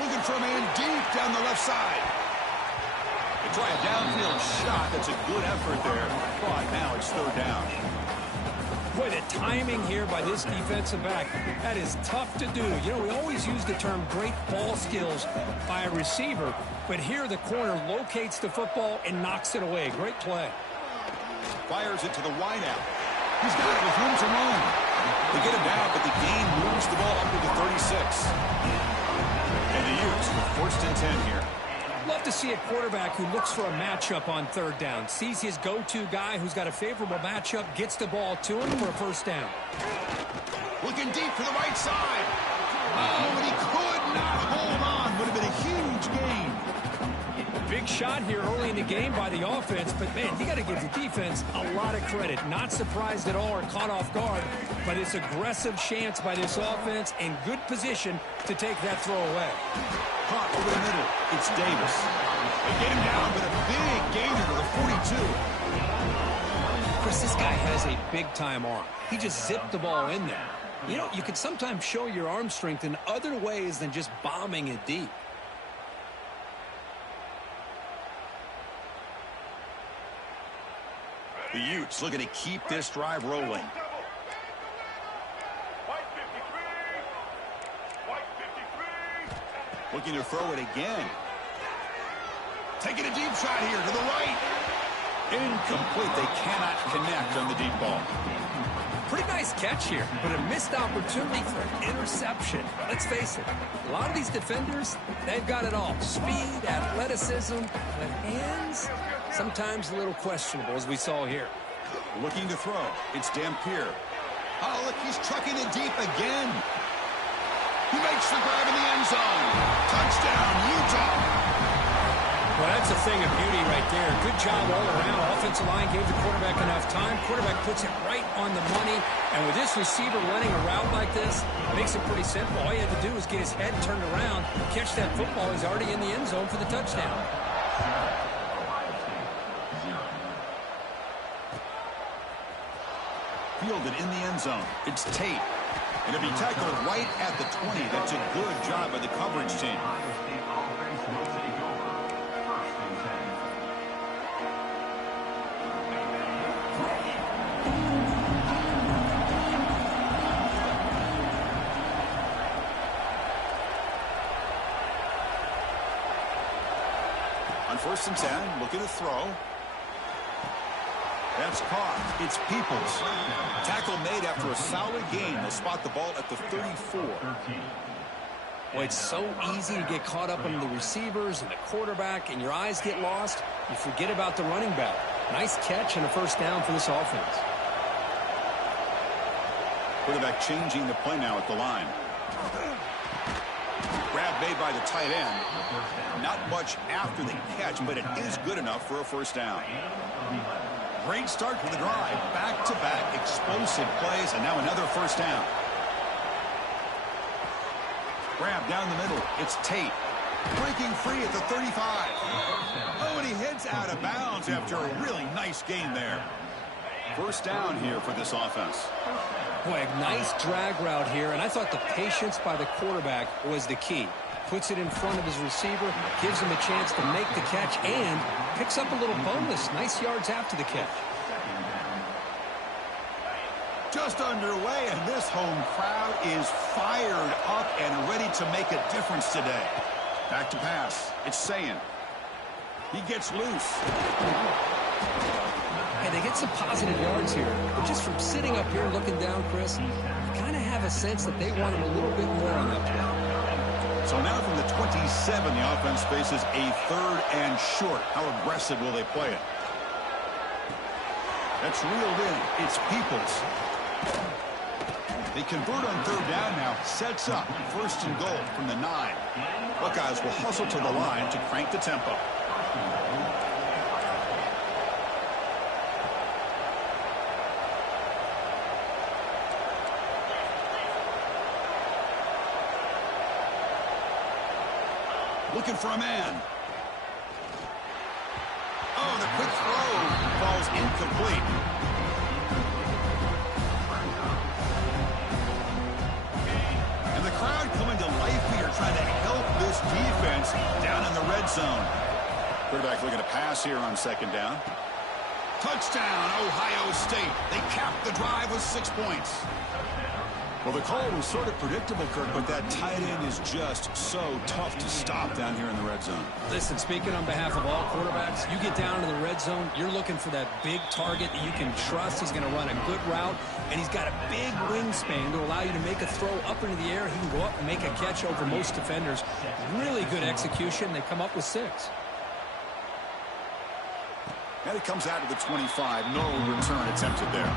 Looking for a man deep down the left side. They try a downfield shot. That's a good effort there. But now it's third down. Boy, the timing here by this defensive back. That is tough to do. You know, we always use the term great ball skills by a receiver, but here the corner locates the football and knocks it away. Great play. Fires it to the wideout. He's got it with room to run. They get him down, but the gain moves the ball up to the 36. And the Utes with 1st and 10 here. Love to see a quarterback who looks for a matchup on 3rd down, sees his go-to guy who's got a favorable matchup, gets the ball to him for a 1st down. Looking deep to the right side. Oh, and he could not hold on. Would have been a huge gain. Big shot here early in the game by the offense, but, man, you got to give the defense a lot of credit. Not surprised at all or caught off guard, but it's aggressive chance by this offense in good position to take that throw away. Caught over the middle. It's Davis. They get him down, but a big gainer to the 42. Chris, this guy has a big-time arm. He just zipped the ball in there. You know, you can sometimes show your arm strength in other ways than just bombing it deep. The Utes looking to keep this drive rolling. Looking to throw it again. Taking a deep shot here to the right. Incomplete. They cannot connect on the deep ball. Pretty nice catch here, but a missed opportunity for an interception. Let's face it, a lot of these defenders, they've got it all. Speed, athleticism, but hands, sometimes a little questionable, as we saw here. Looking to throw. It's Dampier. Oh, look, he's trucking it deep again. He makes the grab in the end zone. Touchdown, Utah. Well, that's a thing of beauty right there. Good job all around. Offensive line gave the quarterback enough time. Quarterback puts it right on the money. And with this receiver running a route like this, it makes it pretty simple. All you have to do is get his head turned around, catch that football. He's already in the end zone for the touchdown. Fielded in the end zone. It's Tate. And it'll be tackled right at the 20. That's a good job by the coverage team. On 1st and 10, looking to throw. That's caught. It's Peoples. Tackle made after a solid gain. They'll spot the ball at the 34. Well, it's so easy to get caught up on the receivers and the quarterback, and your eyes get lost. You forget about the running back. Nice catch and a 1st down for this offense. Quarterback changing the play now at the line. Grab made by the tight end. Not much after the catch, but it is good enough for a 1st down. Great start to the drive. Back-to-back explosive plays, and now another 1st down. Grab down the middle. It's Tate. Breaking free at the 35. Oh, and he heads out of bounds after a really nice gain there. 1st down here for this offense. Boy, a nice drag route here, and I thought the patience by the quarterback was the key. Puts it in front of his receiver, gives him a chance to make the catch, and picks up a little bonus. Nice yards after the catch. Just underway, and this home crowd is fired up and ready to make a difference today. Back to pass. It's Sayin. He gets loose. Hey, they get some positive yards here, but just from sitting up here looking down, Chris, you kind of have a sense that they want him a little bit more on that play. So now from the 27, the offense faces a 3rd and short. How aggressive will they play it? That's reeled in. It's Peoples. They convert on 3rd down now. Sets up 1st and goal from the 9. Buckeyes will hustle to the line to crank the tempo. Looking for a man. Oh, the quick throw falls incomplete. And the crowd coming to life here, trying to help this defense down in the red zone. Quarterback looking to pass here on 2nd down. Touchdown, Ohio State. They capped the drive with 6 points. Well, the call was sort of predictable, Kirk, but that tight end is just so tough to stop down here in the red zone. Listen, speaking on behalf of all quarterbacks, you get down to the red zone, you're looking for that big target that you can trust. He's going to run a good route, and he's got a big wingspan to allow you to make a throw up into the air. He can go up and make a catch over most defenders. Really good execution. They come up with 6. And it comes out to the 25. No return attempted there.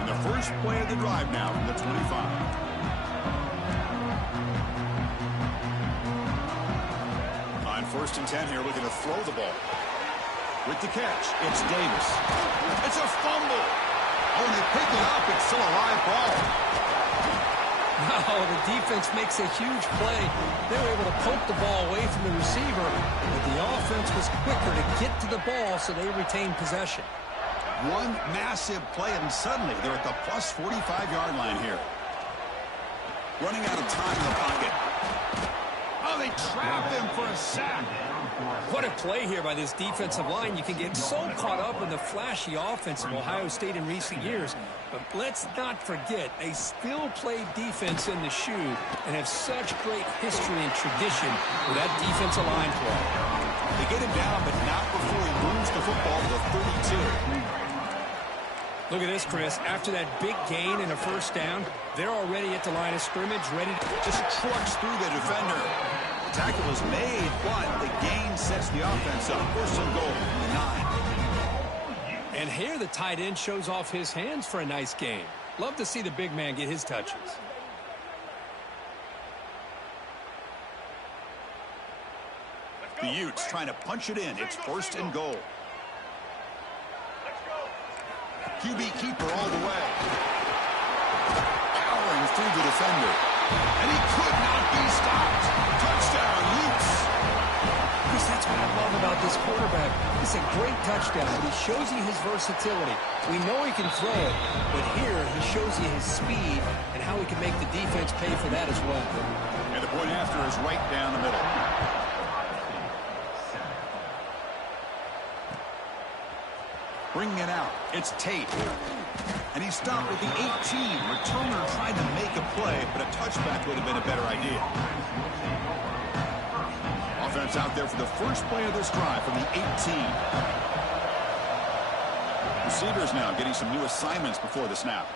And the first play of the drive now from the 25. On 1st and 10 here, looking to throw the ball. With the catch, it's Davis. It's a fumble. Oh, and they pick it up. It's still a live ball. Wow, the defense makes a huge play. They were able to poke the ball away from the receiver, but the offense was quicker to get to the ball, so they retained possession. One massive play, and suddenly they're at the plus 45-yard line here. Running out of time in the pocket. Oh, they trap him for a sack. What a play here by this defensive line. You can get so caught up in the flashy offense of Ohio State in recent years, but let's not forget, they still play defense in the shoe and have such great history and tradition with that defensive line play. They get him down, but not before he moves the football to the 32. Look at this, Chris. After that big gain and a first down, they're already at the line of scrimmage, ready to just trucks through the defender. The tackle is made, but the gain sets the offense up. 1st and goal from the 9. And here the tight end shows off his hands for a nice game. Love to see the big man get his touches. The Utes trying to punch it in. It's 1st and goal. QB keeper all the way. Powering through the defender. And he could not be stopped. Touchdown, Utes. Chris, that's what I love about this quarterback. It's a great touchdown, but he shows you his versatility. We know he can throw it, but here he shows you his speed and how he can make the defense pay for that as well. And the point after is right down the middle. Bringing it out, it's Tate. And he stopped at the 18. Returner tried to make a play, but a touchback would have been a better idea. Offense out there for the first play of this drive from the 18. Receivers now getting some new assignments before the snap.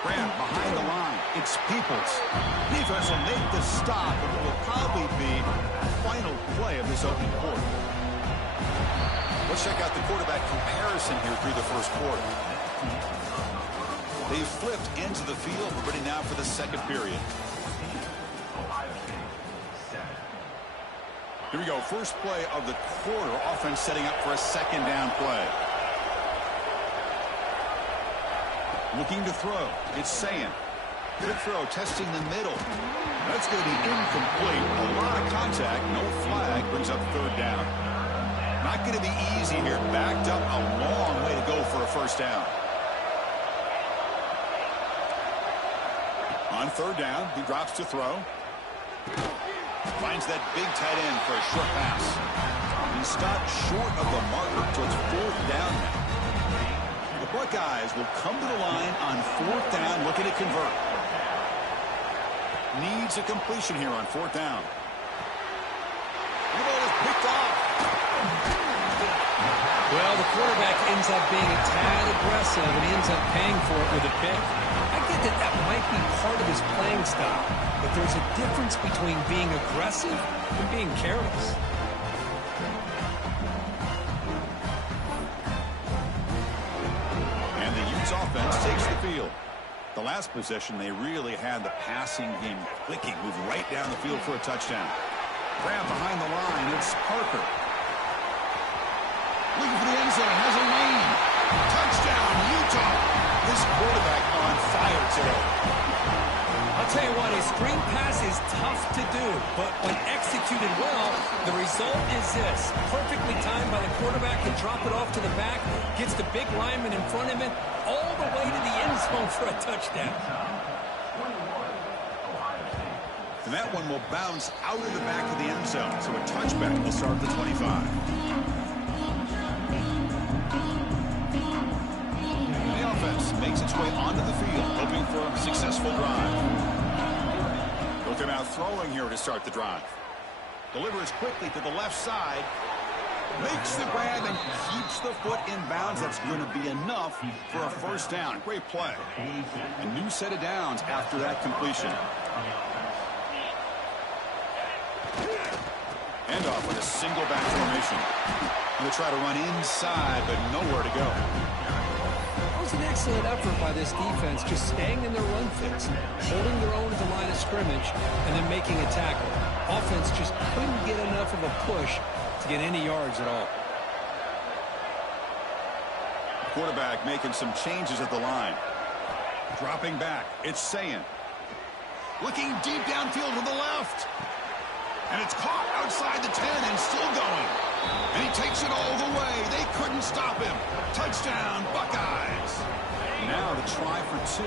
Grant behind the line. It's Peoples. Defense will make the stop, but it will probably be the final play of this opening quarter. Let's check out the quarterback comparison here through the first quarter. They've flipped into the field. We're ready now for the second period. Here we go. First play of the quarter. Offense setting up for a second down play. Looking to throw. It's Sayan. Good throw. Testing the middle. That's going to be incomplete. A lot of contact. No flag. Brings up 3rd down. Not going to be easy here. Backed up a long way to go for a first down. On 3rd down, he drops to throw. Finds that big tight end for a short pass. He stopped short of the marker, so it's 4th down now. The Buckeyes will come to the line on 4th down, looking to convert. Needs a completion here on 4th down. The ball is picked off. Well, the quarterback ends up being a tad aggressive and he ends up paying for it with a pick. I get that that might be part of his playing style, but there's a difference between being aggressive and being careless. And the Utes offense takes the field. The last possession, they really had the passing game clicking. Move right down the field for a touchdown. Grab behind the line. It's Parker. Looking for the end zone. Has a lane. Touchdown, Utah. This quarterback on fire today. I'll tell you what, a screen pass is tough to do, but when executed well, the result is this. Perfectly timed by the quarterback to drop it off to the back, gets the big lineman in front of him, all the way to the end zone for a touchdown. And that one will bounce out of the back of the end zone. So a touchback will start at the 25. The offense makes its way onto the field, hoping for a successful drive. Look at now throwing here to start the drive. Delivers quickly to the left side. Makes the grab and keeps the foot in bounds. That's going to be enough for a first down. Great play. A new set of downs after that completion. Handoff with a single back formation. Going to try to run inside, but nowhere to go. That was an excellent effort by this defense, just staying in their run fits, holding their own at the line of scrimmage, and then making a tackle. Offense just couldn't get enough of a push to get any yards at all. Quarterback making some changes at the line. Dropping back. It's Sayin. Looking deep downfield to the left. And it's caught outside the 10 and still going. And he takes it all the way. They couldn't stop him. Touchdown, Buckeyes. Now to try for 2.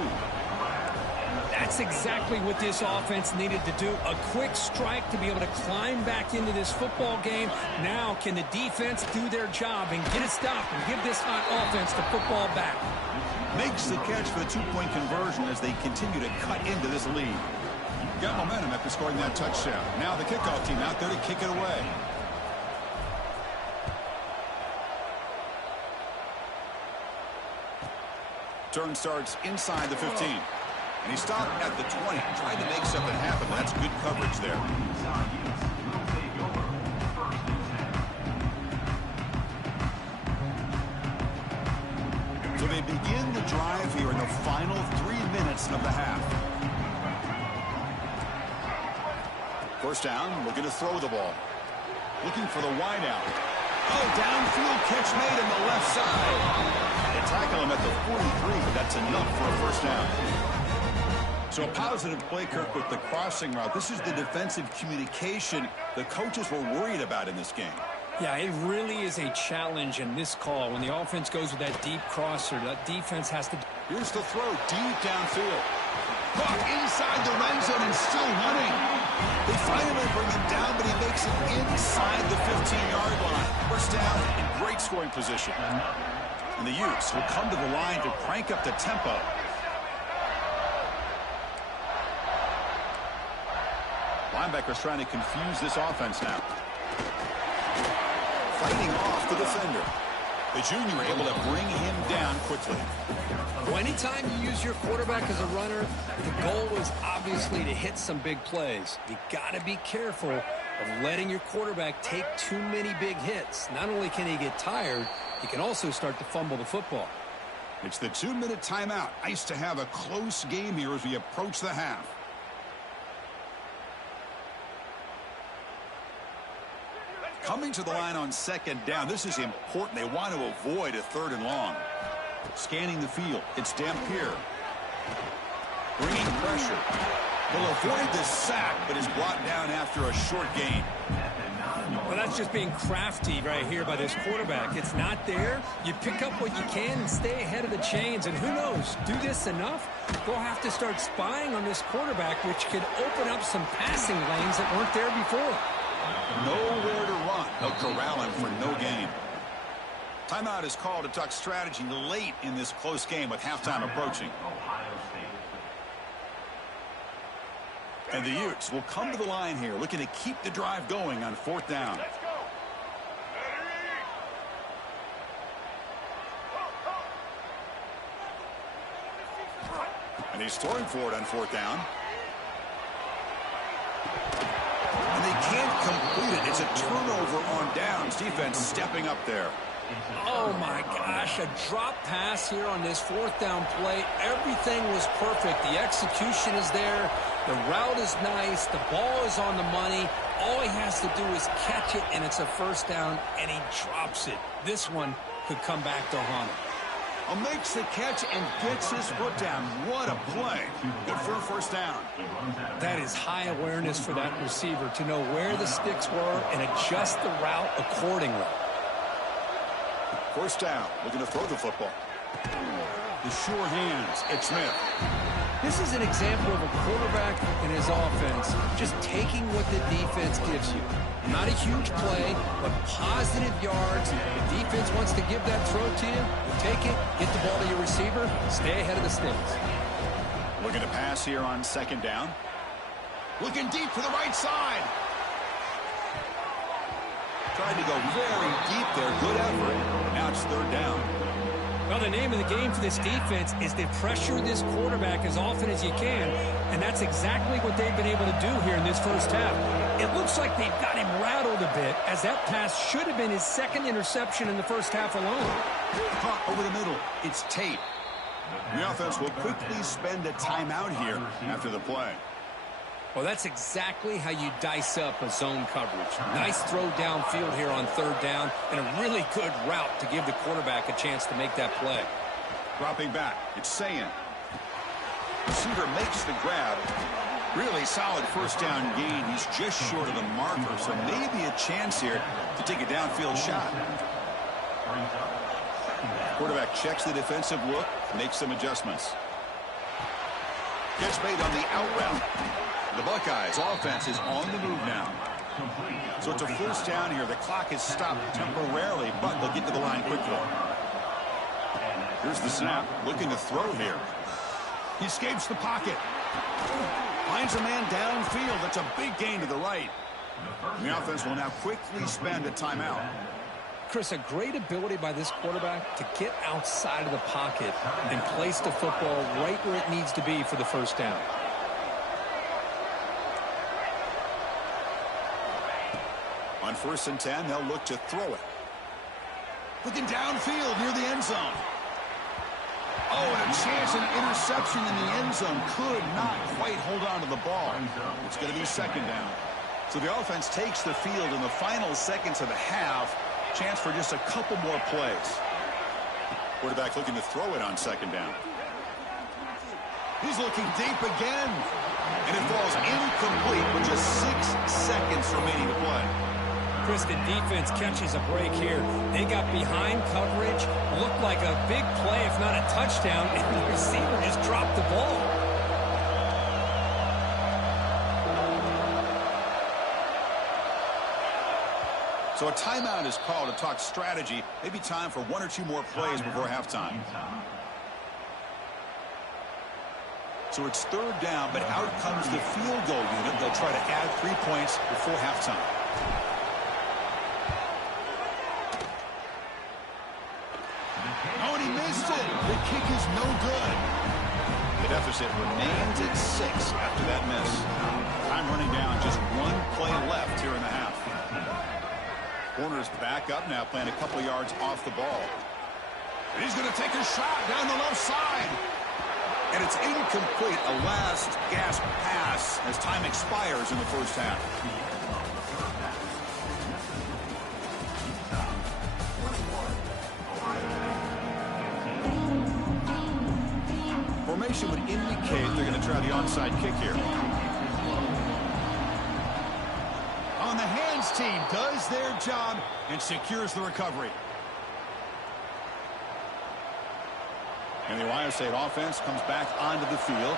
That's exactly what this offense needed to do. A quick strike to be able to climb back into this football game. Now can the defense do their job and get a stop and give this hot offense the football back? Makes the catch for the 2-point conversion as they continue to cut into this lead. Got momentum after scoring that touchdown. Now the kickoff team out there to kick it away. Turn starts inside the 15. And he stopped at the 20, tried to make something happen. That's good coverage there. So they begin the drive here in the final 3 minutes of the half. First down, looking to throw the ball. Looking for the wide out. Oh, downfield catch made on the left side. They tackle him at the 43, but that's enough for a first down. So a positive play, Kirk, with the crossing route. This is the defensive communication the coaches were worried about in this game. Yeah, it really is a challenge in this call. When the offense goes with that deep crosser, that defense has to... Here's the throw deep downfield. Caught inside the red zone and still running. They finally bring him down, but he makes it inside the 15-yard line. First down in great scoring position. And the Utes will come to the line to crank up the tempo. Linebackers trying to confuse this offense now. Fighting off the defender. The junior able to bring him down quickly. Well, anytime you use your quarterback as a runner, the goal is obviously to hit some big plays. You got to be careful of letting your quarterback take too many big hits. Not only can he get tired, he can also start to fumble the football. It's the 2-minute timeout. Nice to have a close game here as we approach the half. Coming to the line on second down. This is important. They want to avoid a 3rd and long. Scanning the field. It's Dampier. Bringing pressure. Will avoid the sack, but is brought down after a short gain. Well, that's just being crafty right here by this quarterback. It's not there. You pick up what you can and stay ahead of the chains. And who knows, do this enough, they'll have to start spying on this quarterback, which could open up some passing lanes that weren't there before. Nowhere to run. They'll corral him for no gain. Timeout is called to talk strategy late in this close game with halftime approaching. And the Utes will come to the line here, looking to keep the drive going on 4th down. And he's throwing for it on 4th down. And they can't complete it. It's a turnover on downs. Defense stepping up there. Oh, my gosh, a drop pass here on this 4th down play. Everything was perfect. The execution is there. The route is nice. The ball is on the money. All he has to do is catch it, and it's a first down, and he drops it. This one could come back to haunt him. Makes the catch and gets his foot down. What a play. Good for a first down. That is high awareness for that receiver to know where the sticks were and adjust the route accordingly. First down, looking to throw the football. The sure hands, it's Smith. This is an example of a quarterback and his offense just taking what the defense gives you. Not a huge play, but positive yards. The defense wants to give that throw to you. You take it, get the ball to your receiver, stay ahead of the sticks. Looking to pass here on second down. Looking deep for the right side. Tried to go very deep there. Good effort. Now it's third down. Well, the name of the game for this defense is to pressure this quarterback as often as you can, and that's exactly what they've been able to do here in this first half. It looks like they've got him rattled a bit, as that pass should have been his second interception in the first half alone. Caught over the middle. It's Tate. The offense will quickly spend a timeout here after the play. Well, that's exactly how you dice up a zone coverage. Nice throw downfield here on third down, and a really good route to give the quarterback a chance to make that play. Dropping back, it's Sayin. Receiver makes the grab. Really solid first down gain. He's just short of the marker, so maybe a chance here to take a downfield shot. Quarterback checks the defensive look, makes some adjustments. Gets made on the out route. The Buckeyes offense is on the move now. So it's a first down here. The clock is stopped temporarily, but they'll get to the line quickly. Here's the snap. Looking to throw here. He escapes the pocket. Finds a man downfield. That's a big gain to the right. And the offense will now quickly spend a timeout. Chris, a great ability by this quarterback to get outside of the pocket and place the football right where it needs to be for the first down. On 1st and 10, they'll look to throw it. Looking downfield near the end zone. Oh, and a chance an interception in the end zone. Could not quite hold on to the ball. It's going to be second down. So the offense takes the field in the final seconds of the half. Chance for just a couple more plays. Quarterback looking to throw it on second down. He's looking deep again. And it falls incomplete with just 6 seconds remaining to play. Chris, the defense catches a break here. They got behind coverage, looked like a big play, if not a touchdown, and the receiver just dropped the ball. So a timeout is called to talk strategy. Maybe time for 1 or 2 more plays before halftime. So it's third down, but out comes the field goal unit. They'll try to add 3 points before halftime. Oh, and he missed it. The kick is no good. The deficit remains at 6 after that miss. Time running down, just 1 play left here in the half. Corner's back up now, playing a couple yards off the ball. And he's going to take a shot down the left side. And it's incomplete, a last gasp pass as time expires in the first half. Formation would indicate they're going to try the onside kick here. On the hands team does their job and secures the recovery. And the Ohio State offense comes back onto the field.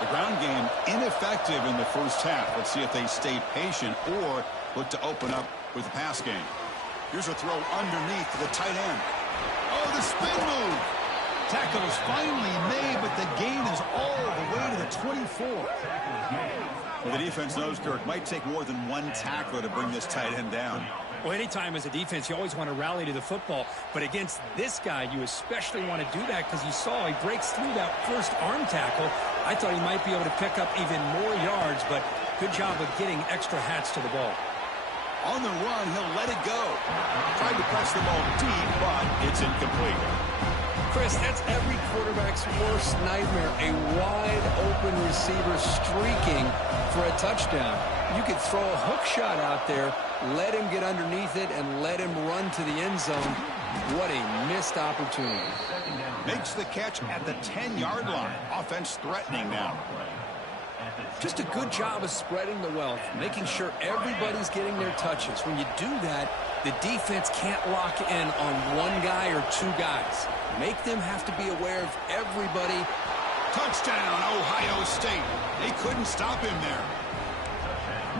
The ground game ineffective in the first half. Let's see if they stay patient or look to open up with the pass game. Here's a throw underneath to the tight end. Oh, the spin move. Tackle is finally made, but the gain is all the way to the 24. Well, the defense knows, Kirk, might take more than 1 tackler to bring this tight end down. Well, anytime as a defense, you always want to rally to the football. But against this guy, you especially want to do that because you saw he breaks through that first arm tackle. I thought he might be able to pick up even more yards, but good job of getting extra hats to the ball. On the run, he'll let it go. Tried to press the ball deep, but it's incomplete. Chris, that's every quarterback's worst nightmare, a wide-open receiver streaking for a touchdown. You could throw a hook shot out there, let him get underneath it, and let him run to the end zone. What a missed opportunity. Makes the catch at the 10-yard line. Offense threatening now. Just a good job of spreading the wealth, making sure everybody's getting their touches. When you do that, the defense can't lock in on 1 guy or 2 guys. Make them have to be aware of everybody Touchdown, Ohio State. They couldn't stop him there.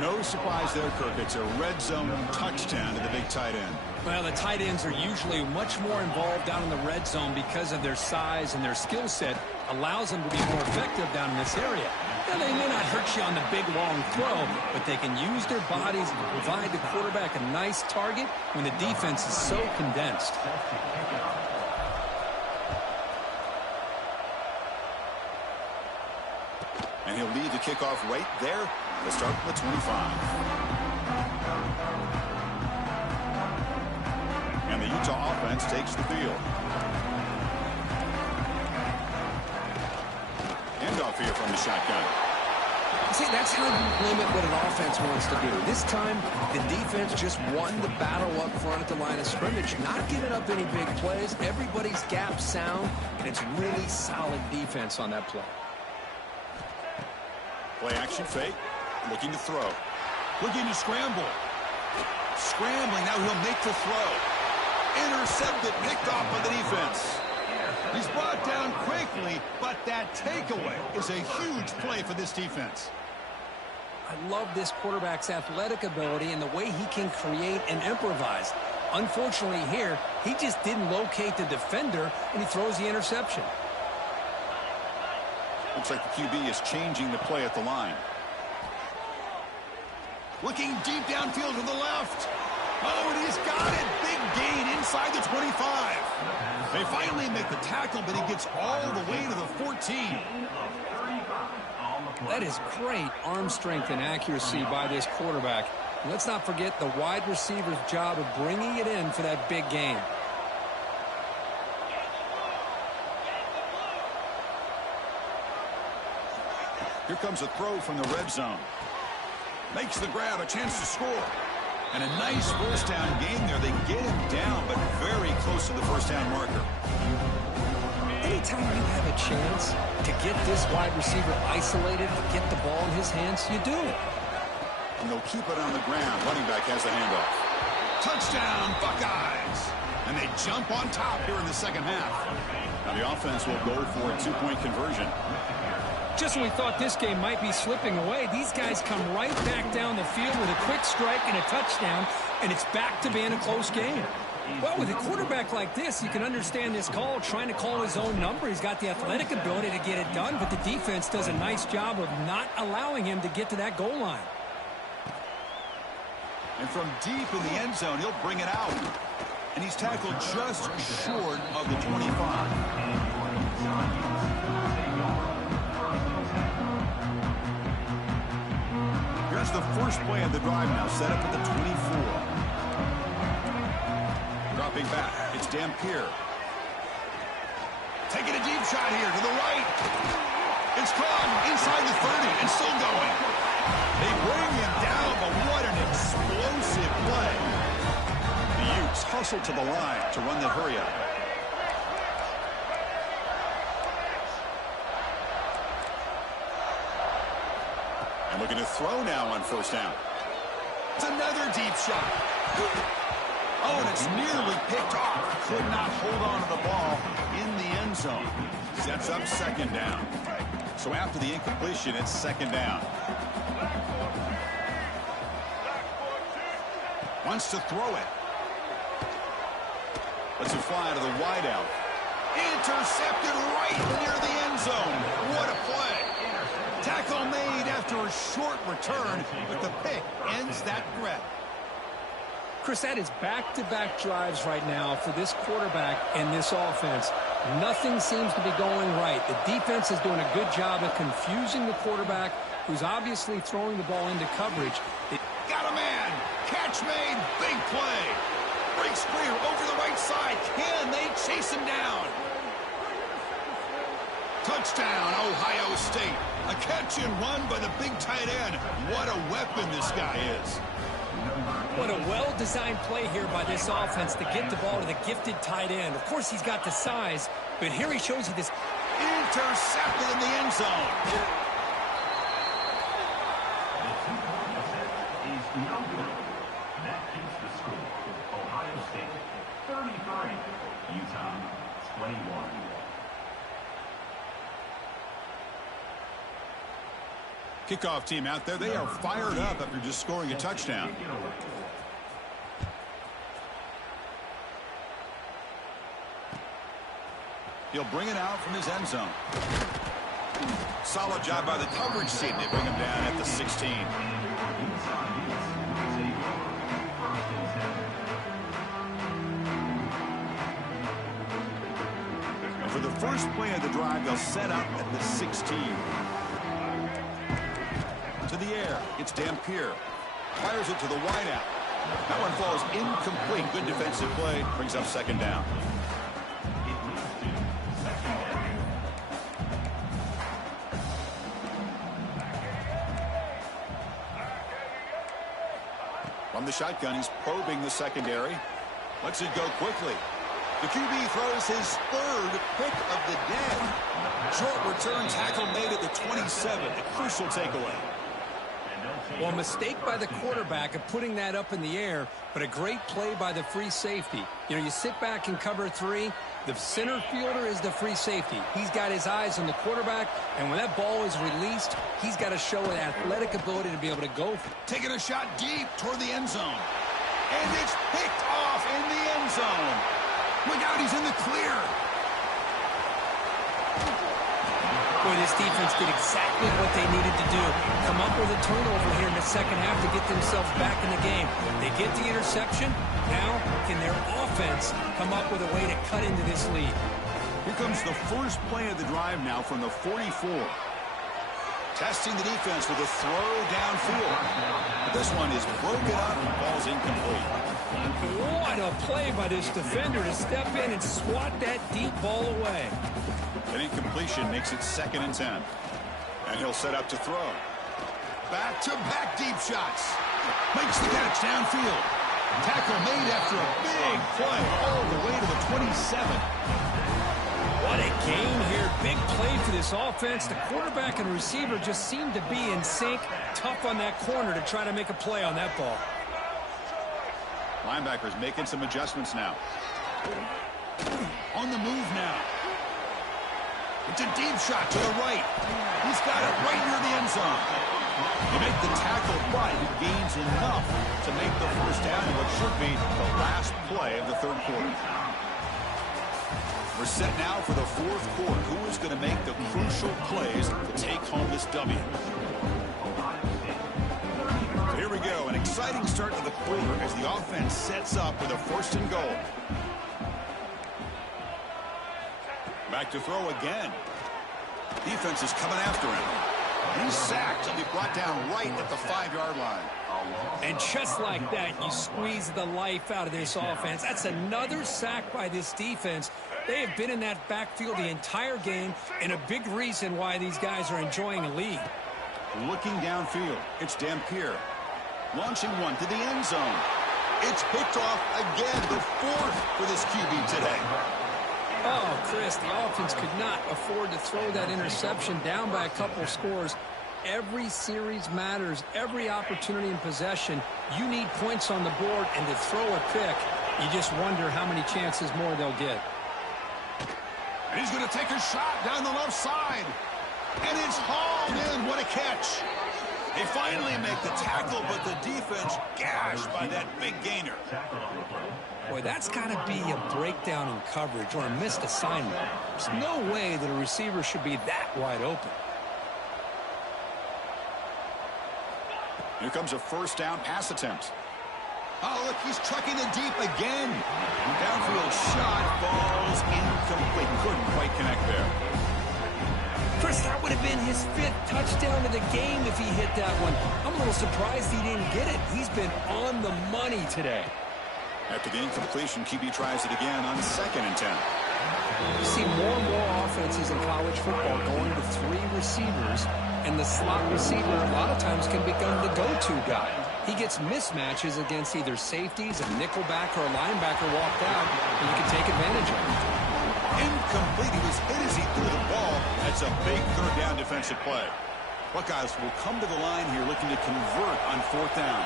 No surprise there, Kirk. It's a red zone touchdown to the big tight end. Well, the tight ends are usually much more involved down in the red zone because of their size and their skill set allows them to be more effective down in this area. Now, they may not hurt you on the big, long throw, but they can use their bodies to provide the quarterback a nice target when the defense is so condensed. And he'll lead the kickoff right there to start from the 25. And the Utah offense takes the field. Handoff here from the shotgun. See, that's how you limit what an offense wants to do. This time, the defense just won the battle up front at the line of scrimmage, not giving up any big plays. Everybody's gap sound, and it's really solid defense on that play. Play action fake. Looking to throw. Looking to scramble. Scrambling. Now he'll make the throw. Intercepted. Picked off by the defense. He's brought down quickly, but that takeaway is a huge play for this defense. I love this quarterback's athletic ability and the way he can create and improvise. Unfortunately here, he just didn't locate the defender, and he throws the interception. Looks like the QB is changing the play at the line. Looking deep downfield to the left. Oh, and he's got it. Big gain inside the 25. They finally make the tackle, but he gets all the way to the 14. That is great arm strength and accuracy by this quarterback. And let's not forget the wide receiver's job of bringing it in for that big gain. Here comes a throw from the red zone. Makes the grab, a chance to score. And a nice first down gain there. They get him down, but very close to the first down marker. Anytime you have a chance to get this wide receiver isolated, to get the ball in his hands, you do it. And they'll keep it on the ground. Running back has the handoff. Touchdown, Buckeyes! And they jump on top here in the second half. Now the offense will go for a two-point conversion. Just when we thought this game might be slipping away, these guys come right back down the field with a quick strike and a touchdown, and it's back to being a close game. Well, with a quarterback like this, you can understand this call, trying to call his own number. He's got the athletic ability to get it done, but the defense does a nice job of not allowing him to get to that goal line. And from deep in the end zone, he'll bring it out. And he's tackled just short of the 25. Here's the first play of the drive now, set up at the 24. Dropping back, it's Dampier. Taking a deep shot here to the right. It's caught inside the 30 and still going. They bring him down, but what an explosive play. The Utes hustle to the line to run the hurry up. And looking to throw now on first down. It's another deep shot. Oh, and it's nearly picked off. Could not hold on to the ball in the end zone. Sets up second down. So after the incompletion, it's second down. Wants to throw it. Lets it fly to the wideout. Intercepted right near the end zone. What a play. Tackle made after a short return, but the pick ends that threat. Chris, that is back-to-back drives right now for this quarterback and this offense. Nothing seems to be going right. The defense is doing a good job of confusing the quarterback, who's obviously throwing the ball into coverage. Got a man. Catch made. Big play. Breaks free over the right side. Can they chase him down? Touchdown, Ohio State. A catch and run by the big tight end. What a weapon this guy is. What a well-designed play here by this offense to get the ball to the gifted tight end. Of course, he's got the size, but here he shows you this. Intercepted in the end zone. Is no good. That keeps the score. Ohio State 33, Utah 21. Kickoff team out there, they are fired up after just scoring a touchdown. He'll bring it out from his end zone. Solid job by the coverage team. They bring him down at the 16. And for the first play of the drive, they'll set up at the 16. To the air. It's Dampier. Fires it to the wideout. That one falls incomplete. Good defensive play. Brings up second down. From the shotgun, he's probing the secondary. Lets it go quickly. The QB throws his third pick of the day. Short return tackle made at the 27. A crucial takeaway. Well, a mistake by the quarterback of putting that up in the air, but a great play by the free safety. You know, you sit back and cover three. The center fielder is the free safety. He's got his eyes on the quarterback, and when that ball is released, he's got to show an athletic ability to be able to go. Taking a shot deep toward the end zone. And it's picked off in the end zone. Look out, he's in the clear. Boy, this defense did exactly what they needed to do. Come up with a turnover here in the second half to get themselves back in the game. They get the interception. Now, can their offense come up with a way to cut into this lead? Here comes the first play of the drive now from the 44. Testing the defense with a throw downfield. But this one is broken up and falls incomplete. What a play by this defender to step in and swat that deep ball away. An incompletion makes it 2nd and 10. And he'll set up to throw. Back-to-back deep shots. Makes the catch downfield. Tackle made after a big play all the way to the 27. What a gain here. Big play for this offense. The quarterback and receiver just seem to be in sync. Tough on that corner to try to make a play on that ball. Linebackers making some adjustments now. On the move now. It's a deep shot to the right. He's got it right near the end zone. They make the tackle, but he gains enough to make the first down in what should be the last play of the third quarter. We're set now for the fourth quarter. Who is going to make the crucial plays to take home this W? So here we go. An exciting start to the quarter as the offense sets up with a 1st and goal. Back to throw again. Defense is coming after him. He's sacked. He'll be brought down right at the 5-yard line. And just like that, you squeeze the life out of this offense. That's another sack by this defense. They have been in that backfield the entire game, and a big reason why these guys are enjoying a lead. Looking downfield, it's Dampier. Launching one to the end zone. It's picked off again, the 4th for this QB today. Oh, Chris, the offense could not afford to throw that interception down by a couple scores. Every series matters. Every opportunity in possession, you need points on the board, and to throw a pick, you just wonder how many chances more they'll get. And he's going to take a shot down the left side. And it's hauled in. What a catch. They finally make the tackle, but the defense gashed by that big gainer. Boy, that's got to be a breakdown in coverage or a missed assignment. There's no way that a receiver should be that wide open. Here comes a 1st down pass attempt. Oh, look, he's trucking it deep again. Downfield shot falls incomplete. Couldn't quite connect there. Chris, that would have been his 5th touchdown of the game if he hit that one. I'm a little surprised he didn't get it. He's been on the money today. After the incompletion, QB tries it again on 2nd and 10. You see more and more offenses in college football going to 3 receivers, and the slot receiver a lot of times can become the go-to guy. He gets mismatches against either safeties, a nickelback, or a linebacker walked out, and you can take advantage of it. Incomplete. He was hit as he threw the ball. That's a big 3rd down defensive play. Buckeyes will come to the line here looking to convert on 4th down.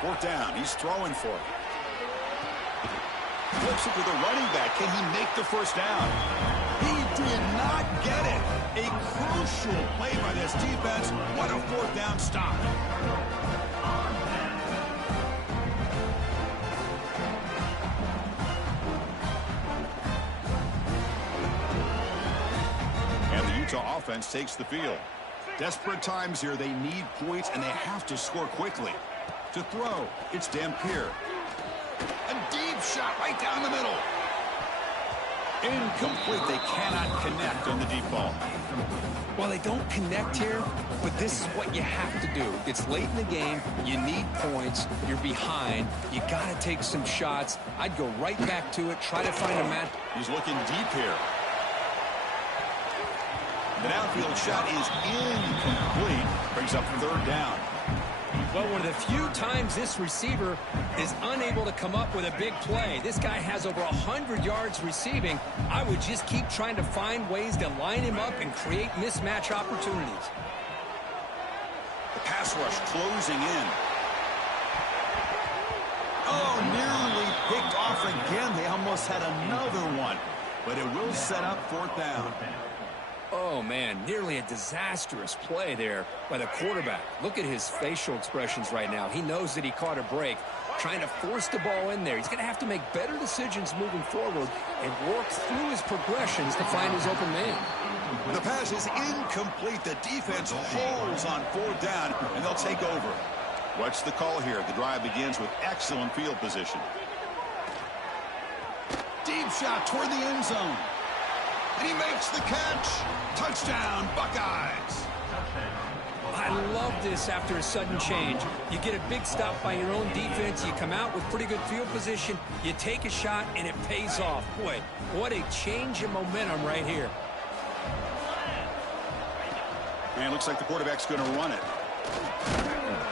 4th down. He's throwing for it. Flips it to the running back. Can he make the first down? He did not get it. A crucial play by this defense. What a fourth down stop. And the Utah offense takes the field. Desperate times here. They need points, and they have to score quickly. To throw, it's Dampier. A deep shot right down the middle. Incomplete. They cannot connect on the deep ball. Well, they don't connect here, but this is what you have to do. It's late in the game. You need points. You're behind. You got to take some shots. I'd go right back to it, try to find a match. He's looking deep here. The downfield shot is incomplete. Brings up third down. Well, one of the few times this receiver is unable to come up with a big play. This guy has over 100 yards receiving. I would just keep trying to find ways to line him up and create mismatch opportunities. The pass rush closing in. Oh, nearly picked off again. They almost had another one. But it will set up fourth down. Oh, man, nearly a disastrous play there by the quarterback. Look at his facial expressions right now. He knows that he caught a break, trying to force the ball in there. He's going to have to make better decisions moving forward and work through his progressions to find his open man. The pass is incomplete. The defense holds on fourth down, and they'll take over. What's the call here? The drive begins with excellent field position. Deep shot toward the end zone. And he makes the catch. Touchdown, Buckeyes. I love this after a sudden change. You get a big stop by your own defense. You come out with pretty good field position. You take a shot, and it pays off. Boy, what a change in momentum right here. And looks like the quarterback's going to run it.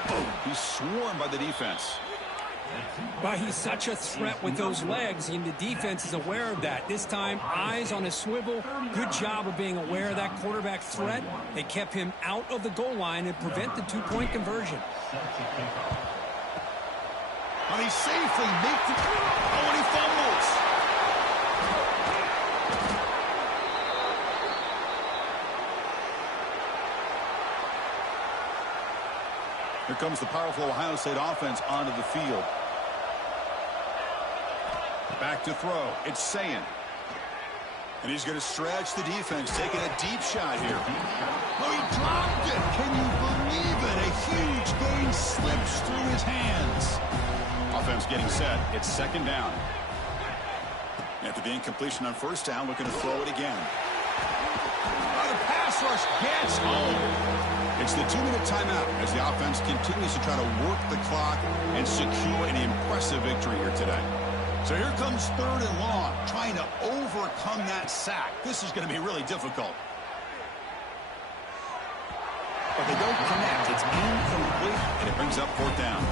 Oh, he's swarmed by the defense. But he's such a threat with those legs, and the defense is aware of that. This time, eyes on a swivel. Good job of being aware of that quarterback threat. They kept him out of the goal line and prevent the two-point conversion. And he safely makes the... Oh, and he fumbles. Here comes the powerful Ohio State offense onto the field. Back to throw. It's Sayin. And he's going to stretch the defense, taking a deep shot here. Oh, he dropped it. Can you believe it? A huge gain slips through his hands. Offense getting set. It's second down. After the incompletion on first down, looking to throw it again. Oh, the pass rush gets home. It's the 2-minute timeout as the offense continues to try to work the clock and secure an impressive victory here today. So here comes third and long, trying to overcome that sack. This is going to be really difficult. But they don't connect. It's incomplete, and it brings up fourth down.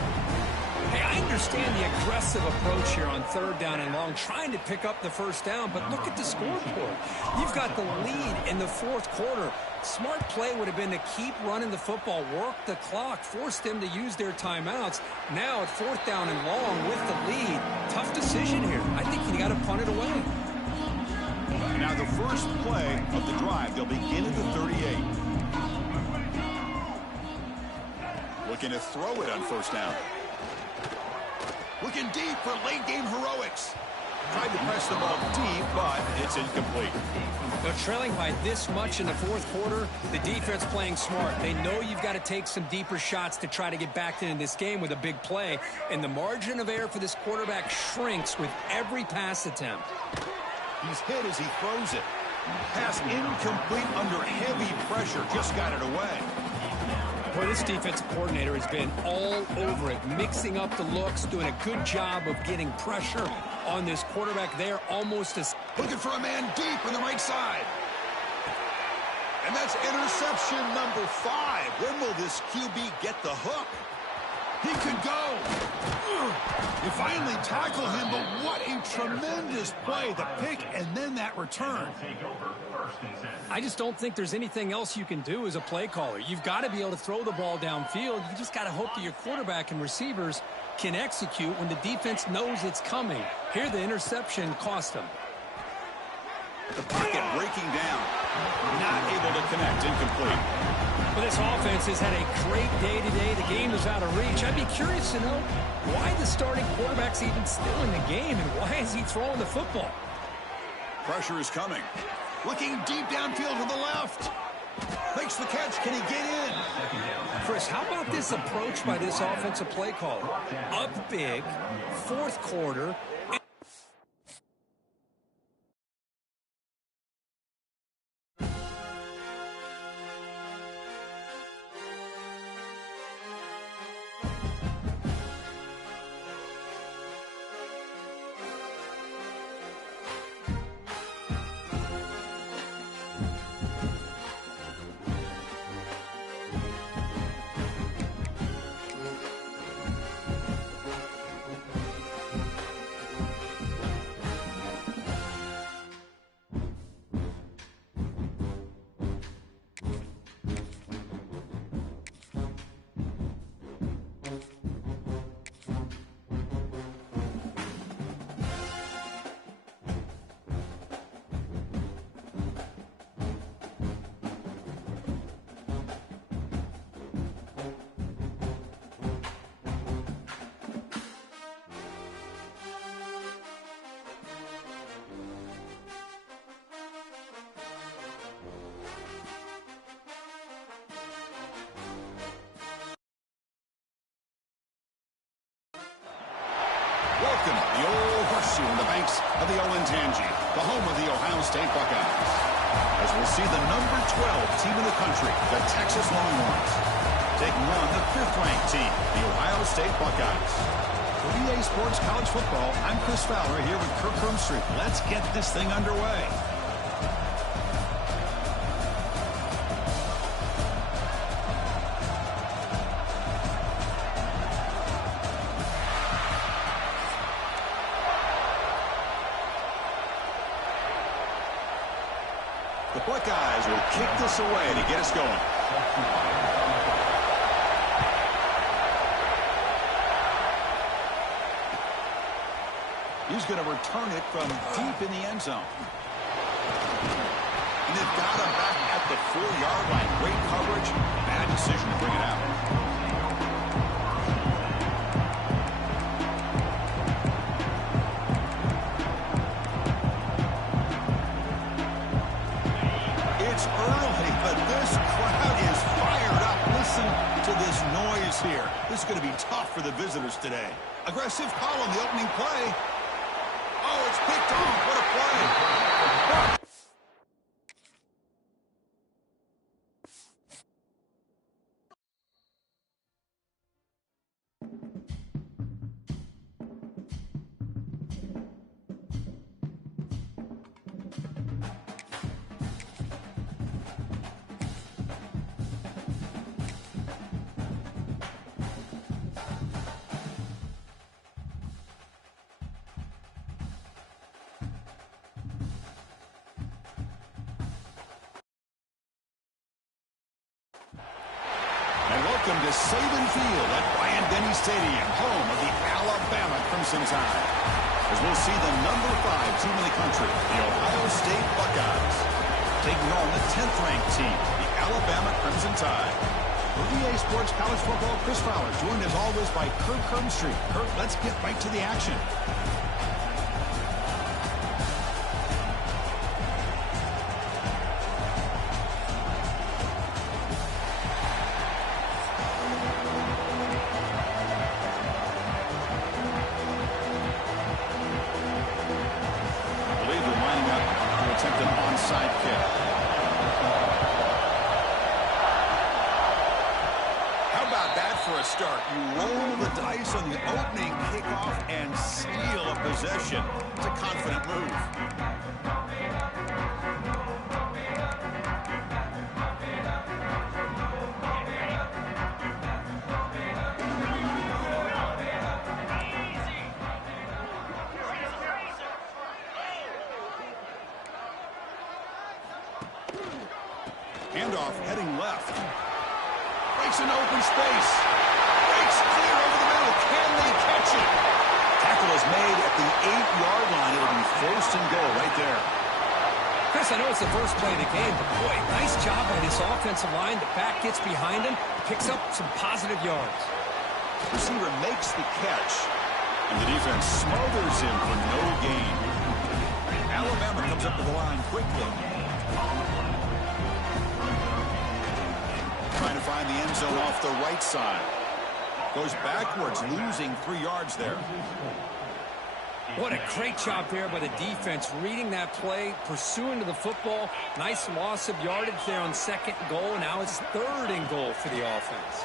Hey, I understand the aggressive approach here on third down and long, trying to pick up the first down, but look at the scoreboard. You've got the lead in the fourth quarter. Smart play would have been to keep running the football, work the clock, force them to use their timeouts. Now at fourth down and long with the lead, tough decision here. I think you got to punt it away. Now the first play of the drive, they'll begin at the 38. Looking to throw it on first down. Looking deep for late game heroics. Tried to press the ball deep, but it's incomplete. But trailing by this much in the fourth quarter, the defense playing smart. They know you've got to take some deeper shots to try to get back into this game with a big play. And the margin of error for this quarterback shrinks with every pass attempt. He's hit as he throws it. Pass incomplete under heavy pressure. Just got it away. Boy, this defensive coordinator has been all over it, mixing up the looks, doing a good job of getting pressure on this quarterback there, almost as... Looking for a man deep on the right side. And that's interception number 5. When will this QB get the hook? He could go. You finally tackle him, but what a tremendous play. The pick and then that return. I just don't think there's anything else you can do as a play caller. You've got to be able to throw the ball downfield. You just got to hope that your quarterback and receivers can execute when the defense knows it's coming. Here, the interception cost them. The pocket breaking down. Not able to connect, incomplete. Well, this offense has had a great day today. The game is out of reach. I'd be curious to know why the starting quarterback's even still in the game and why is he throwing the football? Pressure is coming. Looking deep downfield to the left. Makes the catch. Can he get in? Chris, how about this approach by this offensive play caller? Up big, fourth quarter. Welcome to the old horseshoe in the banks of the Olentangy, the home of the Ohio State Buckeyes. As we'll see the number 12 team in the country, the Texas Longhorns, taking on the 5th-ranked team, the Ohio State Buckeyes. For EA Sports College Football, I'm Chris Fowler here with Kirk Street. Let's get this thing underway. The Buckeyes will kick this away to get us going. He's going to return it from deep in the end zone. And they've got him back at the 4-yard line. Great coverage. Bad decision to bring it out. It's early, but this crowd is fired up. Listen to this noise here. This is going to be tough for the visitors today. Aggressive call on the opening play. Oh, it's picked off. What a play. Welcome to Saban Field at Bryant-Denny Stadium, home of the Alabama Crimson Tide. As we'll see the number 5 team in the country, the Ohio State Buckeyes, taking on the 10th-ranked team, the Alabama Crimson Tide. For EA Sports College Football, Chris Fowler, joined as always by Kirk Street. Kirk, let's get right to the action. Start. You roll the dice on the opening kickoff and steal a possession. It's a confident move. Handoff heading left. Breaks an open space. Clear over the middle. Can they catch it? Tackle is made at the 8-yard line. It'll be 1st and goal right there. Chris, I know it's the first play of the game, but boy, nice job by this offensive line. The back gets behind him, picks up some positive yards. Receiver makes the catch, and the defense smothers him for no gain. Alabama comes up to the line quickly. Trying to find the end zone off the right side. Goes backwards, losing 3 yards there. What a great job there by the defense, reading that play, pursuing to the football. Nice loss of yardage there on 2nd and goal. Now it's 3rd and goal for the offense.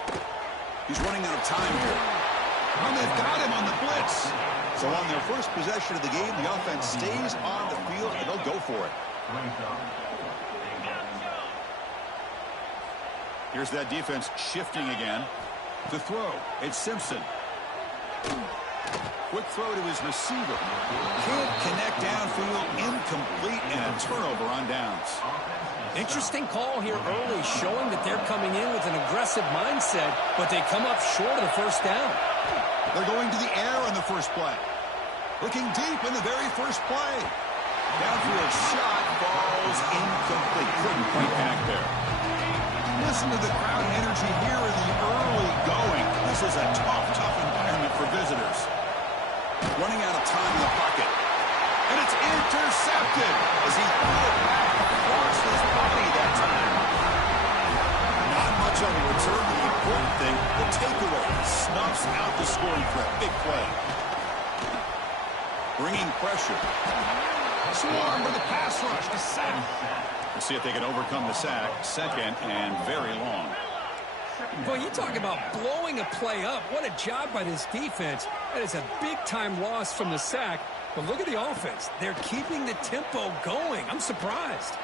He's running out of time here. And they've got him on the blitz. So on their first possession of the game, the offense stays on the field, and they'll go for it. Here's that defense shifting again. To throw, it's Simpson. Quick throw to his receiver. Can't connect downfield, incomplete, and a turnover on downs. Interesting call here early, showing that they're coming in with an aggressive mindset, but they come up short of the first down. They're going to the air on the first play. Looking deep in the very first play. Downfield shot falls incomplete. Couldn't quite connect there. Listen to the crowd energy here in the early going. This is a tough environment for visitors. Running out of time in the pocket. And it's intercepted as he threw it back across his body that time. Not much on the return. The important thing, the takeaway, snuffs out the scoring threat. Big play. Bringing pressure. Swarm with the pass rush to sack. We'll see if they can overcome the sack. 2nd and very long. Boy, you talk about blowing a play up. What a job by this defense. That is a big-time loss from the sack. But look at the offense. They're keeping the tempo going. I'm surprised.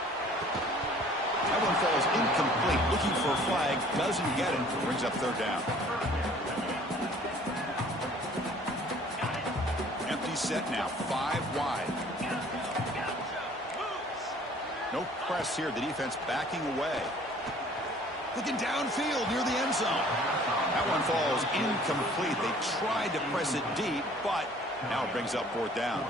That one falls incomplete. Looking for a flag. Doesn't get it. Brings up 3rd down. Empty set now. 5 wide. No press here. The defense backing away. Looking downfield near the end zone. That one falls incomplete. They tried to press it deep, but now it brings up 4th down.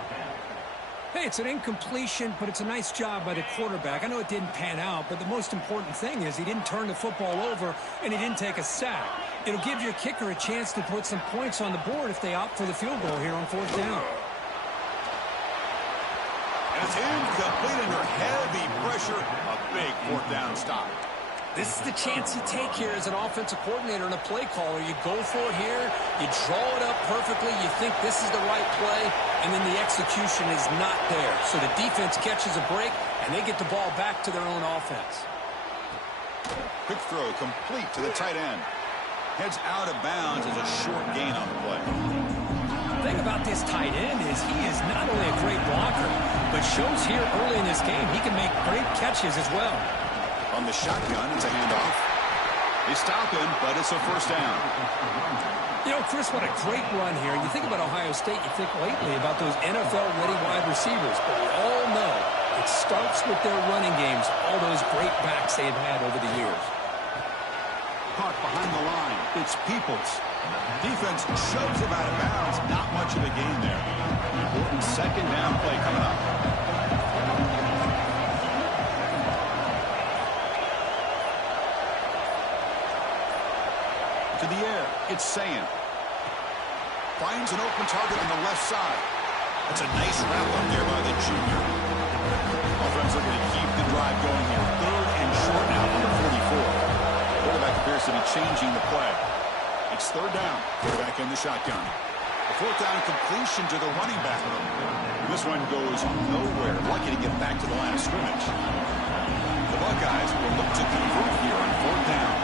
Hey, it's an incompletion, but it's a nice job by the quarterback. I know it didn't pan out, but the most important thing is he didn't turn the football over and he didn't take a sack. It'll give your kicker a chance to put some points on the board if they opt for the field goal here on 4th down. And it's incomplete under heavy pressure. A big 4th down stop. This is the chance you take here as an offensive coordinator and a play caller. You go for it here, you draw it up perfectly, you think this is the right play, and then the execution is not there. So the defense catches a break, and they get the ball back to their own offense. Quick throw complete to the tight end. Heads out of bounds as a short gain on the play. The thing about this tight end is he is not only a great blocker, but shows here early in this game he can make great catches as well. On the shotgun, it's a handoff. They stop him, but it's a 1st down. You know, Chris, what a great run here. You think about Ohio State, you think lately about those NFL-ready wide receivers. But we all know it starts with their running games, all those great backs they have had over the years. Caught behind the line. It's Peoples. Defense shoves him out of bounds. Not much of a gain there. Important 2nd down play coming up. To the air, it's Sayan. Finds an open target on the left side. That's a nice wrap up there by the junior. Offense looking to keep the drive going here. 3rd and short now from the 44. Quarterback appears to be changing the play. It's 3rd down. Quarterback in the shotgun. A 4th down completion to the running back. This one goes nowhere. Lucky to get back to the line of scrimmage. The Buckeyes will look to convert here on 4th down.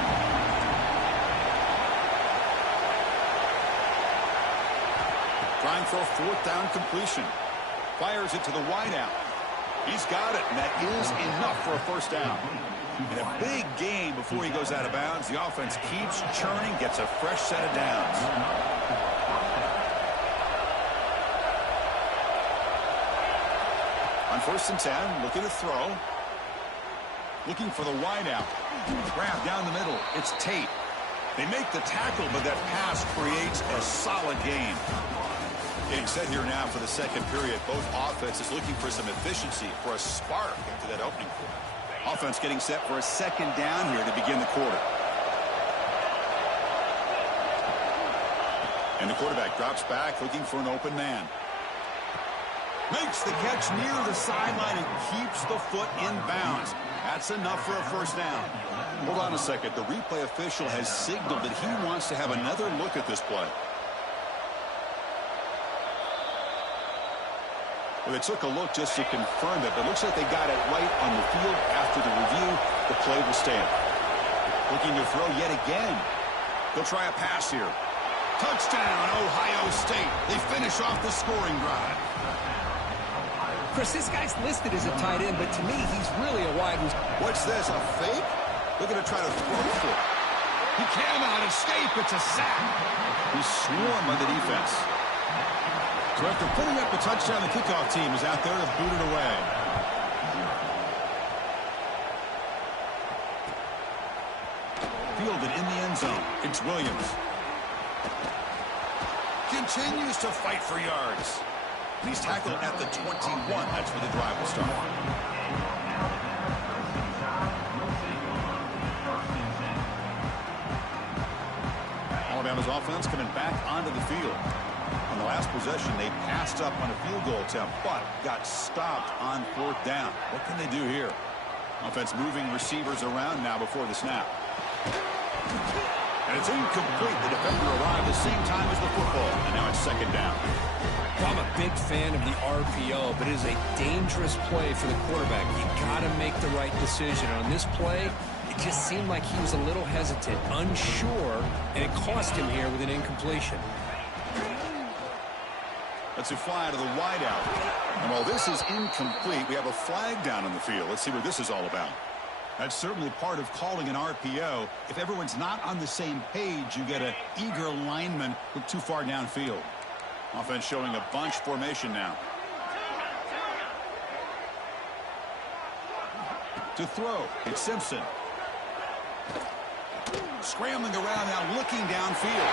Trying for a 4th down completion. Fires it to the wideout. He's got it, and that is enough for a 1st down. In a big game before he goes out of bounds, the offense keeps churning, gets a fresh set of downs. On 1st and 10, looking to throw. Looking for the wideout. Grab down the middle. It's Tate. They make the tackle, but that pass creates a solid gain. Getting set here now for the second period. Both offenses looking for some efficiency, for a spark into that opening quarter. Offense getting set for a second down here to begin the quarter. And the quarterback drops back looking for an open man. Makes the catch near the sideline and keeps the foot in bounds. That's enough for a first down. Hold on a second. The replay official has signaled that he wants to have another look at this play. Well, they took a look just to confirm it, but it looks like they got it right on the field. After the review, the play will stand. Looking to throw yet again. They'll try a pass here. Touchdown, Ohio State. They finish off the scoring drive. Chris, this guy's listed as a tight end, but to me, he's really a wide receiver. What's this, a fake? They're going to try to throw for it. He cannot escape. It's a sack. He's swarmed by the defense. So after putting up a touchdown, the kickoff team is out there to boot it away. Fielded in the end zone. It's Williams. Continues to fight for yards. And he's tackled at the 21. That's where the drive will start. Alabama's offense coming back onto the field. On the last possession, they passed up on a field goal attempt, but got stopped on fourth down. What can they do here? Offense moving receivers around now before the snap. And it's incomplete. The defender arrived the same time as the football, and now it's second down. Well, I'm a big fan of the RPO, but it is a dangerous play for the quarterback. You got to make the right decision. On this play, it just seemed like he was a little hesitant, unsure, and it cost him here with an incompletion. Let's fly out of the wideout. And while this is incomplete, we have a flag down on the field. Let's see what this is all about. That's certainly part of calling an RPO. If everyone's not on the same page, you get an eager lineman look too far downfield. Offense showing a bunch formation now. To throw, it's Simpson. Scrambling around now, looking downfield.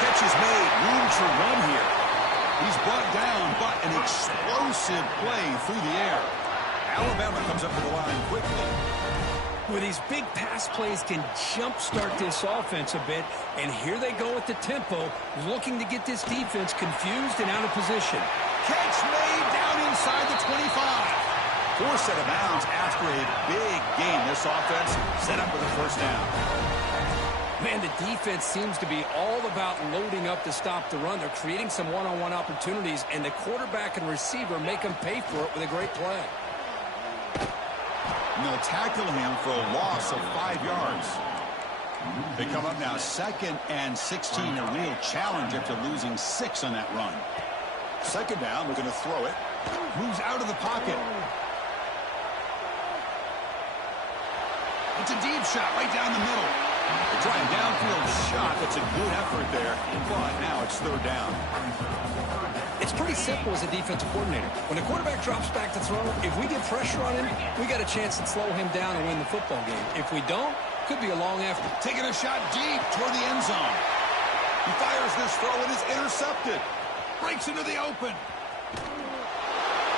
Catch is made, room to run here. He's brought down, but an explosive play through the air. Alabama comes up to the line quickly. Where these big pass plays can jumpstart this offense a bit, and here they go at the tempo, looking to get this defense confused and out of position. Catch made down inside the 25. Forced out of bounds after a big game. This offense set up with a first down. Man, the defense seems to be all about loading up to stop the run. They're creating some one-on-one opportunities, and the quarterback and receiver make them pay for it with a great play. And they'll tackle him for a loss of 5 yards. They come up now 2nd and 16, a real challenge after losing 6 on that run. Second down, we're going to throw it. Moves out of the pocket. It's a deep shot right down the middle. They try a downfield shot. That's a good effort there. But now it's third down. It's pretty simple as a defensive coordinator. When the quarterback drops back to throw, if we get pressure on him, we got a chance to slow him down and win the football game. If we don't, could be a long effort. Taking a shot deep toward the end zone. He fires this throw and is intercepted. Breaks into the open.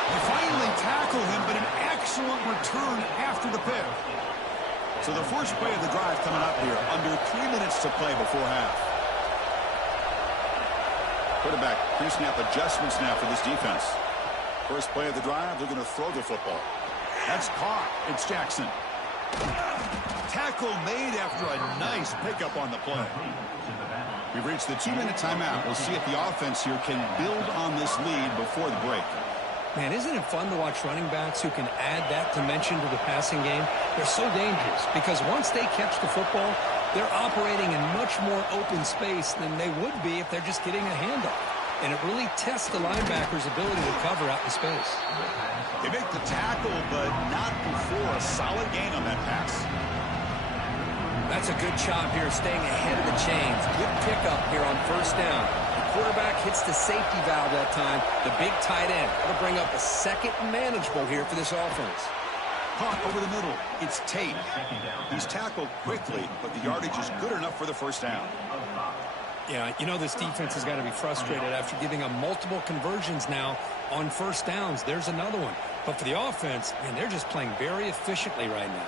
They finally tackle him, but an excellent return after the pick. So the first play of the drive coming up here. Under 3 minutes to play before half. Quarterback pre-snap adjustments now for this defense. First play of the drive, they're going to throw the football. That's caught. It's Jackson. Tackle made after a nice pickup on the play. We've reached the 2-minute timeout. We'll see if the offense here can build on this lead before the break. Man, isn't it fun to watch running backs who can add that dimension to the passing game? They're so dangerous because once they catch the football, they're operating in much more open space than they would be if they're just getting a handoff. And it really tests the linebacker's ability to cover out in space. They make the tackle, but not before a solid gain on that pass. That's a good job here staying ahead of the chains. Good pickup here on first down. The quarterback hits the safety valve that time. The big tight end. That'll bring up a second manageable here for this offense. Caught over the middle. It's Tate. He's tackled quickly, but the yardage is good enough for the first down. Yeah, you know this defense has got to be frustrated after giving up multiple conversions now on first downs. There's another one. But for the offense, man, they're just playing very efficiently right now.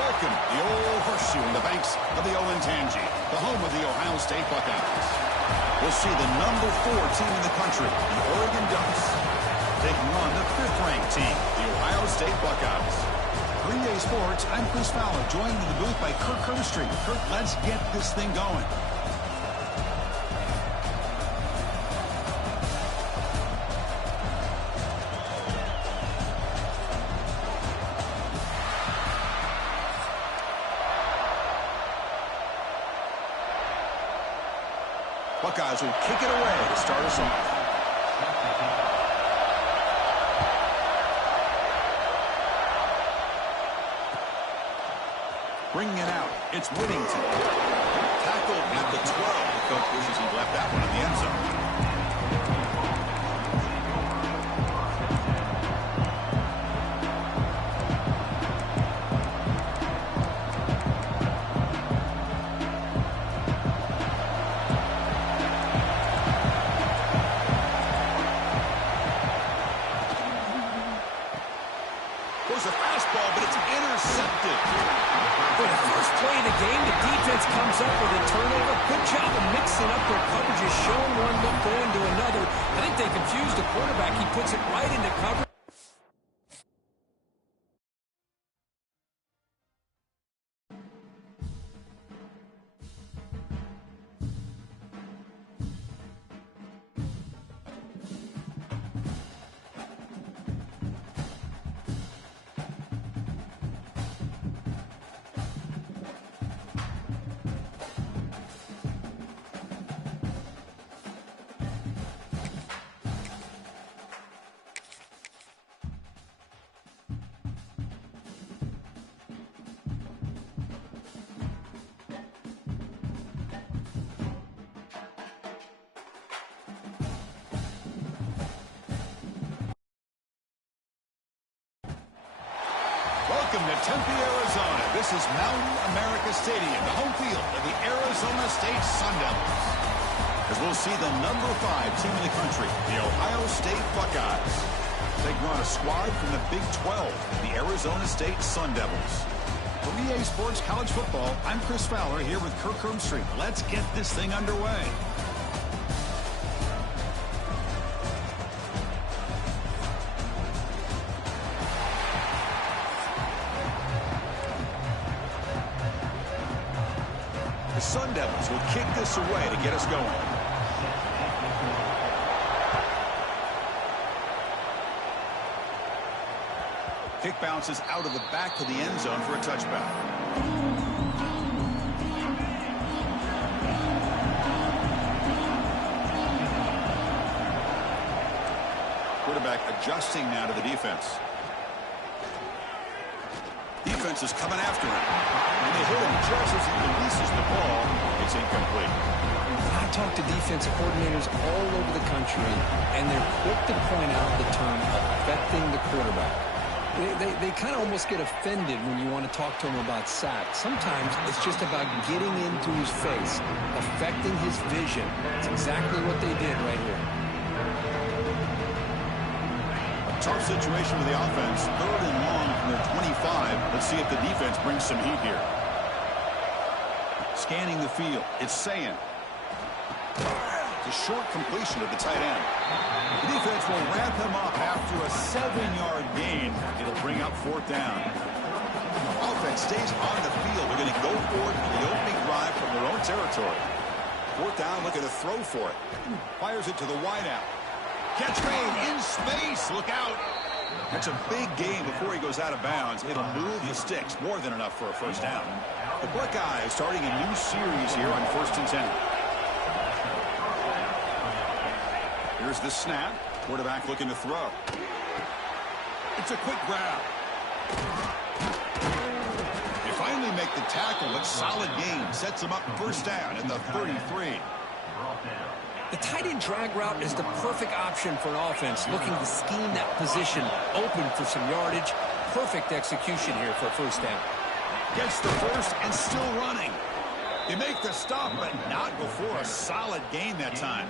Welcome, the old horseshoe in the banks of the Olentangy, the home of the Ohio State Buckeyes. We'll see the number 4 team in the country, the Oregon Ducks, taking on the 5th-ranked team, the Ohio State Buckeyes. For EA Sports, I'm Chris Fowler, joined in the booth by Kirk Herbstreit. Kirk, let's get this thing going. Buckeyes will kick it away to start us off. Bringing it out, it's Whittington. Tackled at the 12. The coach wishes he left that one in the end zone. There's a fastball, but it's intercepted. For the first play of the game, the defense comes up with a turnover. Good job of mixing up their coverages, showing one look, going to another. I think they confused the quarterback. He puts it right into cover. Welcome to Tempe, Arizona. This is Mountain America Stadium, the home field of the Arizona State Sun Devils. As we'll see the number 5 team in the country, the Ohio State Buckeyes, taking on a squad from the Big 12, the Arizona State Sun Devils. For EA Sports College Football, I'm Chris Fowler here with Kirk Herbstreit. Let's get this thing underway. The Sun Devils will kick this away to get us going. Kick bounces out of the back of the end zone for a touchback. Quarterback adjusting now to the defense. Defense is coming after him. And they hit him just as he releases the ball. It's incomplete. I talk to defensive coordinators all over the country, and they're quick to point out the term affecting the quarterback. They kind of almost get offended when you want to talk to them about sacks. Sometimes it's just about getting into his face, affecting his vision. It's exactly what they did right here. Tough situation for the offense. 3rd and long from their 25. Let's see if the defense brings some heat here. Scanning the field. It's Sayan. a short completion of the tight end. The defense will wrap him up after a 7-yard gain. It'll bring up 4th down. Offense stays on the field. They're going to go for it on the opening drive from their own territory. 4th down, looking to throw for it. Fires it to the wideout. Catch made in space. Look out. That's a big gain before he goes out of bounds. It'll move the sticks. More than enough for a 1st down. The Buckeyes starting a new series here on 1st and 10. Here's the snap. Quarterback looking to throw. It's a quick grab. They finally make the tackle, but solid gain. Sets them up 1st down at the 33. The tight end drag route is the perfect option for an offense looking to scheme that position open for some yardage. Perfect execution here for a 1st down. Gets the first and still running. They make the stop, but not before a solid gain that time.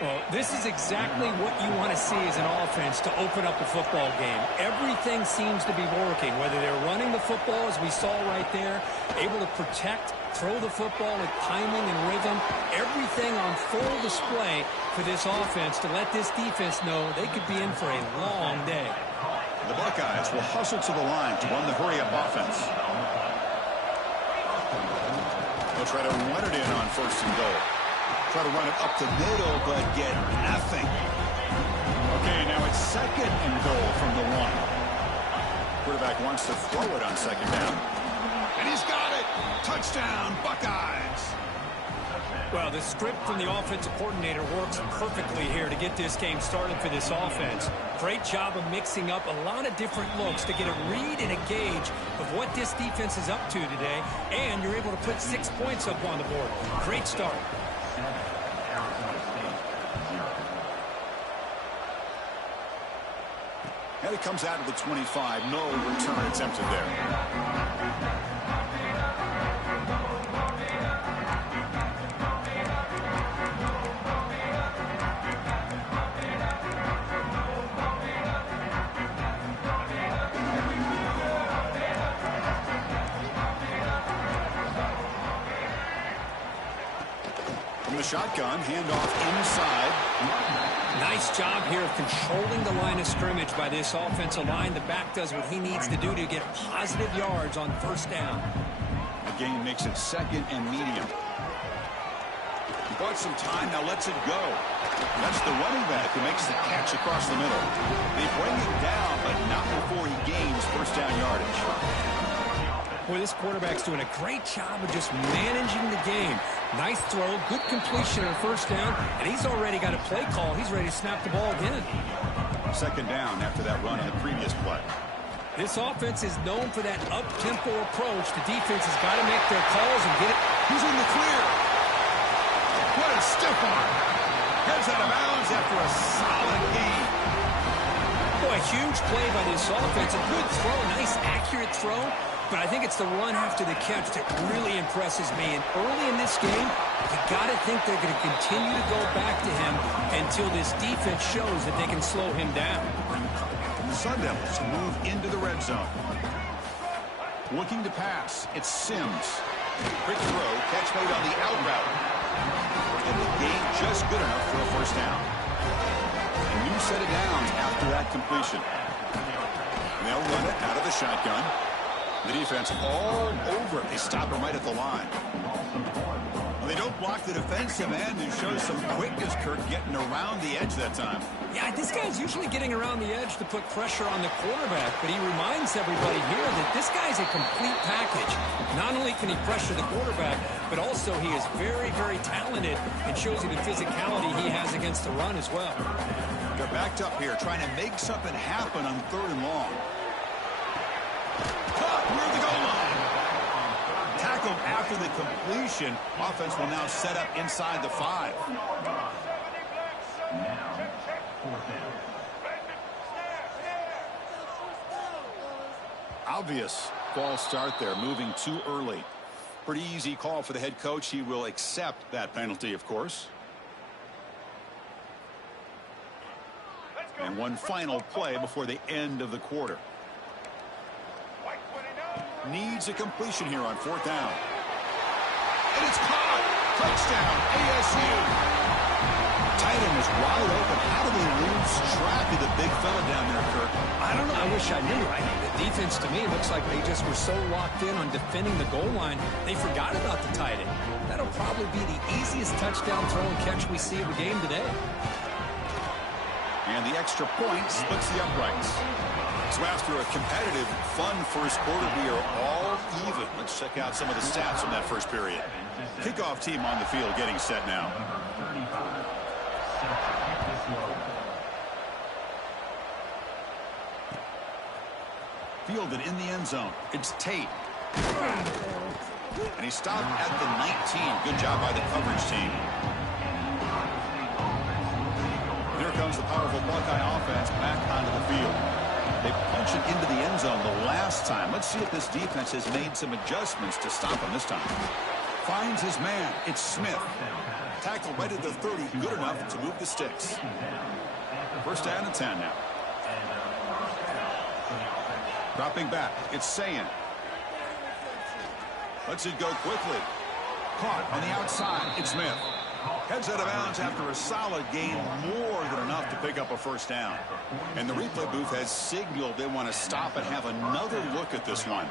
Well, this is exactly what you want to see as an offense to open up a football game. Everything seems to be working, whether they're running the football, as we saw right there, able to protect, throw the football with timing and rhythm. Everything on full display for this offense to let this defense know they could be in for a long day. The Buckeyes will hustle to the line to run the hurry-up offense. They'll try to run it in on 1st and goal. Try to run it up the middle, but get nothing. Okay, now it's 2nd and goal from the 1. Quarterback wants to throw it on 2nd down. And he's got it. Touchdown, Buckeyes. Well, the script from the offensive coordinator works perfectly here to get this game started for this offense. Great job of mixing up a lot of different looks to get a read and a gauge of what this defense is up to today, and you're able to put 6 points up on the board. Great start. And it comes out of the 25. No return attempted there. From the shotgun, handoff inside. Nice job here of controlling the line of scrimmage by this offensive line. The back does what he needs to do to get positive yards on 1st down. The gain makes it 2nd and medium. He bought some time, now lets it go. That's the running back who makes the catch across the middle. They bring him down, but not before he gains 1st down yardage. Boy, this quarterback's doing a great job of just managing the game. Nice throw, good completion on 1st down, and he's already got a play call. He's ready to snap the ball again. 2nd down after that run on the previous play. This offense is known for that up-tempo approach. The defense has got to make their calls and get it. He's in the clear. What a stiff arm. Heads out of bounds after a solid gain. Boy, a huge play by this offense. A good throw, nice accurate throw. But I think it's the run after the catch that really impresses me. And early in this game, you got to think they're going to continue to go back to him until this defense shows that they can slow him down. The Sun Devils move into the red zone. Looking to pass, it's Sims. Quick throw, catch made on the out route. And the gain just good enough for a 1st down. A new set of downs after that completion. They'll run it out of the shotgun. The defense all over it. They stop him right at the line. Well, they don't block the defensive end and show some quickness, Kirk, getting around the edge that time. Yeah, this guy's usually getting around the edge to put pressure on the quarterback, but he reminds everybody here that this guy's a complete package. Not only can he pressure the quarterback, but also he is very, very talented and shows you the physicality he has against the run as well. They're backed up here, trying to make something happen on 3rd and long. Near the goal line. Tackled after the completion. Offense will now set up inside the 5. Obvious false start there, moving too early. Pretty easy call for the head coach. He will accept that penalty, of course. And one final play before the end of the quarter. Needs a completion here on 4th down. And it's caught. Touchdown, ASU. Tight end is wide open. How do they lose track of the big fella down there, Kirk? I don't know. I wish I knew. The defense, to me, looks like they just were so locked in on defending the goal line, they forgot about the tight end. That'll probably be the easiest touchdown throw and catch we see of the game today. And the extra point splits the uprights. So after a competitive, fun first quarter, we are all even. Let's check out some of the stats from that first period. Kickoff team on the field getting set now. Fielded in the end zone. It's Tate. And he stopped at the 19. Good job by the coverage team. Here comes the powerful Buckeye offense back onto the field. They punch it into the end zone the last time. Let's see if this defense has made some adjustments to stop him this time. Finds his man. It's Smith. Tackle right at the 30. Good enough to move the sticks. First down and 10 now. Dropping back. It's Sayin. Lets it go quickly. Caught on the outside. It's Smith. Heads out of bounds after a solid gain, more than enough to pick up a first down. And the replay booth has signaled they want to stop and have another look at this one.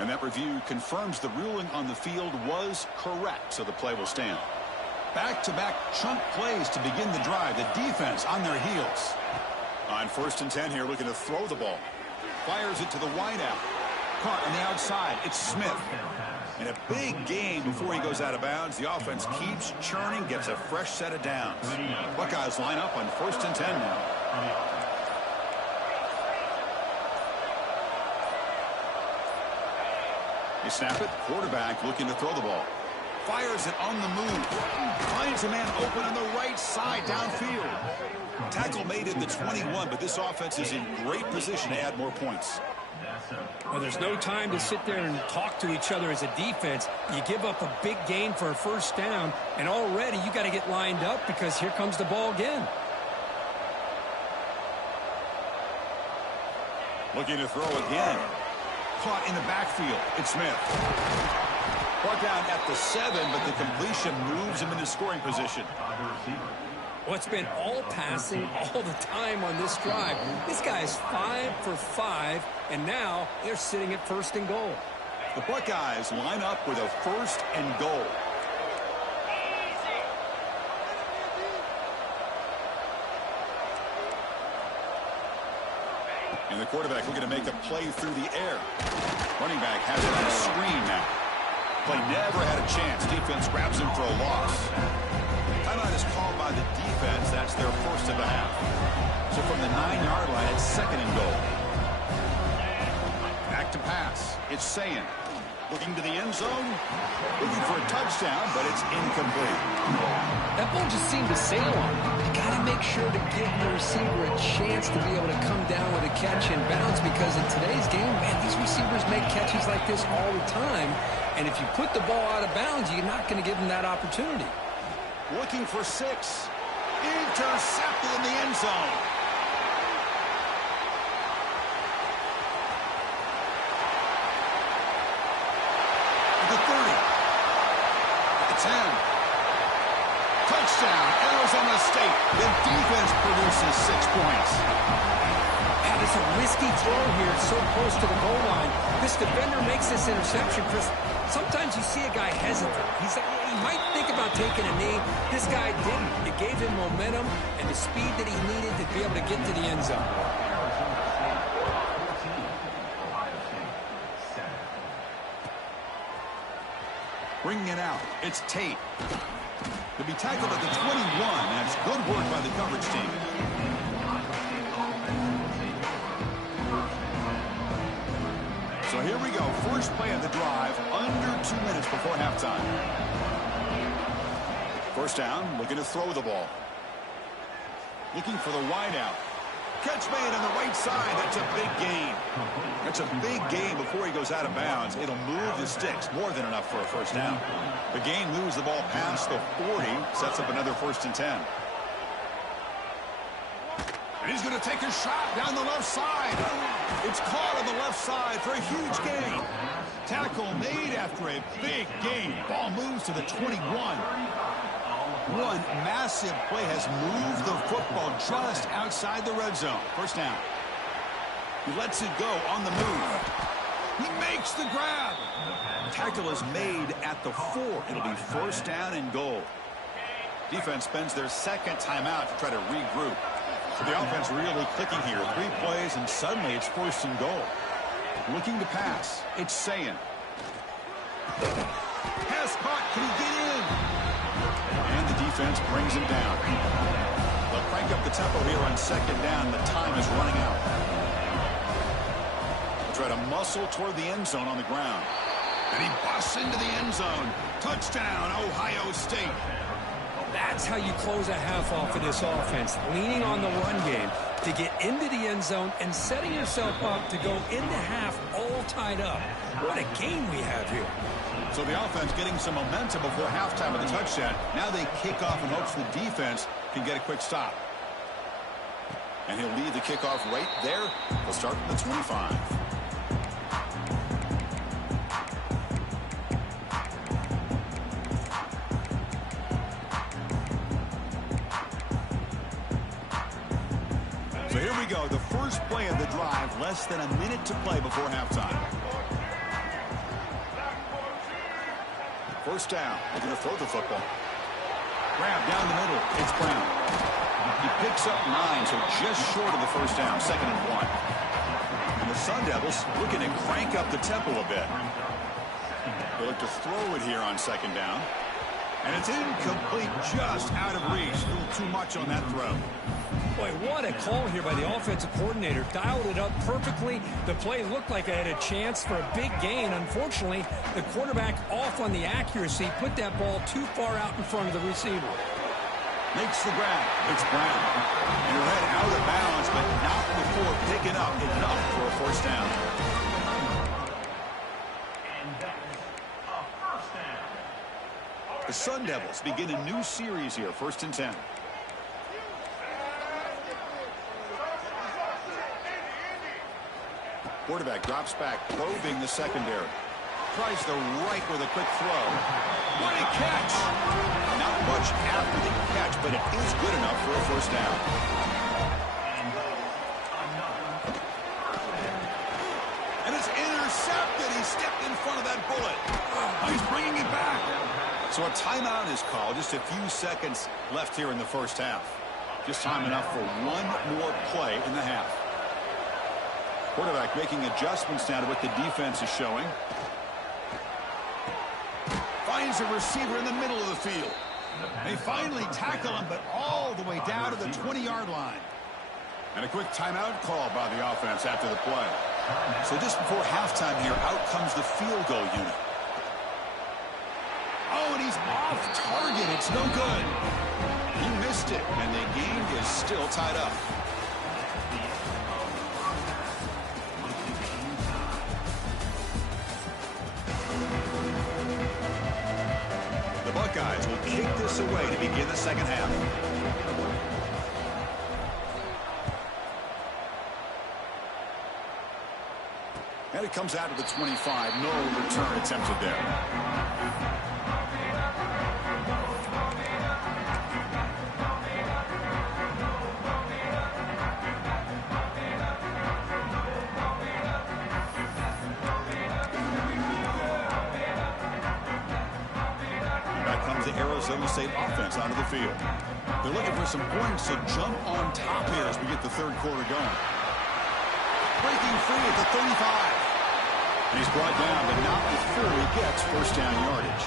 And that review confirms the ruling on the field was correct, so the play will stand. Back-to-back chunk plays to begin the drive. The defense on their heels. On 1st and 10 here, looking to throw the ball. Fires it to the wideout. Caught on the outside. It's Smith. And a big gain before he goes out of bounds. The offense keeps churning, gets a fresh set of downs. Buckeyes line up on 1st and 10 now. They snap it. Quarterback looking to throw the ball. Fires it on the move. Finds a man open on the right side downfield. Tackle made at the 21, but this offense is in great position to add more points. Well, there's no time to sit there and talk to each other as a defense. You give up a big gain for a first down, and already you got to get lined up because here comes the ball again. Looking to throw again. Caught in the backfield. It's Smith. Brought down at the 7, but the completion moves him into scoring position. Well, it's been all passing all the time on this drive. This guy is 5 for 5, and now they're sitting at 1st and goal. The Buckeyes line up with a 1st and goal. And the quarterback looking to make a play through the air. Running back has it on a screen now. Play never had a chance. Defense grabs him for a loss. Timeout is called by the defense. That's their first of the half. So from the 9-yard line, it's 2nd and goal. Back to pass. It's Sayin. Looking to the end zone. Looking for a touchdown, but it's incomplete. That ball just seemed to sail on. You got to make sure to give the receiver a chance to be able to come down with a catch and bounce, because in today's game, man, these receivers make catches like this all the time. And if you put the ball out of bounds, you're not going to give them that opportunity. Looking for 6. Intercepted in the end zone. The 30. The 10. Touchdown, Arizona State. The defense produces 6 points. God, it's a risky throw here, so close to the goal line. This defender makes this interception, Chris. Sometimes you see a guy hesitant. He might think about taking a knee. This guy didn't. It gave him momentum and the speed that he needed to be able to get to the end zone. Bringing it out, it's Tate. To be tackled at the 21, and it's good work by the coverage team. So here we go, first play of the drive, under 2 minutes before halftime. First down, looking to throw the ball. Looking for the wideout. Catch made on the right side. That's a big gain. That's a big gain before he goes out of bounds. It'll move the sticks, more than enough for a first down. The gain moves the ball past the 40, sets up another 1st and 10. And he's going to take a shot down the left side. It's caught on the left side for a huge gain. Tackle made after a big gain. Ball moves to the 21. One massive play has moved the football just outside the red zone. First down. He lets it go on the move. He makes the grab. Tackle is made at the 4. It'll be first down and goal. Defense spends their second timeout to try to regroup. So the offense really clicking here. 3 plays, and suddenly it's first and goal. Looking to pass. It's Sayin. Pass caught. Can he get in? And the defense brings him down. They'll crank up the tempo here on second down. The time is running out. They'll try to muscle toward the end zone on the ground. And he busts into the end zone. Touchdown, Ohio State. That's how you close a half off of this offense, leaning on the run game to get into the end zone and setting yourself up to go into half all tied up. What a game we have here. So the offense getting some momentum before halftime of the touchdown. Now they kick off in hopes the defense can get a quick stop. And he'll lead the kickoff right there. They'll start from the 25. So here we go, the first play of the drive, less than a minute to play before halftime. First down, they're going to throw the football. Grab down the middle, it's Brown. He picks up 9, so just short of the first down, 2nd and 1. And the Sun Devils looking to crank up the tempo a bit. They look to throw it here on 2nd down. And it's incomplete, just out of reach. A little too much on that throw. Boy, what a call here by the offensive coordinator. Dialed it up perfectly. The play looked like it had a chance for a big gain. Unfortunately, the quarterback off on the accuracy, put that ball too far out in front of the receiver. Makes the grab. It's Brown. And her head out of bounds, but not before picking up enough for a first down. The Sun Devils begin a new series here, 1st and 10. Quarterback drops back, probing the secondary. Tries the right with a quick throw. What a catch! Not much after the catch, but it is good enough for a first down. And it's intercepted. He stepped in front of that bullet. He's bringing it back. So a timeout is called. Just a few seconds left here in the first half. Just time enough for one more play in the half. Quarterback making adjustments now to what the defense is showing. Finds a receiver in the middle of the field. They finally tackle him, but all the way down to the 20-yard line. And a quick timeout call by the offense after the play. So just before halftime here, out comes the field goal unit. Oh, and he's off target. It's no good. He missed it, and the game is still tied up. The Buckeyes will kick this away to begin the second half. And it comes out to the 25. No return attempted there. Arizona State offense onto the field. They're looking for some points to jump on top here as we get the third quarter going. Breaking free at the 35. And he's brought down, but not before he gets first down yardage.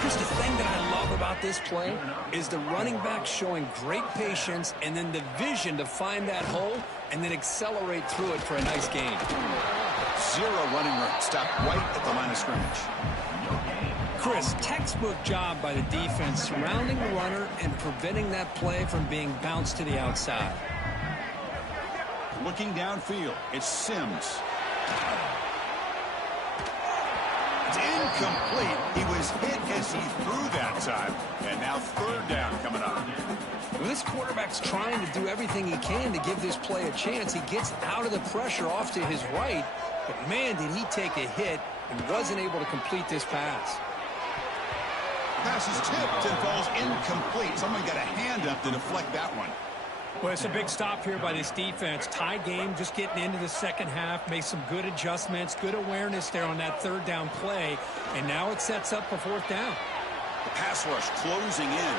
Chris, the thing that I love about this play is the running back showing great patience and then the vision to find that hole and then accelerate through it for a nice gain. 0 running room. Stopped right at the line of scrimmage. Chris, textbook job by the defense surrounding the runner and preventing that play from being bounced to the outside. Looking downfield, it's Sims. It's incomplete. He was hit as he threw that time. And now third down coming up. Well, this quarterback's trying to do everything he can to give this play a chance. He gets out of the pressure off to his right, but man, did he take a hit and wasn't able to complete this pass. Pass is tipped and falls incomplete. Someone got a hand up to deflect that one. Well, it's a big stop here by this defense. Tie game, just getting into the second half, made some good adjustments, good awareness there on that third down play, and now it sets up for fourth down. The pass rush closing in.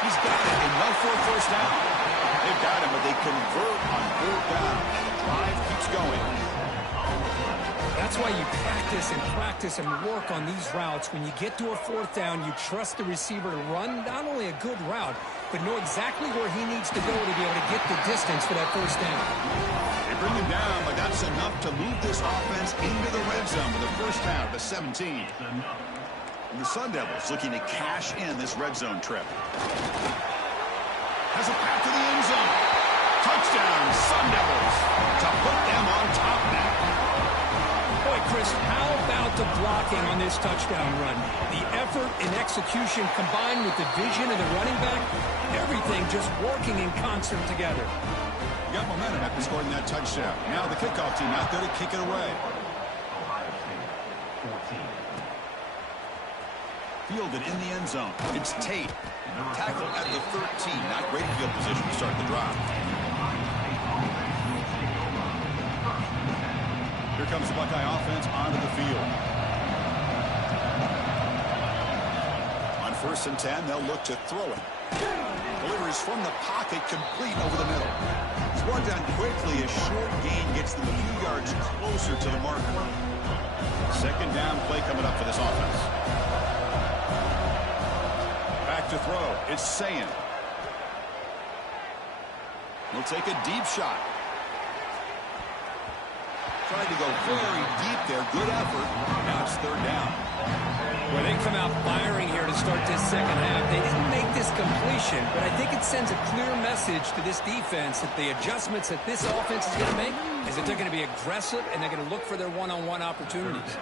He's got it, enough for a first down. They've got him, but they convert on fourth down, and the drive keeps going. That's why you practice and work on these routes. When you get to a fourth down, you trust the receiver to run not only a good route, but know exactly where he needs to go to be able to get the distance for that first down. They bring him down, but that's enough to move this offense into the red zone with the first down at the 17. And the Sun Devils looking to cash in this red zone trip. Has a path to the end zone. Touchdown, Sun Devils, to put them on top now. Boy, Chris, how about the blocking on this touchdown run? The effort and execution combined with the vision of the running back, everything just working in concert together. You got momentum after scoring that touchdown. Now the kickoff team out there to kick it away. Ohio State, 14. Fielded in the end zone. It's Tate. Tackle at the 13. Not great field position to start the drive. Here comes the Buckeye offense onto the field. On 1st and 10, they'll look to throw it. Delivers from the pocket, complete over the middle. It's brought down quickly. A short gain gets them a few yards closer to the marker. Second down play coming up for this offense. Back to throw. It's Sayin. He'll take a deep shot. Tried to go very deep there. Good effort. Now it's third down. Well, they come out firing here to start this second half. They didn't make this completion, but I think it sends a clear message to this defense that the adjustments that this offense is going to make is that they're going to be aggressive and they're going to look for their one-on-one opportunities.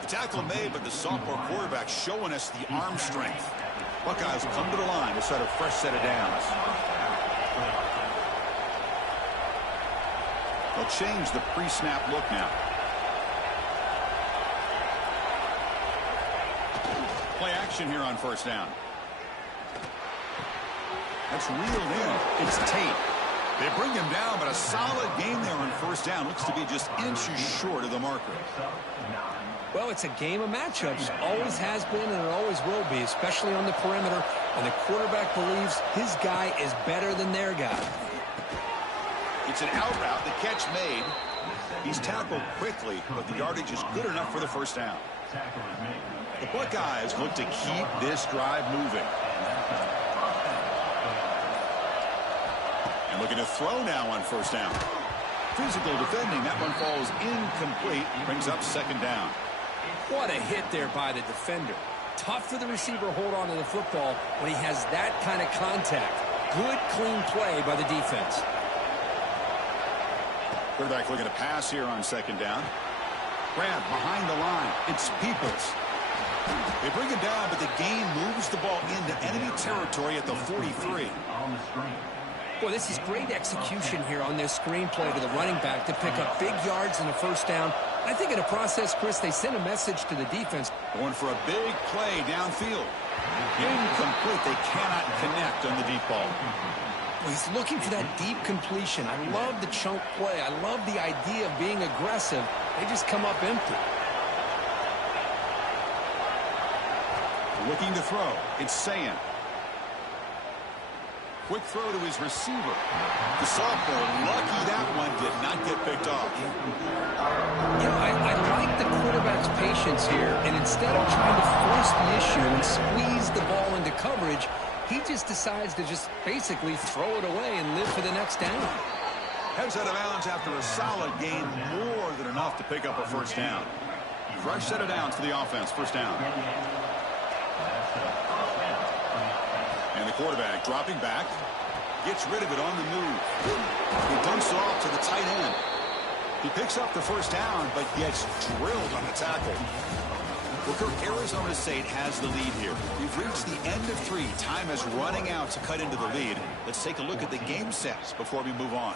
The tackle made, but the sophomore quarterback showing us the arm strength. Buckeyes come to the line to start a fresh set of downs. They'll change the pre-snap look now. Play action here on first down. That's reeled in. It's Tate. They bring him down, but a solid game there on first down. Looks to be just inches short of the marker. Well, it's a game of matchups. Always has been and it always will be, especially on the perimeter. And the quarterback believes his guy is better than their guy. It's an out route. The catch made. He's tackled quickly, but the yardage is good enough for the first down. The Buckeyes look to keep this drive moving. And looking to throw now on first down. Physical defending. That one falls incomplete. Brings up second down. What a hit there by the defender. Tough for the receiver to hold on to the football when he has that kind of contact. Good, clean play by the defense. Quarterback looking to pass here on second down. Grab behind the line. It's Peoples. They bring him down, but the game moves the ball into enemy territory at the 43. Boy, this is great execution here on this screenplay to the running back to pick up big yards in the first down. I think in the process, Chris, they sent a message to the defense. Going for a big play downfield. Incomplete. They cannot connect on the deep ball. Well, he's looking for that deep completion. I love the chunk play. I love the idea of being aggressive. They just come up empty. Looking to throw. It's Sayin. Quick throw to his receiver. The sophomore, lucky that one did not get picked off. You know, I like the quarterback's patience here, and instead of trying to force the issue and squeeze the ball into coverage, he just decides to just basically throw it away and live for the next down. Heads out of bounds after a solid gain, more than enough to pick up a first down. Fresh set of downs for the offense, first down. And the quarterback dropping back, gets rid of it on the move. He dumps it off to the tight end. He picks up the first down, but gets drilled on the tackle. Well, Kirk, Arizona State has the lead here. We've reached the end of 3. Time is running out to cut into the lead. Let's take a look at the game sets before we move on.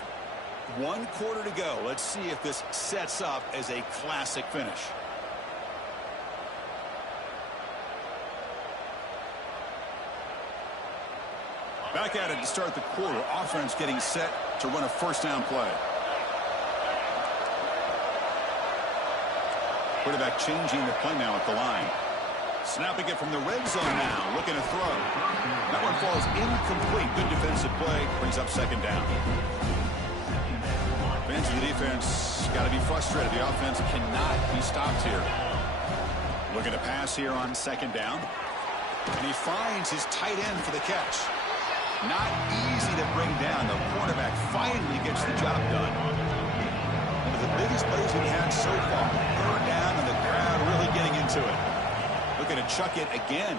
1 quarter to go. Let's see if this sets up as a classic finish. Back at it to start the quarter. Offense getting set to run a first down play. Quarterback changing the play now at the line. Snapping it from the red zone now. Looking to throw. That one falls incomplete. Good defensive play. Brings up second down. Fans of the defense got to be frustrated. The offense cannot be stopped here. Looking to pass here on second down. And he finds his tight end for the catch. Not easy to bring down. The quarterback finally gets the job done. One of the biggest plays we had so far. Third down and the crowd really getting into it. Looking to chuck it again.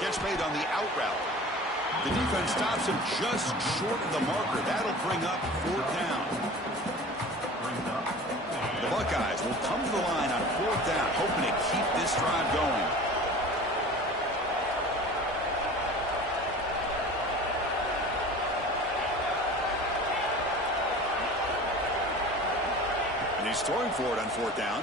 Catch made on the out route. The defense stops him just short of the marker. That'll bring up fourth down. The Buckeyes will come to the line on fourth down, hoping to keep this drive going. He's throwing for it on fourth down.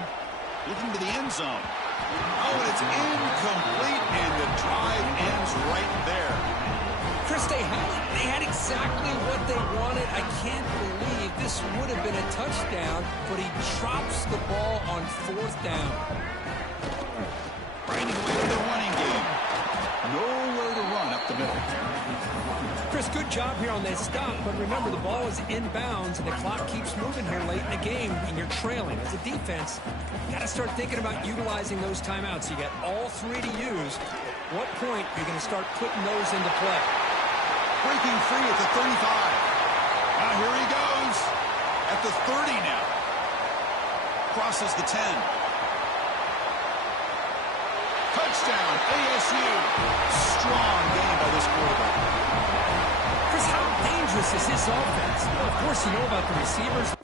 Looking to the end zone. Oh, and it's incomplete, and the drive ends right there. Chris, they had exactly what they wanted. I can't believe this would have been a touchdown, but he drops the ball on fourth down. Grinding away with the running game. Nowhere to run up the middle. Chris, good job here on that stop, but remember, the ball is inbounds, and the clock keeps moving here late in the game, and you're trailing. As a defense, you got to start thinking about utilizing those timeouts. You got all 3 to use. At what point are you going to start putting those into play? Breaking free at the 35. Now here he goes. At the 30 now. Crosses the 10. Touchdown, ASU. Strong game by this quarterback. Chris, how dangerous is this offense? Well, of course, you know about the receivers.